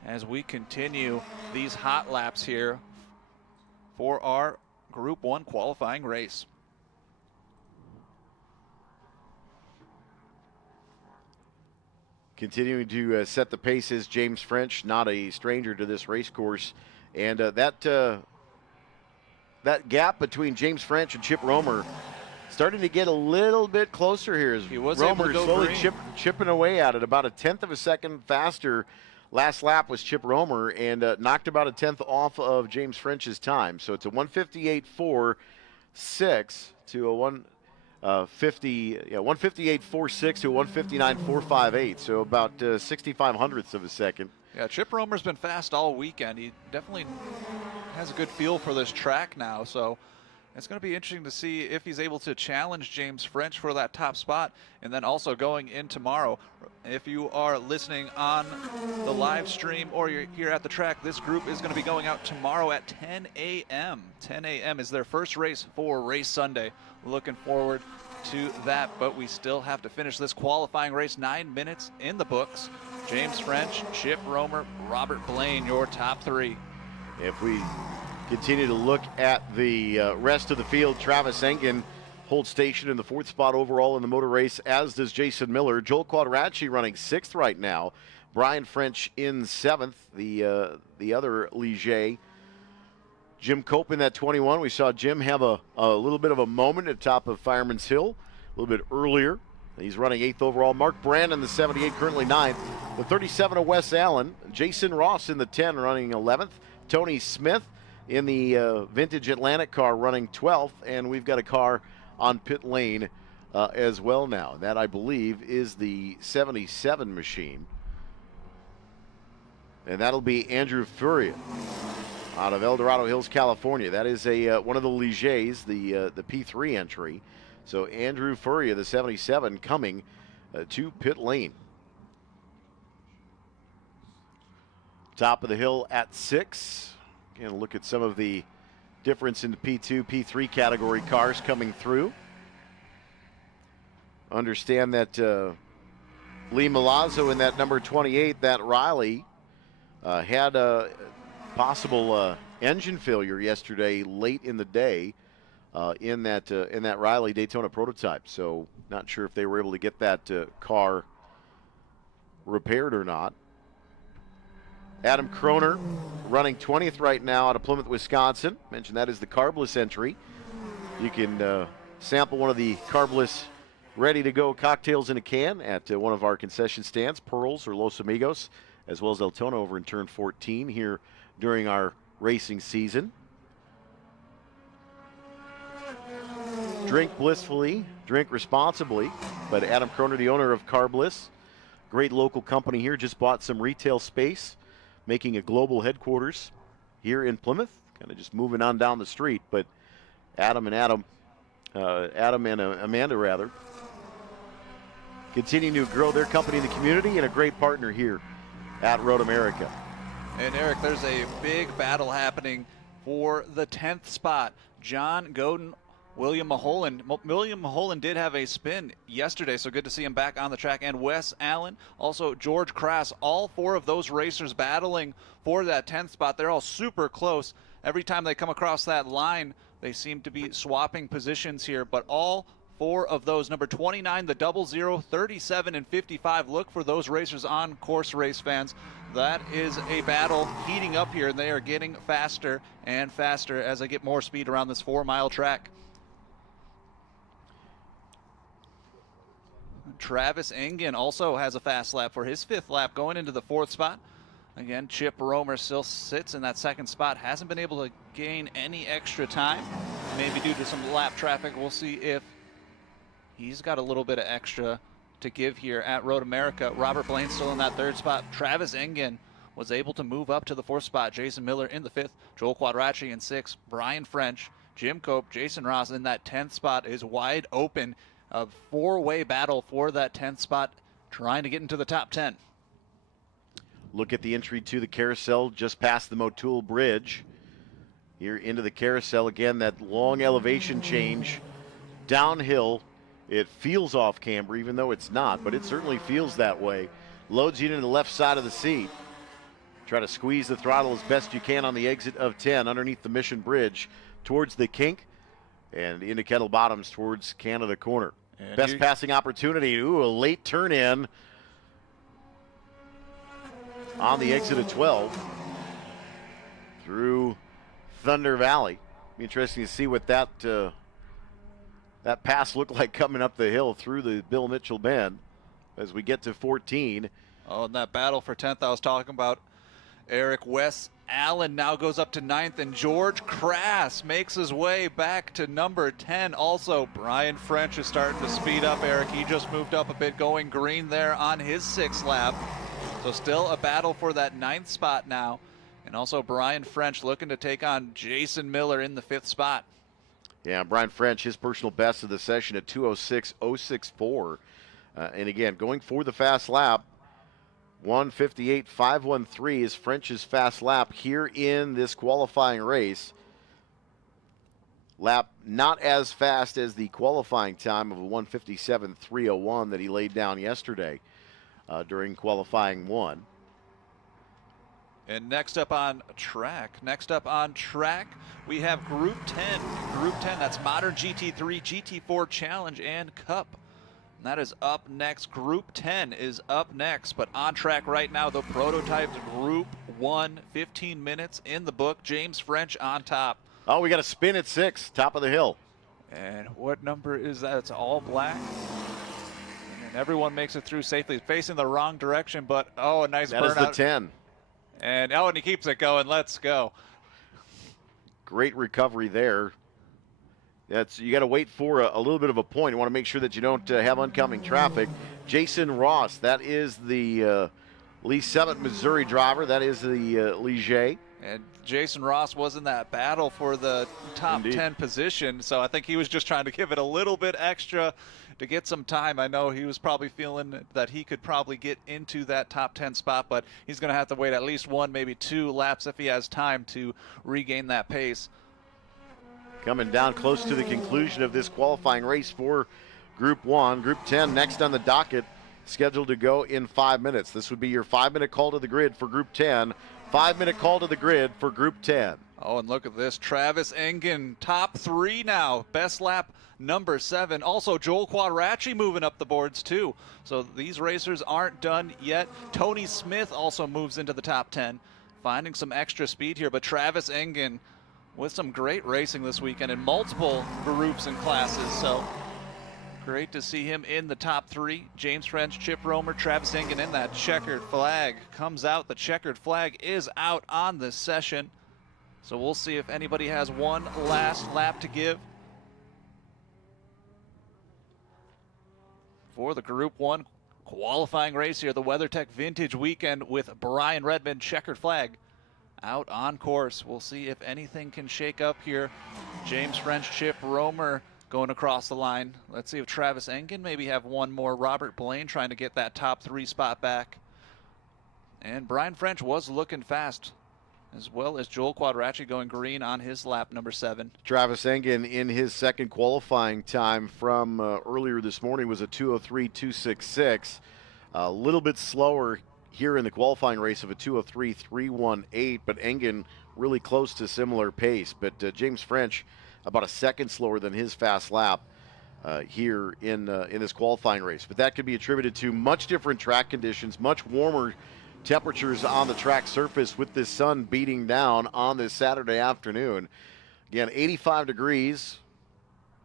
as we continue these hot laps here for our Group 1 qualifying race. Continuing to set the paces, James French, not a stranger to this race course. And that gap between James French and Chip Romer starting to get a little bit closer here as Romer slowly chipping away at it. About a 1/10 of a second faster last lap was Chip Romer, and knocked about a 1/10 off of James French's time. So it's a 158.46 to a 158.46 to a 159.458. So about 65 hundredths of a second. Yeah, Chip Romer's been fast all weekend. He definitely has a good feel for this track now. So it's going to be interesting to see if he's able to challenge James French for that top spot. And then also going in tomorrow, if you are listening on the live stream or you're here at the track, this group is going to be going out tomorrow at 10 a.m. 10 a.m. is their first race for Race Sunday. Looking forward to that, but we still have to finish this qualifying race. 9 minutes in the books. James French, Chip Romer, Robert Blaine, your top 3. If we continue to look at the rest of the field, Travis Engen holds station in the 4th spot overall in the motor race, as does Jason Miller. Joel Quadracci running 6th right now. Brian French in 7th, the other Ligier. Jim Cope in that 21. We saw Jim have a little bit of a moment at the top of Fireman's Hill a little bit earlier. He's running 8th overall. Mark Brandon, the 78, currently 9th. The 37 of Wes Allen. Jason Ross in the 10, running 11th. Tony Smith in the vintage Atlantic car running 12th. And we've got a car on pit lane as well now. That, I believe, is the 77 machine. And that'll be Andrew Furia out of El Dorado Hills, California. That is one of the Ligers, the P3 entry. So Andrew Furia, the 77, coming to pit lane. Top of the hill at 6. Again, look at some of the difference in the P2, P3 category cars coming through. Understand that Lee Milazzo in that number 28, that Riley, had a possible engine failure yesterday late in the day in that Riley Daytona prototype. So not sure if they were able to get that car repaired or not. Adam Kroner running 20th right now out of Plymouth, Wisconsin. Mentioned that is the carbless entry. You can sample one of the carbless ready-to-go cocktails in a can at one of our concession stands, Pearls or Los Amigos, as well as El Tono over in turn 14 here during our racing season. Drink blissfully, drink responsibly. But Adam Kroner, the owner of Carbliss, great local company here, just bought some retail space, making a global headquarters here in Plymouth, kind of just moving on down the street. But Adam and Amanda rather, continuing to grow their company in the community and a great partner here at Road America. And Eric, there's a big battle happening for the 10th spot. John Godin, William Maholan. William Maholan did have a spin yesterday, so good to see him back on the track. And Wes Allen, also George Crass, all 4 of those racers battling for that 10th spot. They're all super close. Every time they come across that line, they seem to be swapping positions here, but all 4 of those, number 29, the 00, 37, and 55. Look for those racers on course, race fans. That is a battle heating up here, and they are getting faster and faster as they get more speed around this 4-mile track. Travis Engen also has a fast lap for his 5th lap going into the 4th spot. Again, Chip Romer still sits in that 2nd spot. Hasn't been able to gain any extra time, maybe due to some lap traffic. We'll see if he's got a little bit of extra to give here at Road America. Robert Blaine still in that 3rd spot. Travis Engen was able to move up to the 4th spot. Jason Miller in the 5th. Joel Quadracci in 6th. Brian French, Jim Cope, Jason Ross in that 10th spot is wide open. A 4-way battle for that 10th spot, trying to get into the top 10. Look at the entry to the carousel just past the Motul Bridge. Here into the carousel again, that long elevation change downhill. It feels off camber, even though it's not, but it certainly feels that way. Loads you into the left side of the seat. Try to squeeze the throttle as best you can on the exit of 10 underneath the Mission Bridge towards the kink and into Kettle Bottoms towards Canada Corner. And best passing opportunity. Ooh, a late turn in on the exit of 12 through Thunder Valley. Be interesting to see what that pass looked like coming up the hill through the Bill Mitchell Bend as we get to 14. Oh, and that battle for 10th I was talking about, Eric. Wes Allen now goes up to 9th, and George Crass makes his way back to number 10. Also, Brian French is starting to speed up, Eric. He just moved up a bit, going green there on his 6th lap. So still a battle for that 9th spot now. And also Brian French looking to take on Jason Miller in the 5th spot. Yeah, Brian French, his personal best of the session at 2:06.064. And again, going for the fast lap, 1:58.513 is French's fast lap here in this qualifying race. Lap not as fast as the qualifying time of a 1:57.301 that he laid down yesterday during qualifying 1. And next up on track, we have Group 10. Group 10, that's Modern GT3, GT4 Challenge, and Cup. And that is up next. Group 10 is up next, but on track right now, the prototypes Group 1, 15 minutes in the book. James French on top. Oh, we got a spin at 6, top of the hill. And what number is that? It's all black. And everyone makes it through safely. Facing the wrong direction, but oh, a nice burnout. That is the 10. And he keeps it going. Let's go. Great recovery there. You got to wait for a little bit of a point. You want to make sure that you don't have oncoming traffic. Jason Ross, that is the Lee Summit, Missouri driver. That is the Ligier. And Jason Ross was in that battle for the top Indeed. 10 position, so I think he was just trying to give it a little bit extra to get some time. I know he was probably feeling that he could probably get into that top 10 spot, but he's going to have to wait at least 1, maybe 2 laps if he has time to regain that pace. Coming down close to the conclusion of this qualifying race for Group 1. Group 10 next on the docket, scheduled to go in 5 minutes. This would be your 5-minute call to the grid for Group 10. 5-minute call to the grid for Group 10. Oh, and look at this. Travis Engen, top 3 now. Best lap, number 7. Also, Joel Quadracci moving up the boards, too. So these racers aren't done yet. Tony Smith also moves into the top 10, finding some extra speed here. But Travis Engen with some great racing this weekend in multiple groups and classes. So great to see him in the top 3. James French, Chip Romer, Travis Engen in that checkered flag. Comes out. The checkered flag is out on this session. So we'll see if anybody has one last lap to give for the Group 1 qualifying race here, the WeatherTech Vintage Weekend with Brian Redman, checkered flag out on course. We'll see if anything can shake up here. James French, Chip Romer going across the line. Let's see if Travis Engen maybe have one more. Robert Blaine trying to get that top 3 spot back. And Brian French was looking fast, as well as Joel Quadracci going green on his lap number 7. Travis Engen in his second qualifying time from earlier this morning was a 2:03.266. A little bit slower here in the qualifying race of a 2:03.318, but Engen really close to similar pace. But James French about a second slower than his fast lap here in this qualifying race. But that could be attributed to much different track conditions, much warmer temperatures on the track surface with this sun beating down on this Saturday afternoon. Again, 85 degrees,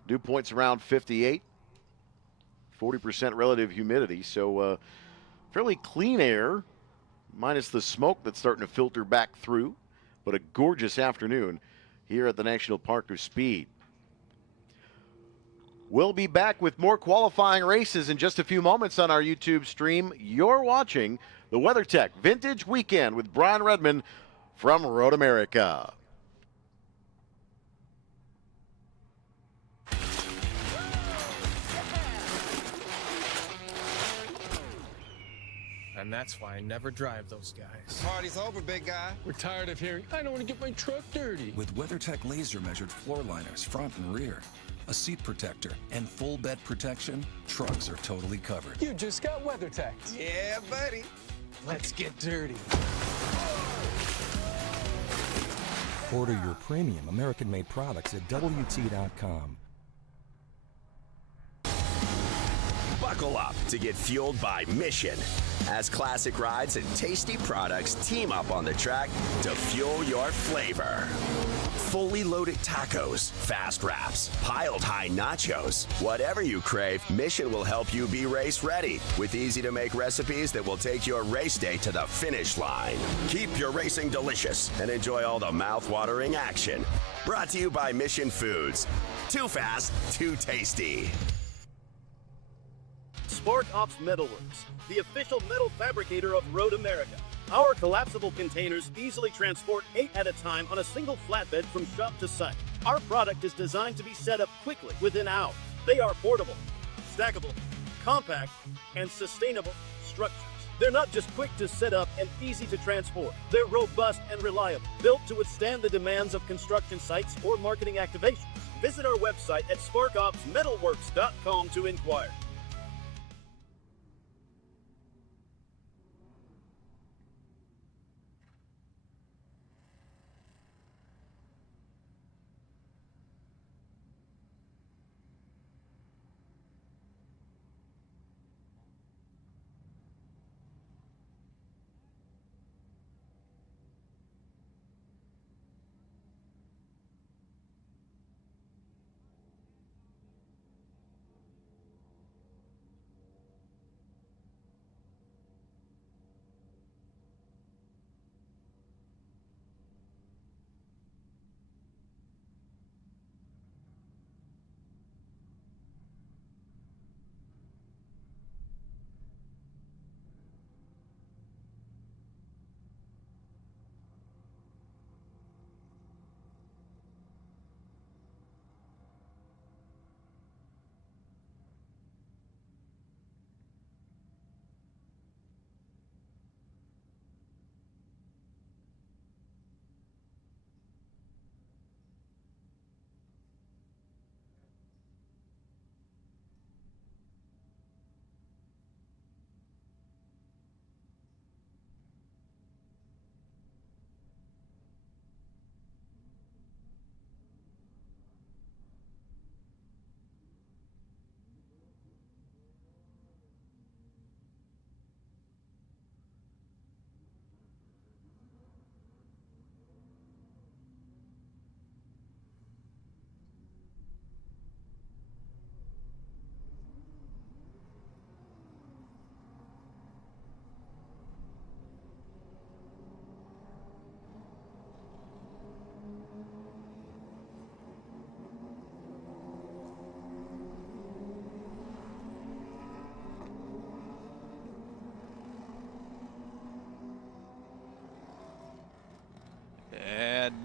dew points around 58, 40% relative humidity. So fairly clean air, minus the smoke that's starting to filter back through, but a gorgeous afternoon here at the National Park of Speed. We'll be back with more qualifying races in just a few moments on our YouTube stream. You're watching the WeatherTech Vintage Weekend with Brian Redman from Road America. And that's why I never drive those guys. Party's over, big guy. We're tired of hearing, I don't want to get my truck dirty. With WeatherTech laser-measured floor liners front and rear, a seat protector, and full bed protection, trucks are totally covered. You just got WeatherTech. Yeah, buddy. Let's get dirty. Order your premium American-made products at WT.com. Buckle up to get fueled by Mission, as classic rides and tasty products team up on the track to fuel your flavor. Fully loaded tacos, fast wraps, piled high nachos. Whatever you crave, Mission will help you be race ready with easy to make recipes that will take your race day to the finish line. Keep your racing delicious and enjoy all the mouth-watering action. Brought to you by Mission Foods. Too fast, too tasty. Spark Ops Metalworks, the official metal fabricator of Road America. Our collapsible containers easily transport 8 at a time on a single flatbed from shop to site. Our product is designed to be set up quickly within hours. They are portable, stackable, compact, and sustainable structures. They're not just quick to set up and easy to transport. They're robust and reliable, built to withstand the demands of construction sites or marketing activations. Visit our website at sparkopsmetalworks.com to inquire.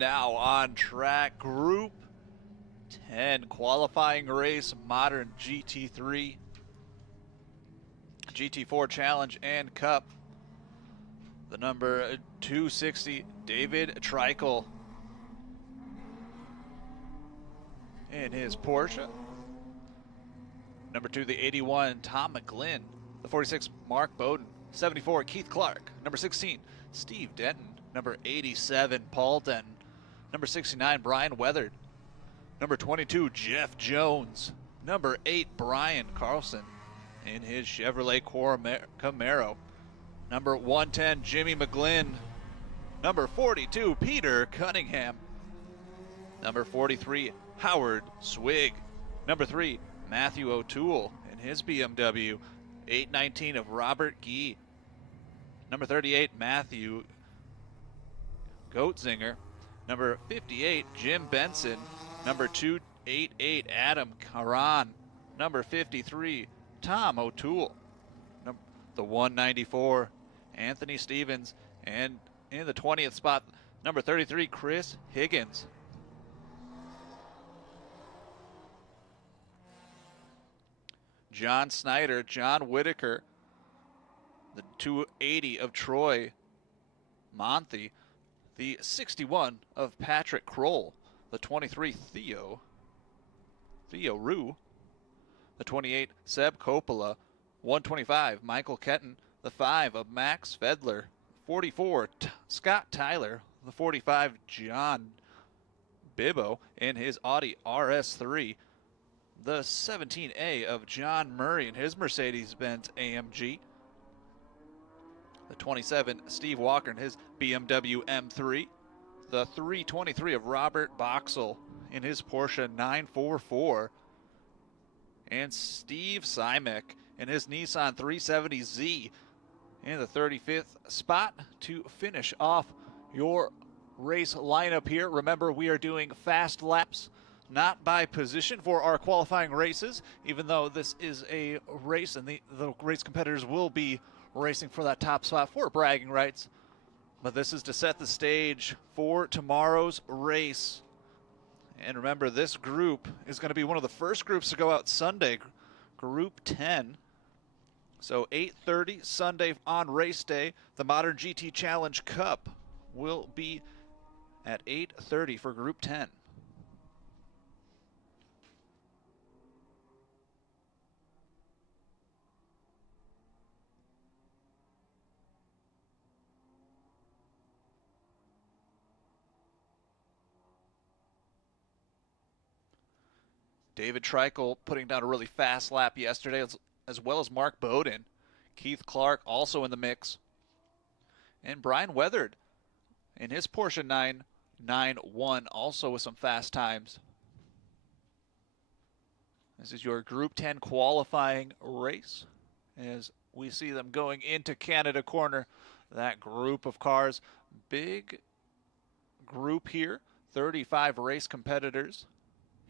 now on track, Group 10 qualifying race, modern GT3, GT4 Challenge and Cup. The number 260, David Treichel in his Porsche. Number 2, the 81, Tom McGlynn. The 46, Mark Bowden. 74, Keith Clark. Number 16, Steve Denton. Number 87, Paul Denton. Number 69, Brian Weathered. Number 22, Jeff Jones. Number 8, Brian Carlson in his Chevrolet Camaro. Number 110, Jimmy McGlynn. Number 42, Peter Cunningham. Number 43, Howard Swig. Number 3, Matthew O'Toole in his BMW. 819 of Robert Gee. Number 38, Matthew Goatzinger. Number 58, Jim Benson. Number 288, Adam Karan. Number 53, Tom O'Toole. The 194, Anthony Stevens. And in the 20th spot, number 33, Chris Higgins. John Snyder, John Whitaker, the 280 of Troy Monty, the 61 of Patrick Kroll, the 23 Theo Rue, the 28 Seb Coppola, 125 Michael Ketton, the 5 of Max Fedler, 44 Scott Tyler, the 45 John Bibbo in his Audi RS3, the 17A of John Murray in his Mercedes-Benz AMG, the 27 Steve Walker in his BMW M3, the 323 of Robert Boxell in his Porsche 944, and Steve Simek in his Nissan 370Z in the 35th spot to finish off your race lineup here. Remember, we are doing fast laps, not by position for our qualifying races, even though this is a race and the race competitors will be racing for that top spot for bragging rights. But this is to set the stage for tomorrow's race. And remember, this group is going to be one of the first groups to go out Sunday, Group 10. So 8:30 Sunday on race day. The Modern GT Challenge Cup will be at 8:30 for Group 10. David Treichel putting down a really fast lap yesterday, as well as Mark Bowden. Keith Clark also in the mix. And Brian Weathered in his Porsche 991 also with some fast times. This is your Group 10 qualifying race as we see them going into Canada Corner. That group of cars, big group here, 35 race competitors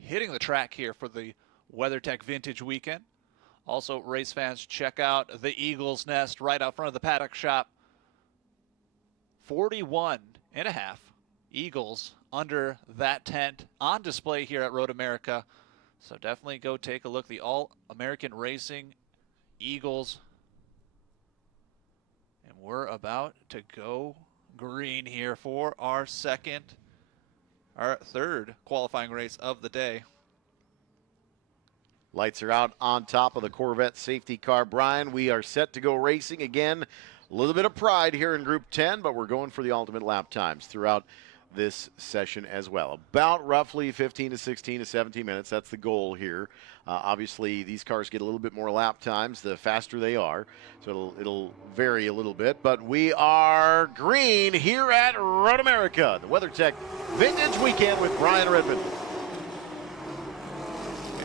hitting the track here for the WeatherTech Vintage Weekend. Also, race fans, check out the Eagle's Nest right out front of the paddock shop. 41 and a half Eagles under that tent on display here at Road America. So definitely go take a look. The All-American Racing Eagles. And we're about to go green here for our third qualifying race of the day. Lights are out on top of the Corvette safety car. Brian, we are set to go racing again. A little bit of pride here in Group 10, but we're going for the ultimate lap times throughout this session as well. About roughly 15 to 16 to 17 minutes. That's the goal here. Obviously, these cars get a little bit more lap times the faster they are, so it'll vary a little bit. But we are green here at Road America, the WeatherTech Vintage Weekend with Brian Redman.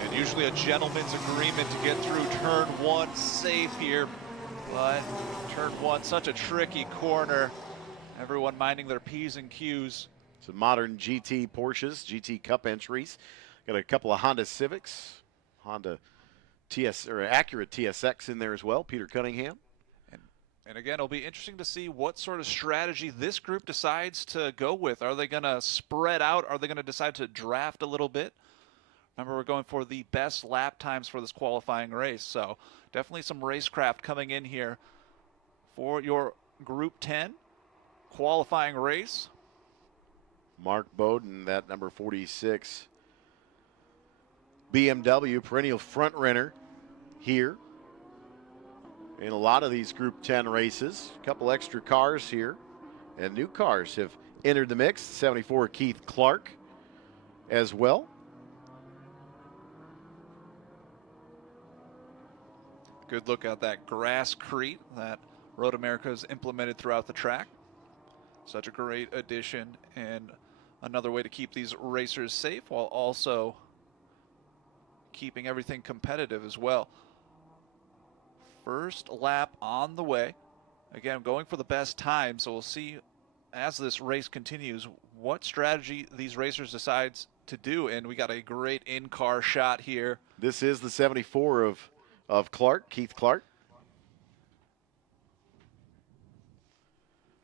And usually a gentleman's agreement to get through turn one safe here, but turn one, such a tricky corner. Everyone minding their P's and Q's. Some modern GT Porsches, GT Cup entries. Got a couple of Honda Civics, Honda Acura TSX in there as well. Peter Cunningham. And again, it'll be interesting to see what sort of strategy this group decides to go with. Are they going to spread out? Are they going to decide to draft a little bit? Remember, we're going for the best lap times for this qualifying race. So definitely some racecraft coming in here for your Group 10 qualifying race. Mark Bowden, that number 46 BMW perennial front runner here in a lot of these Group 10 races. A couple extra cars here, and new cars have entered the mix. 74 Keith Clark as well. Good look at that grasscrete that Road America has implemented throughout the track. Such a great addition and another way to keep these racers safe while also keeping everything competitive as well. First lap on the way. Again, going for the best time, so we'll see as this race continues what strategy these racers decides to do. And we got a great in-car shot here. This is the 74 of Clark, Keith Clark.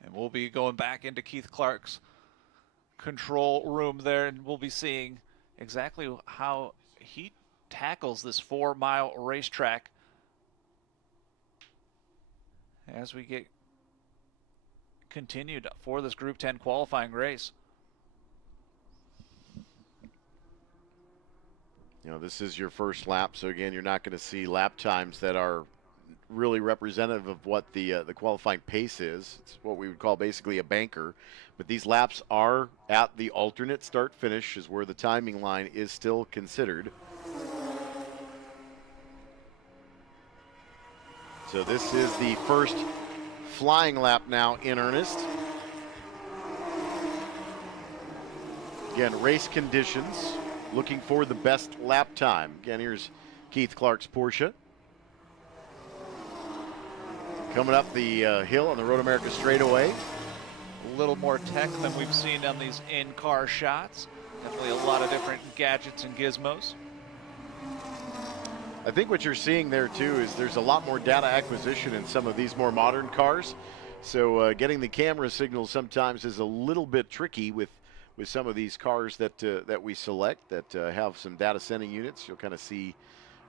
And we'll be going back into Keith Clark's control room there, and we'll be seeing exactly how he tackles this 4-mile racetrack as we get continued for this Group 10 qualifying race. You know, this is your first lap, so again, you're not going to see lap times that are really representative of what the qualifying pace is. It's what we would call basically a banker. But these laps are at the alternate start-finish, is where the timing line is still considered. So this is the first flying lap now in earnest. Again, race conditions, looking for the best lap time. Again, here's Keith Clark's Porsche. Coming up the hill on the Road America straightaway. A little more tech than we've seen on these in-car shots. Definitely a lot of different gadgets and gizmos. I think what you're seeing there too is there's a lot more data acquisition in some of these more modern cars. So getting the camera signal sometimes is a little bit tricky with some of these cars that we select that have some data sending units. You'll kind of see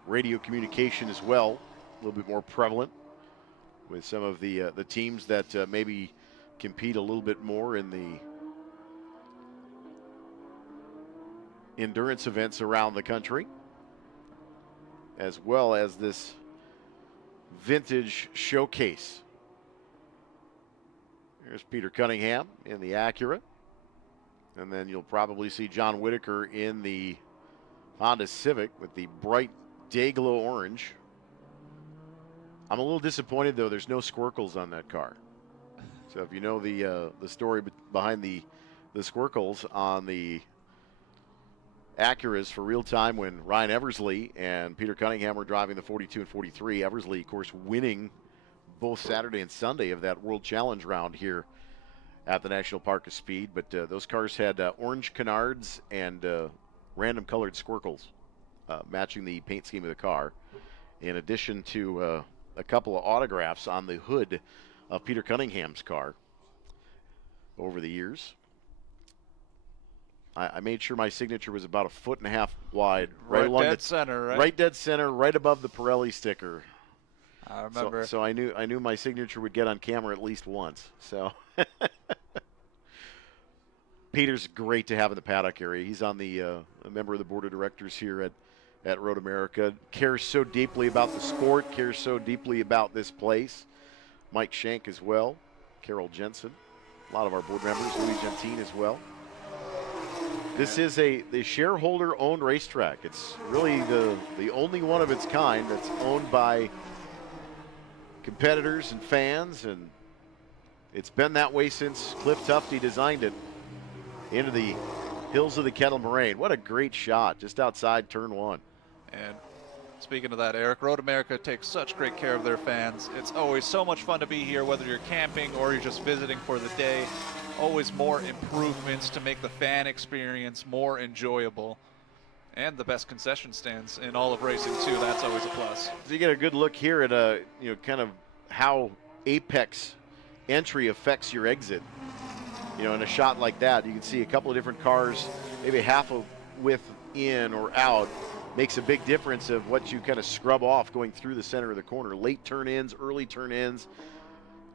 radio communication as well, a little bit more prevalent with some of the teams that maybe compete a little bit more in the endurance events around the country, as well as this vintage showcase. Here's Peter Cunningham in the Acura. And then you'll probably see John Whitaker in the Honda Civic with the bright day-glow orange. I'm a little disappointed, though, there's no squircles on that car. So if you know the story behind the squircles on the Acuras for real time when Ryan Eversley and Peter Cunningham were driving the 42 and 43, Eversley, of course, winning both Saturday and Sunday of that World Challenge round here at the National Park of Speed. But those cars had orange canards and random colored squircles matching the paint scheme of the car, in addition to a couple of autographs on the hood of Peter Cunningham's car over the years. I made sure my signature was about 1.5 feet wide, right along dead center, right? Right dead center, right above the Pirelli sticker. I remember. So I knew my signature would get on camera at least once. So Peter's great to have in the paddock area. He's on the a member of the board of directors here at Road America. Cares so deeply about the sport. Cares so deeply about this place. Mike Shank as well. Carol Jensen. A lot of our board members. Louis Gentine as well. This is the shareholder-owned racetrack. It's really the only one of its kind that's owned by competitors and fans, and it's been that way since Cliff Tufte designed it into the hills of the Kettle Moraine. What a great shot just outside turn one. And speaking of that, Eric, Road America takes such great care of their fans. It's always so much fun to be here, whether you're camping or you're just visiting for the day. Always more improvements to make the fan experience more enjoyable. And the best concession stands in all of racing too. That's always a plus. So you get a good look here at kind of how apex entry affects your exit. You know, in a shot like that, you can see a couple of different cars, maybe half a width in or out, makes a big difference of what you kind of scrub off going through the center of the corner. Late turn-ins, early turn-ins,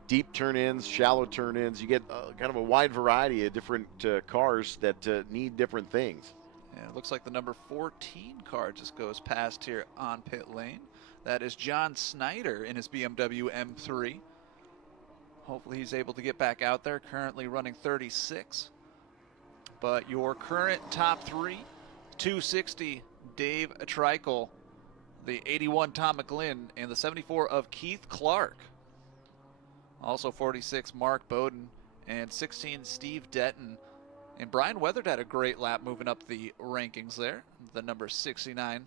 deep turn-ins, shallow turn-ins. You get kind of a wide variety of different cars that need different things. And it looks like the number 14 car just goes past here on pit lane. That is John Snyder in his BMW M3. Hopefully he's able to get back out there, currently running 36. But your current top three, 260 Dave Treichel, the 81 Tom McGlynn, and the 74 of Keith Clark. Also 46 Mark Bowden and 16 Steve Detton. And Brian Weathered had a great lap moving up the rankings there. The number 69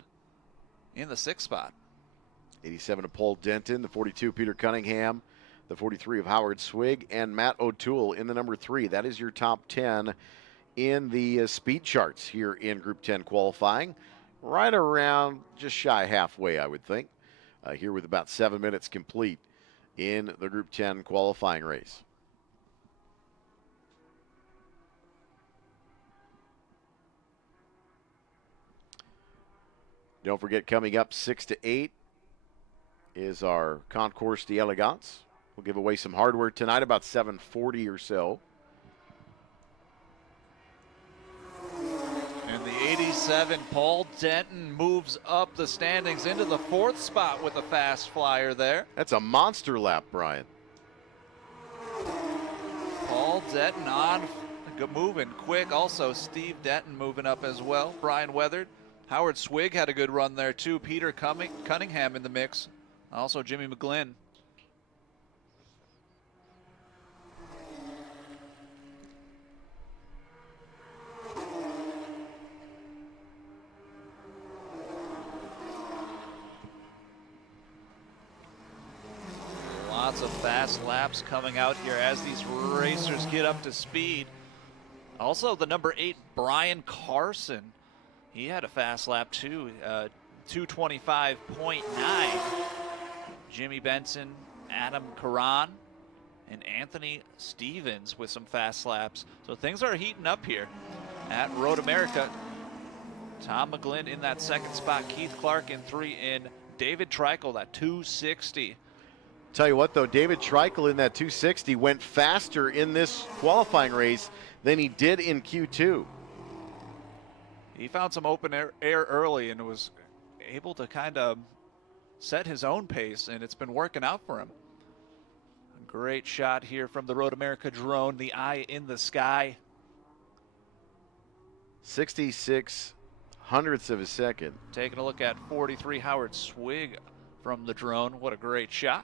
in the 6th spot. 87 of Paul Denton, the 42 Peter Cunningham, the 43 of Howard Swig, and Matt O'Toole in the number 3. That is your top 10 in the speed charts here in Group 10 qualifying. Right around just shy halfway, I would think, here with about 7 minutes complete in the Group 10 qualifying race. Don't forget, coming up 6 to 8 is our Concours d'Elegance. We'll give away some hardware tonight about 7:40 or so. And the 87 Paul Denton moves up the standings into the 4th spot with a fast flyer there. That's a monster lap, Brian. Paul Denton on, moving quick. Also Steve Denton moving up as well. Brian Weathered. Howard Swig had a good run there too. Peter Cunningham in the mix. Also Jimmy McGlynn. Lots of fast laps coming out here as these racers get up to speed. Also the number 8 Brian Carson. He had a fast lap too, 225.9. Jimmy Benson, Adam Karan, and Anthony Stevens with some fast laps. So things are heating up here at Road America. Tom McGlynn in that 2nd spot, Keith Clark in 3, and David Treichel, that 260. Tell you what, though, David Treichel in that 260 went faster in this qualifying race than he did in Q2. He found some open air early and was able to kind of set his own pace, and it's been working out for him. A great shot here from the Road America drone, the eye in the sky. 66 hundredths of a second. Taking a look at 43 Howard Swig from the drone. What a great shot.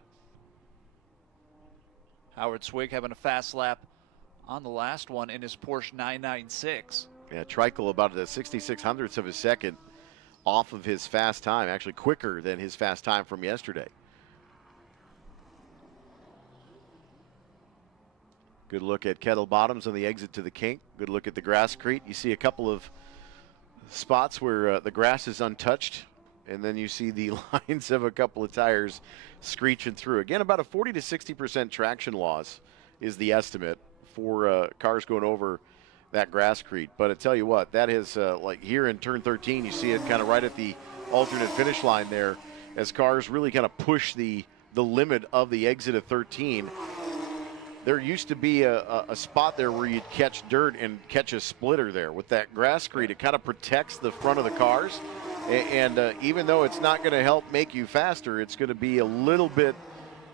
Howard Swig having a fast lap on the last one in his Porsche 996. Yeah, Treichel about the 66 hundredths of a second off of his fast time, actually quicker than his fast time from yesterday. Good look at Kettle Bottoms on the exit to the kink. Good look at the Grasscrete. You see a couple of spots where the grass is untouched, and then you see the lines of a couple of tires screeching through. Again, about a 40 to 60% traction loss is the estimate for cars going over that Grasscrete. But I tell you what, that is like here in turn 13, you see it kind of right at the alternate finish line there as cars really kind of push the limit of the exit of 13. There used to be a spot there where you'd catch dirt and catch a splitter there. With that Grasscrete, it kind of protects the front of the cars. And even though it's not going to help make you faster, it's going to be a little bit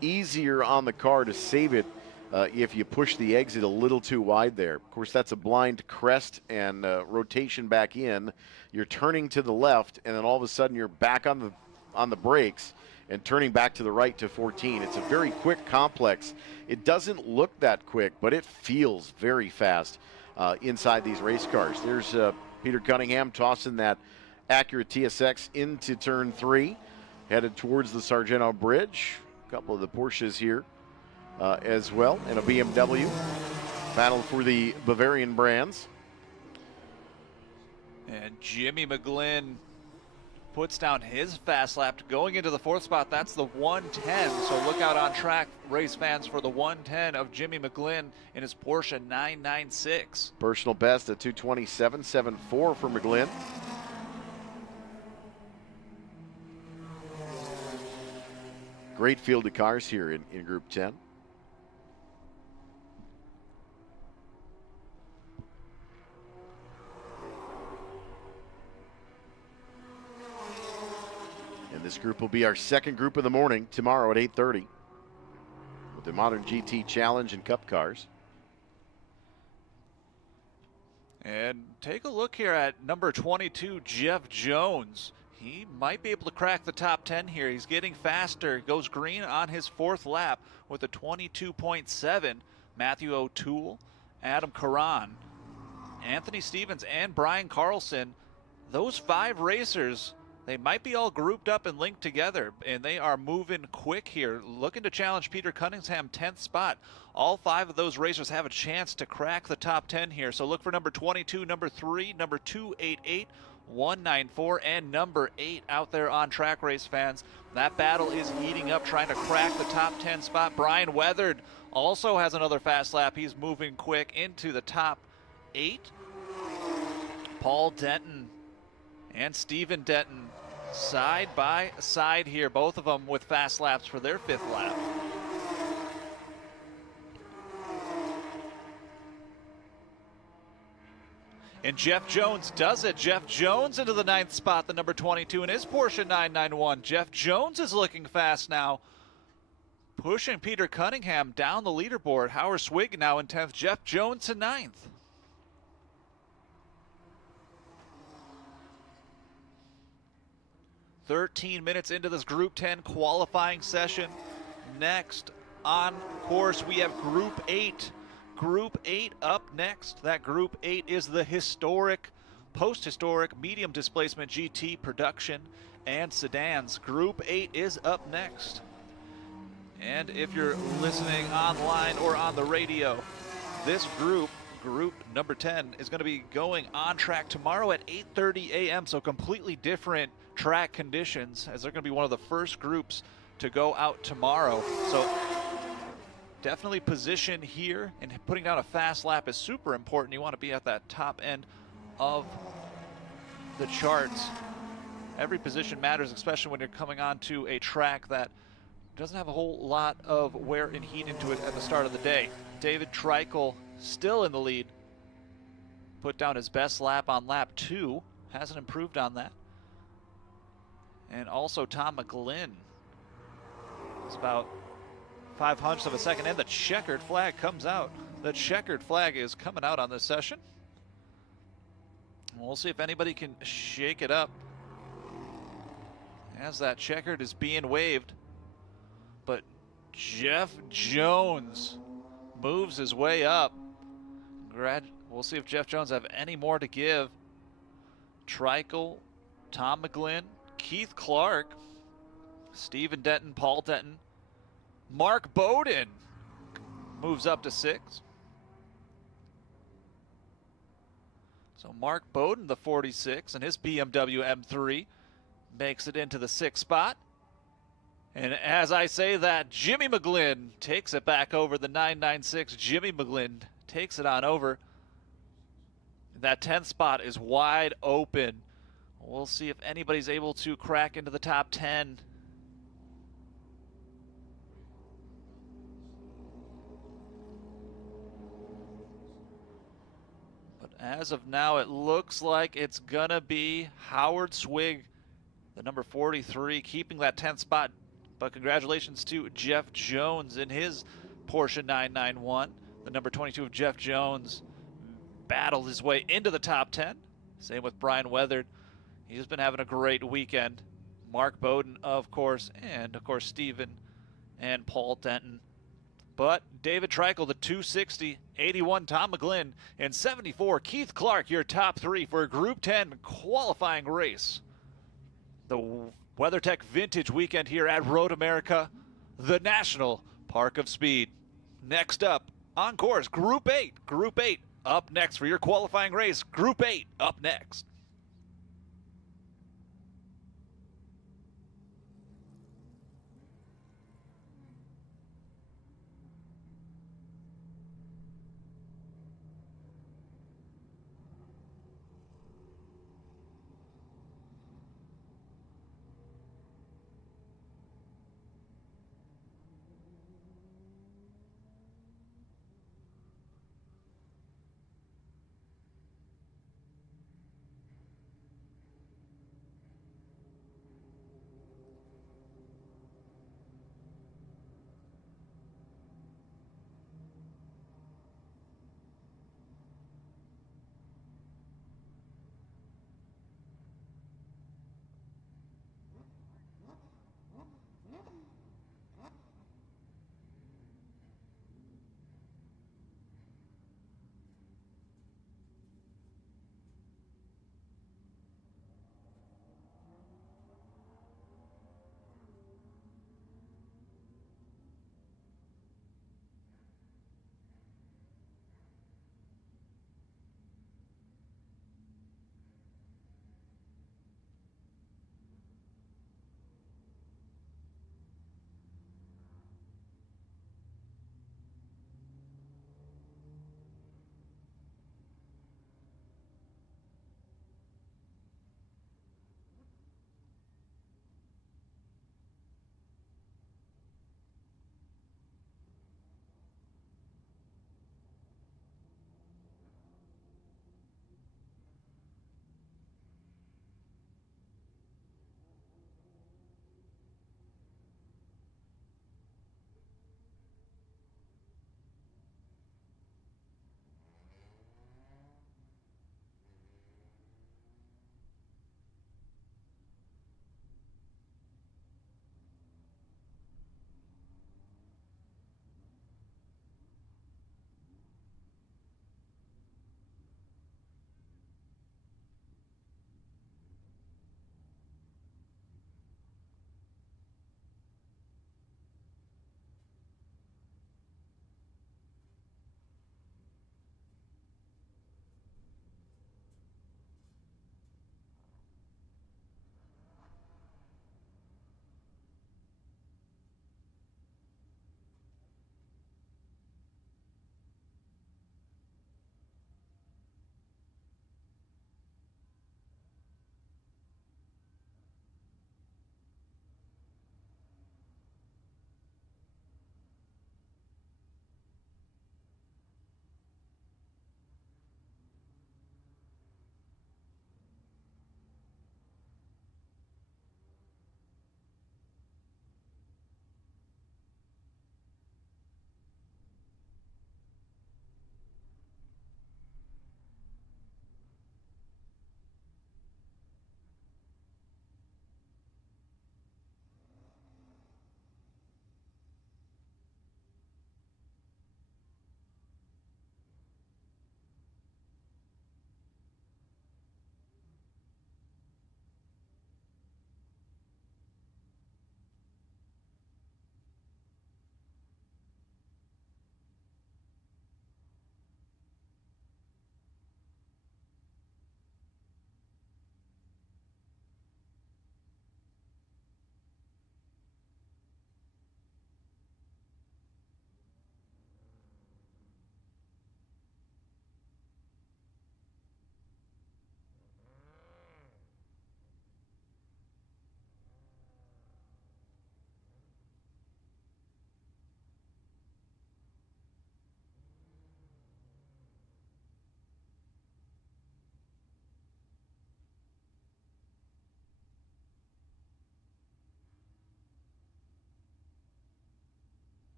easier on the car to save it if you push the exit a little too wide there. Of course, that's a blind crest and rotation back in. You're turning to the left, and then all of a sudden you're back on the brakes and turning back to the right to 14. It's a very quick complex. It doesn't look that quick, but it feels very fast inside these race cars. There's Peter Cunningham tossing that Acura TSX into turn 3, headed towards the Sargento Bridge. A couple of the Porsches here as well, and a BMW. Battle for the Bavarian brands. And Jimmy McGlynn puts down his fast lap going into the 4th spot. That's the 110. So look out on track, race fans, for the 110 of Jimmy McGlynn in his Porsche 996. Personal best at 227.74 for McGlynn. Great field of cars here in Group 10. And this group will be our second group of the morning tomorrow at 8:30 with the Modern GT Challenge and Cup cars. And take a look here at number 22, Jeff Jones. He might be able to crack the top 10 here. He's getting faster. Goes green on his 4th lap with a 22.7. Matthew O'Toole, Adam Caron, Anthony Stevens, and Brian Carlson. Those 5 racers, they might be all grouped up and linked together, and they are moving quick here, looking to challenge Peter Cunningham, 10th spot. All 5 of those racers have a chance to crack the top 10 here. So look for number 22, number 3, number 288, 194, and number 8 out there on track, race fans. That battle is heating up, trying to crack the top 10 spot. Brian Weathered also has another fast lap. He's moving quick into the top 8. Paul Denton and Steven Denton side by side here, both of them with fast laps for their 5th lap. And Jeff Jones does it. Jeff Jones into the 9th spot, the number 22 in his Porsche 991. Jeff Jones is looking fast now, pushing Peter Cunningham down the leaderboard. Howard Swig now in 10th. Jeff Jones to 9th. "13 minutes into this Group 10 qualifying session. Next on course, we have Group 8. Group 8 up next. That Group 8 is the historic, post-historic, medium displacement GT production and sedans. Group 8 is up next. And if you're listening online or on the radio, this group number 10, is going to be going on track tomorrow at 8:30 a.m. So completely different track conditions, as they're going to be one of the first groups to go out tomorrow. So definitely position here, and putting down a fast lap is super important. You want to be at that top end of the charts. Every position matters, especially when you're coming onto a track that doesn't have a whole lot of wear and heat into it at the start of the day. David Treichel still in the lead. Put down his best lap on lap 2. Hasn't improved on that. And also Tom McGlynn is about 5/100 of a second, and the checkered flag comes out. The checkered flag is coming out on this session. We'll see if anybody can shake it up as that checkered is being waved. But Jeff Jones moves his way up. We'll see if Jeff Jones have any more to give. Treichel, Tom McGlynn, Keith Clark, Steven Denton, Paul Denton, Mark Bowden moves up to 6. So Mark Bowden, the 46, and his BMW M3 makes it into the 6th spot. And as I say that, Jimmy McGlynn takes it back over the 996. Jimmy McGlynn takes it on over. That 10th spot is wide open. We'll see if anybody's able to crack into the top 10. But as of now, it looks like it's gonna be Howard Swig, the number 43, keeping that 10th spot. But congratulations to Jeff Jones in his Porsche 991. The number 22 of Jeff Jones battled his way into the top 10. Same with Brian Weathered. He's been having a great weekend. Mark Bowden, of course, and of course Steven and Paul Denton. But David Treichel, the 260, 81 Tom McGlynn, and 74 Keith Clark, your top 3 for a Group 10 qualifying race. The WeatherTech Vintage Weekend here at Road America, the National Park of Speed. Next up on course, Group 8. Group 8 up next for your qualifying race. Group 8 up next.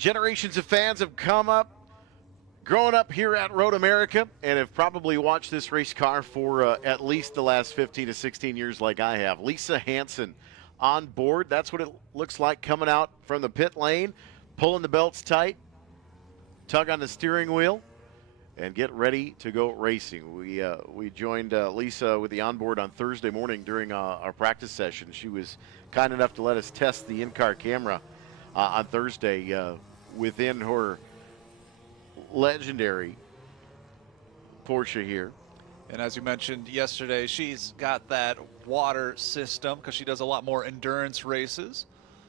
Generations of fans have grown up here at Road America, and have probably watched this race car for at least the last 15 to 16 years like I have. Lisa Hansen on board. That's what it looks like coming out from the pit lane, pulling the belts tight, tug on the steering wheel, and get ready to go racing. We joined Lisa with the onboard on Thursday morning during our practice session. She was kind enough to let us test the in-car camera on Thursday within her legendary Porsche here. And as you mentioned yesterday, she's got that water system because she does a lot more endurance races.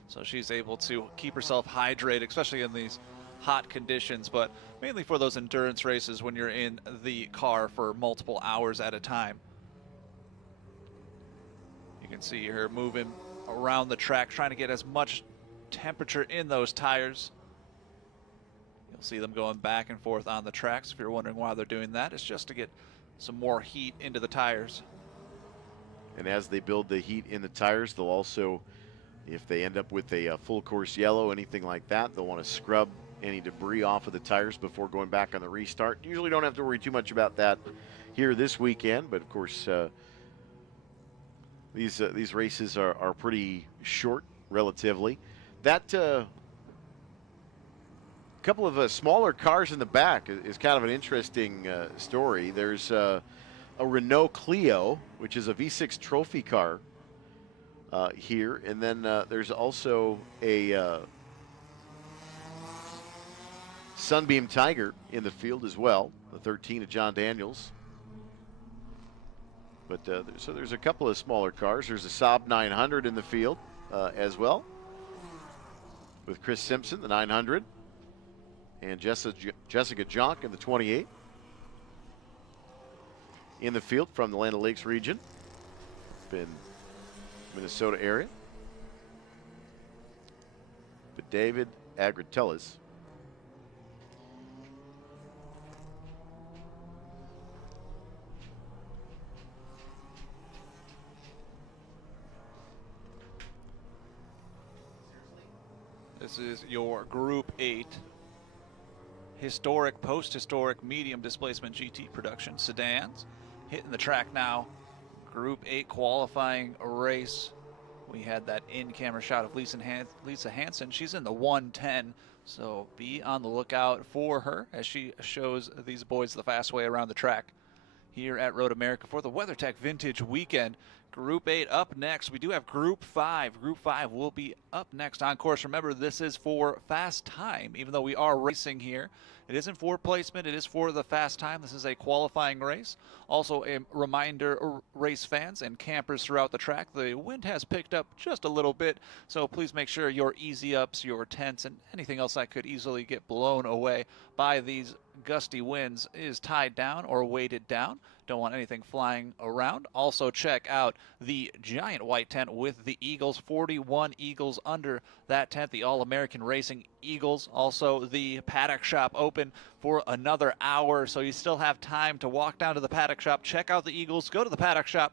So she's able to keep herself hydrated, especially in these hot conditions, but mainly for those endurance races when you're in the car for multiple hours at a time. You can see her moving around the track, trying to get as much temperature in those tires. You'll see them going back and forth on the tracks. If you're wondering why they're doing that, it's just to get some more heat into the tires. And as they build the heat in the tires, they'll also, if they end up with a full course yellow, anything like that, they'll want to scrub any debris off of the tires before going back on the restart. Usually don't have to worry too much about that here this weekend, but of course these races are pretty short relatively. That couple of smaller cars in the back is kind of an interesting story. There's a Renault Clio, which is a V6 trophy car here, and then there's also a Sunbeam Tiger in the field as well, the 13 of John Daniels. But so there's a couple of smaller cars. There's a Saab 900 in the field as well, with Chris Simpson, the 900, and Jessica Jonk in the 28. In the field from the Land O'Lakes region, up in Minnesota area. But David Agratellis. This is your Group 8 historic, post-historic, medium displacement GT production sedans. Hitting the track now. Group 8 qualifying race. We had that in-camera shot of Lisa Hansen. She's in the 110, so be on the lookout for her as she shows these boys the fast way around the track here at Road America for the WeatherTech Vintage Weekend. Group 8 up next. We do have Group 5. Group 5 will be up next on course. Remember, this is for fast time, even though we are racing here. It isn't for placement. It is for the fast time. This is a qualifying race. Also, a reminder, race fans and campers throughout the track, the wind has picked up just a little bit, so please make sure your easy ups, your tents, and anything else that could easily get blown away by these gusty winds is tied down or weighted down. Don't want anything flying around. Also check out the giant white tent with the Eagles, 41 Eagles under that tent, the All-American Racing Eagles. Also the paddock shop open for another hour, so you still have time to walk down to the paddock shop, check out the Eagles, go to the paddock shop,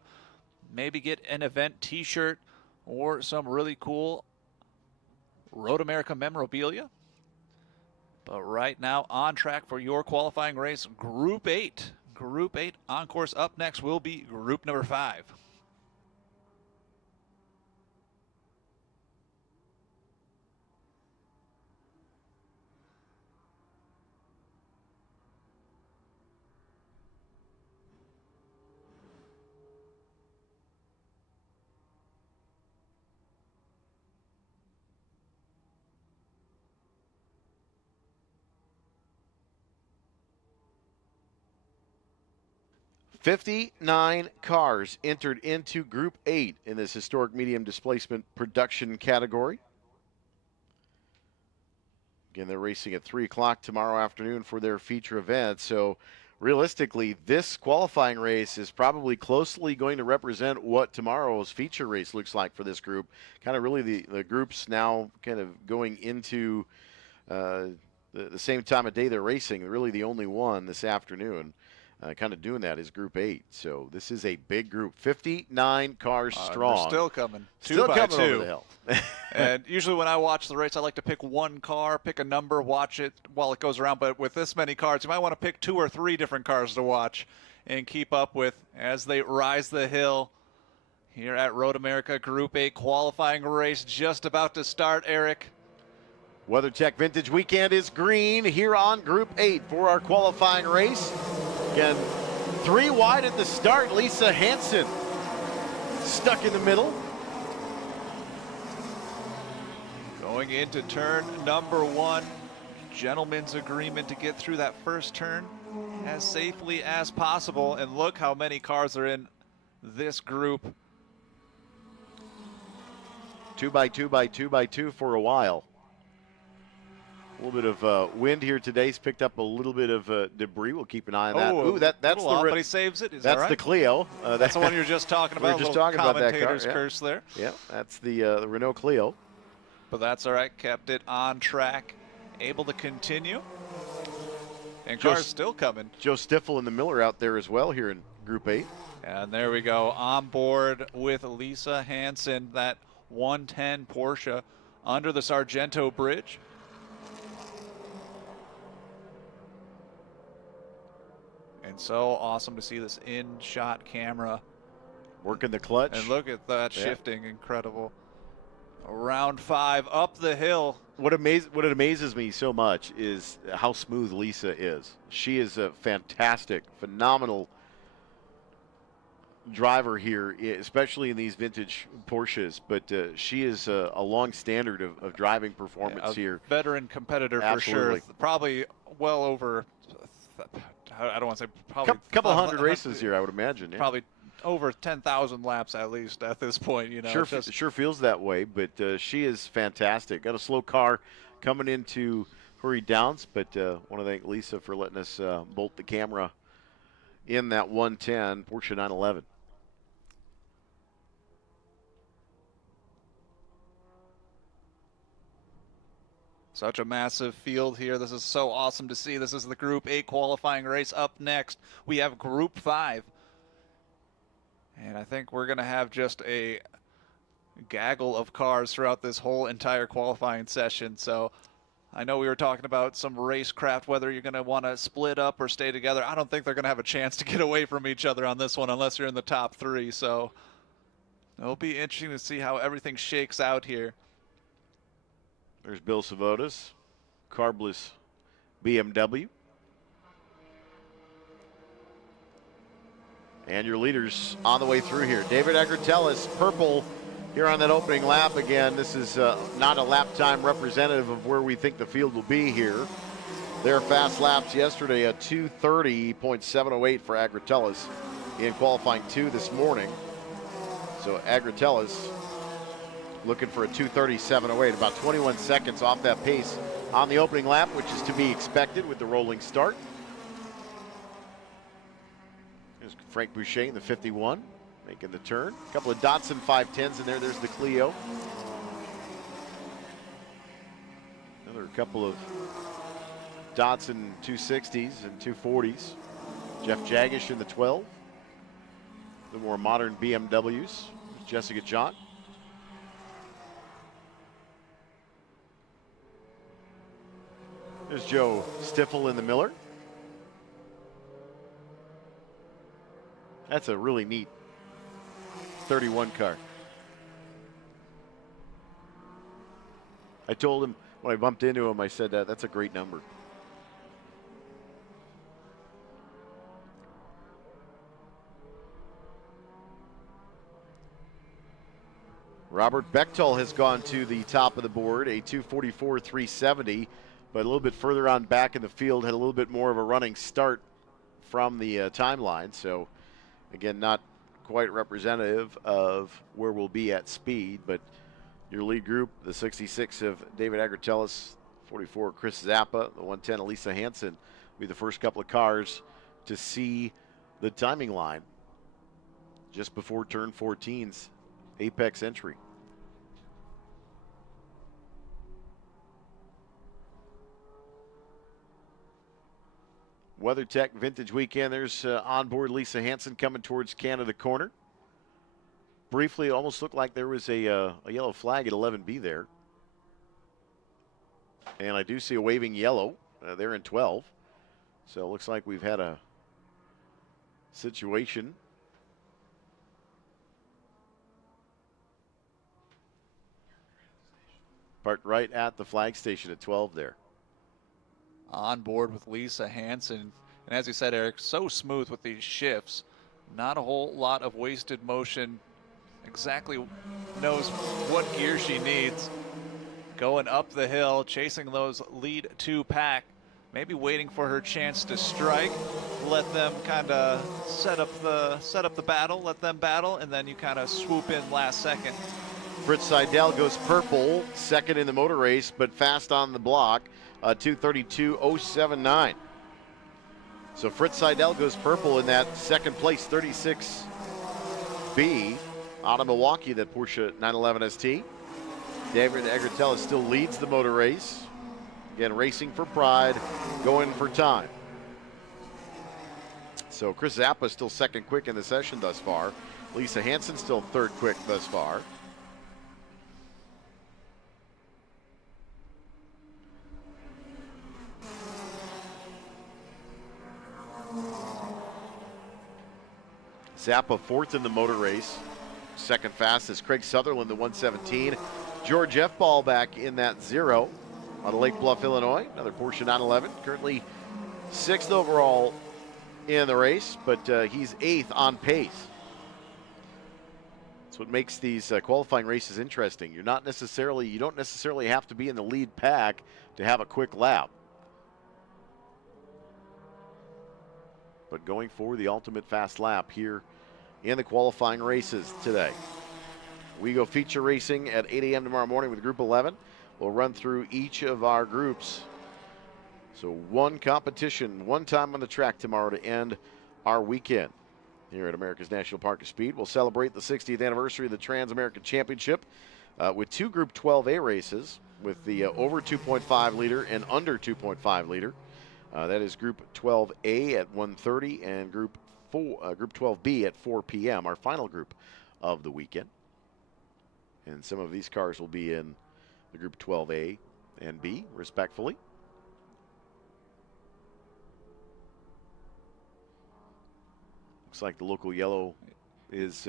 maybe get an event t-shirt or some really cool Road America memorabilia. But right now on track for your qualifying race, Group 8. Group 8 on course. Up next will be Group number 5. "59 cars entered into Group 8 in this historic medium displacement production category. Again, they're racing at 3 o'clock tomorrow afternoon for their feature event. So realistically, this qualifying race is probably closely going to represent what tomorrow's feature race looks like for this group. Kind of really the groups now kind of going into the same time of day they're racing, really the only one this afternoon. kind of doing that is Group 8. So this is a big group, 59 cars strong. They're still coming. Still two by coming two. over the hill. And usually when I watch the race, I like to pick one car, pick a number, watch it while it goes around. But with this many cars, you might want to pick 2 or 3 different cars to watch and keep up with as they rise the hill. Here at Road America Group 8 qualifying race just about to start, Eric. WeatherTech Vintage Weekend is green here on Group 8 for our qualifying race. Again, 3 wide at the start. Lisa Hansen stuck in the middle. Going into turn number 1. Gentleman's agreement to get through that first turn as safely as possible. And look how many cars are in this group. 2 by 2 by 2 by 2 for a while. A little bit of wind here today's picked up a little bit of debris. We'll keep an eye on that. Ooh, that's the but he saves it. Is that's that right? the Clio. That's the one you were just talking about. We were just talking about that car. Commentator's Yeah. curse there. Yeah, that's the Renault Clio. But that's all right. Kept it on track. Able to continue. And cars still coming. Joe Stiffel and the Miller out there as well here in Group 8. And there we go. On board with Lisa Hansen, that 110 Porsche under the Sargento Bridge. And so awesome to see this in-shot camera. Working the clutch. And look at that shifting, incredible. Round 5 up the hill. What amazes me so much is how smooth Lisa is. She is a fantastic, phenomenal driver here, especially in these vintage Porsches. But she is a long standard of driving performance here. Veteran competitor Absolutely. for sure. Probably well over, I don't want to say probably. Couple hundred races here, I would imagine. Yeah. Probably over 10,000 laps at least at this point. You know, sure feels that way, but she is fantastic. Got a slow car coming into Hurry Downs, but want to thank Lisa for letting us bolt the camera in that 110 Porsche 911. Such a massive field here. This is so awesome to see. This is the Group 8 qualifying race. Up next, we have Group 5. And I think we're going to have just a gaggle of cars throughout this whole entire qualifying session. So I know we were talking about some racecraft, whether you're going to want to split up or stay together. I don't think they're going to have a chance to get away from each other on this one unless you're in the top 3. So it'll be interesting to see how everything shakes out here. There's Bill Savotas, carbless BMW. And your leaders on the way through here. David Agratellis, purple here on that opening lap. Again, this is not a lap time representative of where we think the field will be here. Their fast laps yesterday, a 2:30.708 for Agratellis in qualifying 2 this morning. So Agratellis looking for a 2:37.08, about 21 seconds off that pace on the opening lap, which is to be expected with the rolling start. There's Frank Boucher in the 51, making the turn. A couple of Datsun 510s in there. There's the Clio. Another couple of Datsun 260s and 240s. Jeff Jagish in the 12. The more modern BMWs. Jessica John. There's Joe Stiffel in the Miller. That's a really neat 31 car. I told him when I bumped into him, I said that's a great number. Robert Bechtel has gone to the top of the board, a 244.370, but a little bit further on back in the field, had a little bit more of a running start from the timeline. So, again, not quite representative of where we'll be at speed, but your lead group, the 66 of David Agratellis, 44 Chris Zappa, the 110 Elisa Hansen, will be the first couple of cars to see the timing line just before turn 14's apex entry. WeatherTech Vintage Weekend. There's onboard Lisa Hansen coming towards Canada Corner. Briefly, it almost looked like there was a yellow flag at 11B there. And I do see a waving yellow there in 12. So it looks like we've had a situation. Parked right at the flag station at 12 there. On board with Lisa Hansen. And as you said, Eric, so smooth with these shifts. Not a whole lot of wasted motion. Exactly knows what gear she needs. Going up the hill, chasing those lead 2 pack. Maybe waiting for her chance to strike. Let them kind of set up the battle, let them battle, and then you kind of swoop in last second. Fritz Seidel goes purple, second in the motor race, but fast on the block, 2:32.079. So Fritz Seidel goes purple in that second place 36B out of Milwaukee, that Porsche 911 ST. David Agritella still leads the motor race. Again, racing for pride, going for time. So Chris Zappa still second quick in the session thus far. Lisa Hansen still third quick thus far. Zappa fourth in the motor race. Second fastest, Craig Sutherland, the 117. George F. Ball back in that 0 out of Lake Bluff, Illinois. Another Porsche 911. Currently 6th overall in the race, but he's 8th on pace. That's what makes these qualifying races interesting. You don't necessarily have to be in the lead pack to have a quick lap. But going for the ultimate fast lap here in the qualifying races today. We go feature racing at 8 a.m. tomorrow morning with Group 11. We'll run through each of our groups. So one competition, one time on the track tomorrow to end our weekend here at America's National Park of Speed. We'll celebrate the 60th anniversary of the Trans-American Championship with 2 Group 12A races with the over 2.5 liter and under 2.5 liter. That is Group 12A at 1:30 and Group 12B at 4 p.m., our final group of the weekend. And some of these cars will be in the Group 12A and B, respectfully. Looks like the local yellow is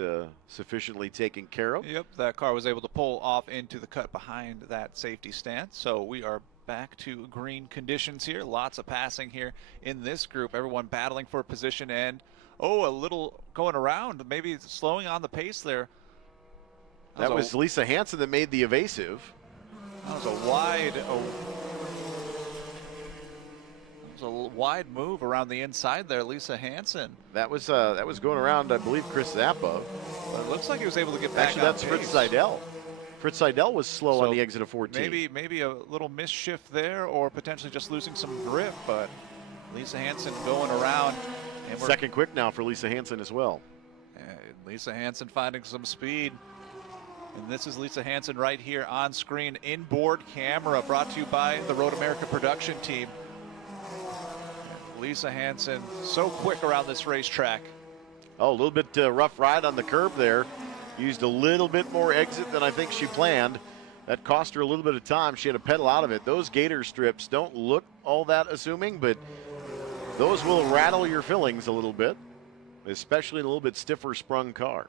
sufficiently taken care of. Yep, that car was able to pull off into the cut behind that safety stand. So we are back to green conditions here. Lots of passing here in this group. Everyone battling for position and, a little going around, maybe slowing on the pace there. That was Lisa Hansen that made the evasive. That was a wide move around the inside there, Lisa Hansen. That was going around, I believe, Chris Zappa. But it looks like he was able to get back. Actually, that's pace. Fritz Seidel. Fritz Seidel was slow on the exit of 14. Maybe a little misshift there, or potentially just losing some grip. But Lisa Hansen going around. And second quick now for Lisa Hansen as well. Lisa Hansen finding some speed. And this is Lisa Hansen right here on screen. Inboard camera brought to you by the Road America production team. Lisa Hansen so quick around this racetrack. Oh, a little bit rough ride on the curb there. Used a little bit more exit than I think she planned. That cost her a little bit of time. She had to pedal out of it. Those gator strips don't look all that assuming, but those will rattle your fillings a little bit, especially in a little bit stiffer sprung car.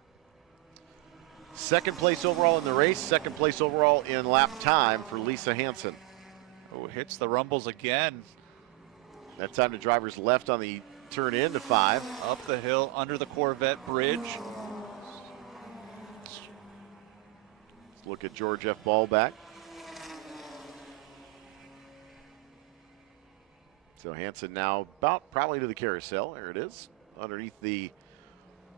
Second place overall in the race, second place overall in lap time for Lisa Hansen. Oh, hits the rumbles again. That time to driver's left on the turn into 5. Up the hill under the Corvette bridge. Let's look at George F. Ball back. So Hansen now about probably to the carousel. There it is, underneath the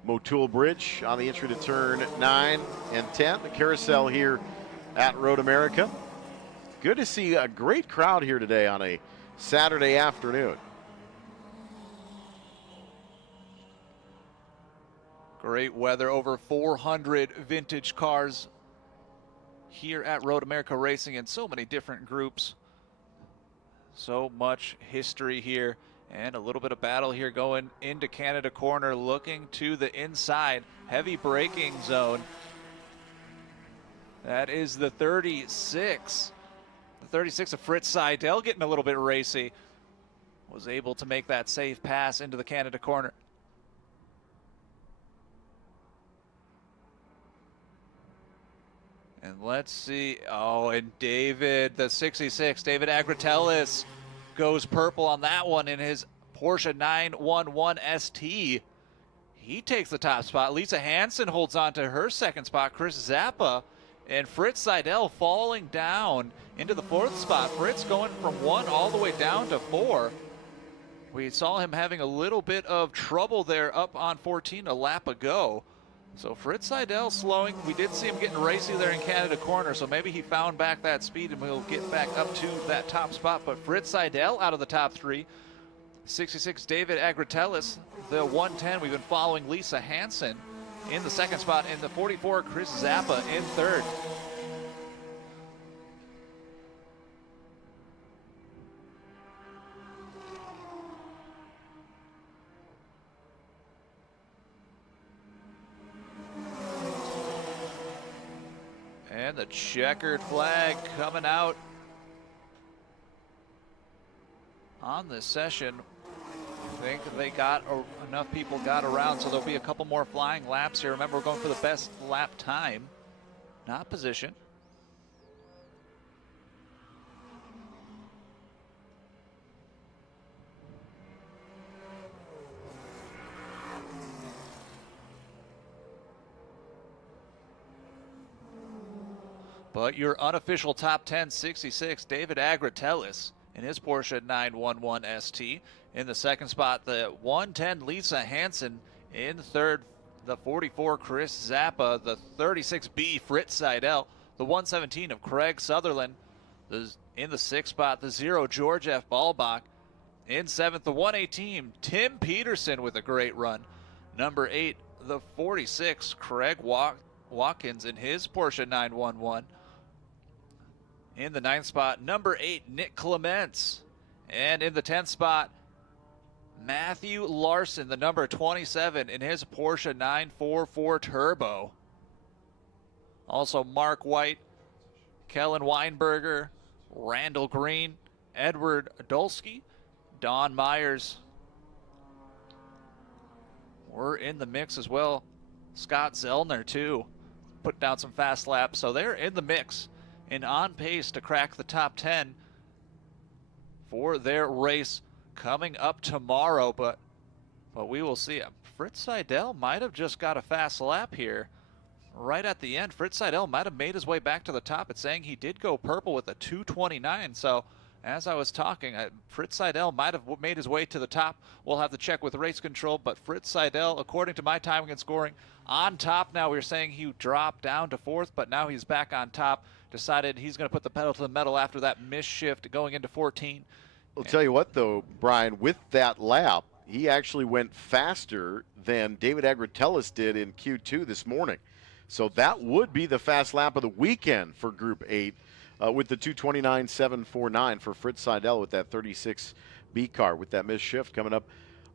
Motul Bridge on the entry to turn 9 and 10. The carousel here at Road America. Good to see a great crowd here today on a Saturday afternoon. Great weather, over 400 vintage cars here at Road America Racing in so many different groups. So much history here And a little bit of battle here going into Canada corner, looking to the inside. Heavy braking zone. That is the 36. The 36 of Fritz Seidel getting a little bit racy. Was able to make that safe pass into the Canada corner. And let's see. Oh, and David, the 66, David Agratellis goes purple on that one in his Porsche 911 ST. He takes the top spot. Lisa Hansen holds on to her second spot. Chris Zappa and Fritz Seidel falling down into the fourth spot. Fritz going from 1 all the way down to 4. We saw him having a little bit of trouble there up on 14 a lap ago. So Fritz Seidel slowing. We did see him getting racy there in Canada corner, so maybe he found back that speed and we'll get back up to that top spot. But Fritz Seidel out of the top 3. 66 David Agratellis, the 110. We've been following Lisa Hansen in the second spot. In the 44, Chris Zappa in third. And the checkered flag coming out on this session. I think they got enough people got around, so there'll be a couple more flying laps here. Remember, we're going for the best lap time, not position. But your unofficial top 10, 66, David Agratellis in his Porsche 911 ST. In the second spot, the 110, Lisa Hansen. In third, the 44, Chris Zappa. The 36B, Fritz Seidel. The 117 of Craig Sutherland. In the sixth spot, the 0, George F. Ballbach. In seventh, the 118, Tim Peterson with a great run. Number 8, the 46, Craig Watkins in his Porsche 911. In the ninth spot, number 8, Nick Clements. And in the 10th spot, Matthew Larson, the number 27, in his Porsche 944 Turbo. Also Mark White, Kellen Weinberger, Randall Green, Edward Adolski, Don Myers were in the mix as well. Scott Zellner, too, put down some fast laps. So they're in the mix and on pace to crack the top 10 for their race coming up tomorrow. But we will see. Fritz Seidel might have just got a fast lap here right at the end. Fritz Seidel might have made his way back to the top. It's saying he did go purple with a 2:29. So as I was talking, Fritz Seidel might have made his way to the top. We'll have to check with race control, but Fritz Seidel, according to my timing and scoring, on top now. We were saying he dropped down to 4th, but now he's back on top. Decided he's going to put the pedal to the metal after that missed shift going into 14. I'll tell you what, though, Brian, with that lap, he actually went faster than David Agratellis did in Q2 this morning. So that would be the fast lap of the weekend for Group 8. With the 2:29.749 for Fritz Seidel with that 36B car, with that missed shift coming up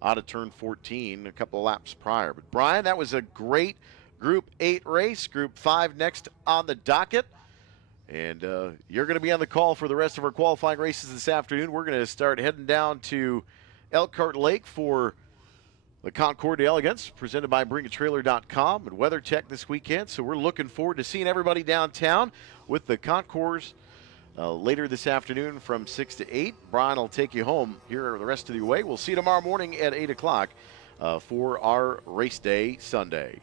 out of turn 14 a couple of laps prior. But, Brian, that was a great Group 8 race. Group 5 next on the docket. And you're going to be on the call for the rest of our qualifying races this afternoon. We're going to start heading down to Elkhart Lake for the Concours d'Elegance, presented by BringATrailer.com and WeatherTech this weekend. So we're looking forward to seeing everybody downtown with the Concours later this afternoon from 6 to 8. Brian will take you home here the rest of the way. We'll see you tomorrow morning at 8 o'clock for our race day Sunday.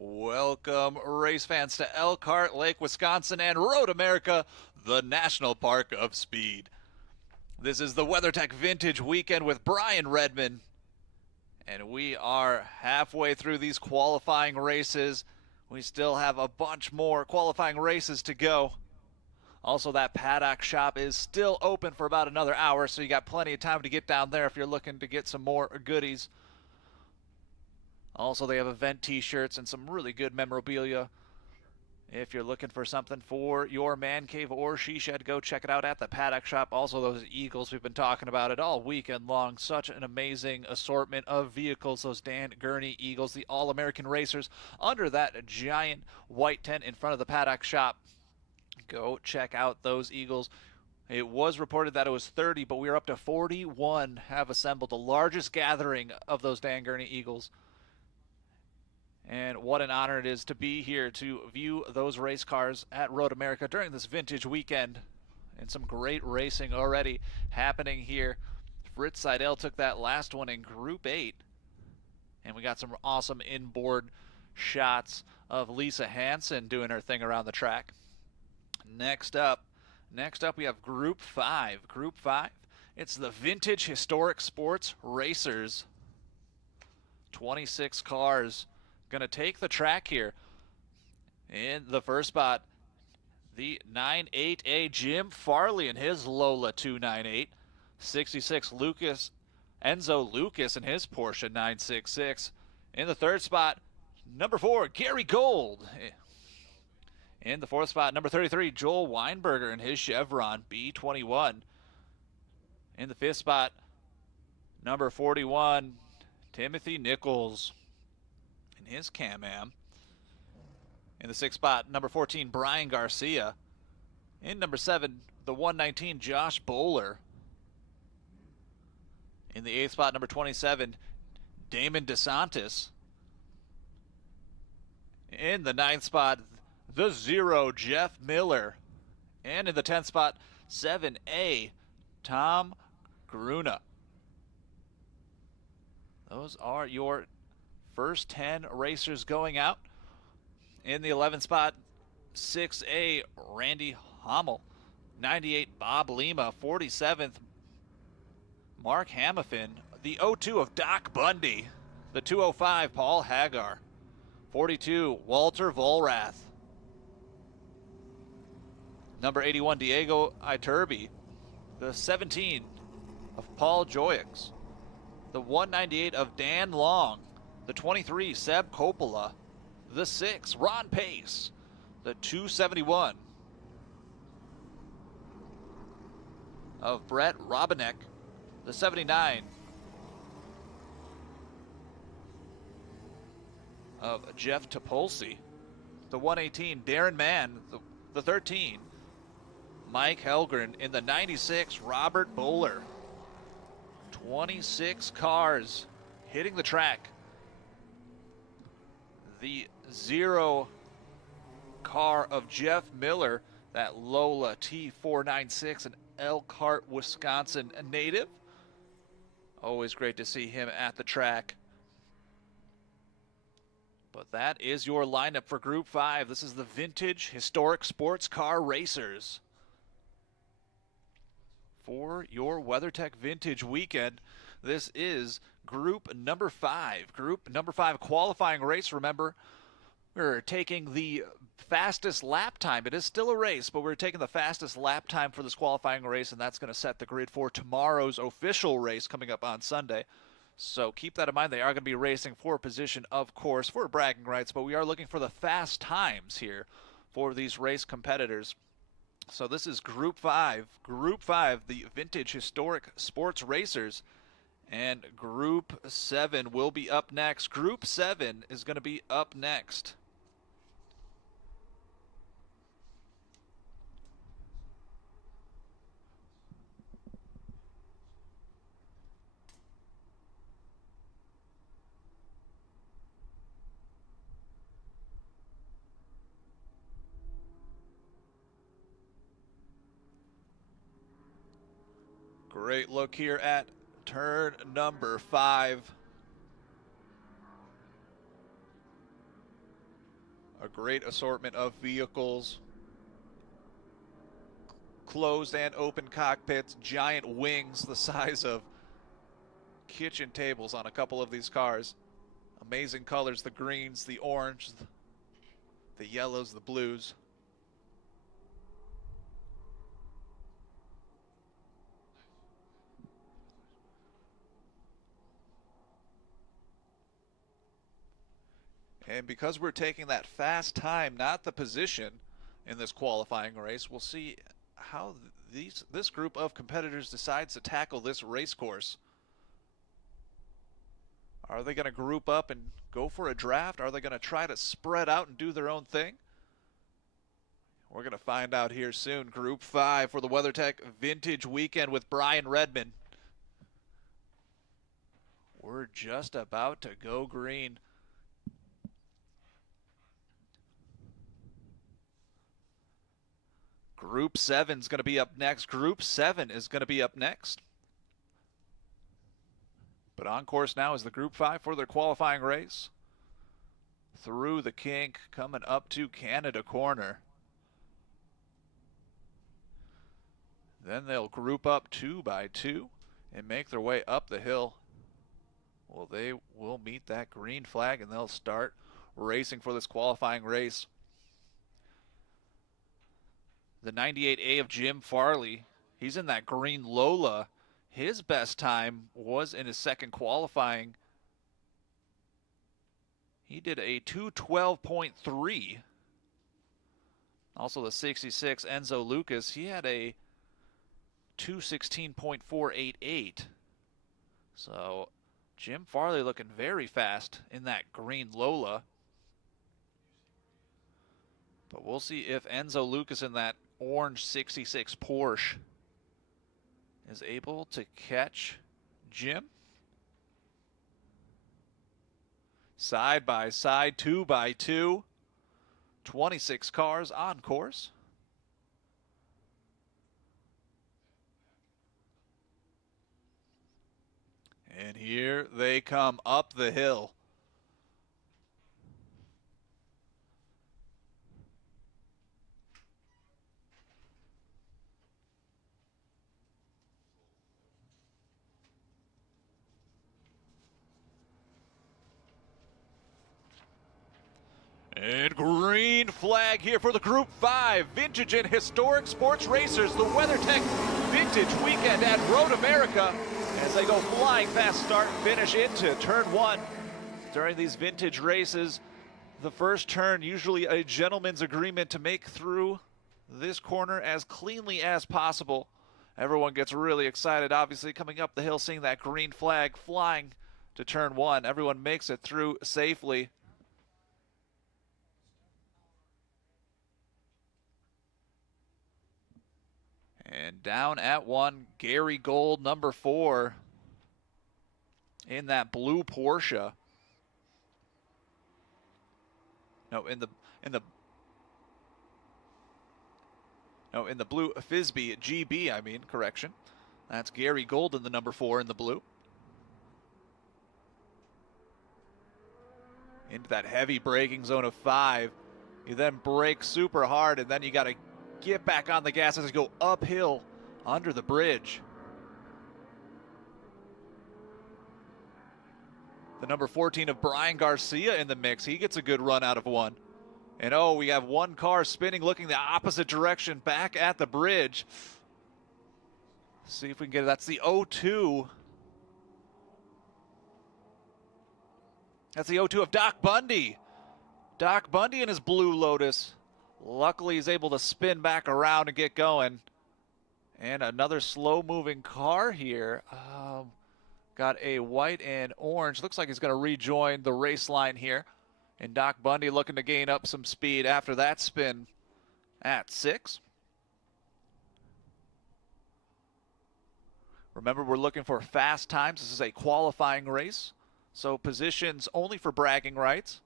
Welcome, race fans, to Elkhart Lake, Wisconsin, and Road America, the National Park of Speed. This is the WeatherTech Vintage Weekend with Brian Redman, and we are halfway through these qualifying races. We still have a bunch more qualifying races to go. Also, that paddock shop is still open for about another hour, so you got plenty of time to get down there if you're looking to get some more goodies. Also, they have event t-shirts and some really good memorabilia. If you're looking for something for your man cave or she shed, go check it out at the paddock shop. Also, those Eagles, we've been talking about it all weekend long. Such an amazing assortment of vehicles. Those Dan Gurney Eagles, the All-American racers, under that giant white tent in front of the paddock shop. Go check out those Eagles. It was reported that it was 30, but we are up to 41 have assembled, the largest gathering of those Dan Gurney Eagles. And what an honor it is to be here to view those race cars at Road America during this vintage weekend. And some great racing already happening here. Fritz Seidel took that last one in Group 8. And we got some awesome inboard shots of Lisa Hansen doing her thing around the track. Next up we have Group 5. Group 5, it's the Vintage Historic Sports Racers. 26 cars going to take the track here. In the first spot, the 98A Jim Farley and his Lola 298. 66 Enzo Lucas and his Porsche 966. In the third spot, number 4, Gary Gold. In the fourth spot, number 33, Joel Weinberger and his Chevron B21. In the fifth spot, number 41, Timothy Nichols in his Can-Am. In the sixth spot, number 14, Brian Garcia. In number 7, the 119, Josh Bowler. In the eighth spot, number 27, Damon DeSantis. In the ninth spot, the 0, Jeff Miller. And in the 10th spot, 7A, Tom Gruna. Those are your first 10 racers going out. In the 11th spot, 6A, Randy Hommel. 98, Bob Lima. 47th, Mark Hamilton. The 02 of Doc Bundy. The 205, Paul Hagar. 42, Walter Volrath. Number 81, Diego Iturbi. The 17 of Paul Joyix. The 198 of Dan Long. The 23, Seb Coppola. The 6, Ron Pace. The 271 of Brett Robinek. The 79 of Jeff Topolsky. The 118, Darren Mann. The 13, Mike Helgren. In the 96, Robert Bowler. 26 cars hitting the track. The 0 car of Jeff Miller, that Lola T496, an Elkhart, Wisconsin native. Always great to see him at the track. But that is your lineup for Group 5. This is the Vintage Historic Sports Car Racers. For your WeatherTech Vintage Weekend, this is Group number 5. Group number 5 qualifying race. Remember, we're taking the fastest lap time. It is still a race, but we're taking the fastest lap time for this qualifying race, and that's going to set the grid for tomorrow's official race coming up on Sunday. So keep that in mind. They are going to be racing for position, of course, for bragging rights, but we are looking for the fast times here for these race competitors. So this is Group 5. Group 5, the Vintage Historic Sports Racers. And Group 7 will be up next. Group 7 is going to be up next. Great look here at turn number 5. A great assortment of vehicles, closed and open cockpits, giant wings the size of kitchen tables on a couple of these cars. Amazing colors, the greens, the orange, the yellows, the blues. And because we're taking that fast time, not the position in this qualifying race, we'll see how this group of competitors decides to tackle this race course. Are they going to group up and go for a draft? Are they going to try to spread out and do their own thing? We're going to find out here soon. Group 5 for the WeatherTech Vintage Weekend with Brian Redman. We're just about to go green. Group 7 is going to be up next. Group 7 is going to be up next. But on course now is the Group 5 for their qualifying race. Through the kink, coming up to Canada corner. Then they'll group up 2 by 2 and make their way up the hill. Well, they will meet that green flag and they'll start racing for this qualifying race. The 98A of Jim Farley, he's in that green Lola. His best time was in his second qualifying. He did a 2:12.3. Also the 66 Enzo Lucas, he had a 2:16.488. So Jim Farley looking very fast in that green Lola. But we'll see if Enzo Lucas in that orange 66 Porsche is able to catch Jim. Side by side, 2 by 2. 26 cars on course. And here they come up the hill. And green flag here for the Group 5 Vintage and Historic Sports Racers, the WeatherTech Vintage Weekend at Road America, as they go flying fast start and finish into turn 1. During these vintage races, the first turn, usually a gentleman's agreement to make through this corner as cleanly as possible. Everyone gets really excited, obviously, coming up the hill, seeing that green flag flying to turn 1. Everyone makes it through safely. And down at 1, Gary Gold, number 4, in that blue Porsche. No, in the blue Fisbee GB, I mean, correction. That's Gary Gold in the number 4 in the blue. Into that heavy braking zone of 5. You then brake super hard, and then you got to get back on the gas as you go uphill under the bridge. The number 14 of Brian Garcia in the mix. He gets a good run out of 1. And oh, we have 1 car spinning, looking the opposite direction back at the bridge. See if we can get it. That's the 02. That's the 02 of Doc Bundy. Doc Bundy in his blue Lotus. Luckily, he's able to spin back around and get going. And another slow-moving car here. Got a white and orange. Looks like he's going to rejoin the race line here. And Doc Bundy looking to gain up some speed after that spin at 6. Remember, we're looking for fast times. This is a qualifying race, so positions only for bragging rights.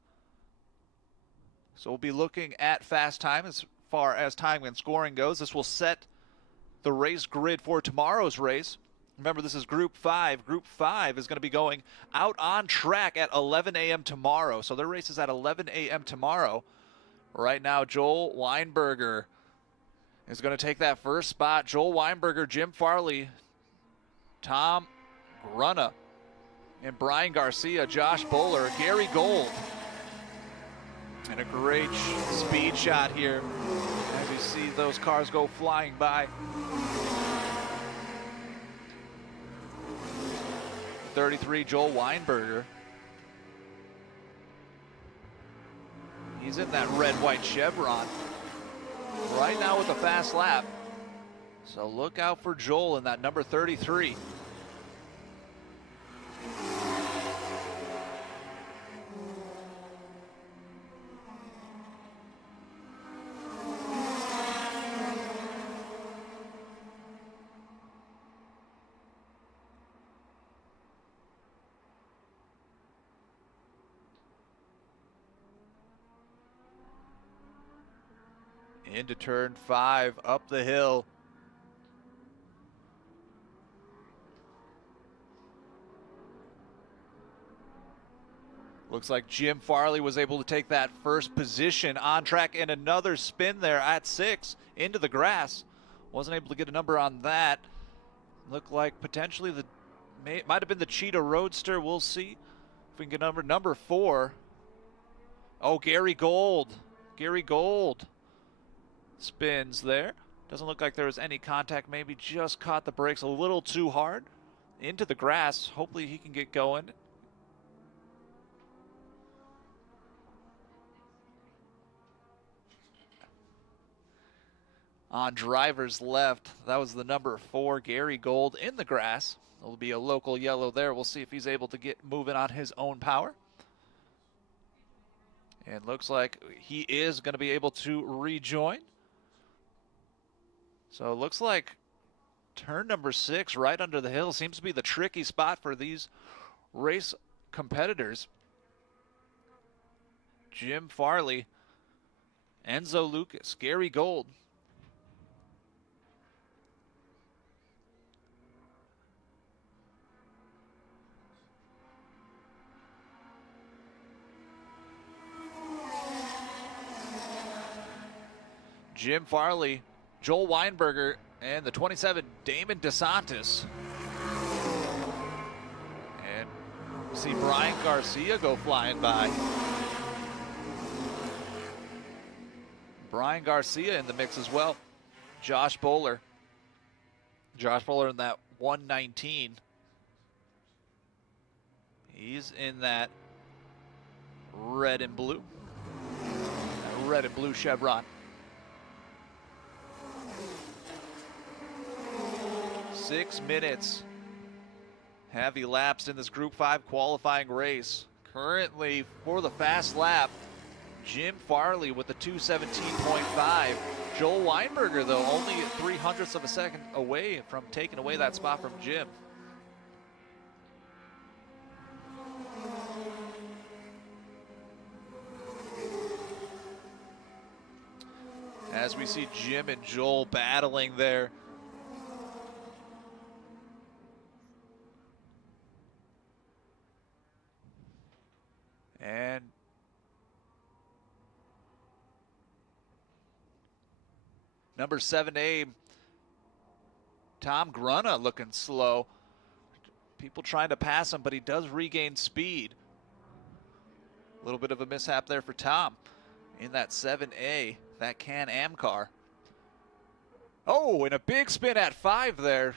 So we'll be looking at fast time as far as time and scoring goes. This will set the race grid for tomorrow's race. Remember, this is Group 5. Group 5 is going to be going out on track at 11 a.m. tomorrow. So their race is at 11 a.m. tomorrow. Right now, Joel Weinberger is going to take that first spot. Joel Weinberger, Jim Farley, Tom Grunna, and Brian Garcia, Josh Bowler, Gary Gold. And a great speed shot here as you see those cars go flying by. 33, Joel Weinberger. He's in that red-white Chevron right now with a fast lap. So look out for Joel in that number 33. Into turn 5, up the hill. Looks like Jim Farley was able to take that first position on track, and another spin there at 6 into the grass. Wasn't able to get a number on that. Looked like potentially might have been the Cheetah Roadster. We'll see if we can get number 4. Oh, Gary Gold. Gary Gold spins there. Doesn't look like there was any contact. Maybe just caught the brakes a little too hard into the grass. Hopefully he can get going. On driver's left, that was the number 4, Gary Gold, in the grass. There'll be a local yellow there. We'll see if he's able to get moving on his own power. And looks like he is going to be able to rejoin. So it looks like turn number 6 right under the hill seems to be the tricky spot for these race competitors. Jim Farley, Enzo Lucas, Gary Gold. Jim Farley, Joel Weinberger, and the 27, Damon DeSantis. And see Brian Garcia go flying by. Brian Garcia in the mix as well. Josh Bowler. Josh Bowler in that 119. He's in that red and blue. That red and blue Chevron. 6 minutes have elapsed in this Group 5 qualifying race. Currently, for the fast lap, Jim Farley with the 2:17.5. Joel Weinberger, though, only 0.03 of a second away from taking away that spot from Jim. As we see Jim and Joel battling there. And number 7A, Tom Grunna looking slow. People trying to pass him, but he does regain speed. A little bit of a mishap there for Tom in that 7A, that Can-Am car. Oh, and a big spin at 5 there.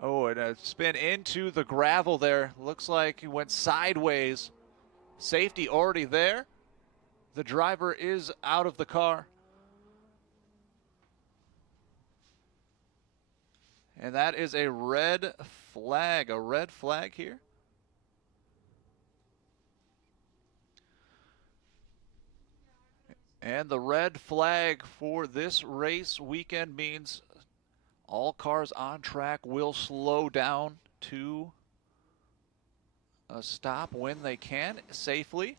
Oh, and a spin into the gravel there. Looks like he went sideways. Safety already there. The driver is out of the car. And that is a red flag here. And the red flag for this race weekend means all cars on track will slow down to a stop when they can, safely,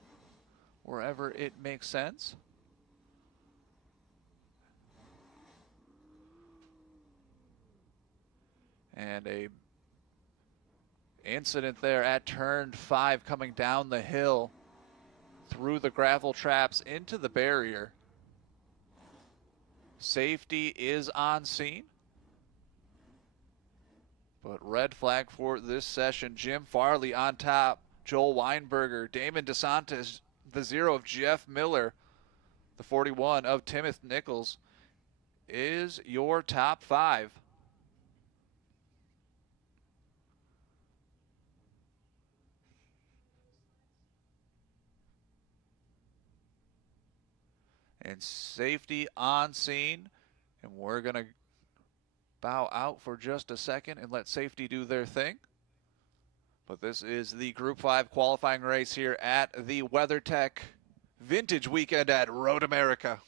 wherever it makes sense. And a incident there at turn 5 coming down the hill through the gravel traps into the barrier. Safety is on scene. But red flag for this session. Jim Farley on top. Joel Weinberger, Damon DeSantis, the 0 of Jeff Miller, the 41 of Timothy Nichols is your top 5. And safety on scene. And we're going to bow out for just a second and let safety do their thing. But this is the Group 5 qualifying race here at the WeatherTech Vintage Weekend at Road America.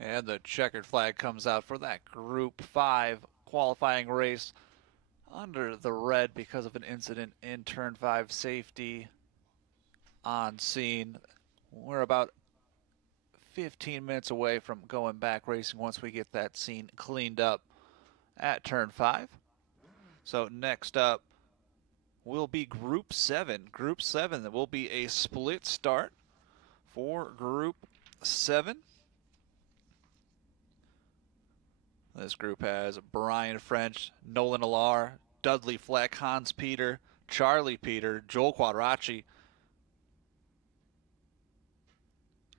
And the checkered flag comes out for that Group 5 qualifying race under the red because of an incident in Turn 5 safety on scene. We're about 15 minutes away from going back racing once we get that scene cleaned up at Turn 5. So next up will be Group 7. Group 7, that will be a split start for Group 7. This group has Brian French, Nolan Alar, Dudley Fleck, Hans Peter, Charlie Peter, Joel Quadracci,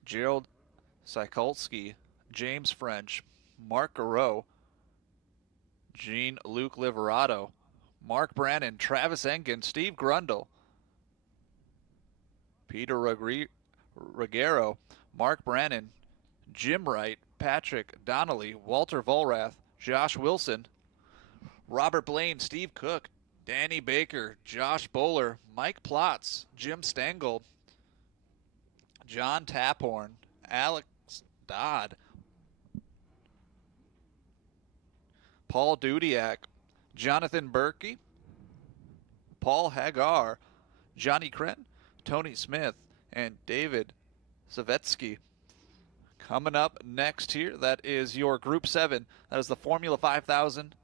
Gerald Sikolsky, James French, Mark Garreau, Jean-Luc Liverato, Mark Brannon, Travis Engen, Steve Grundle, Peter Ruggiero, Mark Brannon, Jim Wright, Patrick Donnelly, Walter Volrath, Josh Wilson, Robert Blaine, Steve Cook, Danny Baker, Josh Bowler, Mike Plotz, Jim Stengel, John Taphorn, Alex Dodd, Paul Dudiak, Jonathan Berkey, Paul Hagar, Johnny Kren, Tony Smith, and David Savetsky. Coming up next here, that is your Group 7. That is the Formula 5000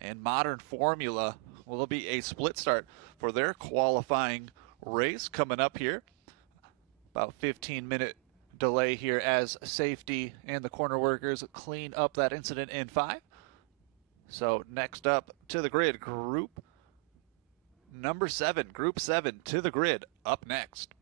and Modern Formula. Will there be a split start for their qualifying race coming up here? About 15-minute delay here as safety and the corner workers clean up that incident in 5. So next up to the grid, Group number 7, Group 7 to the grid, up next.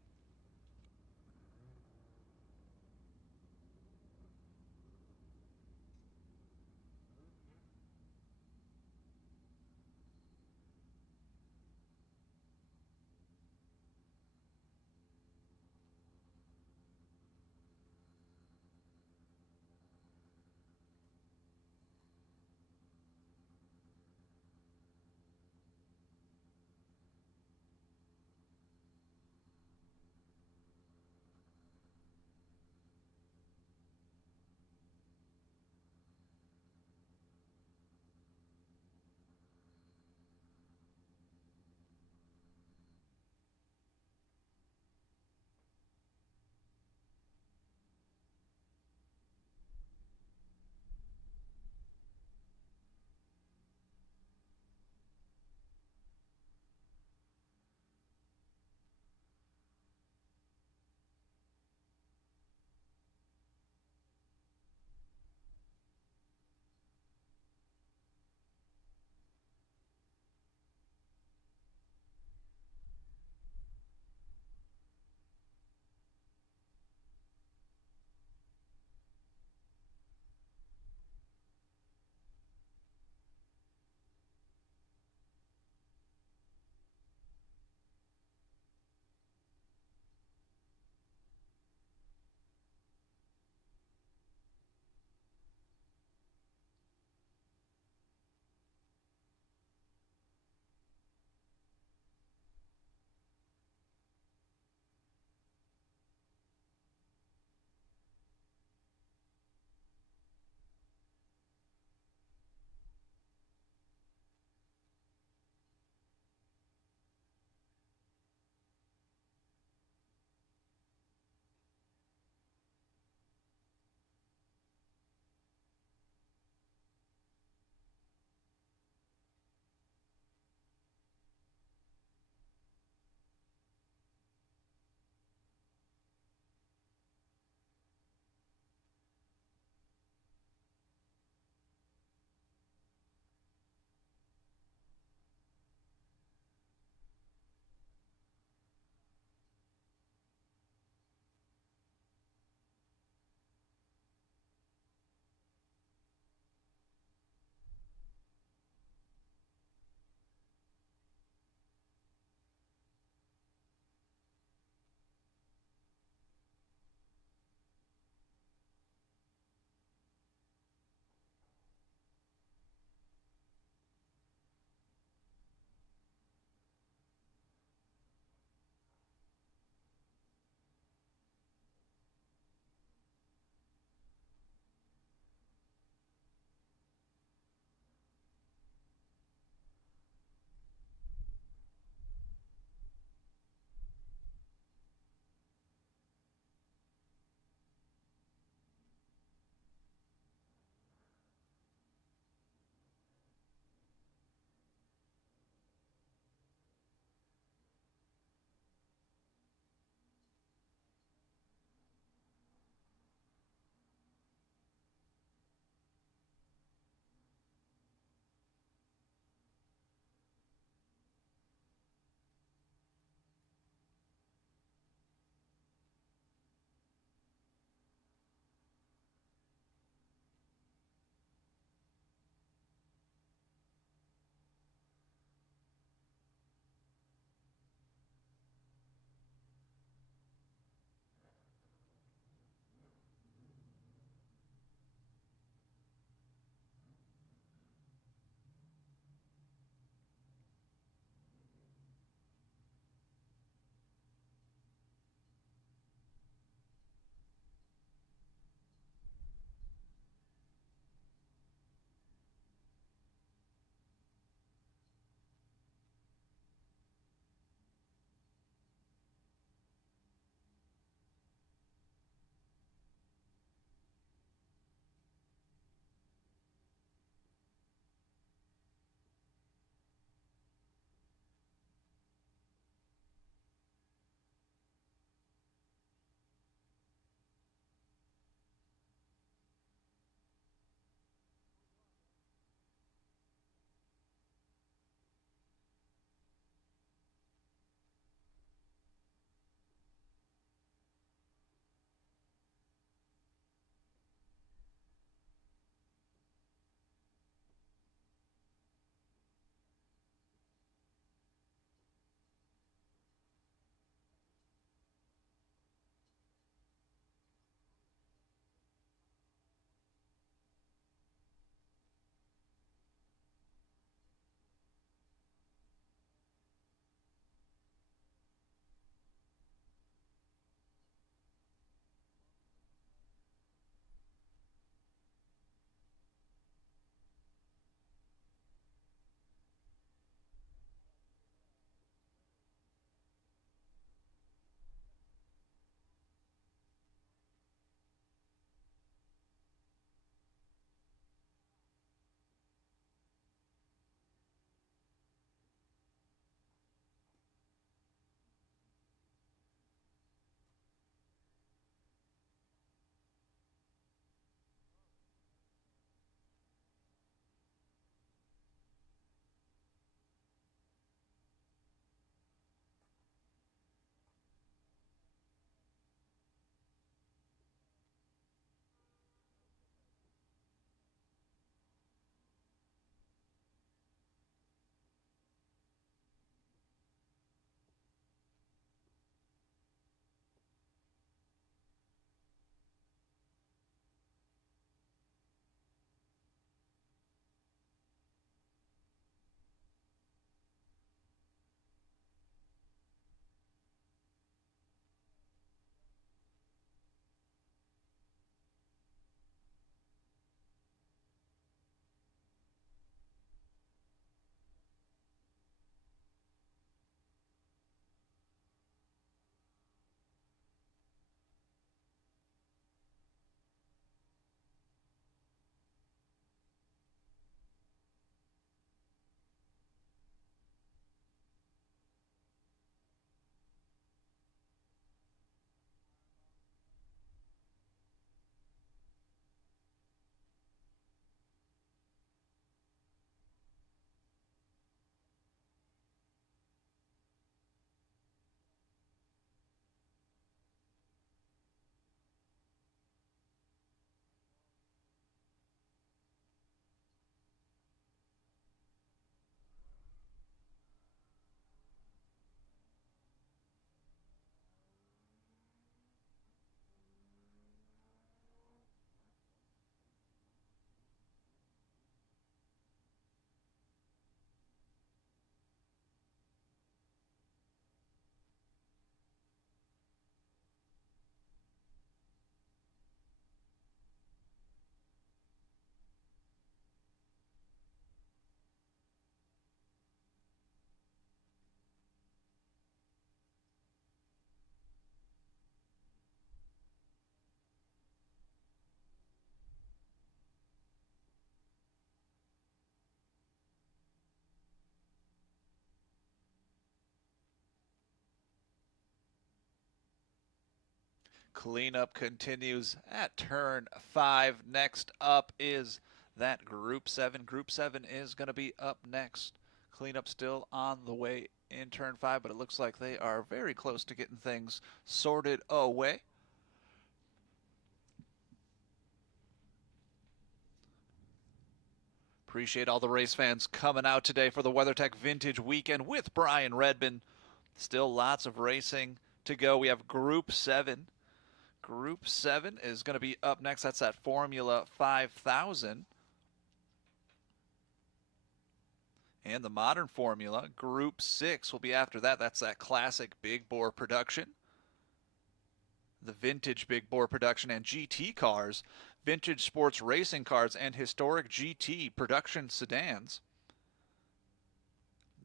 Cleanup continues at turn 5. Next up is that Group 7. Group 7 is going to be up next. Cleanup still on the way in turn 5, but it looks like they are very close to getting things sorted away. Appreciate all the race fans coming out today for the WeatherTech Vintage Weekend with Brian Redman. Still lots of racing to go. We have Group 7. Group 7 is going to be up next. That's that Formula 5000. And the modern formula, Group 6, will be after that. That's that classic big bore production. The vintage big bore production and GT cars, vintage sports racing cars, and historic GT production sedans.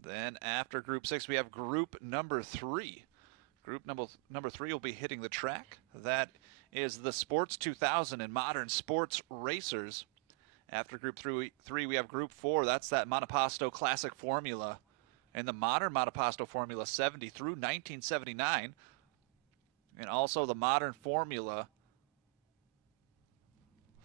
Then after Group 6, we have Group number 3. Group number 3 will be hitting the track. That is the Sports 2000 and modern sports racers. After Group 3, we have Group 4. That's that Monoposto Classic Formula and the modern Monoposto Formula 70 through 1979. And also the modern formula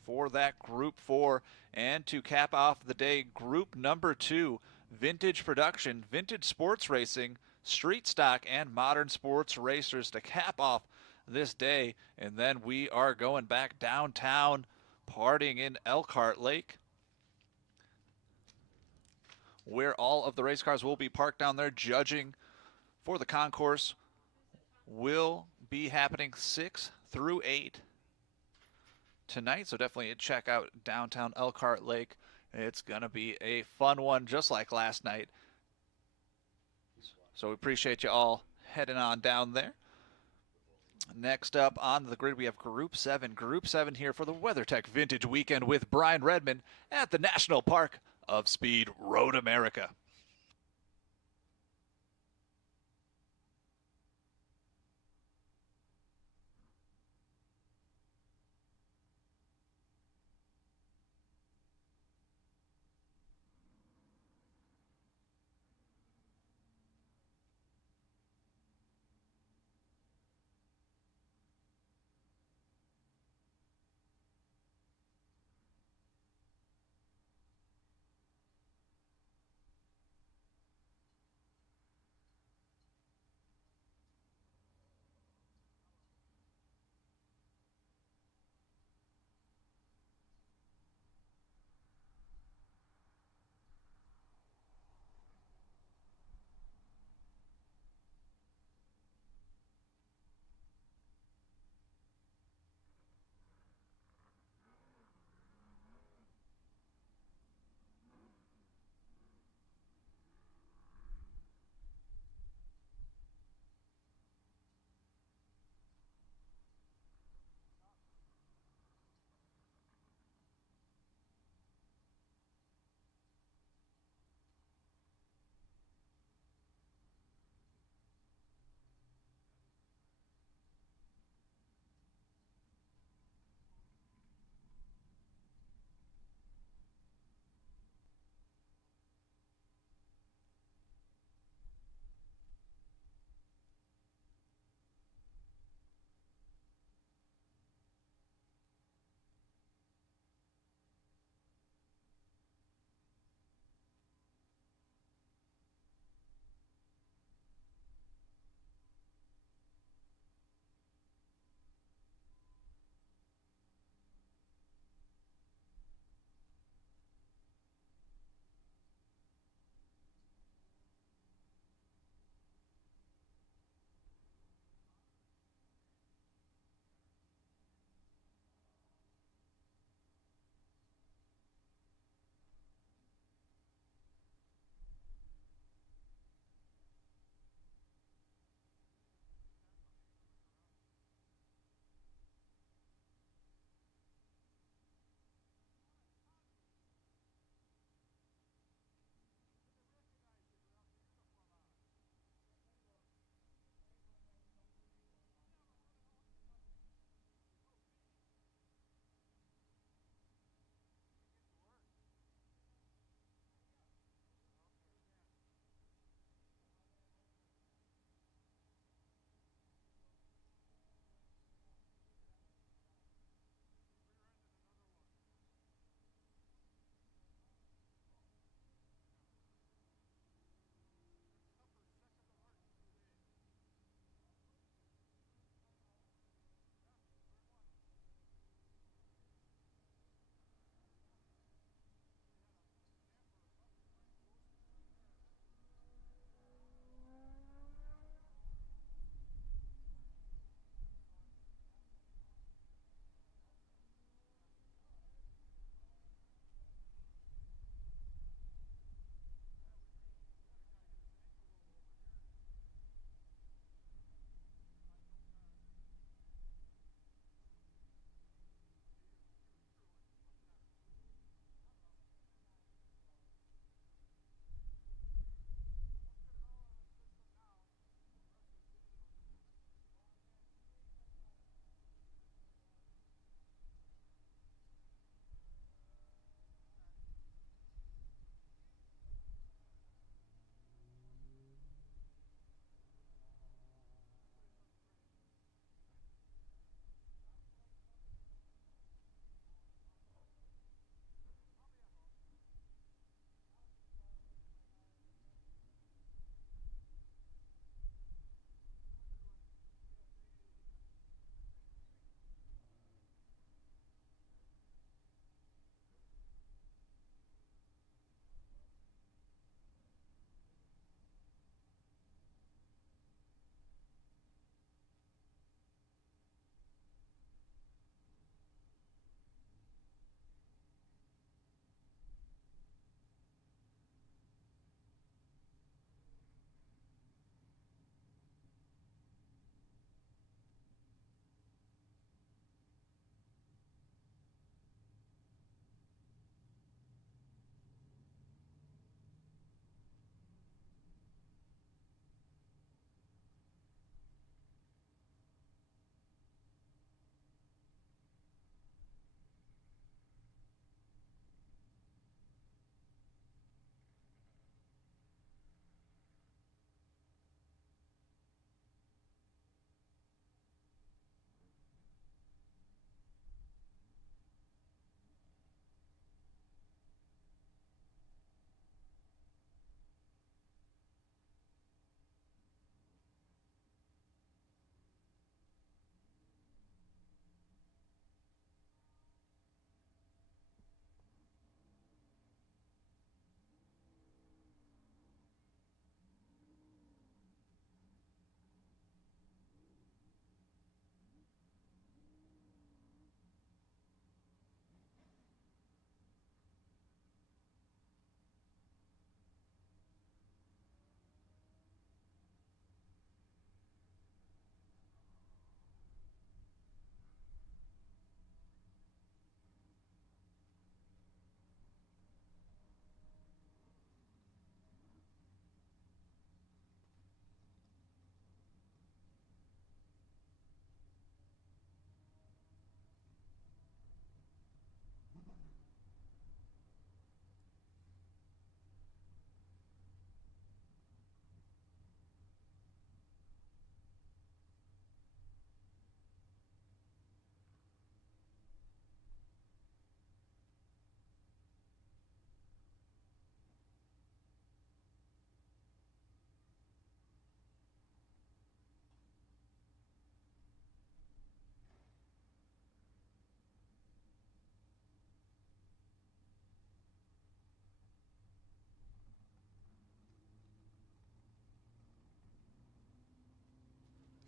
for that Group 4. And to cap off the day, Group number 2, vintage production, vintage sports racing, street stock, and modern sports racers to cap off this day. And then we are going back downtown, partying in Elkhart Lake, where all of the race cars will be parked down there. Judging for the concourse will be happening 6 through 8 tonight, so definitely check out downtown Elkhart Lake. It's going to be a fun one, just like last night. So we appreciate you all heading on down there. Next up on the grid, we have Group 7. Group 7 here for the WeatherTech Vintage Weekend with Brian Redman at the National Park of Speed, Road America.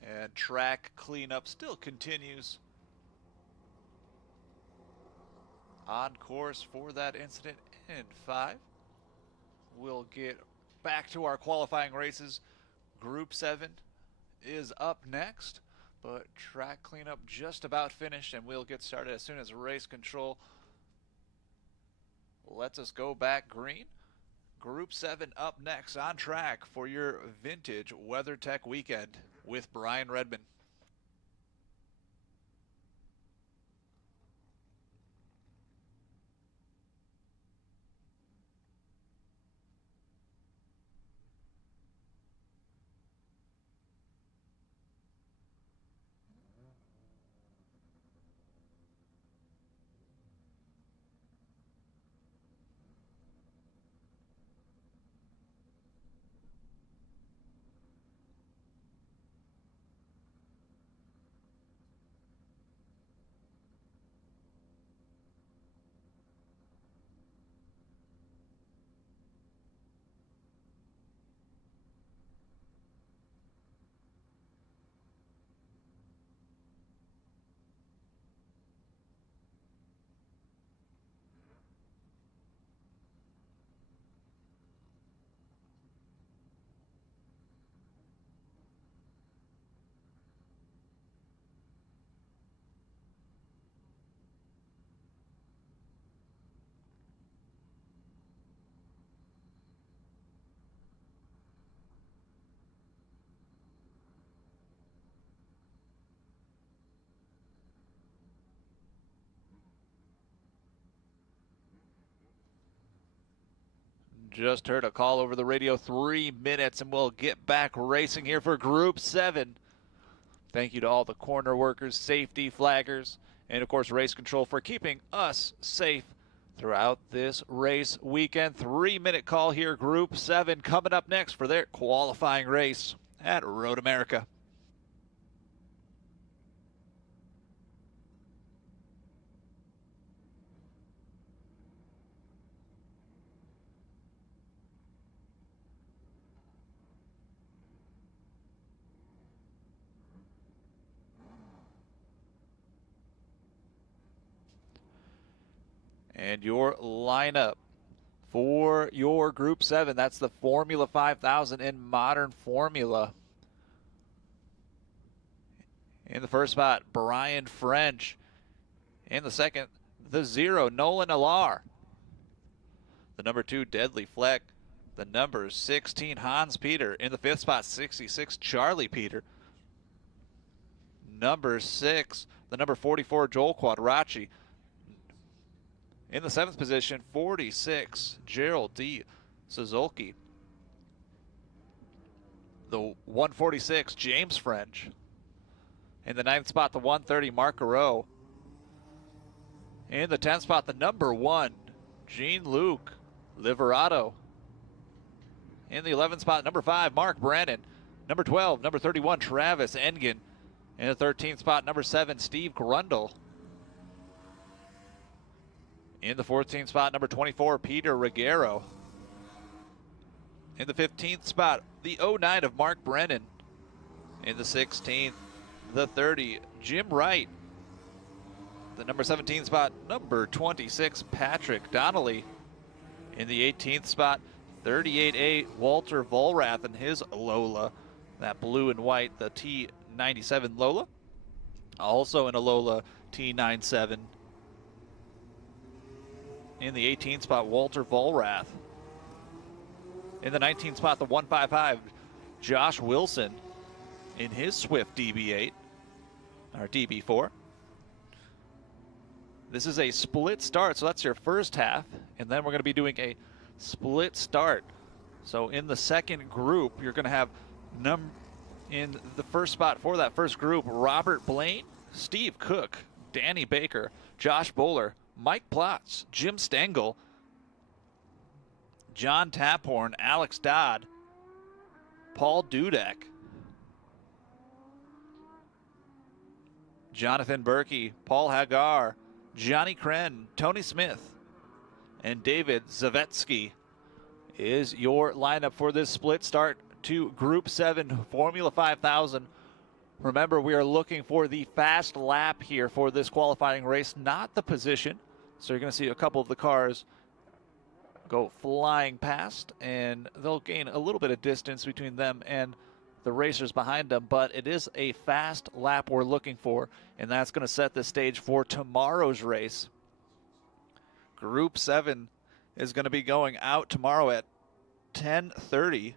And track cleanup still continues. On course for that incident in 5. We'll get back to our qualifying races. Group 7 is up next, but track cleanup just about finished, and we'll get started as soon as race control lets us go back green. Group 7 up next on track for your Vintage WeatherTech Weekend with Brian Redman. Just heard a call over the radio, 3 minutes, and we'll get back racing here for Group 7. Thank you to all the corner workers, safety flaggers, and of course race control for keeping us safe throughout this race weekend. 3-minute call here, Group 7 coming up next for their qualifying race at Road America. And your lineup for your Group 7, that's the Formula 5000 in Modern Formula. In the first spot, Brian French. In the second, the 0, Nolan Alar. The number 2, Deadly Fleck. The number 16, Hans Peter. In the 5th spot, 66, Charlie Peter. Number 6, the number 44, Joel Quadracci. In the 7th position, 46, Gerald D. Suzuki. The 146, James French. In the 9th spot, the 130, Mark Garreau. In the 10th spot, the number 1, Jean-Luc Liverato. In the 11th spot, number 5, Mark Brannon. Number 12, number 31, Travis Engen. In the 13th spot, number 7, Steve Grundle. In the 14th spot, number 24, Peter Reguero. In the 15th spot, the 09 of Mark Brennan. In the 16th, the 30, Jim Wright. The number 17 spot, number 26, Patrick Donnelly. In the 18th spot, 38A, Walter Volrath and his Lola. That blue and white, the T97 Lola. Also in a Lola T97. In the 18th spot, Walter Volrath. In the 19th spot, the 155, Josh Wilson in his Swift DB8, or DB4. This is a split start, so that's your first half, and then we're going to be doing a split start. So in the second group, you're going to have in the first spot for that first group, Robert Blaine, Steve Cook, Danny Baker, Josh Bowler, Mike Plotz, Jim Stengel, John Taphorn, Alex Dodd, Paul Dudek, Jonathan Berkey, Paul Hagar, Johnny Kren, Tony Smith, and David Zavetsky is your lineup for this split start to Group 7 Formula 5000 Remember, we are looking for the fast lap here for this qualifying race, not the position. So you're going to see a couple of the cars go flying past, and they'll gain a little bit of distance between them and the racers behind them, but it is a fast lap we're looking for, and that's going to set the stage for tomorrow's race. Group 7 is going to be going out tomorrow at 10:30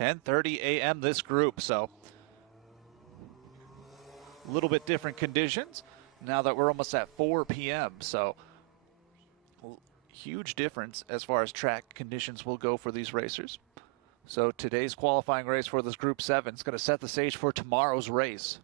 a.m. this group, so a little bit different conditions now that we're almost at 4 p.m. So huge difference as far as track conditions will go for these racers. So today's qualifying race for this Group 7 is going to set the stage for tomorrow's race.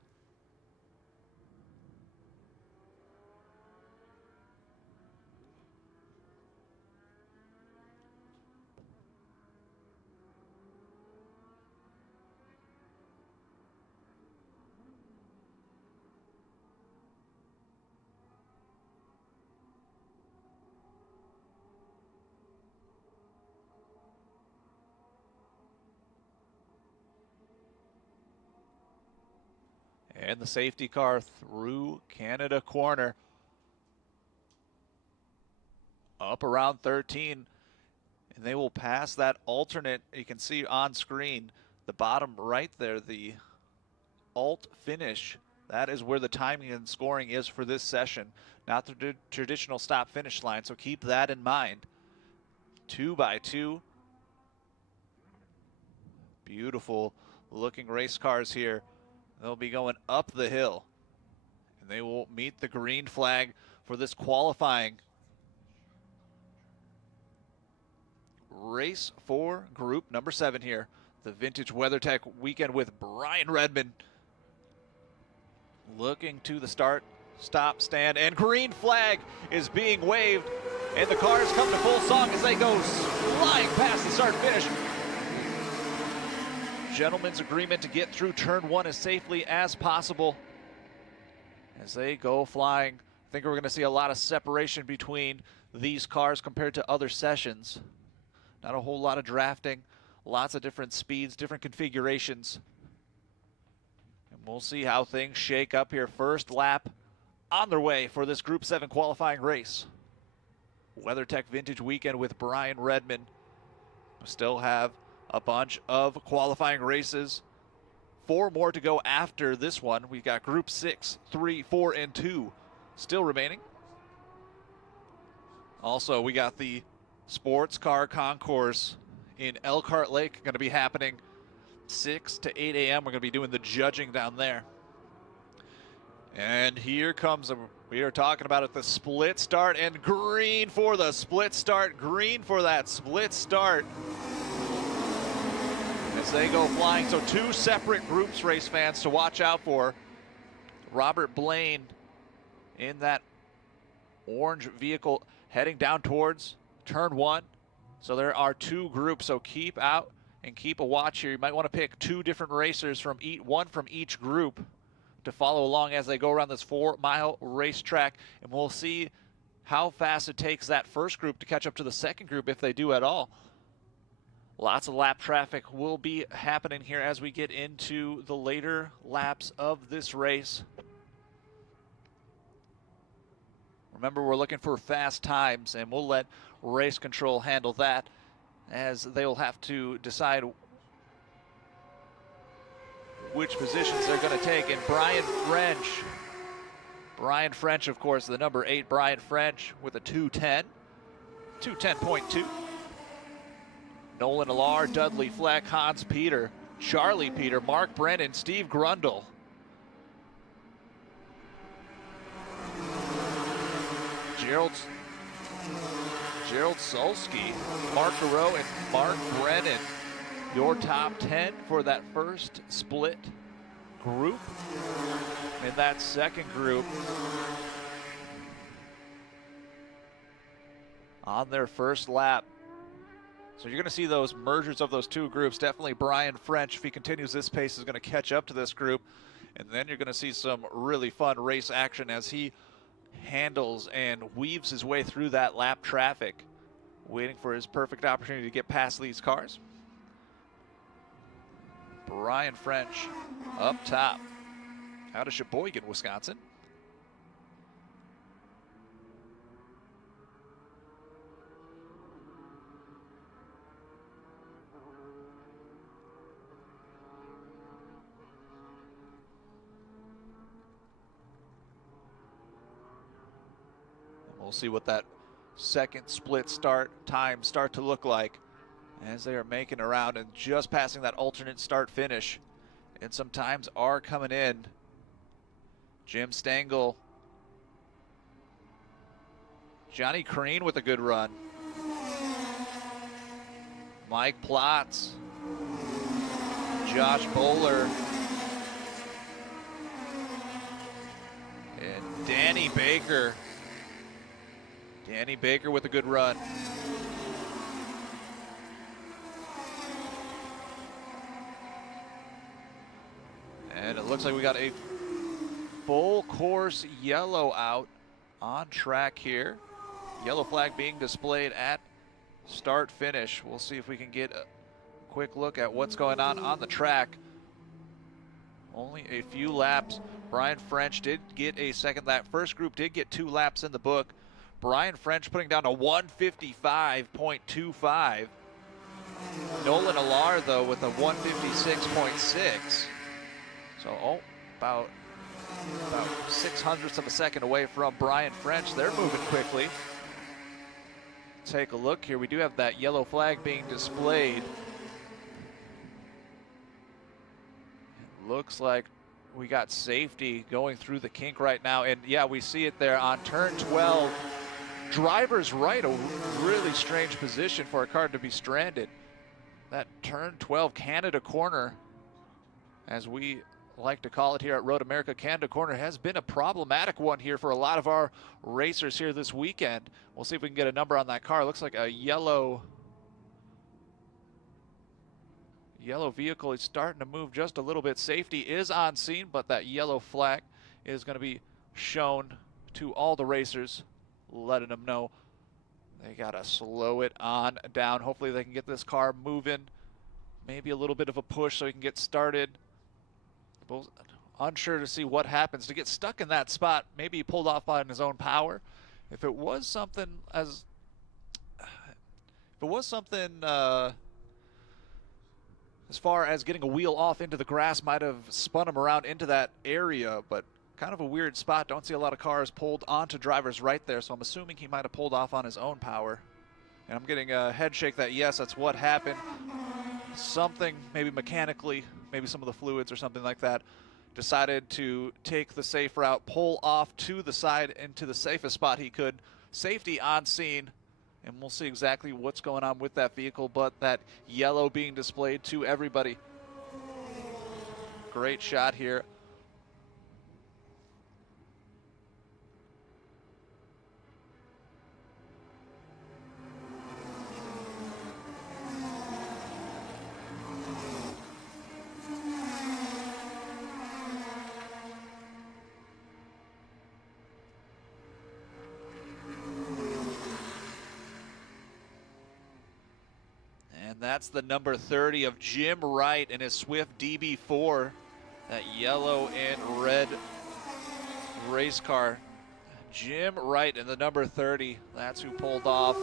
And the safety car through Canada corner. Up around 13. And they will pass that alternate. You can see on screen, the bottom right there, the alt finish. That is where the timing and scoring is for this session. Not the traditional stop finish line, so keep that in mind. 2x2. Beautiful looking race cars here. They'll be going up the hill, and they will meet the green flag for this qualifying race for group number 7 here. The Vintage WeatherTech Weekend with Brian Redman. Looking to the start, stop, stand, and green flag is being waved, and the cars come to full song as they go flying past the start finish. Gentlemen's agreement to get through turn 1 as safely as possible as they go flying. I think we're going to see a lot of separation between these cars compared to other sessions. Not a whole lot of drafting, lots of different speeds, different configurations. And we'll see how things shake up here. First lap on their way for this Group 7 qualifying race. WeatherTech Vintage Weekend with Brian Redman. We still have a bunch of qualifying races. 4 more to go after this one. We've got Group 6, 3, 4, and 2 still remaining. Also, we got the Sports Car Concourse in Elkhart Lake going to be happening 6 to 8 a.m. We're going to be doing the judging down there. And here comes, we are talking about it, the split start, and green for the split start, green for that split start. As they go flying. So 2 separate groups, race fans, to watch out for. Robert Blaine in that orange vehicle heading down towards turn 1. So there are 2 groups, so keep out and keep a watch here. You might want to pick 2 different racers from one from each group to follow along as they go around this 4-mile racetrack, and we'll see how fast it takes that first group to catch up to the second group, if they do at all. Lots of lap traffic will be happening here as we get into the later laps of this race. Remember, we're looking for fast times, and we'll let race control handle that, as they will have to decide which positions they're going to take. And Brian French, of course, the number 8 Brian French with a 210, 210.2. Nolan Alar, Dudley Fleck, Hans Peter, Charlie Peter, Mark Brennan, Steve Grundle. Gerald Sulski, Mark Garreau, and Mark Brennan. Your top 10 for that first split group. In that second group, on their first lap. So you're going to see those mergers of those 2 groups. Definitely Brian French, if he continues this pace, is going to catch up to this group. And then you're going to see some really fun race action as he handles and weaves his way through that lap traffic, waiting for his perfect opportunity to get past these cars. Brian French up top out of Sheboygan, Wisconsin. We'll see what that second split start to look like as they are making around and just passing that alternate start finish. And some times are coming in. Jim Stengel. Johnny Crean with a good run. Mike Plotz. Josh Bowler. And Danny Baker. Danny Baker with a good run. And it looks like we got a full course yellow out on track here. Yellow flag being displayed at start finish. We'll see if we can get a quick look at what's going on the track. Only a few laps. Brian French did get a second lap. First group did get 2 laps in the book. Brian French putting down a 155.25. Nolan Alar, though, with a 156.6. So, about 0.06 of a second away from Brian French. They're moving quickly. Take a look here. We do have that yellow flag being displayed. It looks like we got safety going through the kink right now. And yeah, we see it there on turn 12. Driver's right, a really strange position for a car to be stranded. That turn 12 Canada corner, as we like to call it here at Road America, Canada corner has been a problematic one here for a lot of our racers here this weekend. We'll see if we can get a number on that car. Looks like a yellow vehicle is starting to move just a little bit. Safety is on scene, but that yellow flag is going to be shown to all the racers, letting them know they got to slow it on down. Hopefully they can get this car moving. Maybe a little bit of a push so he can get started. Both unsure to see what happens. To get stuck in that spot, maybe he pulled off on his own power. If it was something as far as getting a wheel off into the grass, might have spun him around into that area, but kind of a weird spot. Don't see a lot of cars pulled onto drivers right there, so I'm assuming he might have pulled off on his own power. And I'm getting a head shake that yes, that's what happened. Something maybe mechanically, maybe some of the fluids or something like that, decided to take the safe route, pull off to the side into the safest spot he could. Safety on scene, and we'll see exactly what's going on with that vehicle, but that yellow being displayed to everybody. Great shot here. That's the number 30 of Jim Wright in his Swift DB4. That yellow and red race car. Jim Wright in the number 30. That's who pulled off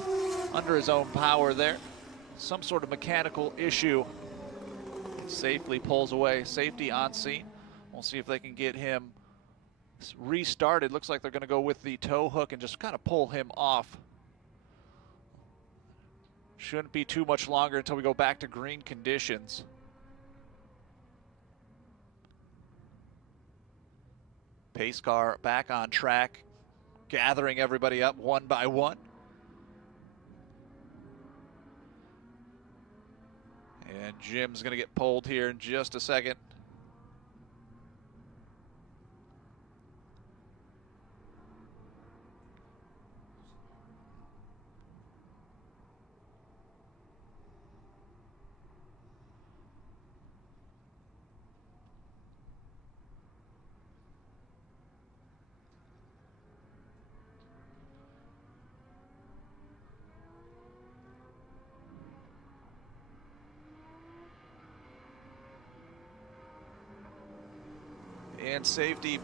under his own power there. Some sort of mechanical issue. Safely pulls away. Safety on scene. We'll see if they can get him restarted. Looks like they're going to go with the tow hook and just kind of pull him off. Shouldn't be too much longer until we go back to green conditions. Pace car back on track, gathering everybody up one by one. And Jim's going to get pulled here in just a second. and safety,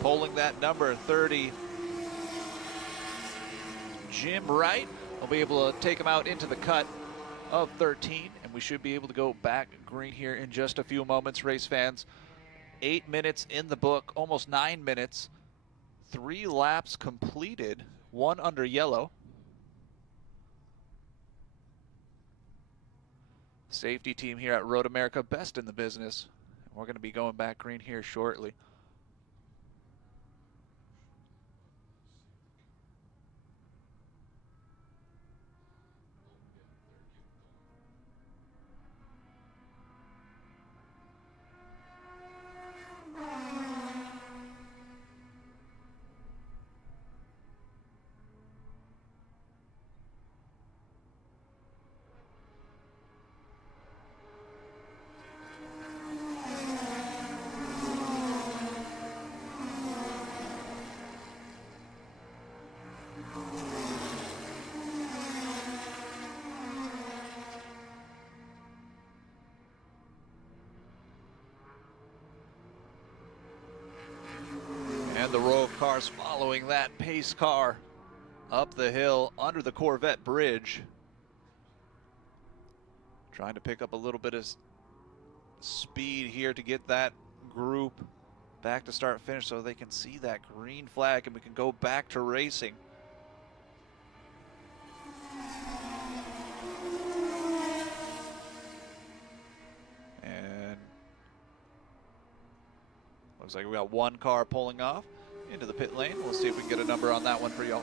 pulling that number 30. Jim Wright will be able to take him out into the cut of 13, and we should be able to go back green here in just a few moments, race fans. 8 minutes in the book, almost 9 minutes. 3 laps completed, 1 under yellow. Safety team here at Road America, best in the business. We're going to be going back green here shortly. And the row of cars following that pace car up the hill under the Corvette bridge. Trying to pick up a little bit of speed here to get that group back to start finish so they can see that green flag and we can go back to racing. And looks like we got 1 car pulling off into the pit lane. We'll see if we can get a number on that one for y'all.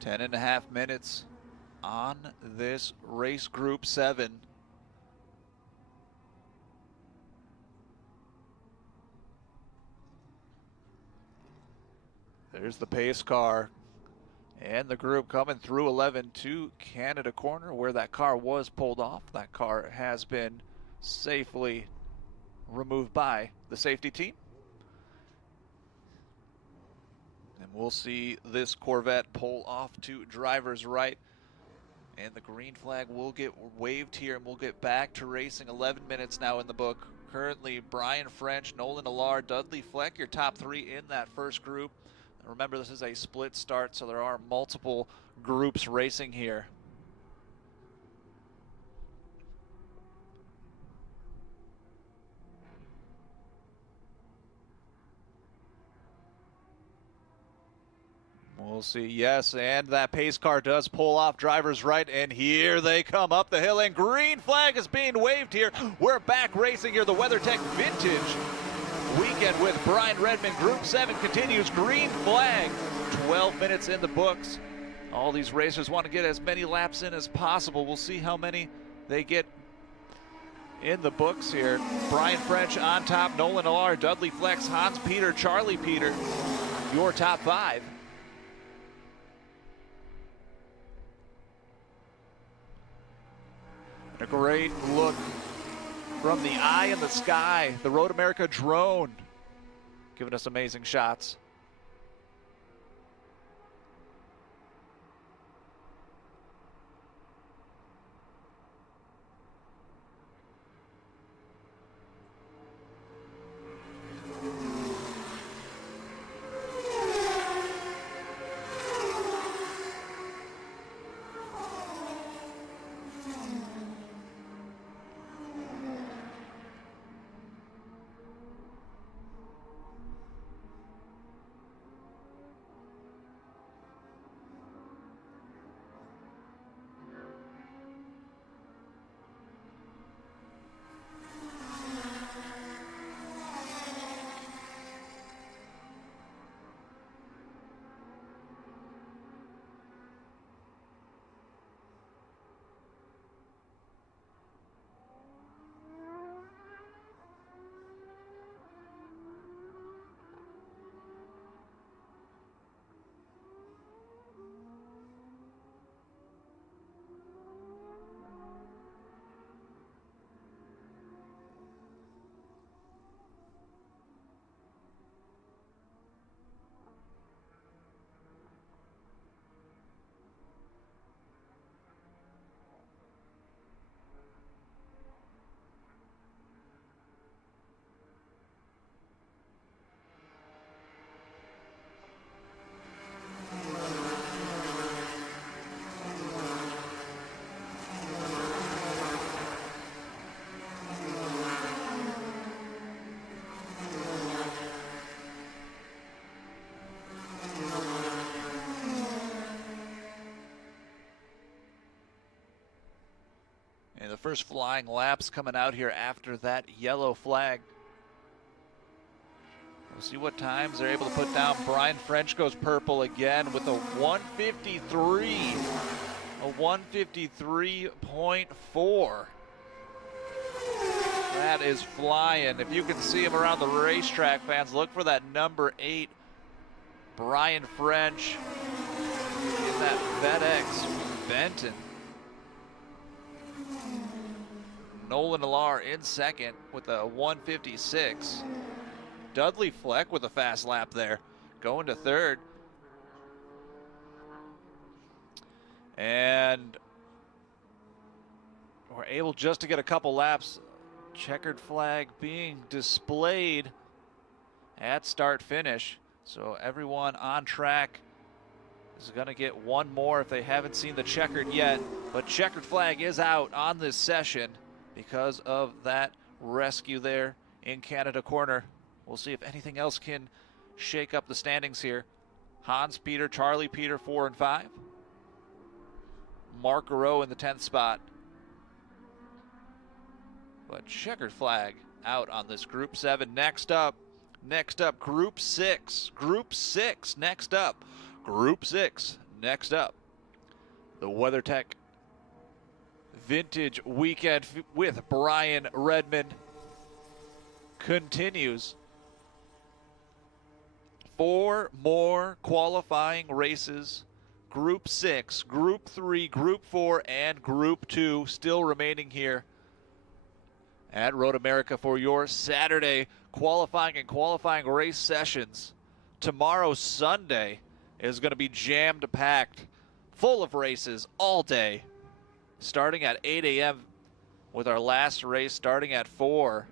Ten and a half minutes on this race group 7. There's the pace car and the group coming through 11 to Canada Corner where that car was pulled off. That car has been safely removed by the safety team. And we'll see this Corvette pull off to driver's right. And the green flag will get waved here and we'll get back to racing. 11 minutes now in the book. Currently Brian French, Nolan Allard, Dudley Fleck, your top 3 in that first group. Remember, this is a split start, so there are multiple groups racing here. We'll see, yes, and that pace car does pull off driver's right, and here they come up the hill, and green flag is being waved here. We're back racing here, the WeatherTech Vintage Weekend with Brian Redman. Group 7 continues, green flag. 12 minutes in the books. All these racers want to get as many laps in as possible. We'll see how many they get in the books here. Brian French on top, Nolan Allard, Dudley Flex, Hans Peter, Charlie Peter, your top 5. And a great look from the eye in the sky. The Road America drone giving us amazing shots. first flying laps coming out here after that yellow flag. We'll see what times they're able to put down. Brian French goes purple again with a 153. A 153.4. That is flying. If you can see him around the racetrack, fans, look for that number 8, Brian French, in that FedEx Benton. Nolan Alar in second with a 156. Dudley Fleck with a fast lap there, going to third. And we're able just to get a couple laps. Checkered flag being displayed at start finish. So everyone on track is going to get one more if they haven't seen the checkered yet. But checkered flag is out on this session because of that rescue there in Canada corner. We'll see if anything else can shake up the standings here. Hans Peter, Charlie Peter, 4 and 5. Mark Garreau in the 10th spot. But checkered flag out on this Group 7. Next up, Group 6. Group 6 next up. Group 6 next up. The WeatherTech Vintage Weekend with Brian Redman continues. 4 more qualifying races. Group 6, Group 3, Group 4, and Group 2 still remaining here at Road America for your Saturday qualifying and qualifying race sessions. Tomorrow, Sunday, is going to be jammed packed, full of races all day, starting at 8 a.m. with our last race starting at 4.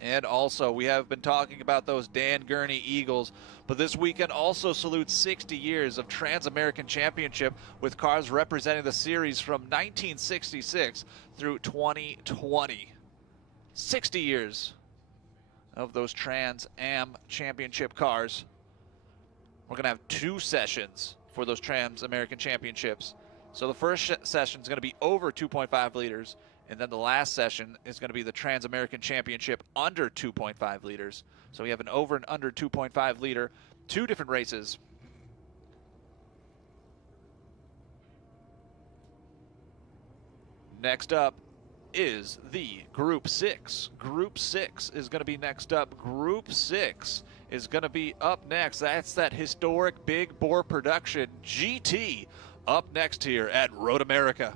And also, we have been talking about those Dan Gurney Eagles, but this weekend also salutes 60 years of Trans-American Championship with cars representing the series from 1966 through 2020. 60 years of those Trans-Am Championship cars. We're going to have 2 sessions for those Trans-American Championships. So the first session is going to be over 2.5 liters. And then the last session is going to be the Trans-American Championship under 2.5 liters. So we have an over and under 2.5 liter, 2 different races. Next up is the Group 6. Group 6 is going to be next up. Group 6 is going to be up next. That's that historic big bore production GT up next here at Road America.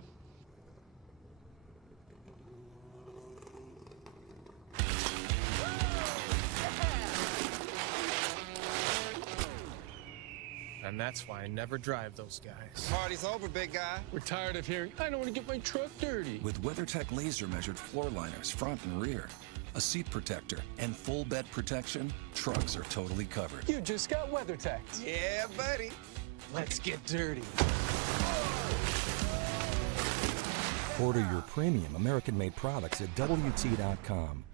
And that's why I never drive those guys. Party's over, big guy. We're tired of hearing, I don't want to get my truck dirty. With WeatherTech laser-measured floor liners front and rear, a seat protector, and full bed protection, trucks are totally covered. You just got WeatherTech. Yeah, buddy. Let's get dirty. Order your premium American-made products at WT.com.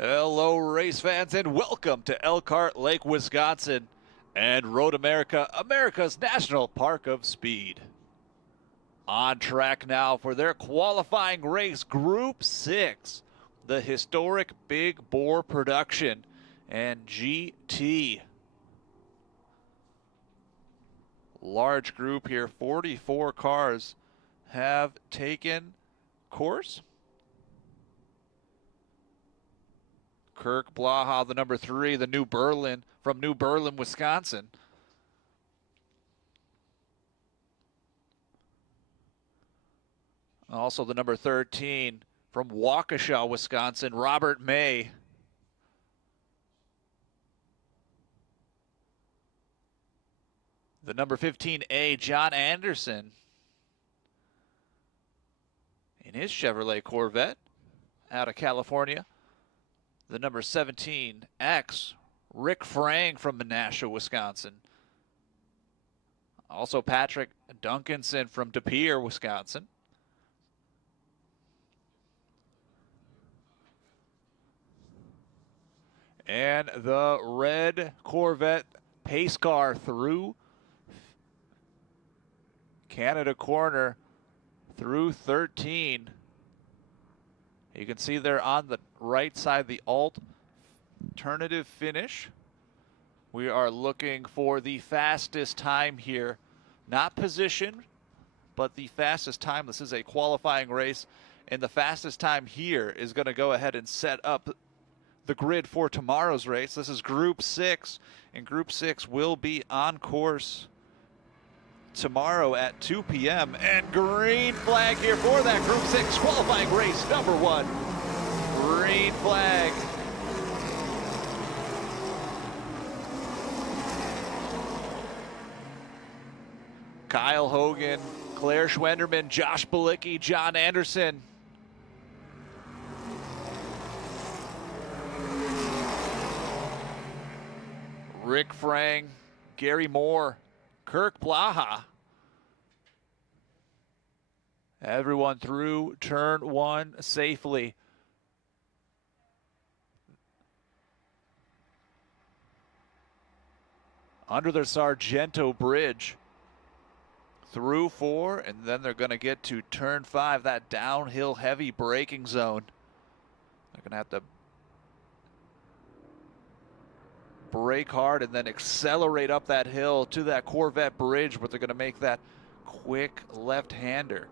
Hello, race fans, and welcome to Elkhart Lake, Wisconsin, and Road America, America's National Park of Speed. On track now for their qualifying race, Group 6, the historic Big Bore Production and GT. Large group here, 44 cars have taken course. Kirk Blaha, the number 3, the New Berlin, from New Berlin, Wisconsin. Also the number 13 from Waukesha, Wisconsin, Robert May. The number 15A, John Anderson, in his Chevrolet Corvette out of California. The number 17X, Rick Frang from Menasha, Wisconsin. Also Patrick Duncanson from De Pere, Wisconsin. And the red Corvette pace car through Canada corner through 13. You can see there on the right side the alternative finish. We are looking for the fastest time here. Not position, but the fastest time. This is a qualifying race, and the fastest time here is going to go ahead and set up the grid for tomorrow's race. This is Group 6, and Group 6 will be on course tomorrow at 2 p.m. And green flag here for that Group 6 qualifying race, number 1. Green flag. Kyle Hogan, Claire Schwenderman, Josh Balicki, John Anderson. Rick Frang, Gary Moore, Kirk Blaha. Everyone through turn 1 safely. Under the Sargento Bridge. Through 4, and then they're going to get to turn 5, that downhill heavy braking zone. They're going to have to brake hard and then accelerate up that hill to that Corvette bridge, but they're going to make that quick left-hander.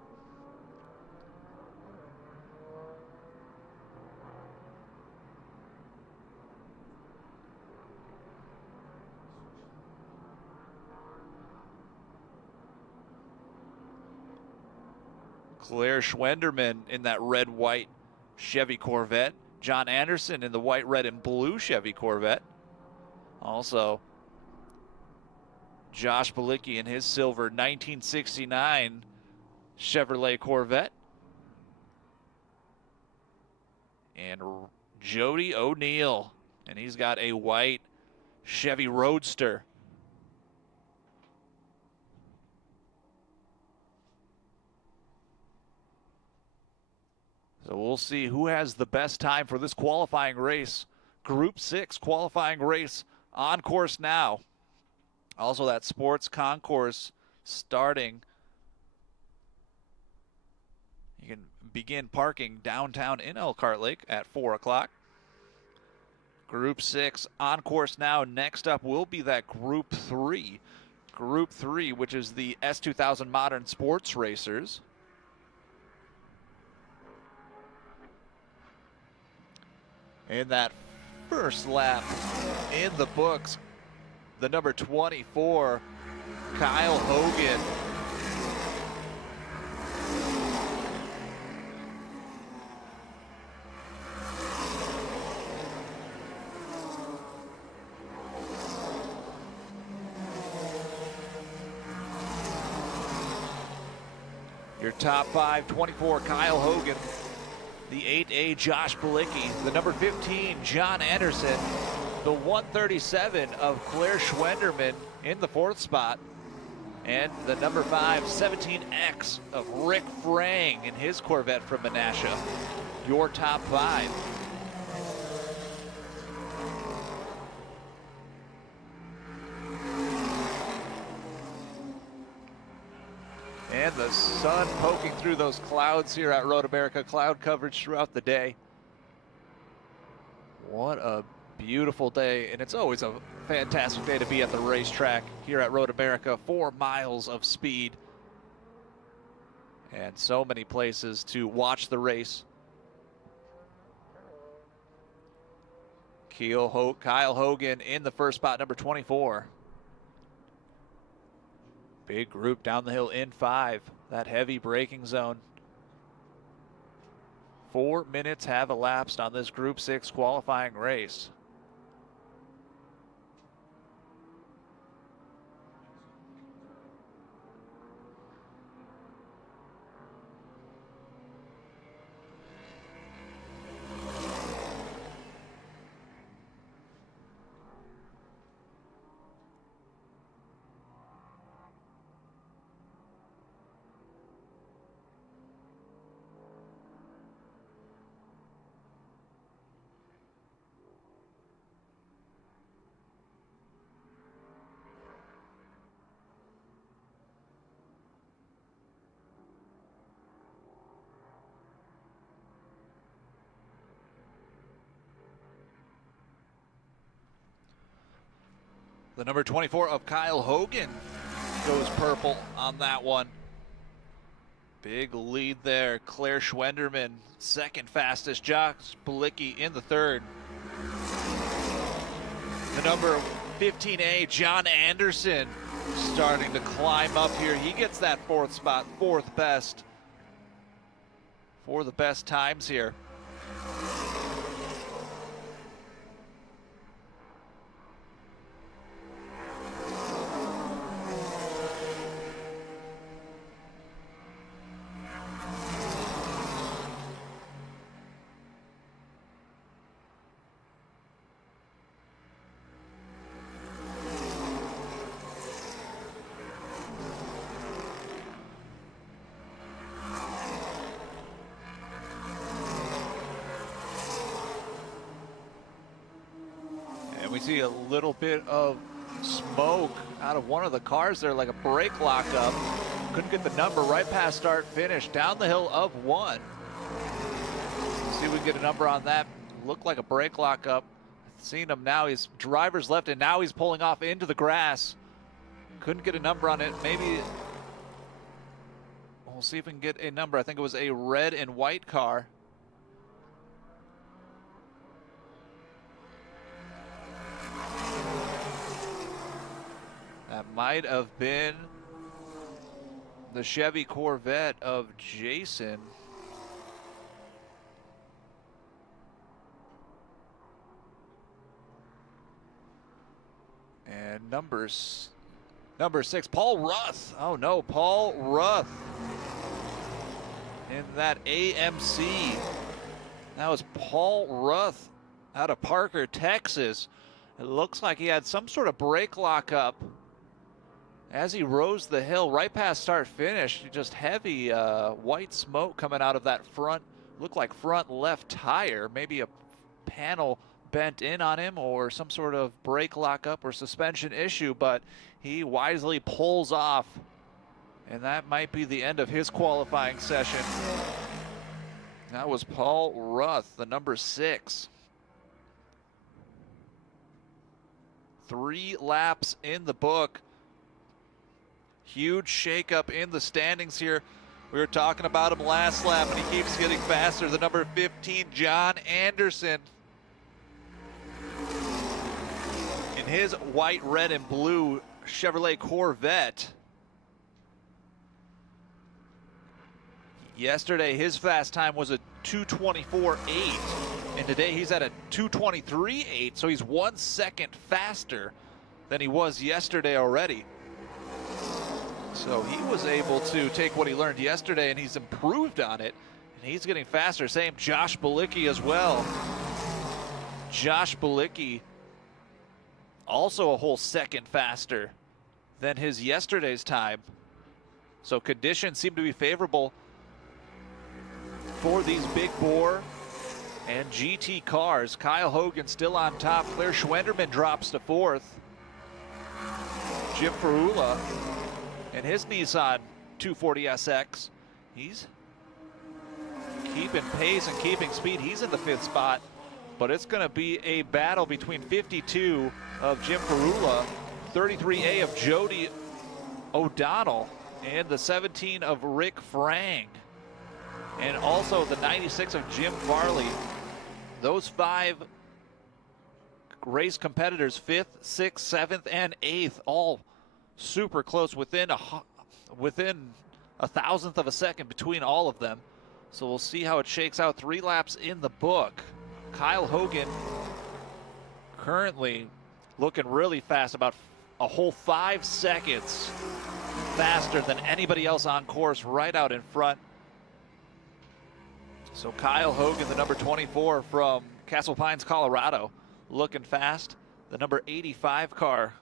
Claire Schwenderman in that red-white Chevy Corvette. John Anderson in the white, red, and blue Chevy Corvette. Also, Josh Balicki in his silver 1969 Chevrolet Corvette. And Jody O'Neill, and he's got a white Chevy Roadster. So we'll see who has the best time for this qualifying race. Group 6 qualifying race on course now. Also that sports concourse starting. You can begin parking downtown in Elkhart Lake at 4 o'clock. Group 6 on course now. Next up will be that Group 3. Group 3, which is the S2000 Modern Sports Racers. In that first lap in the books, the number 24, Kyle Hogan. Your top 5, 24, Kyle Hogan. The 8A, Josh Balicki. The number 15, John Anderson. The 137 of Claire Schwenderman in the 4th spot. And the number 5, 17X of Rick Frang in his Corvette from Menasha. Your top 5. the sun poking through those clouds here at Road America. Cloud coverage throughout the day. What a beautiful day, and it's always a fantastic day to be at the racetrack here at Road America. 4 miles of speed and so many places to watch the race. Kyle Hogan in the first spot, number 24. Big group down the hill in 5, that heavy braking zone. 4 minutes have elapsed on this Group 6 qualifying race. The number 24 of Kyle Hogan goes purple on that one. Big lead there. Claire Schwenderman, second fastest. Josh Balicki in the third. The number 15A, John Anderson, starting to climb up here. He gets that 4th spot, 4th best. For the best times here. We see a little bit of smoke out of one of the cars there, like a brake lockup. Couldn't get the number right past start finish. Down the hill of 1. See if we can get a number on that. Looked like a brake lockup. Seeing him now, he's driver's left, and now he's pulling off into the grass. Couldn't get a number on it. Maybe we'll see if we can get a number. I think it was a red and white car. That might have been the Chevy Corvette of Jason. And number 6, Paul Ruth. Oh no, Paul Ruth in that AMC. That was Paul Ruth out of Parker, Texas. It looks like he had some sort of brake lockup as he rose the hill right past start finish. Just heavy white smoke coming out of that front, looked like front left tire. Maybe a panel bent in on him or some sort of brake lockup or suspension issue, but he wisely pulls off, and that might be the end of his qualifying session. That was Paul Ruth, the number 6. 3 laps in the book. Huge shakeup in the standings here. We were talking about him last lap, and he keeps getting faster. The number 15, John Anderson, in his white, red, and blue Chevrolet Corvette. Yesterday, his fast time was a 2:24.8, and today he's at a 2:23.8, so he's 1 second faster than he was yesterday already. So he was able to take what he learned yesterday, and he's improved on it, and he's getting faster. Same Josh Balicki as well. Josh Balicki also a whole second faster than his yesterday's time. So conditions seem to be favorable for these big bore and GT cars. Kyle Hogan still on top. Claire Schwenderman drops to 4th. Jim Ferrula and his Nissan 240SX. He's keeping pace and keeping speed. He's in the 5th spot, but it's going to be a battle between 52 of Jim Ferrula, 33A of Jody O'Donnell, and the 17 of Rick Frang, and also the 96 of Jim Farley. Those 5 race competitors, 5th, 6th, 7th, and 8th, all super close, within a thousandth of a second between all of them. So we'll see how it shakes out. 3 laps in the book. Kyle Hogan currently looking really fast, about a whole 5 seconds faster than anybody else on course, right out in front. So Kyle Hogan, the number 24 from Castle Pines, Colorado, looking fast. The number 85 car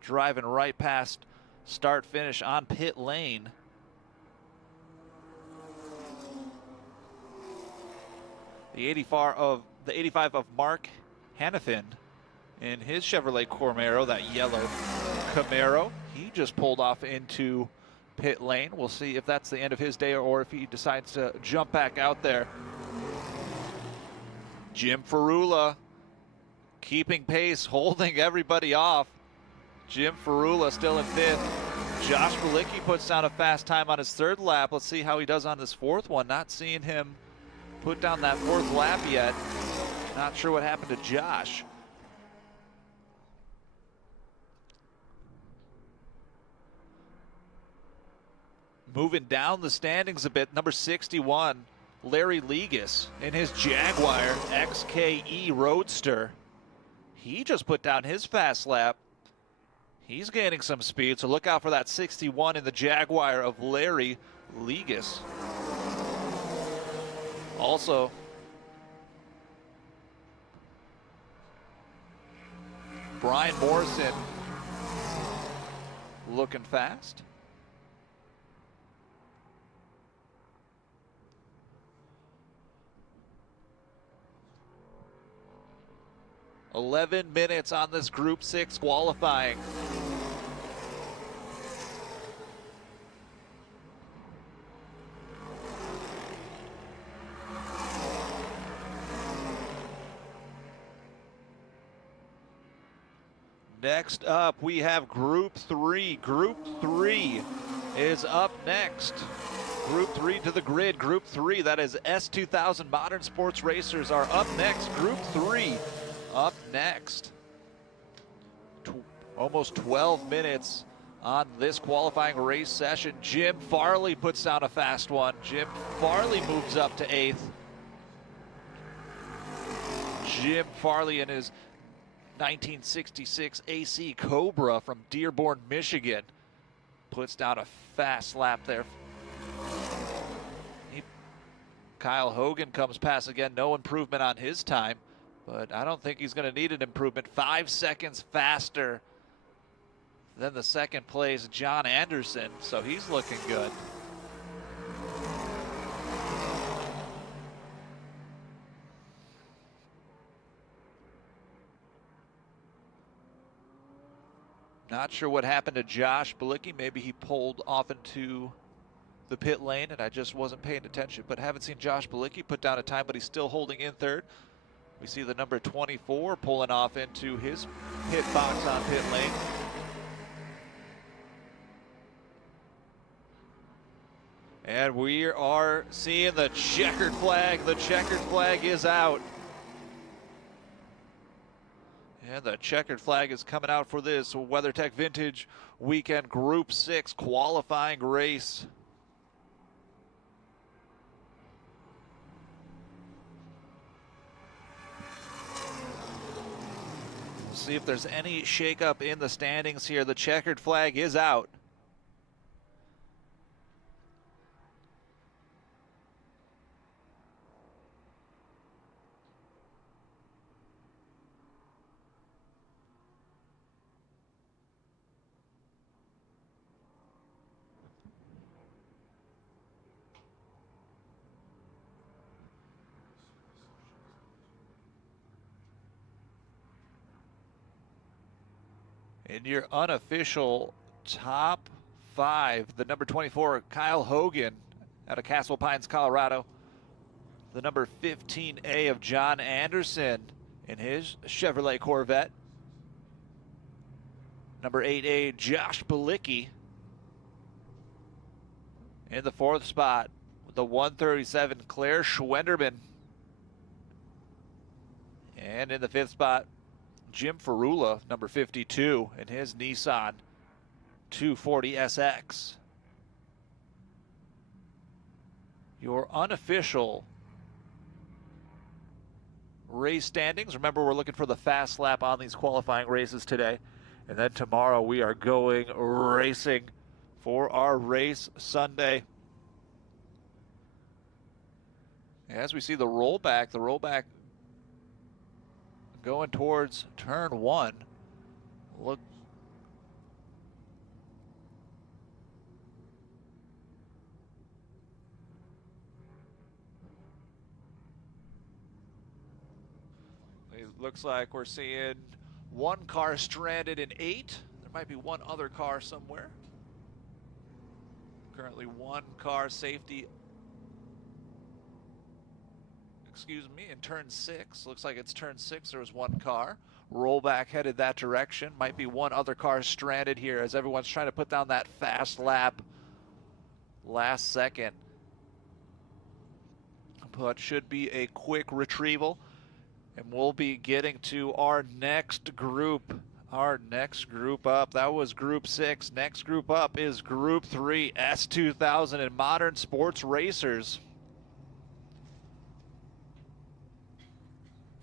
driving right past start finish on pit lane. The 85 of Mark Hannafin in his Chevrolet Camaro, that yellow Camaro. He just pulled off into pit lane. We'll see if that's the end of his day or if he decides to jump back out there. Jim Ferrula keeping pace, holding everybody off. Jim Ferrula still in 5th. Josh Balicki puts down a fast time on his 3rd lap. Let's see how he does on this 4th one. Not seeing him put down that 4th lap yet. Not sure what happened to Josh. Moving down the standings a bit, number 61, Larry Legas in his Jaguar XKE Roadster. He just put down his fast lap. He's gaining some speed, so look out for that 61 in the Jaguar of Larry Legas. Also, Brian Morrison looking fast. $11 minutes on this Group 6 qualifying. Next up, we have Group 3. Group 3 is up next. Group 3 to the grid. Group 3, that is S2000 Modern Sports Racers, are up next. Group 3 up next. Almost 12 minutes on this qualifying race session. Jim Farley puts down a fast one. Jim Farley moves up to 8th. Jim Farley in his 1966 AC Cobra from Dearborn, Michigan, puts down a fast lap there. Kyle Hogan comes past again. No improvement on his time, but I don't think he's going to need an improvement. 5 seconds faster than the 2nd place John Anderson, so he's looking good. Not sure what happened to Josh Balicki. Maybe he pulled off into the pit lane and I just wasn't paying attention, but haven't seen Josh Balicki put down a time, but he's still holding in 3rd. We see the number 24 pulling off into his pit box on pit lane. And we are seeing the checkered flag. The checkered flag is out. And the checkered flag is coming out for this WeatherTech Vintage Weekend Group 6 qualifying race. We'll see if there's any shakeup in the standings here. The checkered flag is out. In your unofficial top 5, the number 24, Kyle Hogan out of Castle Pines, Colorado. The number 15A of John Anderson in his Chevrolet Corvette. Number 8A, Josh Balicki in the 4th spot with the 137, Claire Schwenderman. And in the 5th spot, Jim Ferrula, number 52, in his Nissan 240SX. Your unofficial race standings. Remember, we're looking for the fast lap on these qualifying races today. And then tomorrow we are going racing for our race Sunday. As we see the rollback going towards turn 1. Look. It looks like we're seeing one car stranded in 8. There might be one other car somewhere. Currently one car safety, in turn 6. Looks like it's turn 6. There was one car. Rollback headed that direction. Might be one other car stranded here as everyone's trying to put down that fast lap last second. But should be a quick retrieval. And we'll be getting to our next group. Our next group up. That was Group 6. Next group up is Group 3, S2000 and Modern Sports Racers.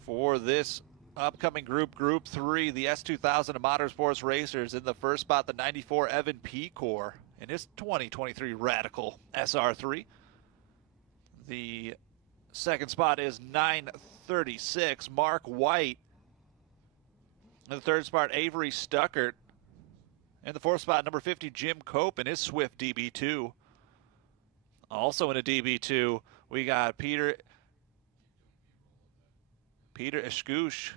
For this upcoming group, Group 3, the S2000 and Modern Sports Racers. In the first spot, the 94 Evan Pecor in his 2023 Radical SR3. The second spot is 936 Mark White. In the third spot, Avery Stuckert. In the fourth spot, number 50, Jim Cope in his Swift DB2. Also in a DB2, we got Peter Eskouche.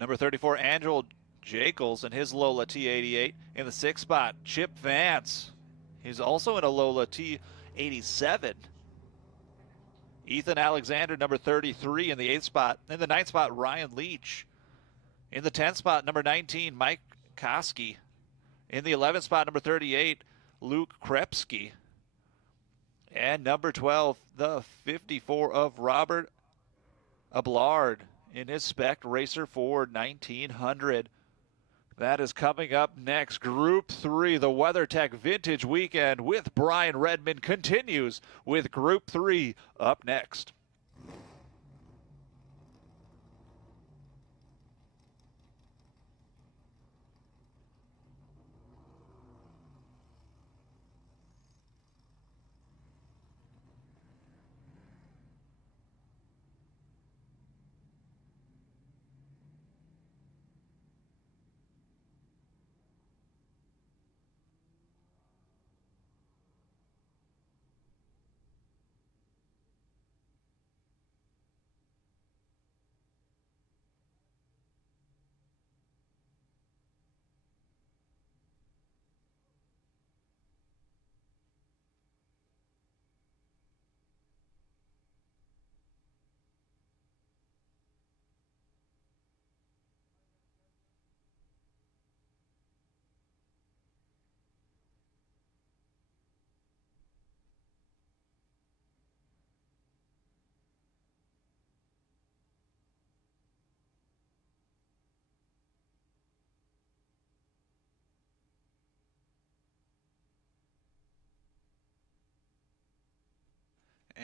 Number 34, Angel Jacobs in his Lola T88. In the sixth spot, Chip Vance. He's also in a Lola T87. Ethan Alexander, number 33, in the 8th spot. In the 9th spot, Ryan Leach. In the 10th spot, number 19, Mike Koski. In the 11th spot, number 38, Luke Krepsky. And number 12, the 54 of Robert Ablard in his Spec Racer Ford 1900. That is coming up next. Group 3, the WeatherTech Vintage Weekend with Brian Redman continues with Group 3 up next.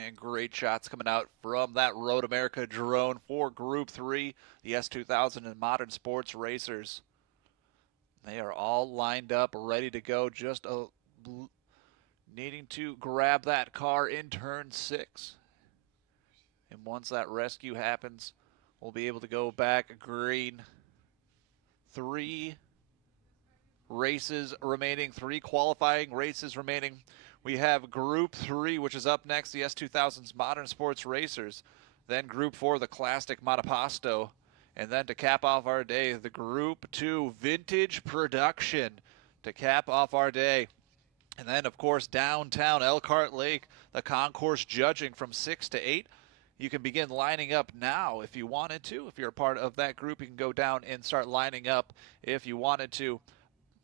And great shots coming out from that Road America drone for Group 3, the S2000 and Modern Sports Racers. They are all lined up, ready to go, just needing to grab that car in turn 6. And once that rescue happens, we'll be able to go back green. 3 races remaining, 3 qualifying races remaining. We have Group 3, which is up next, the S2000's Modern Sports Racers. Then Group 4, the Classic Monoposto. And then to cap off our day, the Group 2 Vintage Production to cap off our day. And then, of course, downtown Elkhart Lake, the concourse judging from 6 to 8. You can begin lining up now if you wanted to. If you're a part of that group, you can go down and start lining up if you wanted to.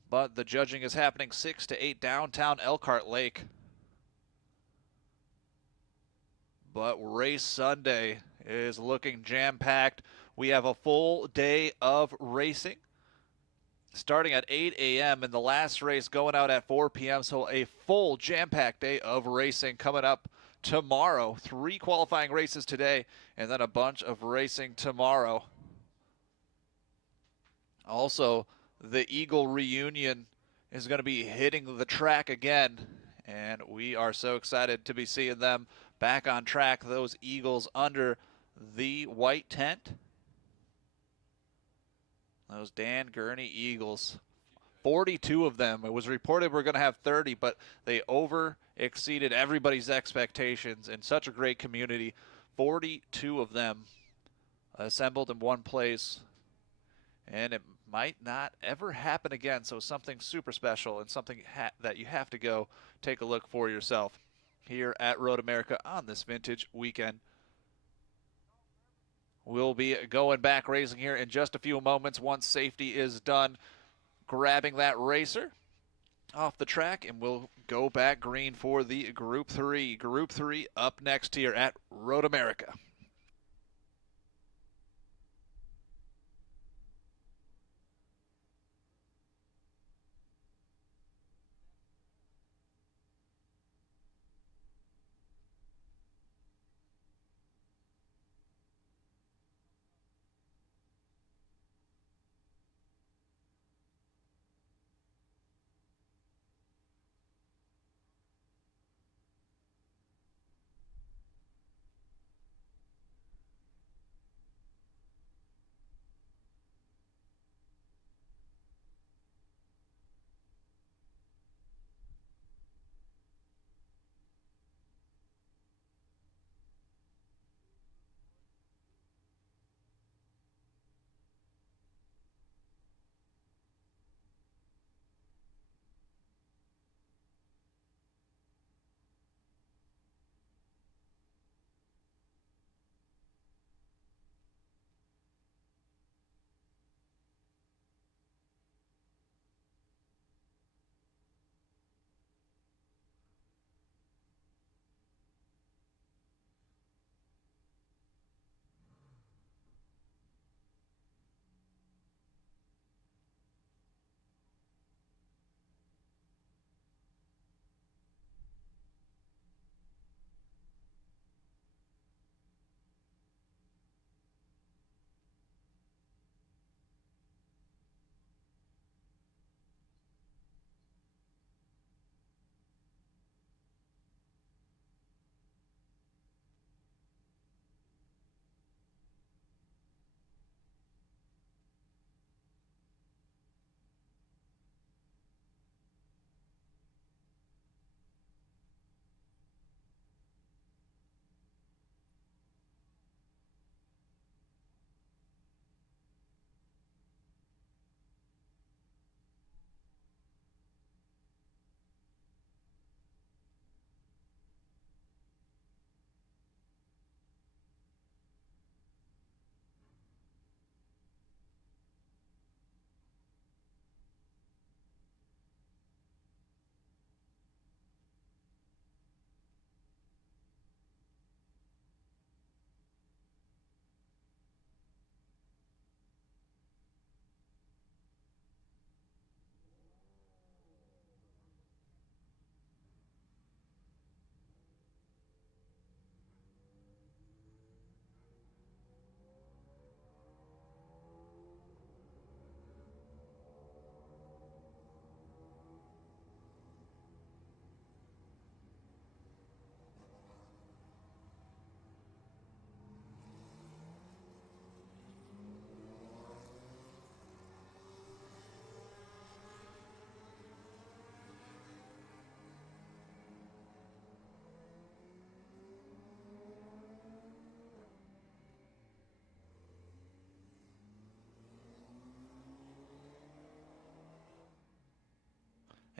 But the judging is happening 6 to 8 downtown Elkhart Lake. But race Sunday is looking jam-packed. We have a full day of racing starting at 8 a.m. and the last race going out at 4 p.m. So a full jam-packed day of racing coming up tomorrow. 3 qualifying races today and then a bunch of racing tomorrow. Also, the Eagle reunion is going to be hitting the track again, and we are so excited to be seeing them back on track. Those Eagles under the white tent. Those Dan Gurney Eagles. 42 of them. It was reported we're going to have 30, but they exceeded everybody's expectations in such a great community. 42 of them assembled in one place, and it might not ever happen again. So something super special and something that you have to go take a look for yourself here at Road America on this vintage weekend. We'll be going back racing here in just a few moments once safety is done grabbing that racer off the track, and we'll go back green for the Group 3. Group 3 up next here at Road America.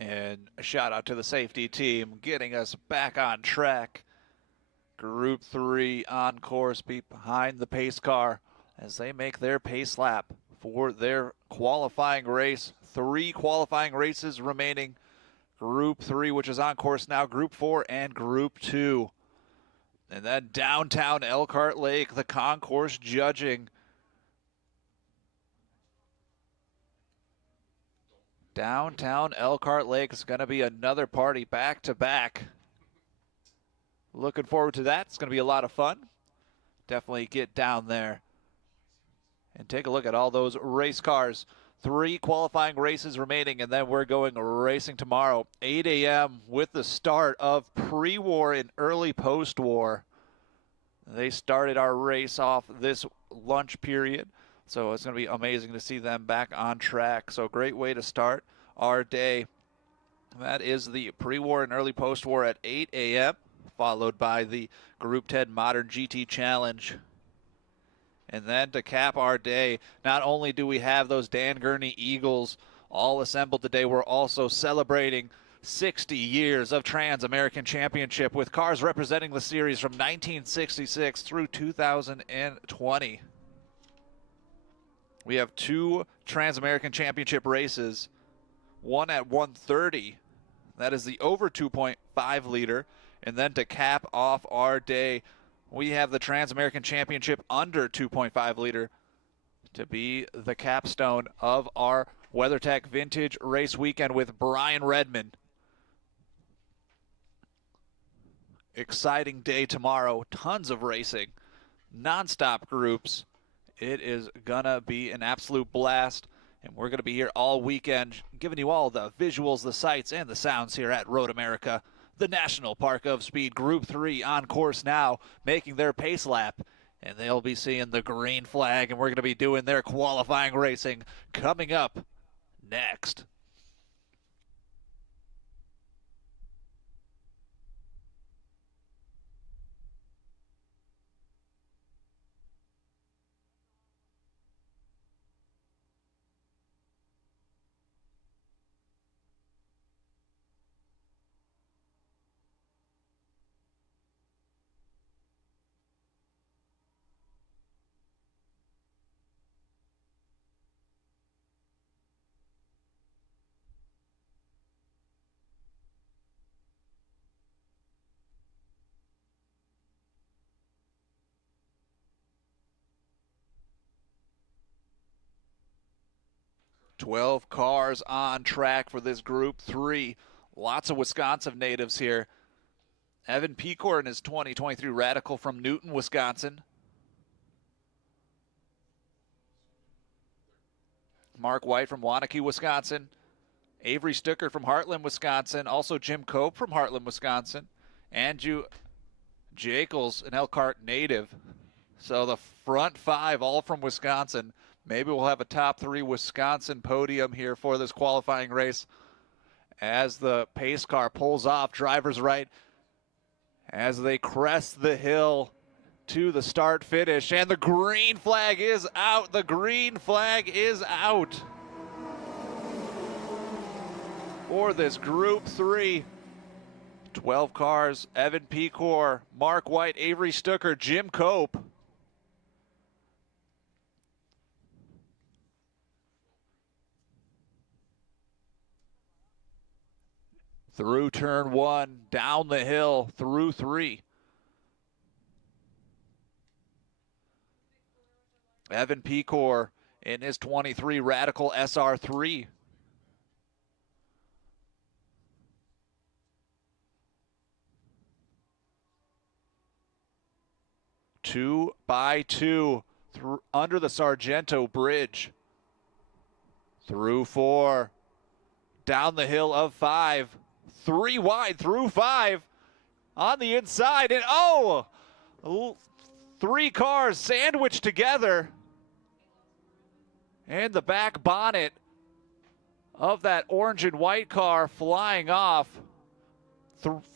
And a shout out to the safety team getting us back on track. Group 3 on course behind the pace car as they make their pace lap for their qualifying race. 3 qualifying races remaining. Group 3, which is on course now, Group 4 and Group 2. And then downtown Elkhart Lake, the concourse judging. Downtown Elkhart Lake is going to be another party back-to-back. Looking forward to that. It's going to be a lot of fun. Definitely get down there and take a look at all those race cars. 3 qualifying races remaining, and then we're going racing tomorrow, 8 a.m. with the start of pre-war and early post-war. They started our race off this lunch period, so it's going to be amazing to see them back on track. So great way to start our day. That is the pre-war and early post-war at 8 a.m., followed by the Group 10 Modern GT Challenge. And then to cap our day, not only do we have those Dan Gurney Eagles all assembled today, we're also celebrating 60 years of Trans-American Championship with cars representing the series from 1966 through 2020. We have 2 Trans-American Championship races, one at 130. That is the over 2.5 liter. And then to cap off our day, we have the Trans-American Championship under 2.5 liter to be the capstone of our WeatherTech Vintage Race Weekend with Brian Redman. Exciting day tomorrow. Tons of racing. Non-stop groups. It is going to be an absolute blast. And we're going to be here all weekend giving you all the visuals, the sights, and the sounds here at Road America. The National Park of Speed Group 3 on course now, making their pace lap. And they'll be seeing the green flag, and we're going to be doing their qualifying racing coming up next. $12 cars on track for this Group 3. Lots of Wisconsin natives here. Evan Pecor in his 2023 Radical from Newton, Wisconsin. Mark White from Waunakee, Wisconsin. Avery Stucker from Heartland, Wisconsin. Also Jim Cope from Heartland, Wisconsin. Andrew Jacobs, an Elkhart native. So the front 5 all from Wisconsin. Maybe we'll have a top 3 Wisconsin podium here for this qualifying race as the pace car pulls off, driver's right, as they crest the hill to the start finish. And the green flag is out. The green flag is out for this Group 3. 12 cars, Evan Pecor, Mark White, Avery Stucker, Jim Cope. Through turn 1, down the hill, through 3. Evan Pecor in his 23 Radical SR3. Two by two through under the Sargento Bridge. Through 4. Down the hill of 5. 3 wide through 5 on the inside, and 3 cars sandwiched together, and the back bonnet of that orange and white car flying off.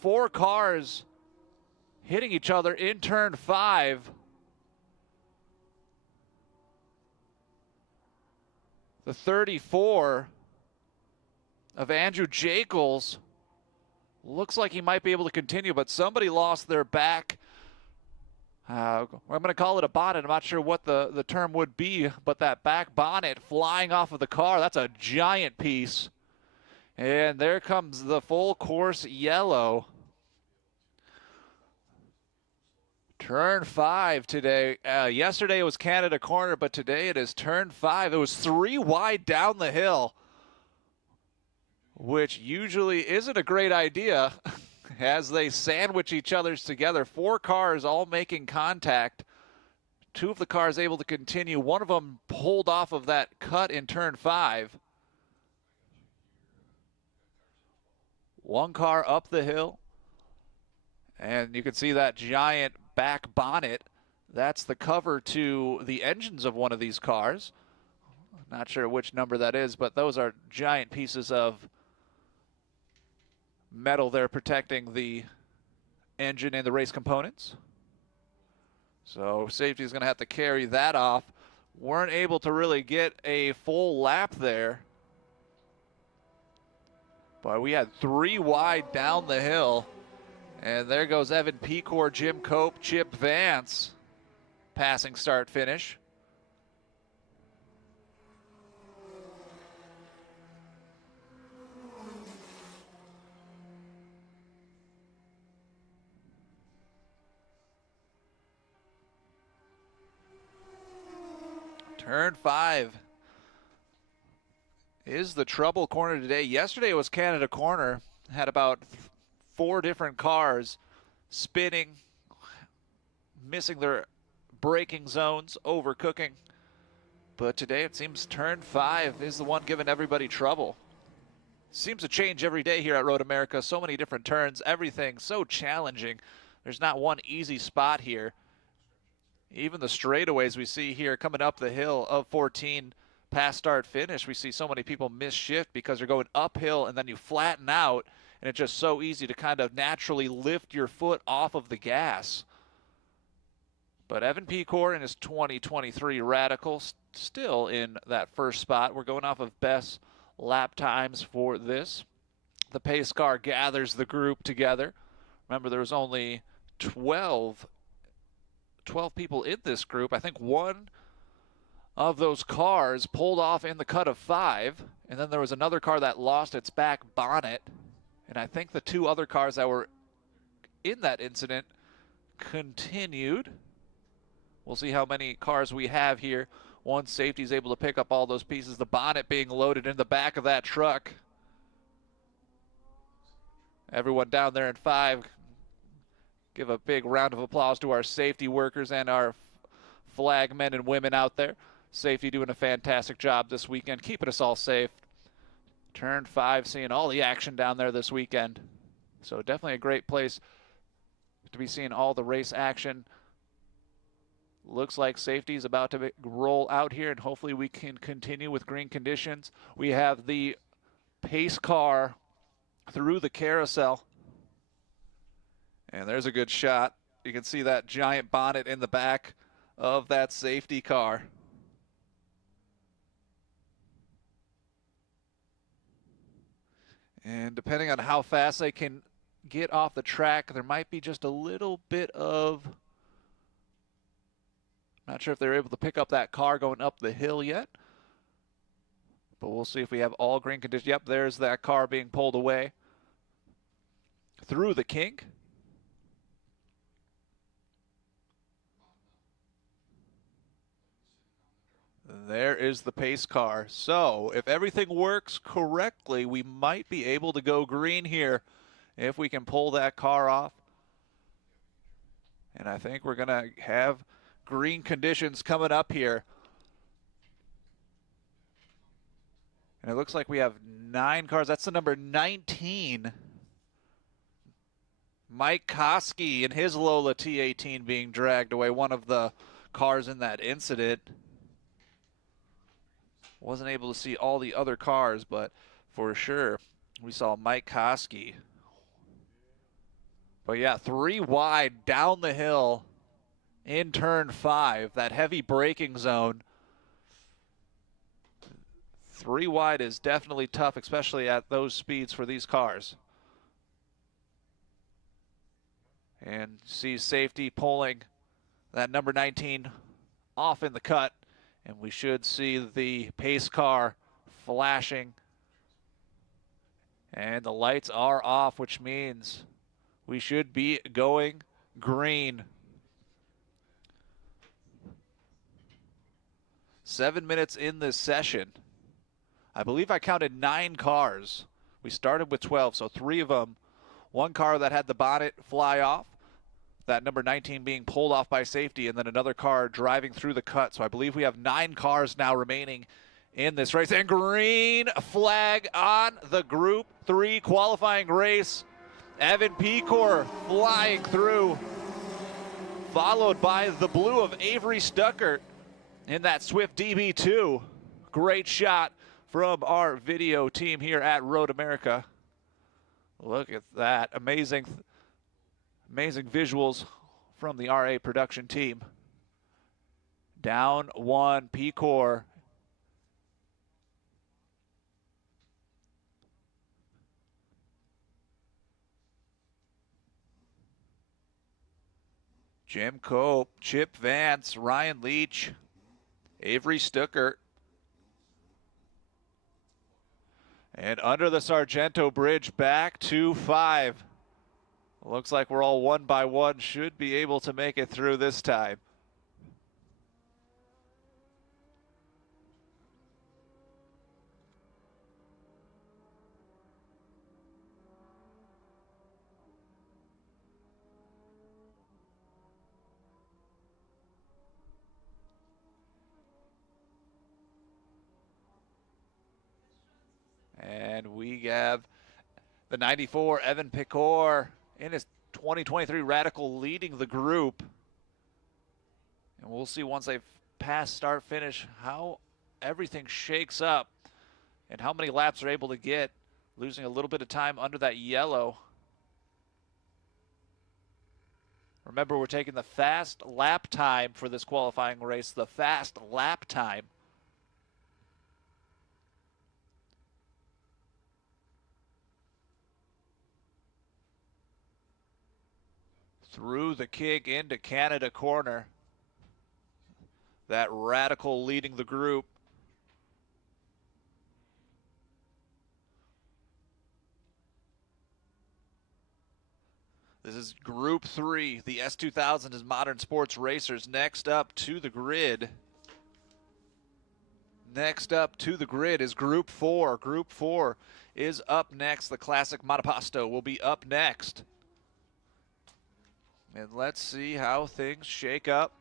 4 cars hitting each other in turn 5. The 34 of Andrew Jacobs. Looks like he might be able to continue, but somebody lost their back. I'm going to call it a bonnet. I'm not sure what the term would be, but that back bonnet flying off of the car, that's a giant piece. And there comes the full course yellow. Turn 5 today. Yesterday it was Canada Corner, but today it is turn 5. It was 3 wide down the hill, which usually isn't a great idea as they sandwich each other's together. 4 cars all making contact. 2 of the cars able to continue. One of them pulled off of that cut in turn 5. 1 car up the hill. And you can see that giant back bonnet. That's the cover to the engines of one of these cars. Not sure which number that is, but those are giant pieces of metal there protecting the engine and the race components. So safety is going to have to carry that off. Weren't able to really get a full lap there, but we had 3 wide down the hill. And there goes Evan Pecor, Jim Cope, Chip Vance. Passing start finish. Turn 5 is the trouble corner today. Yesterday it was Canada Corner. Had about 4 different cars spinning, missing their braking zones, overcooking. But today it seems turn 5 is the one giving everybody trouble. Seems to change every day here at Road America. So many different turns, everything so challenging. There's not one easy spot here. Even the straightaways we see here coming up the hill of 14 past start finish, we see so many people miss shift because they're going uphill and then you flatten out. And it's just so easy to kind of naturally lift your foot off of the gas. But Evan Pecor in his 2023 Radical still in that first spot. We're going off of best lap times for this. The pace car gathers the group together. Remember, there was only 12 people in this group. I think one of those cars pulled off in the cut of 5. And then there was another car that lost its back bonnet. And I think the 2 other cars that were in that incident continued. We'll see how many cars we have here once safety is able to pick up all those pieces. The bonnet being loaded in the back of that truck. Everyone down there in 5, give a big round of applause to our safety workers and our flag men and women out there. Safety doing a fantastic job this weekend, keeping us all safe. Turn 5, seeing all the action down there this weekend. So definitely a great place to be seeing all the race action. Looks like safety is about to roll out here, and hopefully we can continue with green conditions. We have the pace car through the carousel. And there's a good shot. You can see that giant bonnet in the back of that safety car. And depending on how fast they can get off the track, there might be just a little bit of, not sure if they're able to pick up that car going up the hill yet. But we'll see if we have all green conditions. Yep, there's that car being pulled away through the kink. There is the pace car. So if everything works correctly, we might be able to go green here if we can pull that car off. And I think we're going to have green conditions coming up here. And it looks like we have 9 cars. That's the number 19. Mike Koski and his Lola T18 being dragged away. One of the cars in that incident. Wasn't able to see all the other cars, but for sure we saw Mike Koski. But yeah, 3 wide down the hill in turn 5, that heavy braking zone. 3 wide is definitely tough, especially at those speeds for these cars. And see safety pulling that number 19 off in the cut. And we should see the pace car flashing. And the lights are off, which means we should be going green. 7 minutes in this session. I believe I counted 9 cars. We started with 12, so 3 of them. 1 car that had the bonnet fly off, that number 19 being pulled off by safety, and then another car driving through the cut. So I believe we have 9 cars now remaining in this race. And green flag on the Group 3 qualifying race. Evan Pecor flying through, followed by the blue of Avery Stuckert in that Swift DB2. Great shot from our video team here at Road America. Look at that. Amazing visuals from the RA production team. Down 1, Pecor. Jim Cope, Chip Vance, Ryan Leach, Avery Stuckert. And under the Sargento Bridge, back to 5. Looks like we're all 1 by 1. Should be able to make it through this time. And we have the 94, Evan Pecor, in his 2023 Radical leading the group. And we'll see once they pass start finish how everything shakes up and how many laps they're able to get, losing a little bit of time under that yellow. Remember, we're taking the fast lap time for this qualifying race, the fast lap time. Through the kick into Canada corner. That Radical leading the group. This is Group 3. The S2000 is Modern Sports Racers. Next up to the grid. Next up to the grid is Group 4. Group 4 is up next. The Classic Monoposto will be up next. And let's see how things shake up.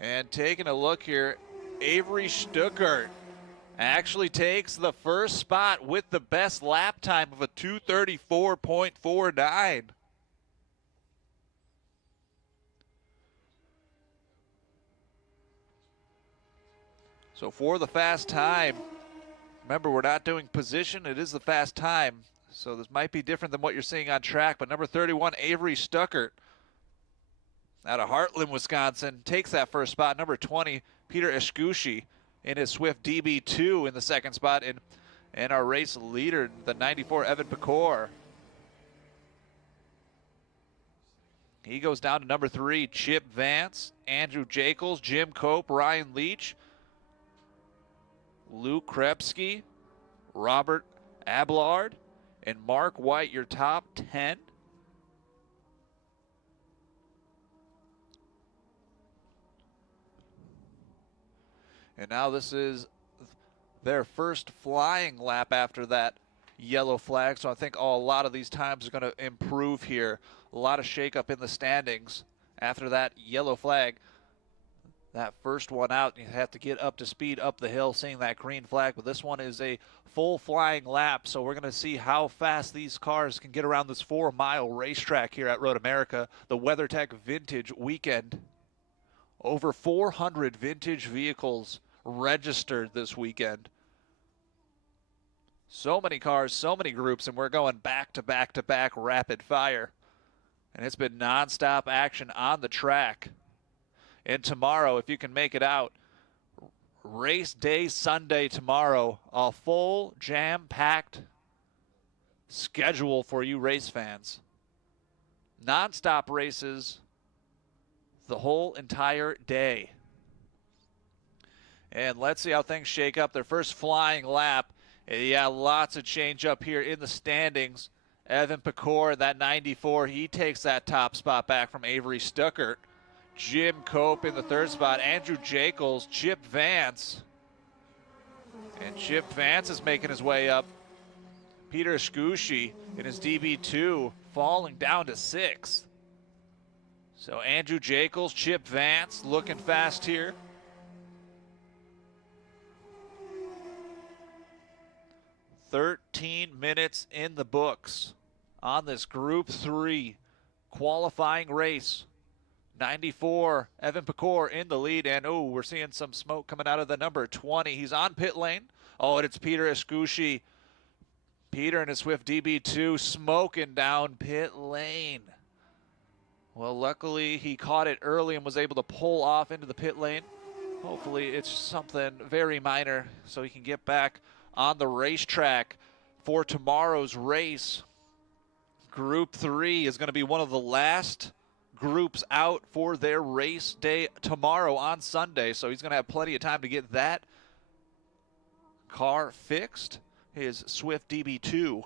And taking a look here, Avery Stuckert actually takes the first spot with the best lap time of a 2:34.49. So for the fast time, remember we're not doing position, it is the fast time. So this might be different than what you're seeing on track, but number 31, Avery Stuckert, out of Heartland, Wisconsin, takes that first spot. Number 20, Peter Escucci in his Swift DB2 in the second spot. And our race leader, the 94, Evan Pecor. He goes down to number 3, Chip Vance, Andrew Jacobs, Jim Cope, Ryan Leach, Luke Krebsky, Robert Ablard, and Mark White, your top 10. And now this is their first flying lap after that yellow flag. So I think a lot of these times are going to improve here. A lot of shakeup in the standings after that yellow flag. That first one out, you have to get up to speed up the hill, seeing that green flag. But this one is a full flying lap, so we're going to see how fast these cars can get around this 4-mile racetrack here at Road America, the WeatherTech Vintage Weekend. Over 400 vintage vehicles registered this weekend. So many cars, so many groups, and we're going back to back to back rapid fire. And it's been nonstop action on the track. And tomorrow, if you can make it out, race day Sunday tomorrow, a full jam-packed schedule for you race fans. Non-stop races the whole entire day. And let's see how things shake up. Their first flying lap. Yeah, lots of change up here in the standings. Evan Pecor, that 94, he takes that top spot back from Avery Stuckert. Jim Cope in the third spot. Andrew Jacobs, Chip Vance. And Chip Vance is making his way up. Peter Scucci in his DB2 falling down to 6th. So Andrew Jacobs, Chip Vance looking fast here. "13 minutes in the books on this Group 3 qualifying race. 94, Evan Pecor in the lead, and we're seeing some smoke coming out of the number 20. He's on pit lane. And it's Peter Escucci. Peter in his Swift DB2 smoking down pit lane. Well, luckily he caught it early and was able to pull off into the pit lane. Hopefully it's something very minor so he can get back on the racetrack for tomorrow's race. Group 3 is going to be one of the last groups out for their race day tomorrow on Sunday, so he's going to have plenty of time to get that car fixed, his Swift DB2.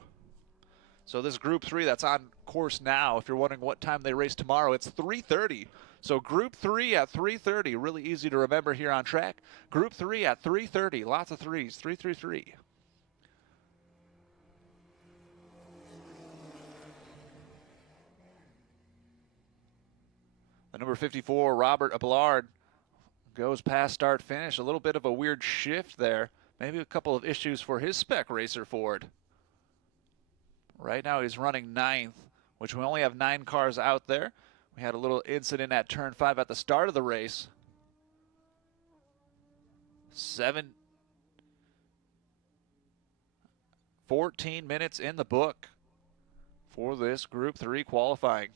So this Group 3 that's on course now, if you're wondering what time they race tomorrow, it's 3:30. So Group 3 at 3:30, really easy to remember here on track. Group 3 at 3:30, lots of threes, 333. The number 54, Robert Abelard, goes past start finish. A little bit of a weird shift there. Maybe a couple of issues for his spec racer Ford. Right now he's running 9th, which we only have 9 cars out there. We had a little incident at turn 5 at the start of the race. 14 minutes in the book for this Group 3 qualifying.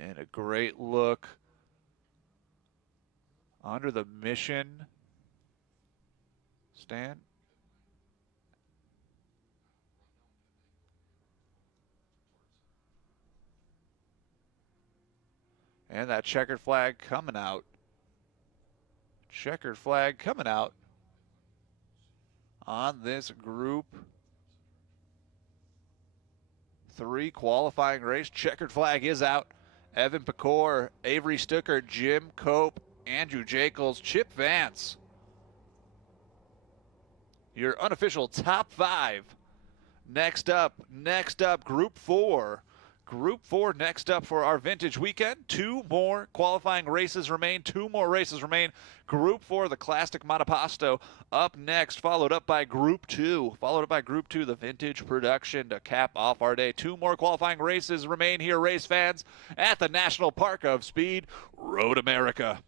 And a great look under the mission stand. And that checkered flag coming out. Checkered flag coming out on this Group 3 qualifying race. Checkered flag is out. Evan Pecor, Avery Stuckert, Jim Cope, Andrew Jacobs, Chip Vance. Your unofficial top 5. Next up, Group 4. Group 4 next up for our Vintage Weekend. 2 more qualifying races remain. 2 more races remain. Group 4, the Classic Monoposto, up next, followed up by Group 2. The Vintage Production to cap off our day. 2 more qualifying races remain here, race fans, at the National Park of Speed, Road America.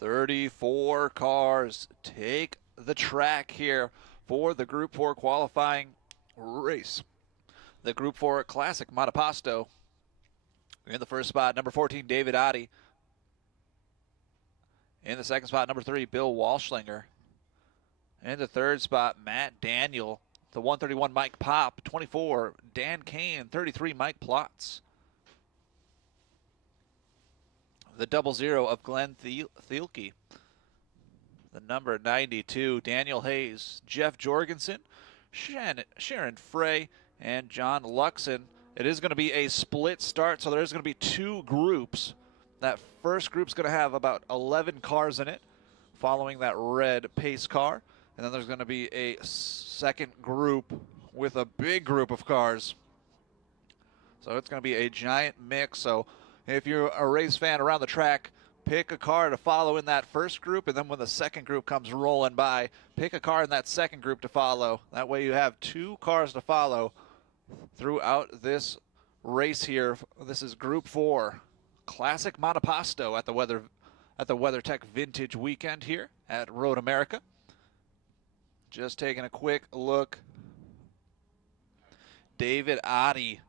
34 cars take the track here for the Group 4 qualifying race. The Group 4 Classic Monoposto. In the first spot, number 14, David Oddie. In the second spot, number 3, Bill Walschlinger. In the third spot, Matt Daniel. The 131, Mike Pop. 24, Dan Kane. 33, Mike Plotz. The 00 of Glenn Thielke. The number 92, Daniel Hayes. Jeff Jorgensen, Sharon Frey, and John Luxon. It is going to be a split start, so there's going to be 2 groups. That first group's going to have about 11 cars in it, following that red pace car. And then there's going to be a second group with a big group of cars. So it's going to be a giant mix. So if you're a race fan around the track, pick a car to follow in that first group. And then when the second group comes rolling by, pick a car in that second group to follow. That way you have 2 cars to follow throughout this race here. This is Group 4 Classic Monoposto at the WeatherTech Vintage Weekend here at Road America. Just taking a quick look. David Oddie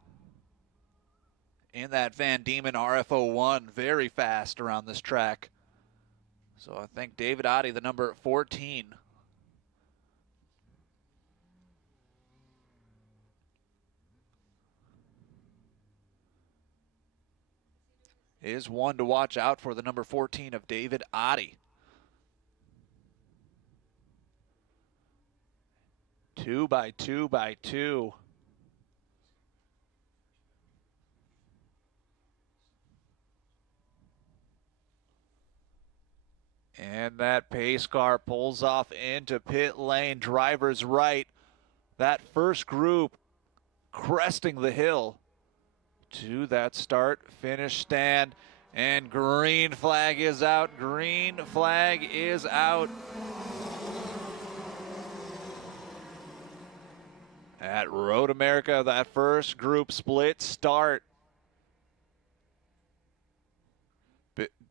in that Van Diemen RF01, very fast around this track. So I think David Oddie, the number 14. Is one to watch out for, the number 14 of David Oddie. 2 by 2 by 2. And that pace car pulls off into pit lane, driver's right. That first group cresting the hill to that start-finish stand. And green flag is out. Green flag is out. At Road America, that first group split start.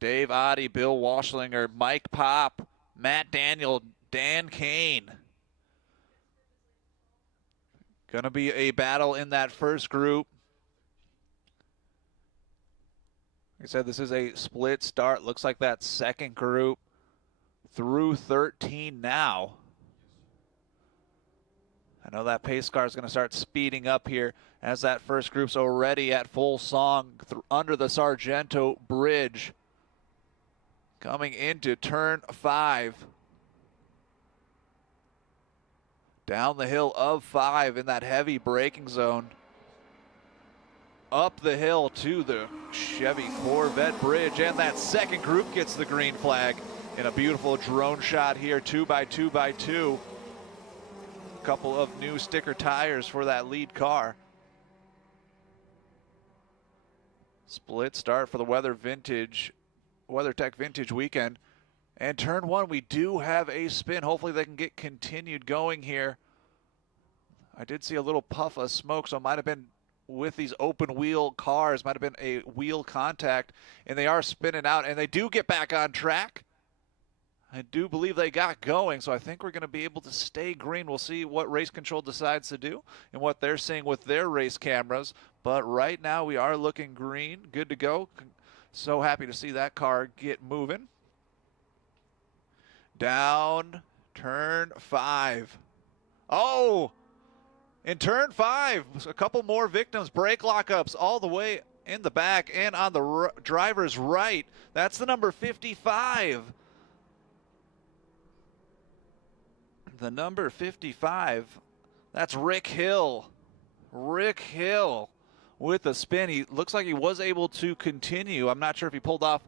Dave Oddie, Bill Walschlinger, Mike Pop, Matt Daniel, Dan Kane. Gonna be a battle in that first group. Like I said, this is a split start. Looks like that second group through 13 now. I know that pace car is going to start speeding up here as that first group's already at full song under the Sargento Bridge. Coming into turn 5. Down the hill of 5 in that heavy braking zone. Up the hill to the Chevy Corvette Bridge, and that second group gets the green flag in a beautiful drone shot here, 2 by 2 by 2. Couple of new sticker tires for that lead car. Split start for the WeatherTech Vintage Weekend. And turn 1, we do have a spin. Hopefully they can get continued going here. I did see a little puff of smoke, so it might have been with these open wheel cars, might have been a wheel contact, and they are spinning out, and they do get back on track. I do believe they got going, so I think we're going to be able to stay green. We'll see what race control decides to do and what they're seeing with their race cameras. But right now we are looking green, good to go. So happy to see that car get moving. Down turn 5. Oh, in turn 5, a couple more victims. Brake lockups all the way in the back and on the driver's right. That's the number 55. The number 55, that's Rick Hill. Rick Hill with the spin. He looks like he was able to continue. I'm not sure if he pulled off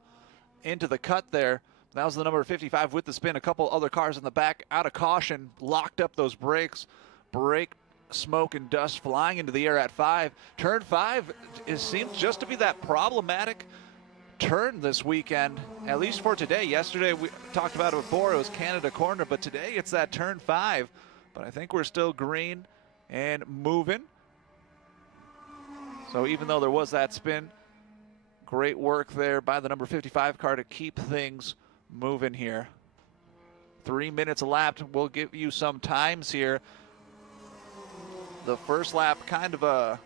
into the cut there. That was the number 55 with the spin. A couple other cars in the back out of caution, locked up those brakes. Brake smoke and dust flying into the air at 5. Turn 5 seems just to be that problematic turn this weekend, at least for today. Yesterday we talked about it before, it was Canada Corner, but today it's that turn 5. But I think we're still green and moving. So even though there was that spin, great work there by the number 55 car to keep things moving here. 3 minutes elapsed. We'll give you some times here. The first lap, kind of a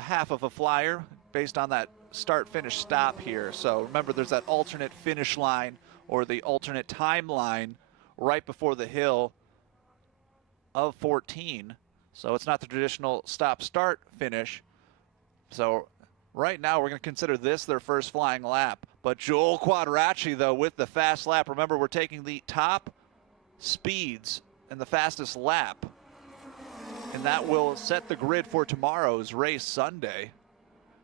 half of a flyer based on that start-finish stop here. So remember, there's that alternate finish line or the alternate timeline right before the hill of 14. So it's not the traditional stop-start finish. So right now we're going to consider this their first flying lap. But Joel Quadracci, though, with the fast lap. Remember, we're taking the top speeds in the fastest lap. And that will set the grid for tomorrow's race Sunday.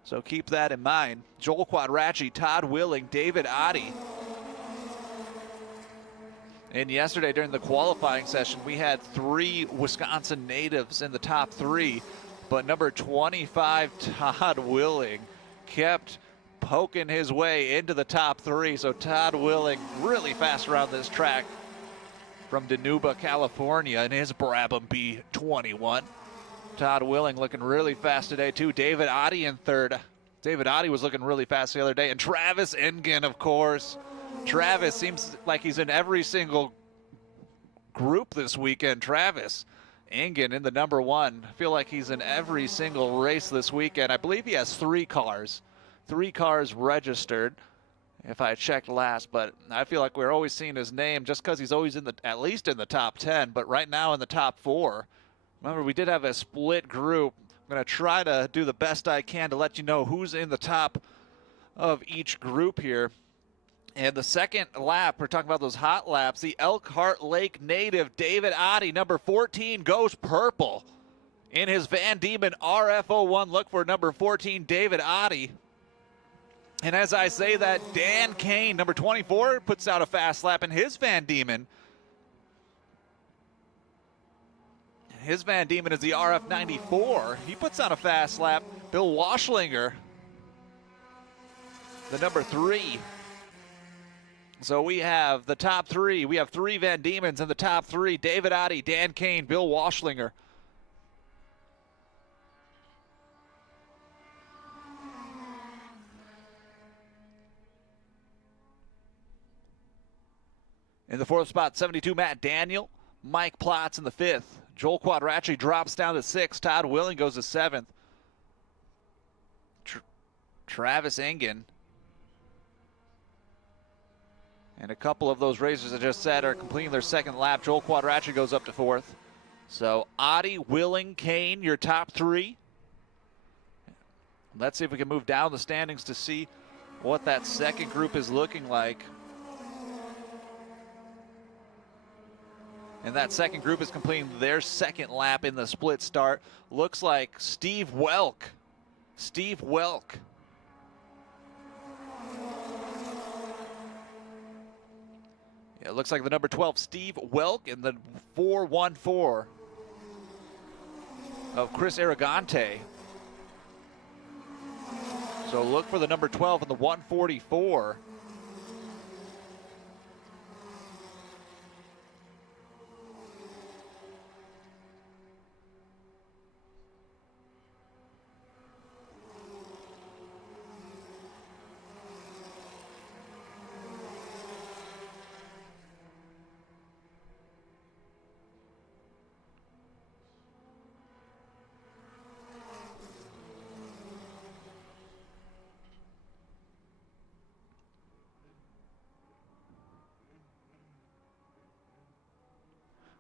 So keep that in mind. Joel Quadracci, Todd Willing, David Oddie. And yesterday during the qualifying session, we had 3 Wisconsin natives in the top 3. But number 25, Todd Willing, kept poking his way into the top 3. So Todd Willing really fast around this track from Dinuba, California in his Brabham B21. Todd Willing looking really fast today too. David Oddie in third. David Oddie was looking really fast the other day. And Travis Engen, of course. Travis seems like he's in every single group this weekend. Travis Engen in the number 1. I feel like he's in every single race this weekend. I believe he has 3 cars. 3 cars registered, if I checked last, but I feel like we're always seeing his name just because he's always at least in the top 10, but right now in the top 4. Remember, we did have a split group. I'm going to try to do the best I can to let you know who's in the top of each group here. And the second lap, we're talking about those hot laps, the Elkhart Lake native David Oddie, number 14, goes purple in his Van Diemen RF01. Look for number 14, David Oddie. And as I say that, Dan Kane, number 24, puts out a fast lap in his Van Diemen. His Van Diemen is the RF94. He puts out a fast lap. Bill Waschlinger, the number 3. So we have the top 3. We have 3 Van Diemens in the top 3. David Oddie, Dan Kane, Bill Waschlinger. In the 4th spot, 72, Matt Daniel. Mike Plotz in the 5th. Joel Quadracci drops down to 6th. Todd Willing goes to 7th. Travis Engen. And a couple of those racers I just said are completing their second lap. Joel Quadracci goes up to 4th. So Oddie, Willing, Kane, your top 3. Let's see if we can move down the standings to see what that second group is looking like. And that second group is completing their second lap in the split start. Looks like Steve Welk. Steve Welk. Yeah, it looks like the number 12, Steve Welk, in the 414 of Chris Aragante. So look for the number 12 in the 144.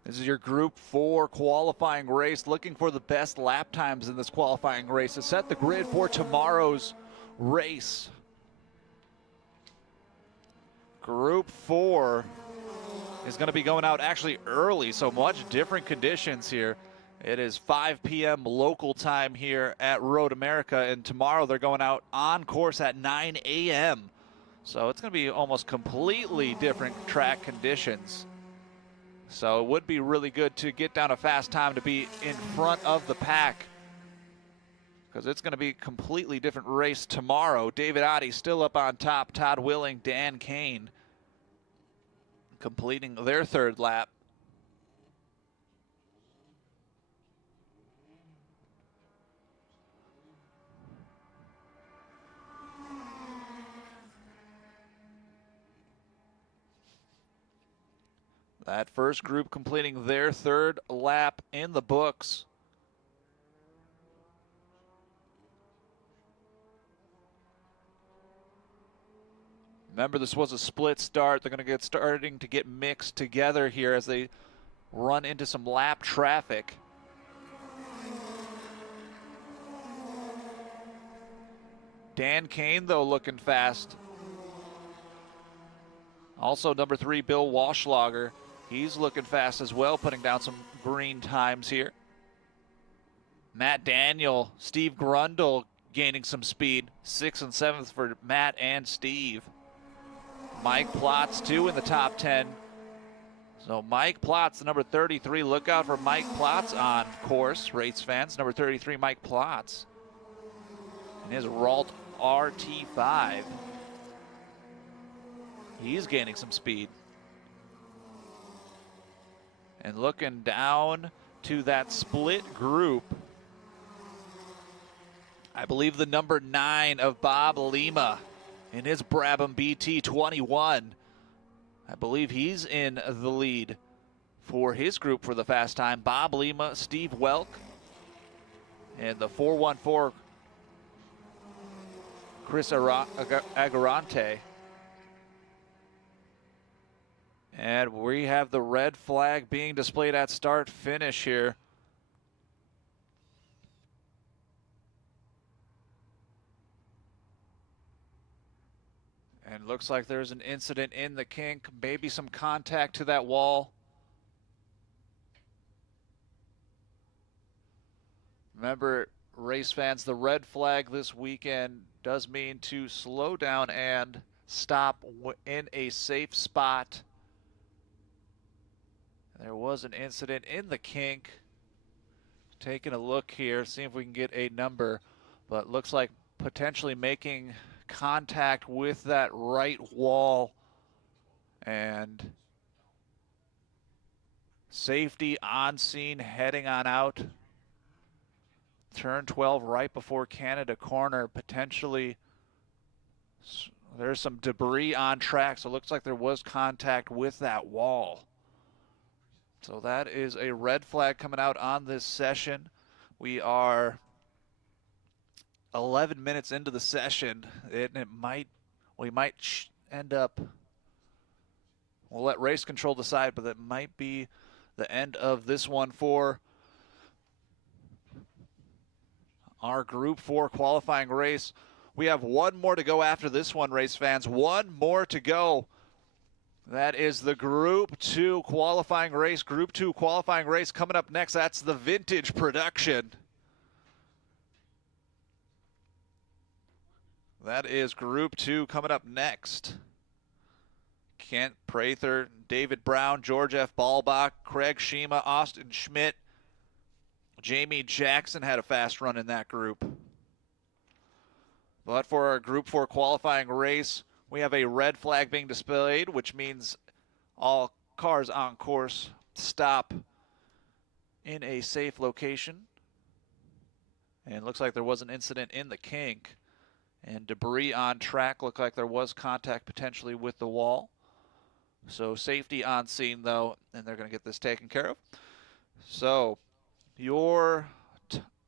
This is your Group 4 qualifying race, looking for the best lap times in this qualifying race to set the grid for tomorrow's race. Group 4 is going to be going out actually early, so much different conditions here. It is 5 p.m. local time here at Road America, and tomorrow they're going out on course at 9 a.m. So it's going to be almost completely different track conditions. So it would be really good to get down a fast time to be in front of the pack, because it's going to be a completely different race tomorrow. David Oddie still up on top. Todd Willing, Dan Kane completing their third lap. That first group completing their third lap in the books. Remember, this was a split start. They're going to get starting to get mixed together here as they run into some lap traffic. Dan Kane, though, looking fast. Also, number 3, Bill Washloger. He's looking fast as well, putting down some green times here. Matt Daniel, Steve Grundle gaining some speed. 6th and 7th for Matt and Steve. Mike Plotz, too, in the top 10. So Mike Plotz, the number 33. Look out for Mike Plotz on course, race fans. Number 33, Mike Plotz. And his Ralt RT5. He's gaining some speed. And looking down to that split group, I believe the number 9 of Bob Lima in his Brabham BT21. I believe he's in the lead for his group for the fast time. Bob Lima, Steve Welk, and the 414 Chris Agarante. And we have the red flag being displayed at start finish here. And looks like there's an incident in the kink, maybe some contact to that wall. Remember, race fans, the red flag this weekend does mean to slow down and stop in a safe spot. There was an incident in the kink. Taking a look here, see if we can get a number, but looks like potentially making contact with that right wall, and safety on scene heading on out. Turn 12 right before Canada corner. Potentially there's some debris on track, so it looks like there was contact with that wall. So that is a red flag coming out on this session. We are 11 minutes into the session, and we might end up, we'll let race control decide, but that might be the end of this one for our Group 4 qualifying race. We have one more to go after this one, race fans. One more to go. That is the Group 2 qualifying race. Group 2 qualifying race coming up next. That's the Vintage production. That is Group 2 coming up next. Kent Prather, David Brown, George F. Ballbach, Craig Shima, Austin Schmidt, Jamie Jackson had a fast run in that group. But for our Group 4 qualifying race, we have a red flag being displayed, which means all cars on course stop in a safe location. And it looks like there was an incident in the kink. And debris on track, looked like there was contact potentially with the wall. So safety on scene, though, and they're going to get this taken care of. So your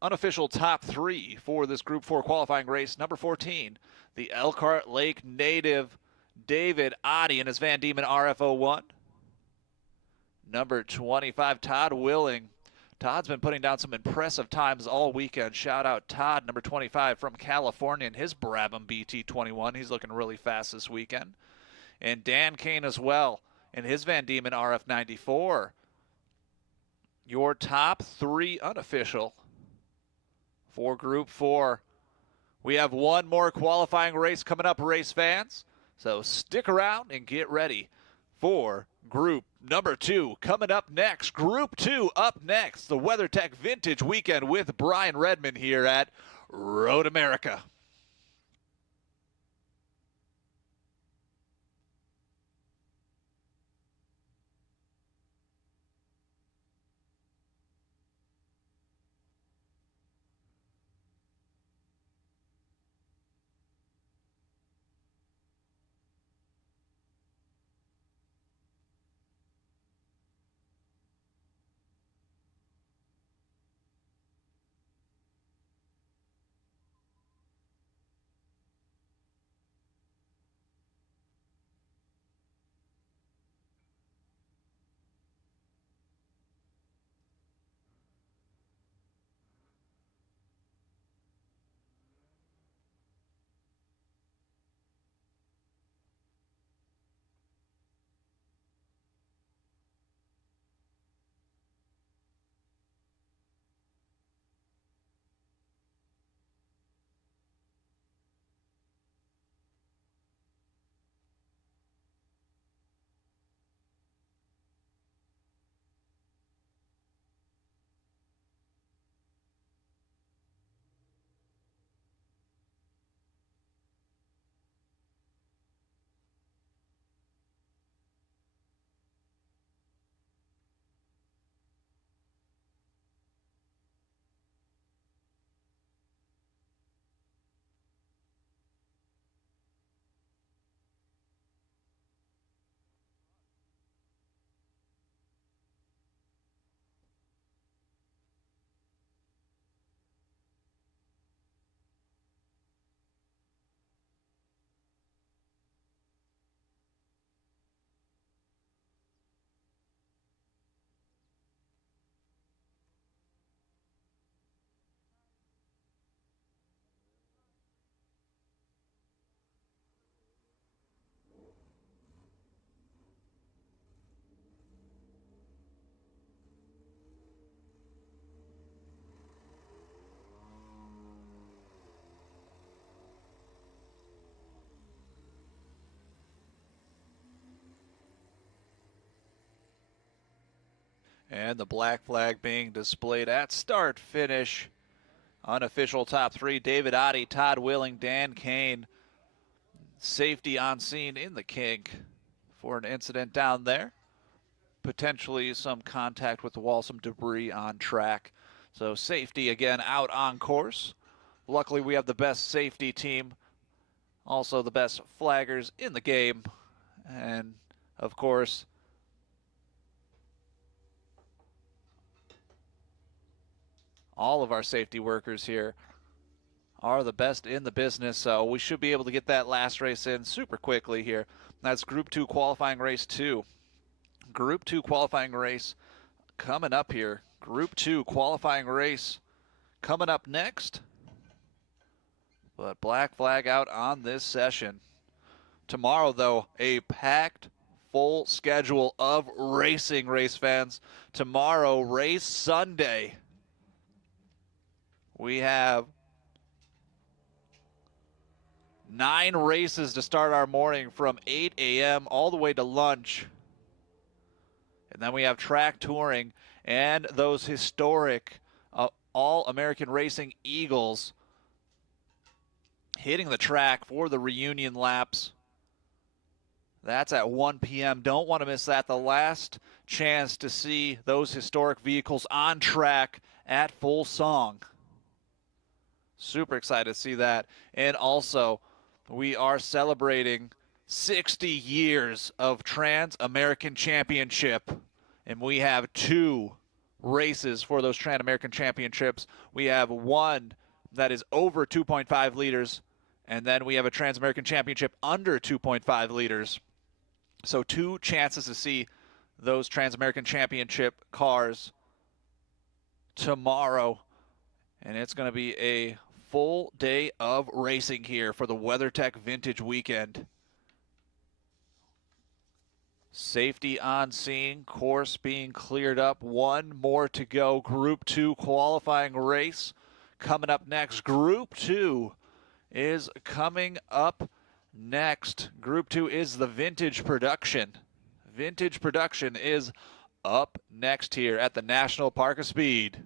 unofficial top 3 for this Group 4 qualifying race. Number 14, the Elkhart Lake native David Oddie in his Van Diemen RF01. Number 25, Todd Willing. Todd's been putting down some impressive times all weekend. Shout out Todd, number 25 from California in his Brabham BT21. He's looking really fast this weekend. And Dan Kane as well in his Van Diemen RF94. Your top 3 unofficial for Group 4. We have one more qualifying race coming up, race fans. So stick around and get ready for Group number 2 coming up next. Group 2 up next. The WeatherTech Vintage Weekend with Brian Redman here at Road America. And the black flag being displayed at start finish. Unofficial top three: David Oddie, Todd Willing, Dan Kane. Safety on scene in the kink for an incident down there. Potentially some contact with the wall, some debris on track. So safety again out on course. Luckily we have the best safety team, also the best flaggers in the game. And of course, all of our safety workers here are the best in the business, so we should be able to get that last race in super quickly here. That's Group 2 qualifying race 2. Group 2 qualifying race coming up here. Group 2 qualifying race coming up next. But black flag out on this session. Tomorrow, though, a packed full schedule of racing, race fans. Tomorrow, race Sunday. We have 9 races to start our morning from 8 a.m. all the way to lunch. And then we have track touring and those historic All-American Racing Eagles hitting the track for the reunion laps. That's at 1 p.m. Don't want to miss that. The last chance to see those historic vehicles on track at full song. Super excited to see that. And also, we are celebrating 60 years of Trans-American Championship. And we have 2 races for those Trans-American Championships. We have one that is over 2.5 liters, and then we have a Trans-American Championship under 2.5 liters. So 2 chances to see those Trans-American Championship cars tomorrow. And it's going to be a full day of racing here for the WeatherTech Vintage Weekend. Safety on scene, course being cleared up. 1 more to go. Group 2 qualifying race coming up next. Group 2 is coming up next. Group 2 is the Vintage Production. Vintage Production is up next here at the National Park of Speed.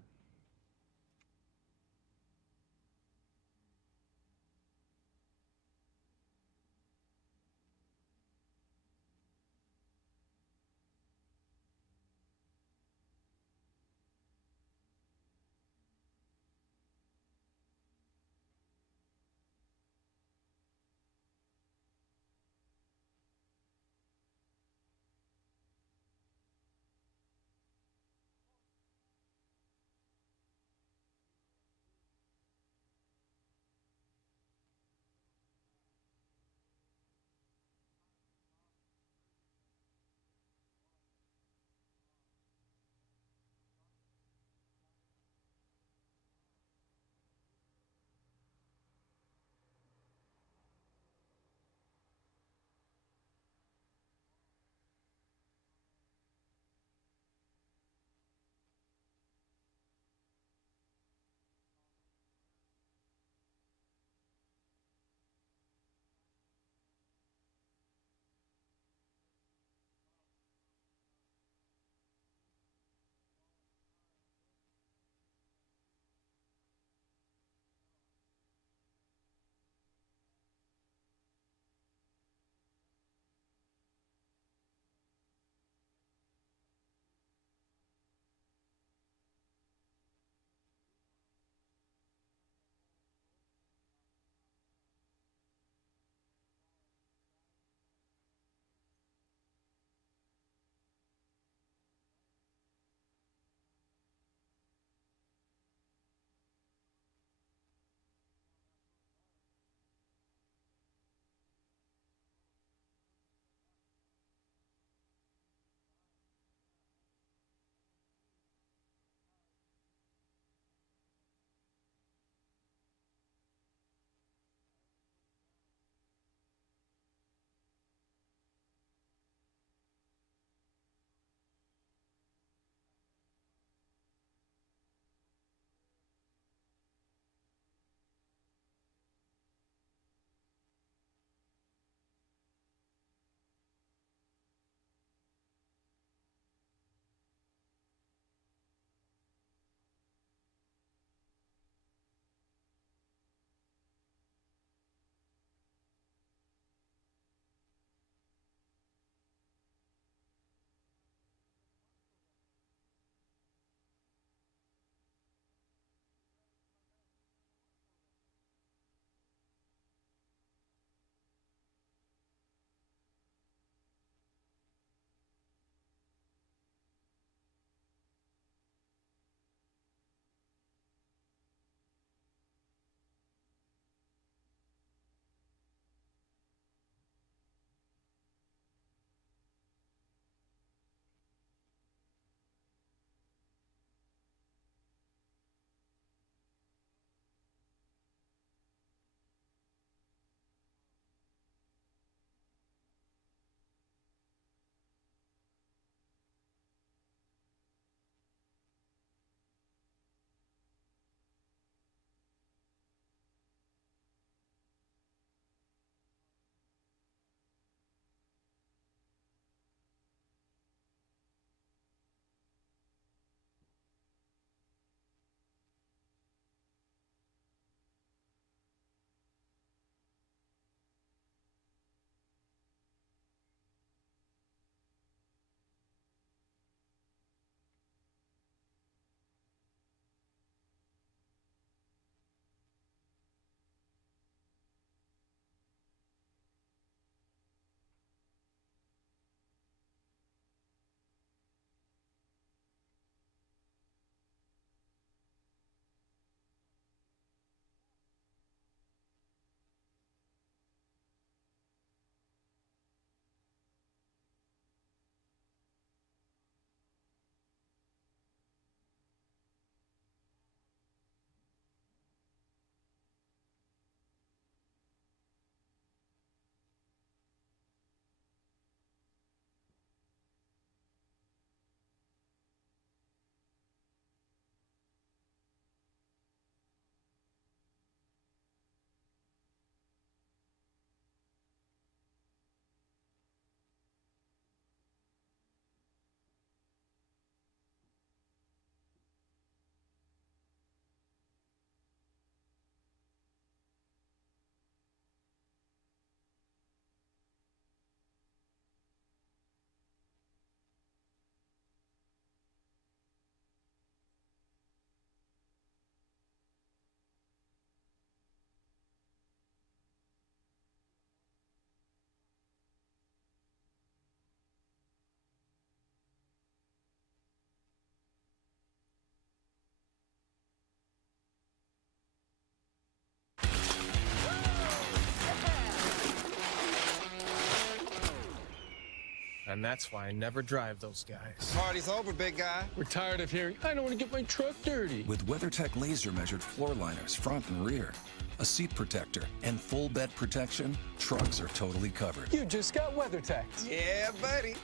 And that's why I never drive those guys. Party's over, big guy. We're tired of hearing, I don't want to get my truck dirty. With WeatherTech laser-measured floor liners, front and rear, a seat protector, and full bed protection, trucks are totally covered. You just got WeatherTech. Yeah, buddy.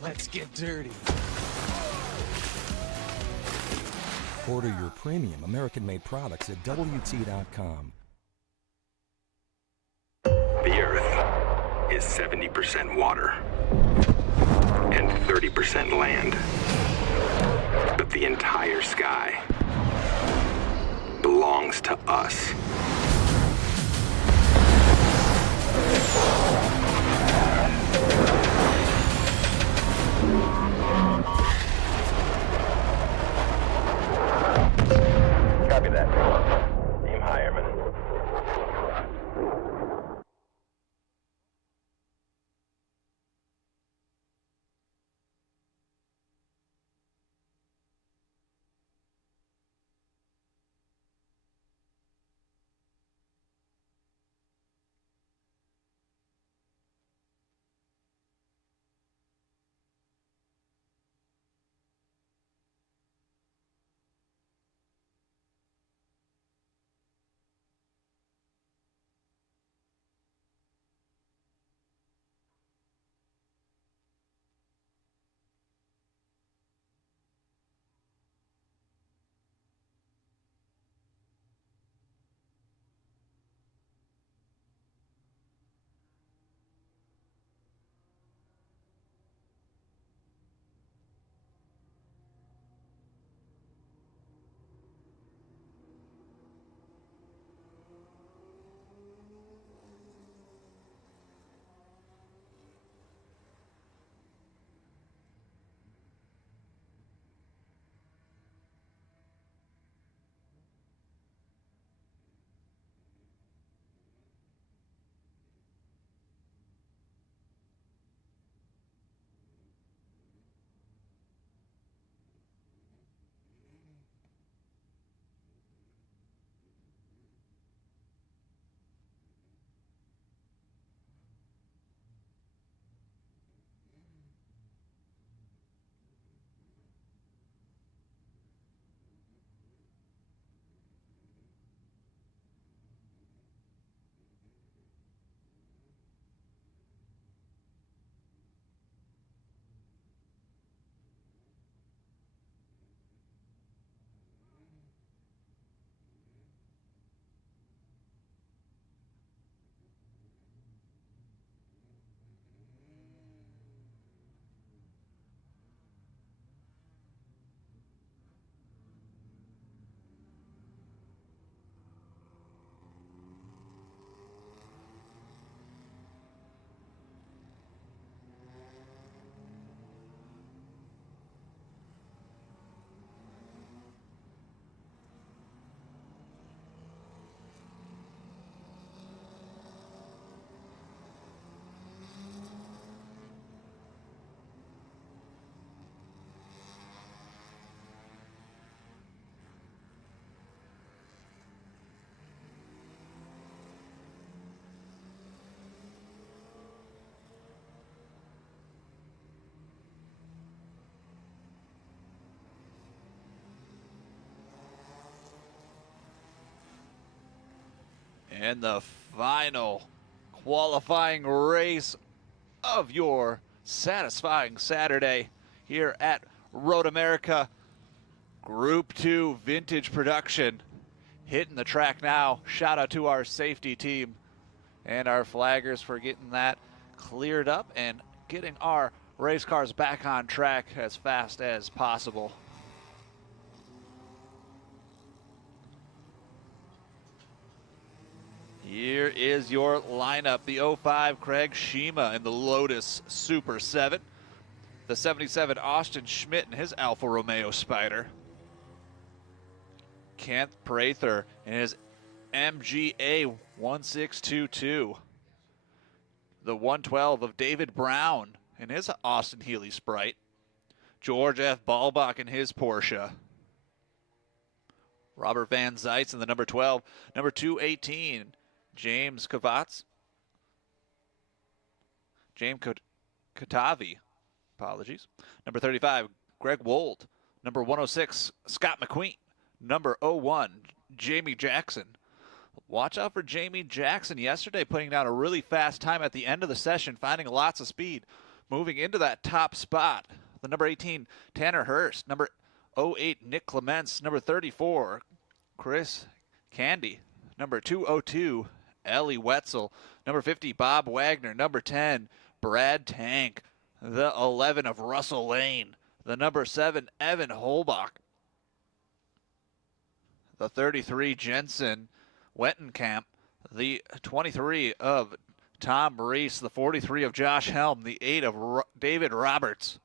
Let's get dirty. Order your premium American-made products at WT.com. The Earth is 70% water and 30% land. But the entire sky belongs to us. Copy that. Aim high, Airman. And the final qualifying race of your satisfying Saturday here at Road America. Group 2 Vintage Production hitting the track now. Shout out to our safety team and our flaggers for getting that cleared up and getting our race cars back on track as fast as possible. Here is your lineup. The 05 Craig Shima in the Lotus Super 7. The 77 Austin Schmidt in his Alfa Romeo Spider. Kent Prather in his MGA 1622. The 112 of David Brown in his Austin Healey Sprite. George F. Balbach in his Porsche. Robert Van Zeitz in the number 12. Number 218, James Katavi Apologies. Number 35, Greg Wold. Number 106, Scott McQueen. Number 01, Jamie Jackson. Watch out for Jamie Jackson yesterday, putting down a really fast time at the end of the session, finding lots of speed, moving into that top spot. The number 18, Tanner Hurst. Number 08, Nick Clements. Number 34, Chris Candy. Number 202, Ellie Wetzel. Number 50, Bob Wagner. Number 10, Brad Tank. The 11 of Russell Lane. The number 7, Evan Holbach. The 33, Jensen Wettenkamp. The 23 of Tom Reese. The 43 of Josh Helm. The 8 of David Roberts.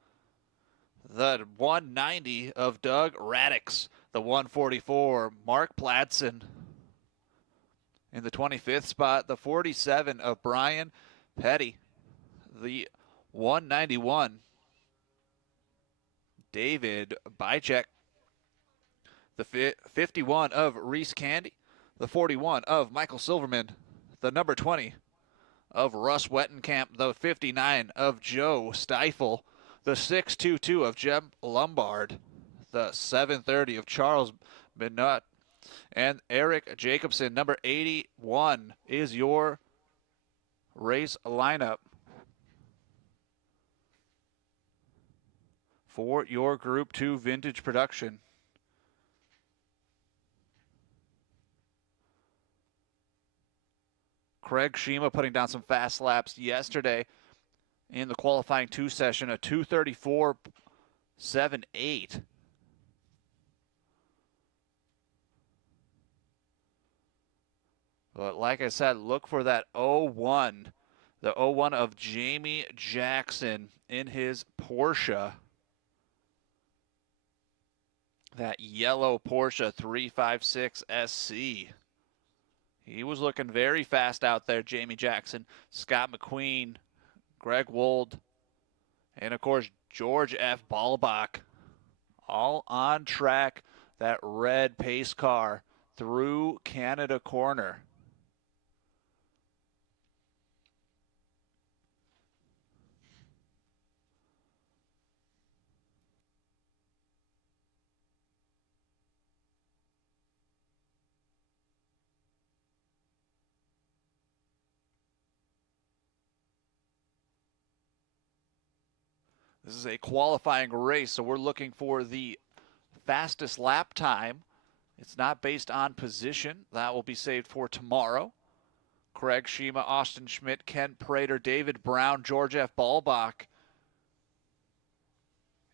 The 190 of Doug Radix. The 144, Mark Platson. In the 25th spot, the 47 of Brian Petty. The 191, David Bychek. The 51 of Reese Candy. The 41 of Michael Silverman. The number 20 of Russ Wettenkamp. The 59 of Joe Stifle. The 622 of Jeb Lombard. The 730 of Charles Benut. And Eric Jacobson. Number 81 is your race lineup for your Group 2 vintage production. Craig Shima putting down some fast laps yesterday in the qualifying 2 session, a 2:34.78. But like I said, look for that 01, the 01 of Jamie Jackson in his Porsche. That yellow Porsche 356 SC. He was looking very fast out there, Jamie Jackson, Scott McQueen, Greg Wold, and of course, George F. Ballbach. All on track, that red pace car through Canada Corner. This is a qualifying race, so we're looking for the fastest lap time. It's not based on position. That will be saved for tomorrow. Craig Shima, Austin Schmidt, Ken Prater, David Brown, George F. Ballbach,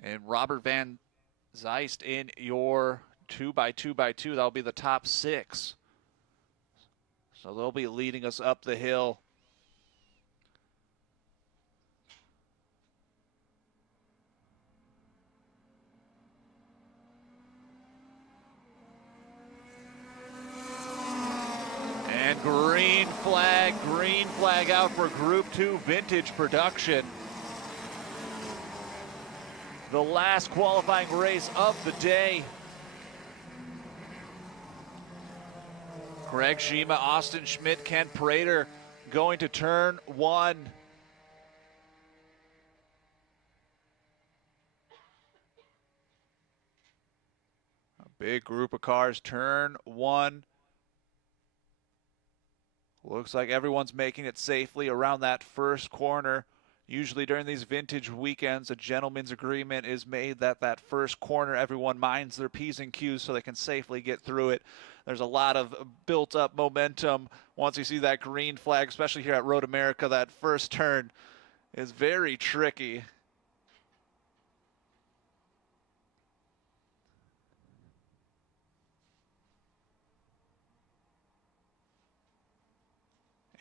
and Robert Van Zeist in your 2x2x2. That'll be the top 6. So they'll be leading us up the hill. And green flag out for Group 2 vintage production. The last qualifying race of the day. Craig Shima, Austin Schmidt, Ken Prater going to turn 1. A big group of cars, turn 1. Looks like everyone's making it safely around that first corner. Usually during these vintage weekends, a gentleman's agreement is made that that first corner, everyone minds their P's and Q's so they can safely get through it. There's a lot of built-up momentum once you see that green flag, especially here at Road America. That first turn is very tricky.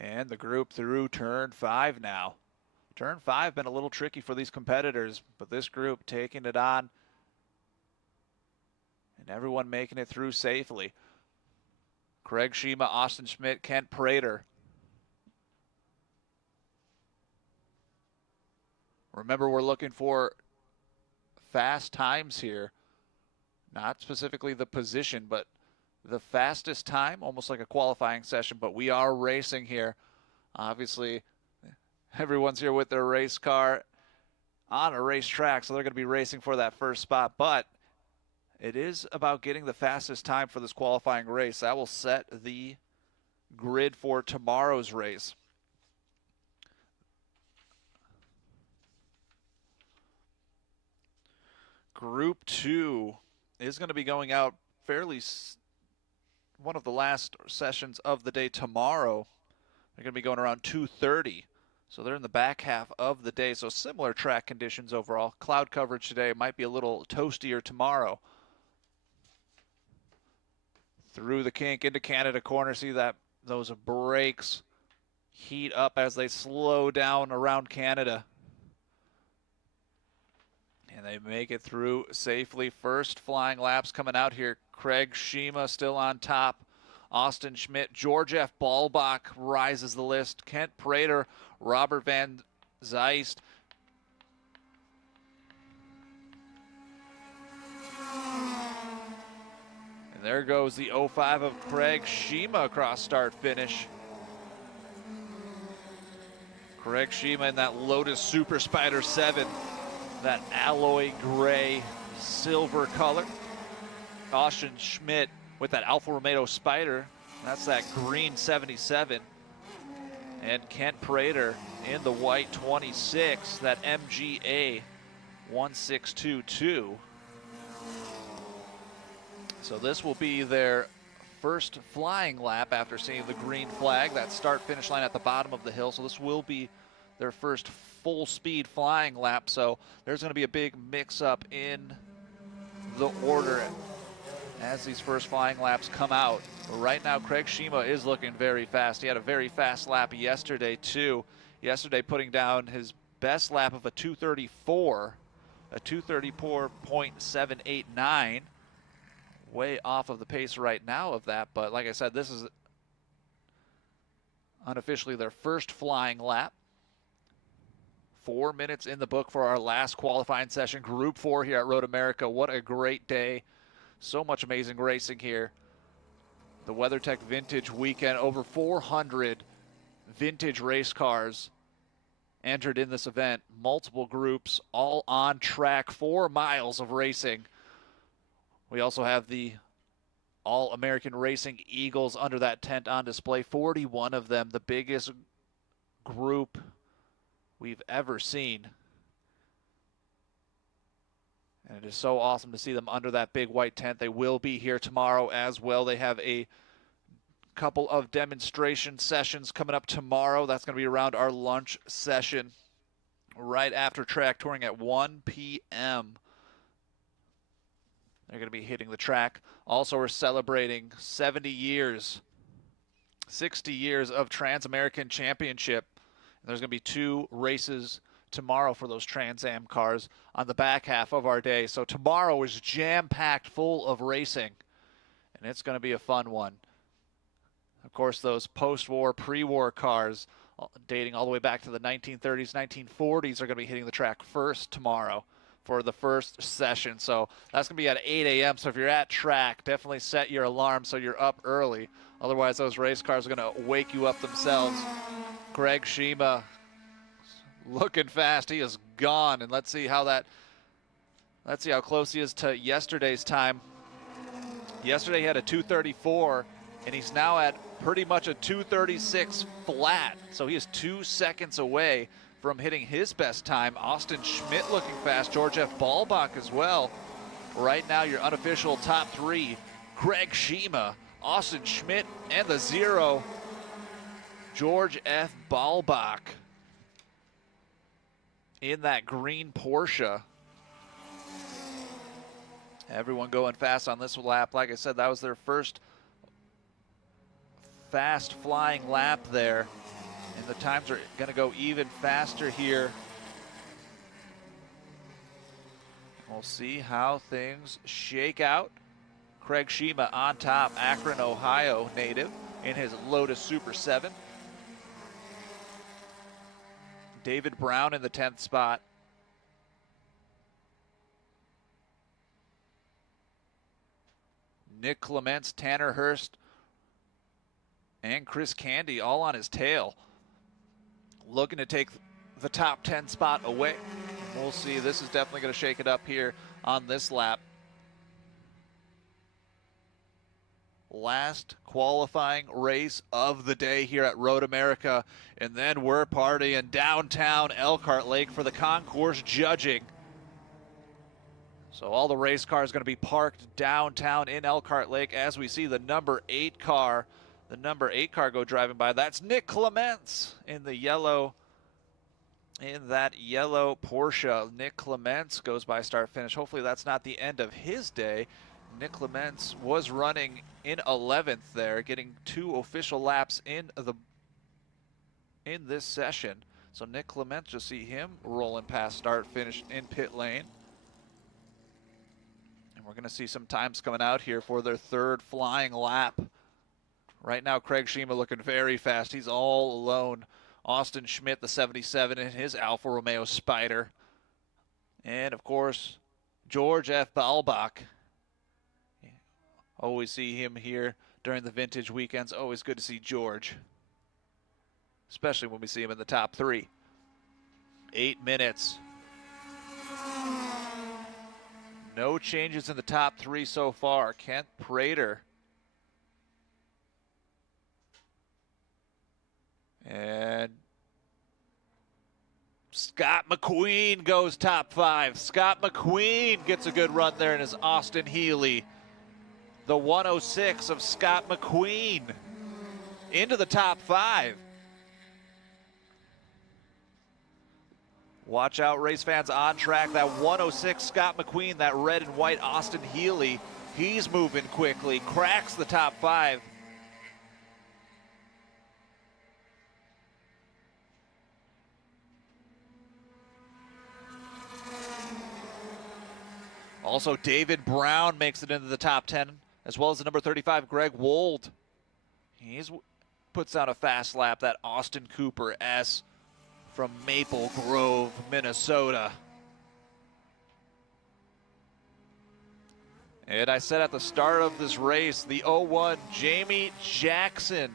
And the group through turn 5 now. Turn 5 been a little tricky for these competitors, but this group taking it on and everyone making it through safely. Craig Shima, Austin Schmidt, Kent Prater. Remember, we're looking for fast times here. Not specifically the position, but the fastest time, almost like a qualifying session, but we are racing here. Obviously, everyone's here with their race car on a racetrack, so they're going to be racing for that first spot. But it is about getting the fastest time for this qualifying race. That will set the grid for tomorrow's race. Group 2 is going to be going out fairly one of the last sessions of the day tomorrow. They're going to be going around 2:30. So they're in the back half of the day. So similar track conditions overall. Cloud coverage today might be a little toastier tomorrow. Through the kink into Canada corner. See that those brakes heat up as they slow down around Canada. And they make it through safely. First flying laps coming out here. Craig Shima still on top. Austin Schmidt, George F. Ballbach rises the list. Kent Prater, Robert Van Zeist. And there goes the 05 of Craig Shima across start finish. Craig Shima in that Lotus Super Spider 7, that alloy gray silver color. Austin Schmidt with that Alfa Romeo Spider, that's that green 77. And Kent Prater in the white 26, that MGA 1622. So this will be their first flying lap after seeing the green flag, that start finish line at the bottom of the hill. So this will be their first full speed flying lap. So there's going to be a big mix up in the order as these first flying laps come out. Right now, Craig Shima is looking very fast. He had a very fast lap yesterday, too. Yesterday, putting down his best lap of a 2:34, a 2:34.789. Way off of the pace right now of that, but like I said, this is unofficially their first flying lap. 4 minutes in the book for our last qualifying session, Group 4 here at Road America. What a great day. So much amazing racing here. The WeatherTech Vintage Weekend, over 400 vintage race cars entered in this event. Multiple groups, all on track, 4 miles of racing. We also have the All-American Racing Eagles under that tent on display, 41 of them, the biggest group we've ever seen. And it is so awesome to see them under that big white tent. They will be here tomorrow as well. They have a couple of demonstration sessions coming up tomorrow. That's going to be around our lunch session right after track touring at 1 p.m. They're going to be hitting the track. Also, we're celebrating 70 years, 60 years of Trans-American Championship. And there's going to be 2 races tomorrow for those Trans Am cars on the back half of our day. So tomorrow is jam-packed full of racing, and it's going to be a fun one. Of course, those post-war, pre-war cars dating all the way back to the 1930s, 1940s are going to be hitting the track first tomorrow for the first session. So that's going to be at 8 a.m. So if you're at track, definitely set your alarm so you're up early. Otherwise, those race cars are going to wake you up themselves. Craig Shima looking fast. He is gone. And let's see how close he is to yesterday's time. Yesterday he had a 2:34, and he's now at pretty much a 2:36 flat. So he is 2 seconds away from hitting his best time. Austin Schmidt looking fast. George F. Ballbach as well. Right now, your unofficial top 3, Craig Shima, Austin Schmidt, and the 0, George F. Ballbach in that green Porsche. Everyone going fast on this lap. Like I said, that was their first fast flying lap there. And the times are going to go even faster here. We'll see how things shake out. Craig Shima on top, Akron, Ohio native in his Lotus Super 7. David Brown in the 10th spot. Nick Clements, Tanner Hurst, and Chris Candy all on his tail, looking to take the top 10 spot away. We'll see. This is definitely going to shake it up here on this lap. Last qualifying race of the day here at Road America, and then we're partying downtown Elkhart Lake for the concourse judging. So all the race cars going to be parked downtown in Elkhart Lake as we see the number 8 car, go driving by. That's Nick Clements in the yellow, in that yellow Porsche. Nick Clements goes by start finish. Hopefully that's not the end of his day. Nick Clements was running in 11th there, getting 2 official laps in this session. So Nick Clements, just see him rolling past start finish in pit lane. And we're going to see some times coming out here for their 3rd flying lap. Right now, Craig Shima looking very fast. He's all alone. Austin Schmidt, the 77, in his Alfa Romeo Spider. And, of course, George F. Balbach. Always see him here during the vintage weekends. Always good to see George, especially when we see him in the top 3. 8 minutes. No changes in the top 3 so far. Kent Prater. And Scott McQueen goes top 5. Scott McQueen gets a good run there in his Austin Healey. The 106 of Scott McQueen into the top 5. Watch out, race fans on track. That 106 Scott McQueen, that red and white Austin Healey, he's moving quickly, cracks the top 5. Also, David Brown makes it into the top 10, as well as the number 35, Greg Wold. Puts out a fast lap, that Austin Cooper S from Maple Grove, Minnesota. And I said at the start of this race, the 01, Jamie Jackson.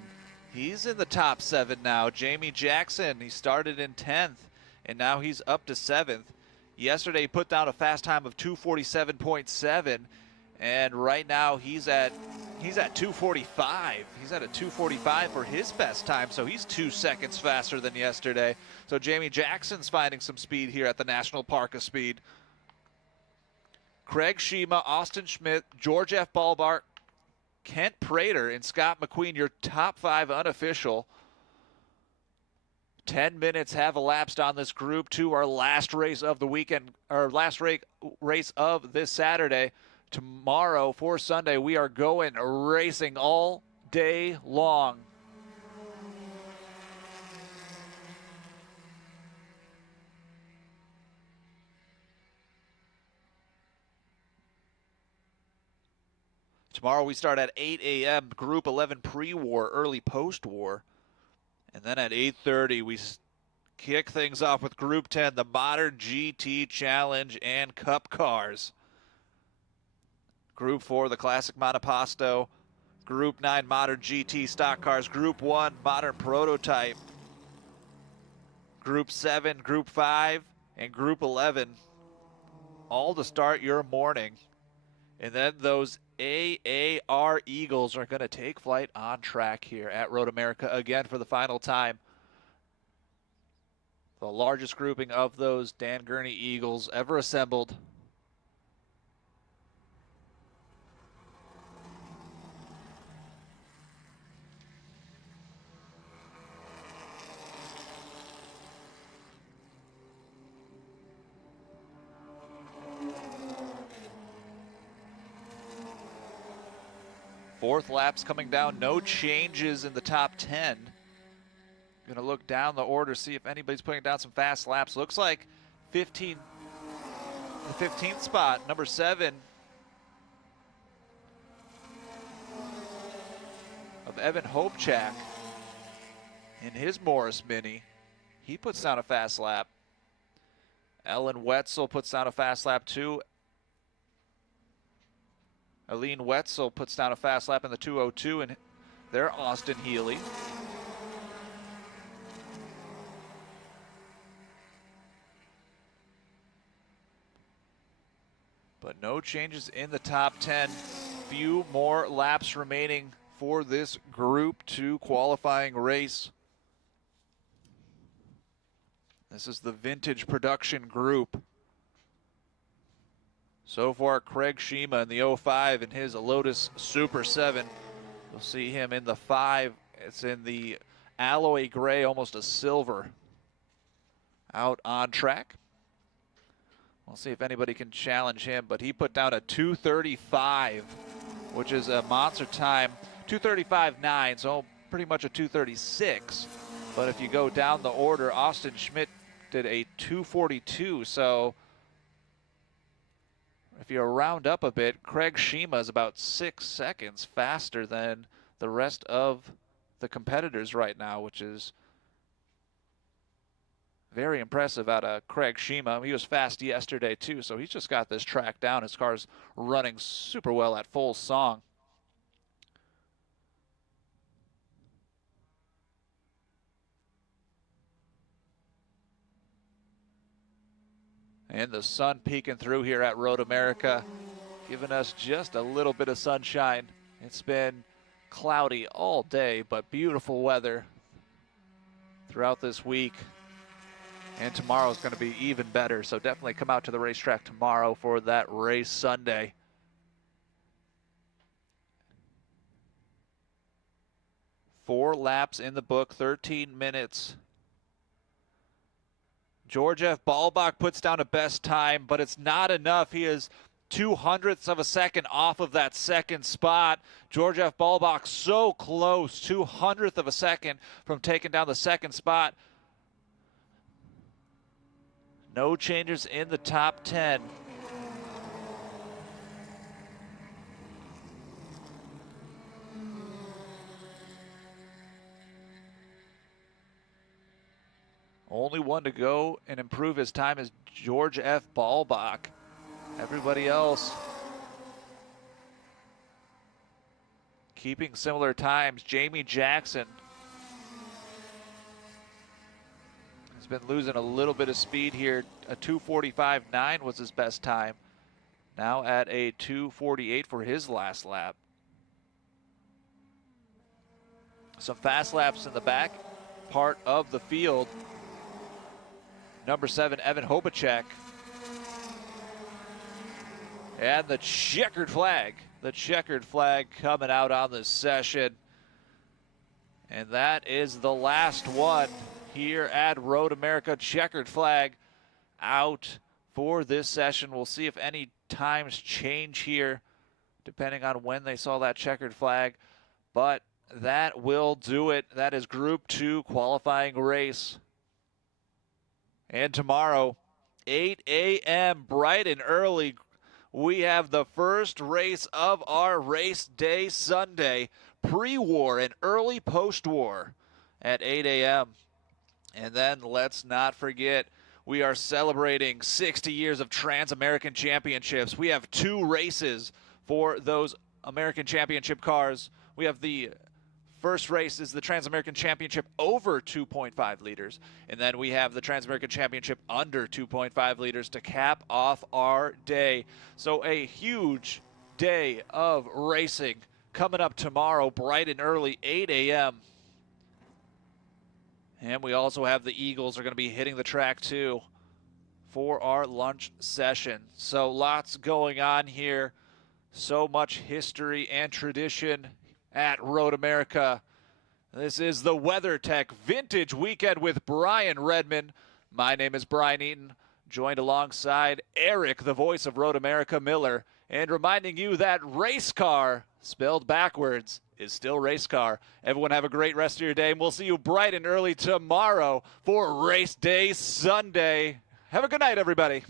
He's in the top 7 now. Jamie Jackson, he started in 10th, and now he's up to 7th. Yesterday, he put down a fast time of 2:47.7, and right now he's at 2:45. He's at a 2:45 for his best time, so he's 2 seconds faster than yesterday. So Jamie Jackson's finding some speed here at the National Park of Speed. Craig Shima, Austin Schmidt, George F. Balbart, Kent Prater, and Scott McQueen, your top 5 unofficial. 10 minutes have elapsed on this Group 2, our last race of the weekend, our last race of this Saturday. Tomorrow, for Sunday, we are going racing all day long. Tomorrow we start at 8 a.m., Group 11 pre-war, early post-war. And then at 8:30, we kick things off with Group 10, the Modern GT Challenge and Cup cars. Group 4, the Classic Monoposto. Group 9, Modern GT stock cars. Group 1, Modern Prototype. Group 7, Group 5, and Group 11, all to start your morning. And then those AAR Eagles are going to take flight on track here at Road America again for the final time. The largest grouping of those Dan Gurney Eagles ever assembled. Fourth lap's coming down, no changes in the top 10. Gonna look down the order, see if anybody's putting down some fast laps. Looks like the 15th spot, number 7 of Evan Hopechak in his Morris Mini. He puts down a fast lap. Ellen Wetzel puts down a fast lap too. Aline Wetzel puts down a fast lap in the 2:02 in their Austin Healey. But no changes in the top 10. Few more laps remaining for this Group 2 qualifying race. This is the Vintage Production Group. So far, Craig Shima in the 05 in his Lotus Super 7. You'll see him in the 5. It's in the alloy gray, almost a silver, out on track. We'll see if anybody can challenge him, but he put down a 2:35, which is a monster time. 2:35.9, so pretty much a 2:36. But if you go down the order, Austin Schmidt did a 2:42, so if you round up a bit, Craig Shima is about 6 seconds faster than the rest of the competitors right now, which is very impressive out of Craig Shima. He was fast yesterday too, so he's just got this track down. His car's running super well at full song. And the sun peeking through here at Road America, giving us just a little bit of sunshine. It's been cloudy all day, but beautiful weather throughout this week. And tomorrow is going to be even better, so definitely come out to the racetrack tomorrow for that race Sunday. Four laps in the book, 13 minutes. George F. Ballbach puts down a best time, but it's not enough. He is 0.02 of a second off of that second spot. George F. Ballbach so close, 0.02 of a second from taking down the second spot. No changes in the top 10. Only one to go and improve his time is George F. Ballbach. Everybody else keeping similar times. Jamie Jackson has been losing a little bit of speed here. A 2:45.9 was his best time. Now at a 2:48 for his last lap. Some fast laps in the back part of the field. Number 7, Evan Hobachek. And the checkered flag. The checkered flag coming out on this session. And that is the last one here at Road America. Checkered flag out for this session. We'll see if any times change here depending on when they saw that checkered flag. But that will do it. That is Group 2 qualifying race. And tomorrow, 8 a.m., bright and early, we have the first race of our race day Sunday, pre-war and early post-war at 8 a.m. And then let's not forget, we are celebrating 60 years of Trans-American Championships. We have 2 races for those American Championship cars. We have the first race is the Trans-American Championship over 2.5 liters. And then we have the Trans-American Championship under 2.5 liters to cap off our day. So a huge day of racing coming up tomorrow, bright and early, 8 a.m. And we also have the Eagles are going to be hitting the track too for our lunch session. So lots going on here. So much history and tradition at Road America. This is the WeatherTech Vintage Weekend with Brian Redman. My name is Brian Eaton, joined alongside Eric, the voice of Road America, Miller, and reminding you that race car, spelled backwards, is still race car. Everyone have a great rest of your day, and we'll see you bright and early tomorrow for Race Day Sunday. Have a good night, everybody.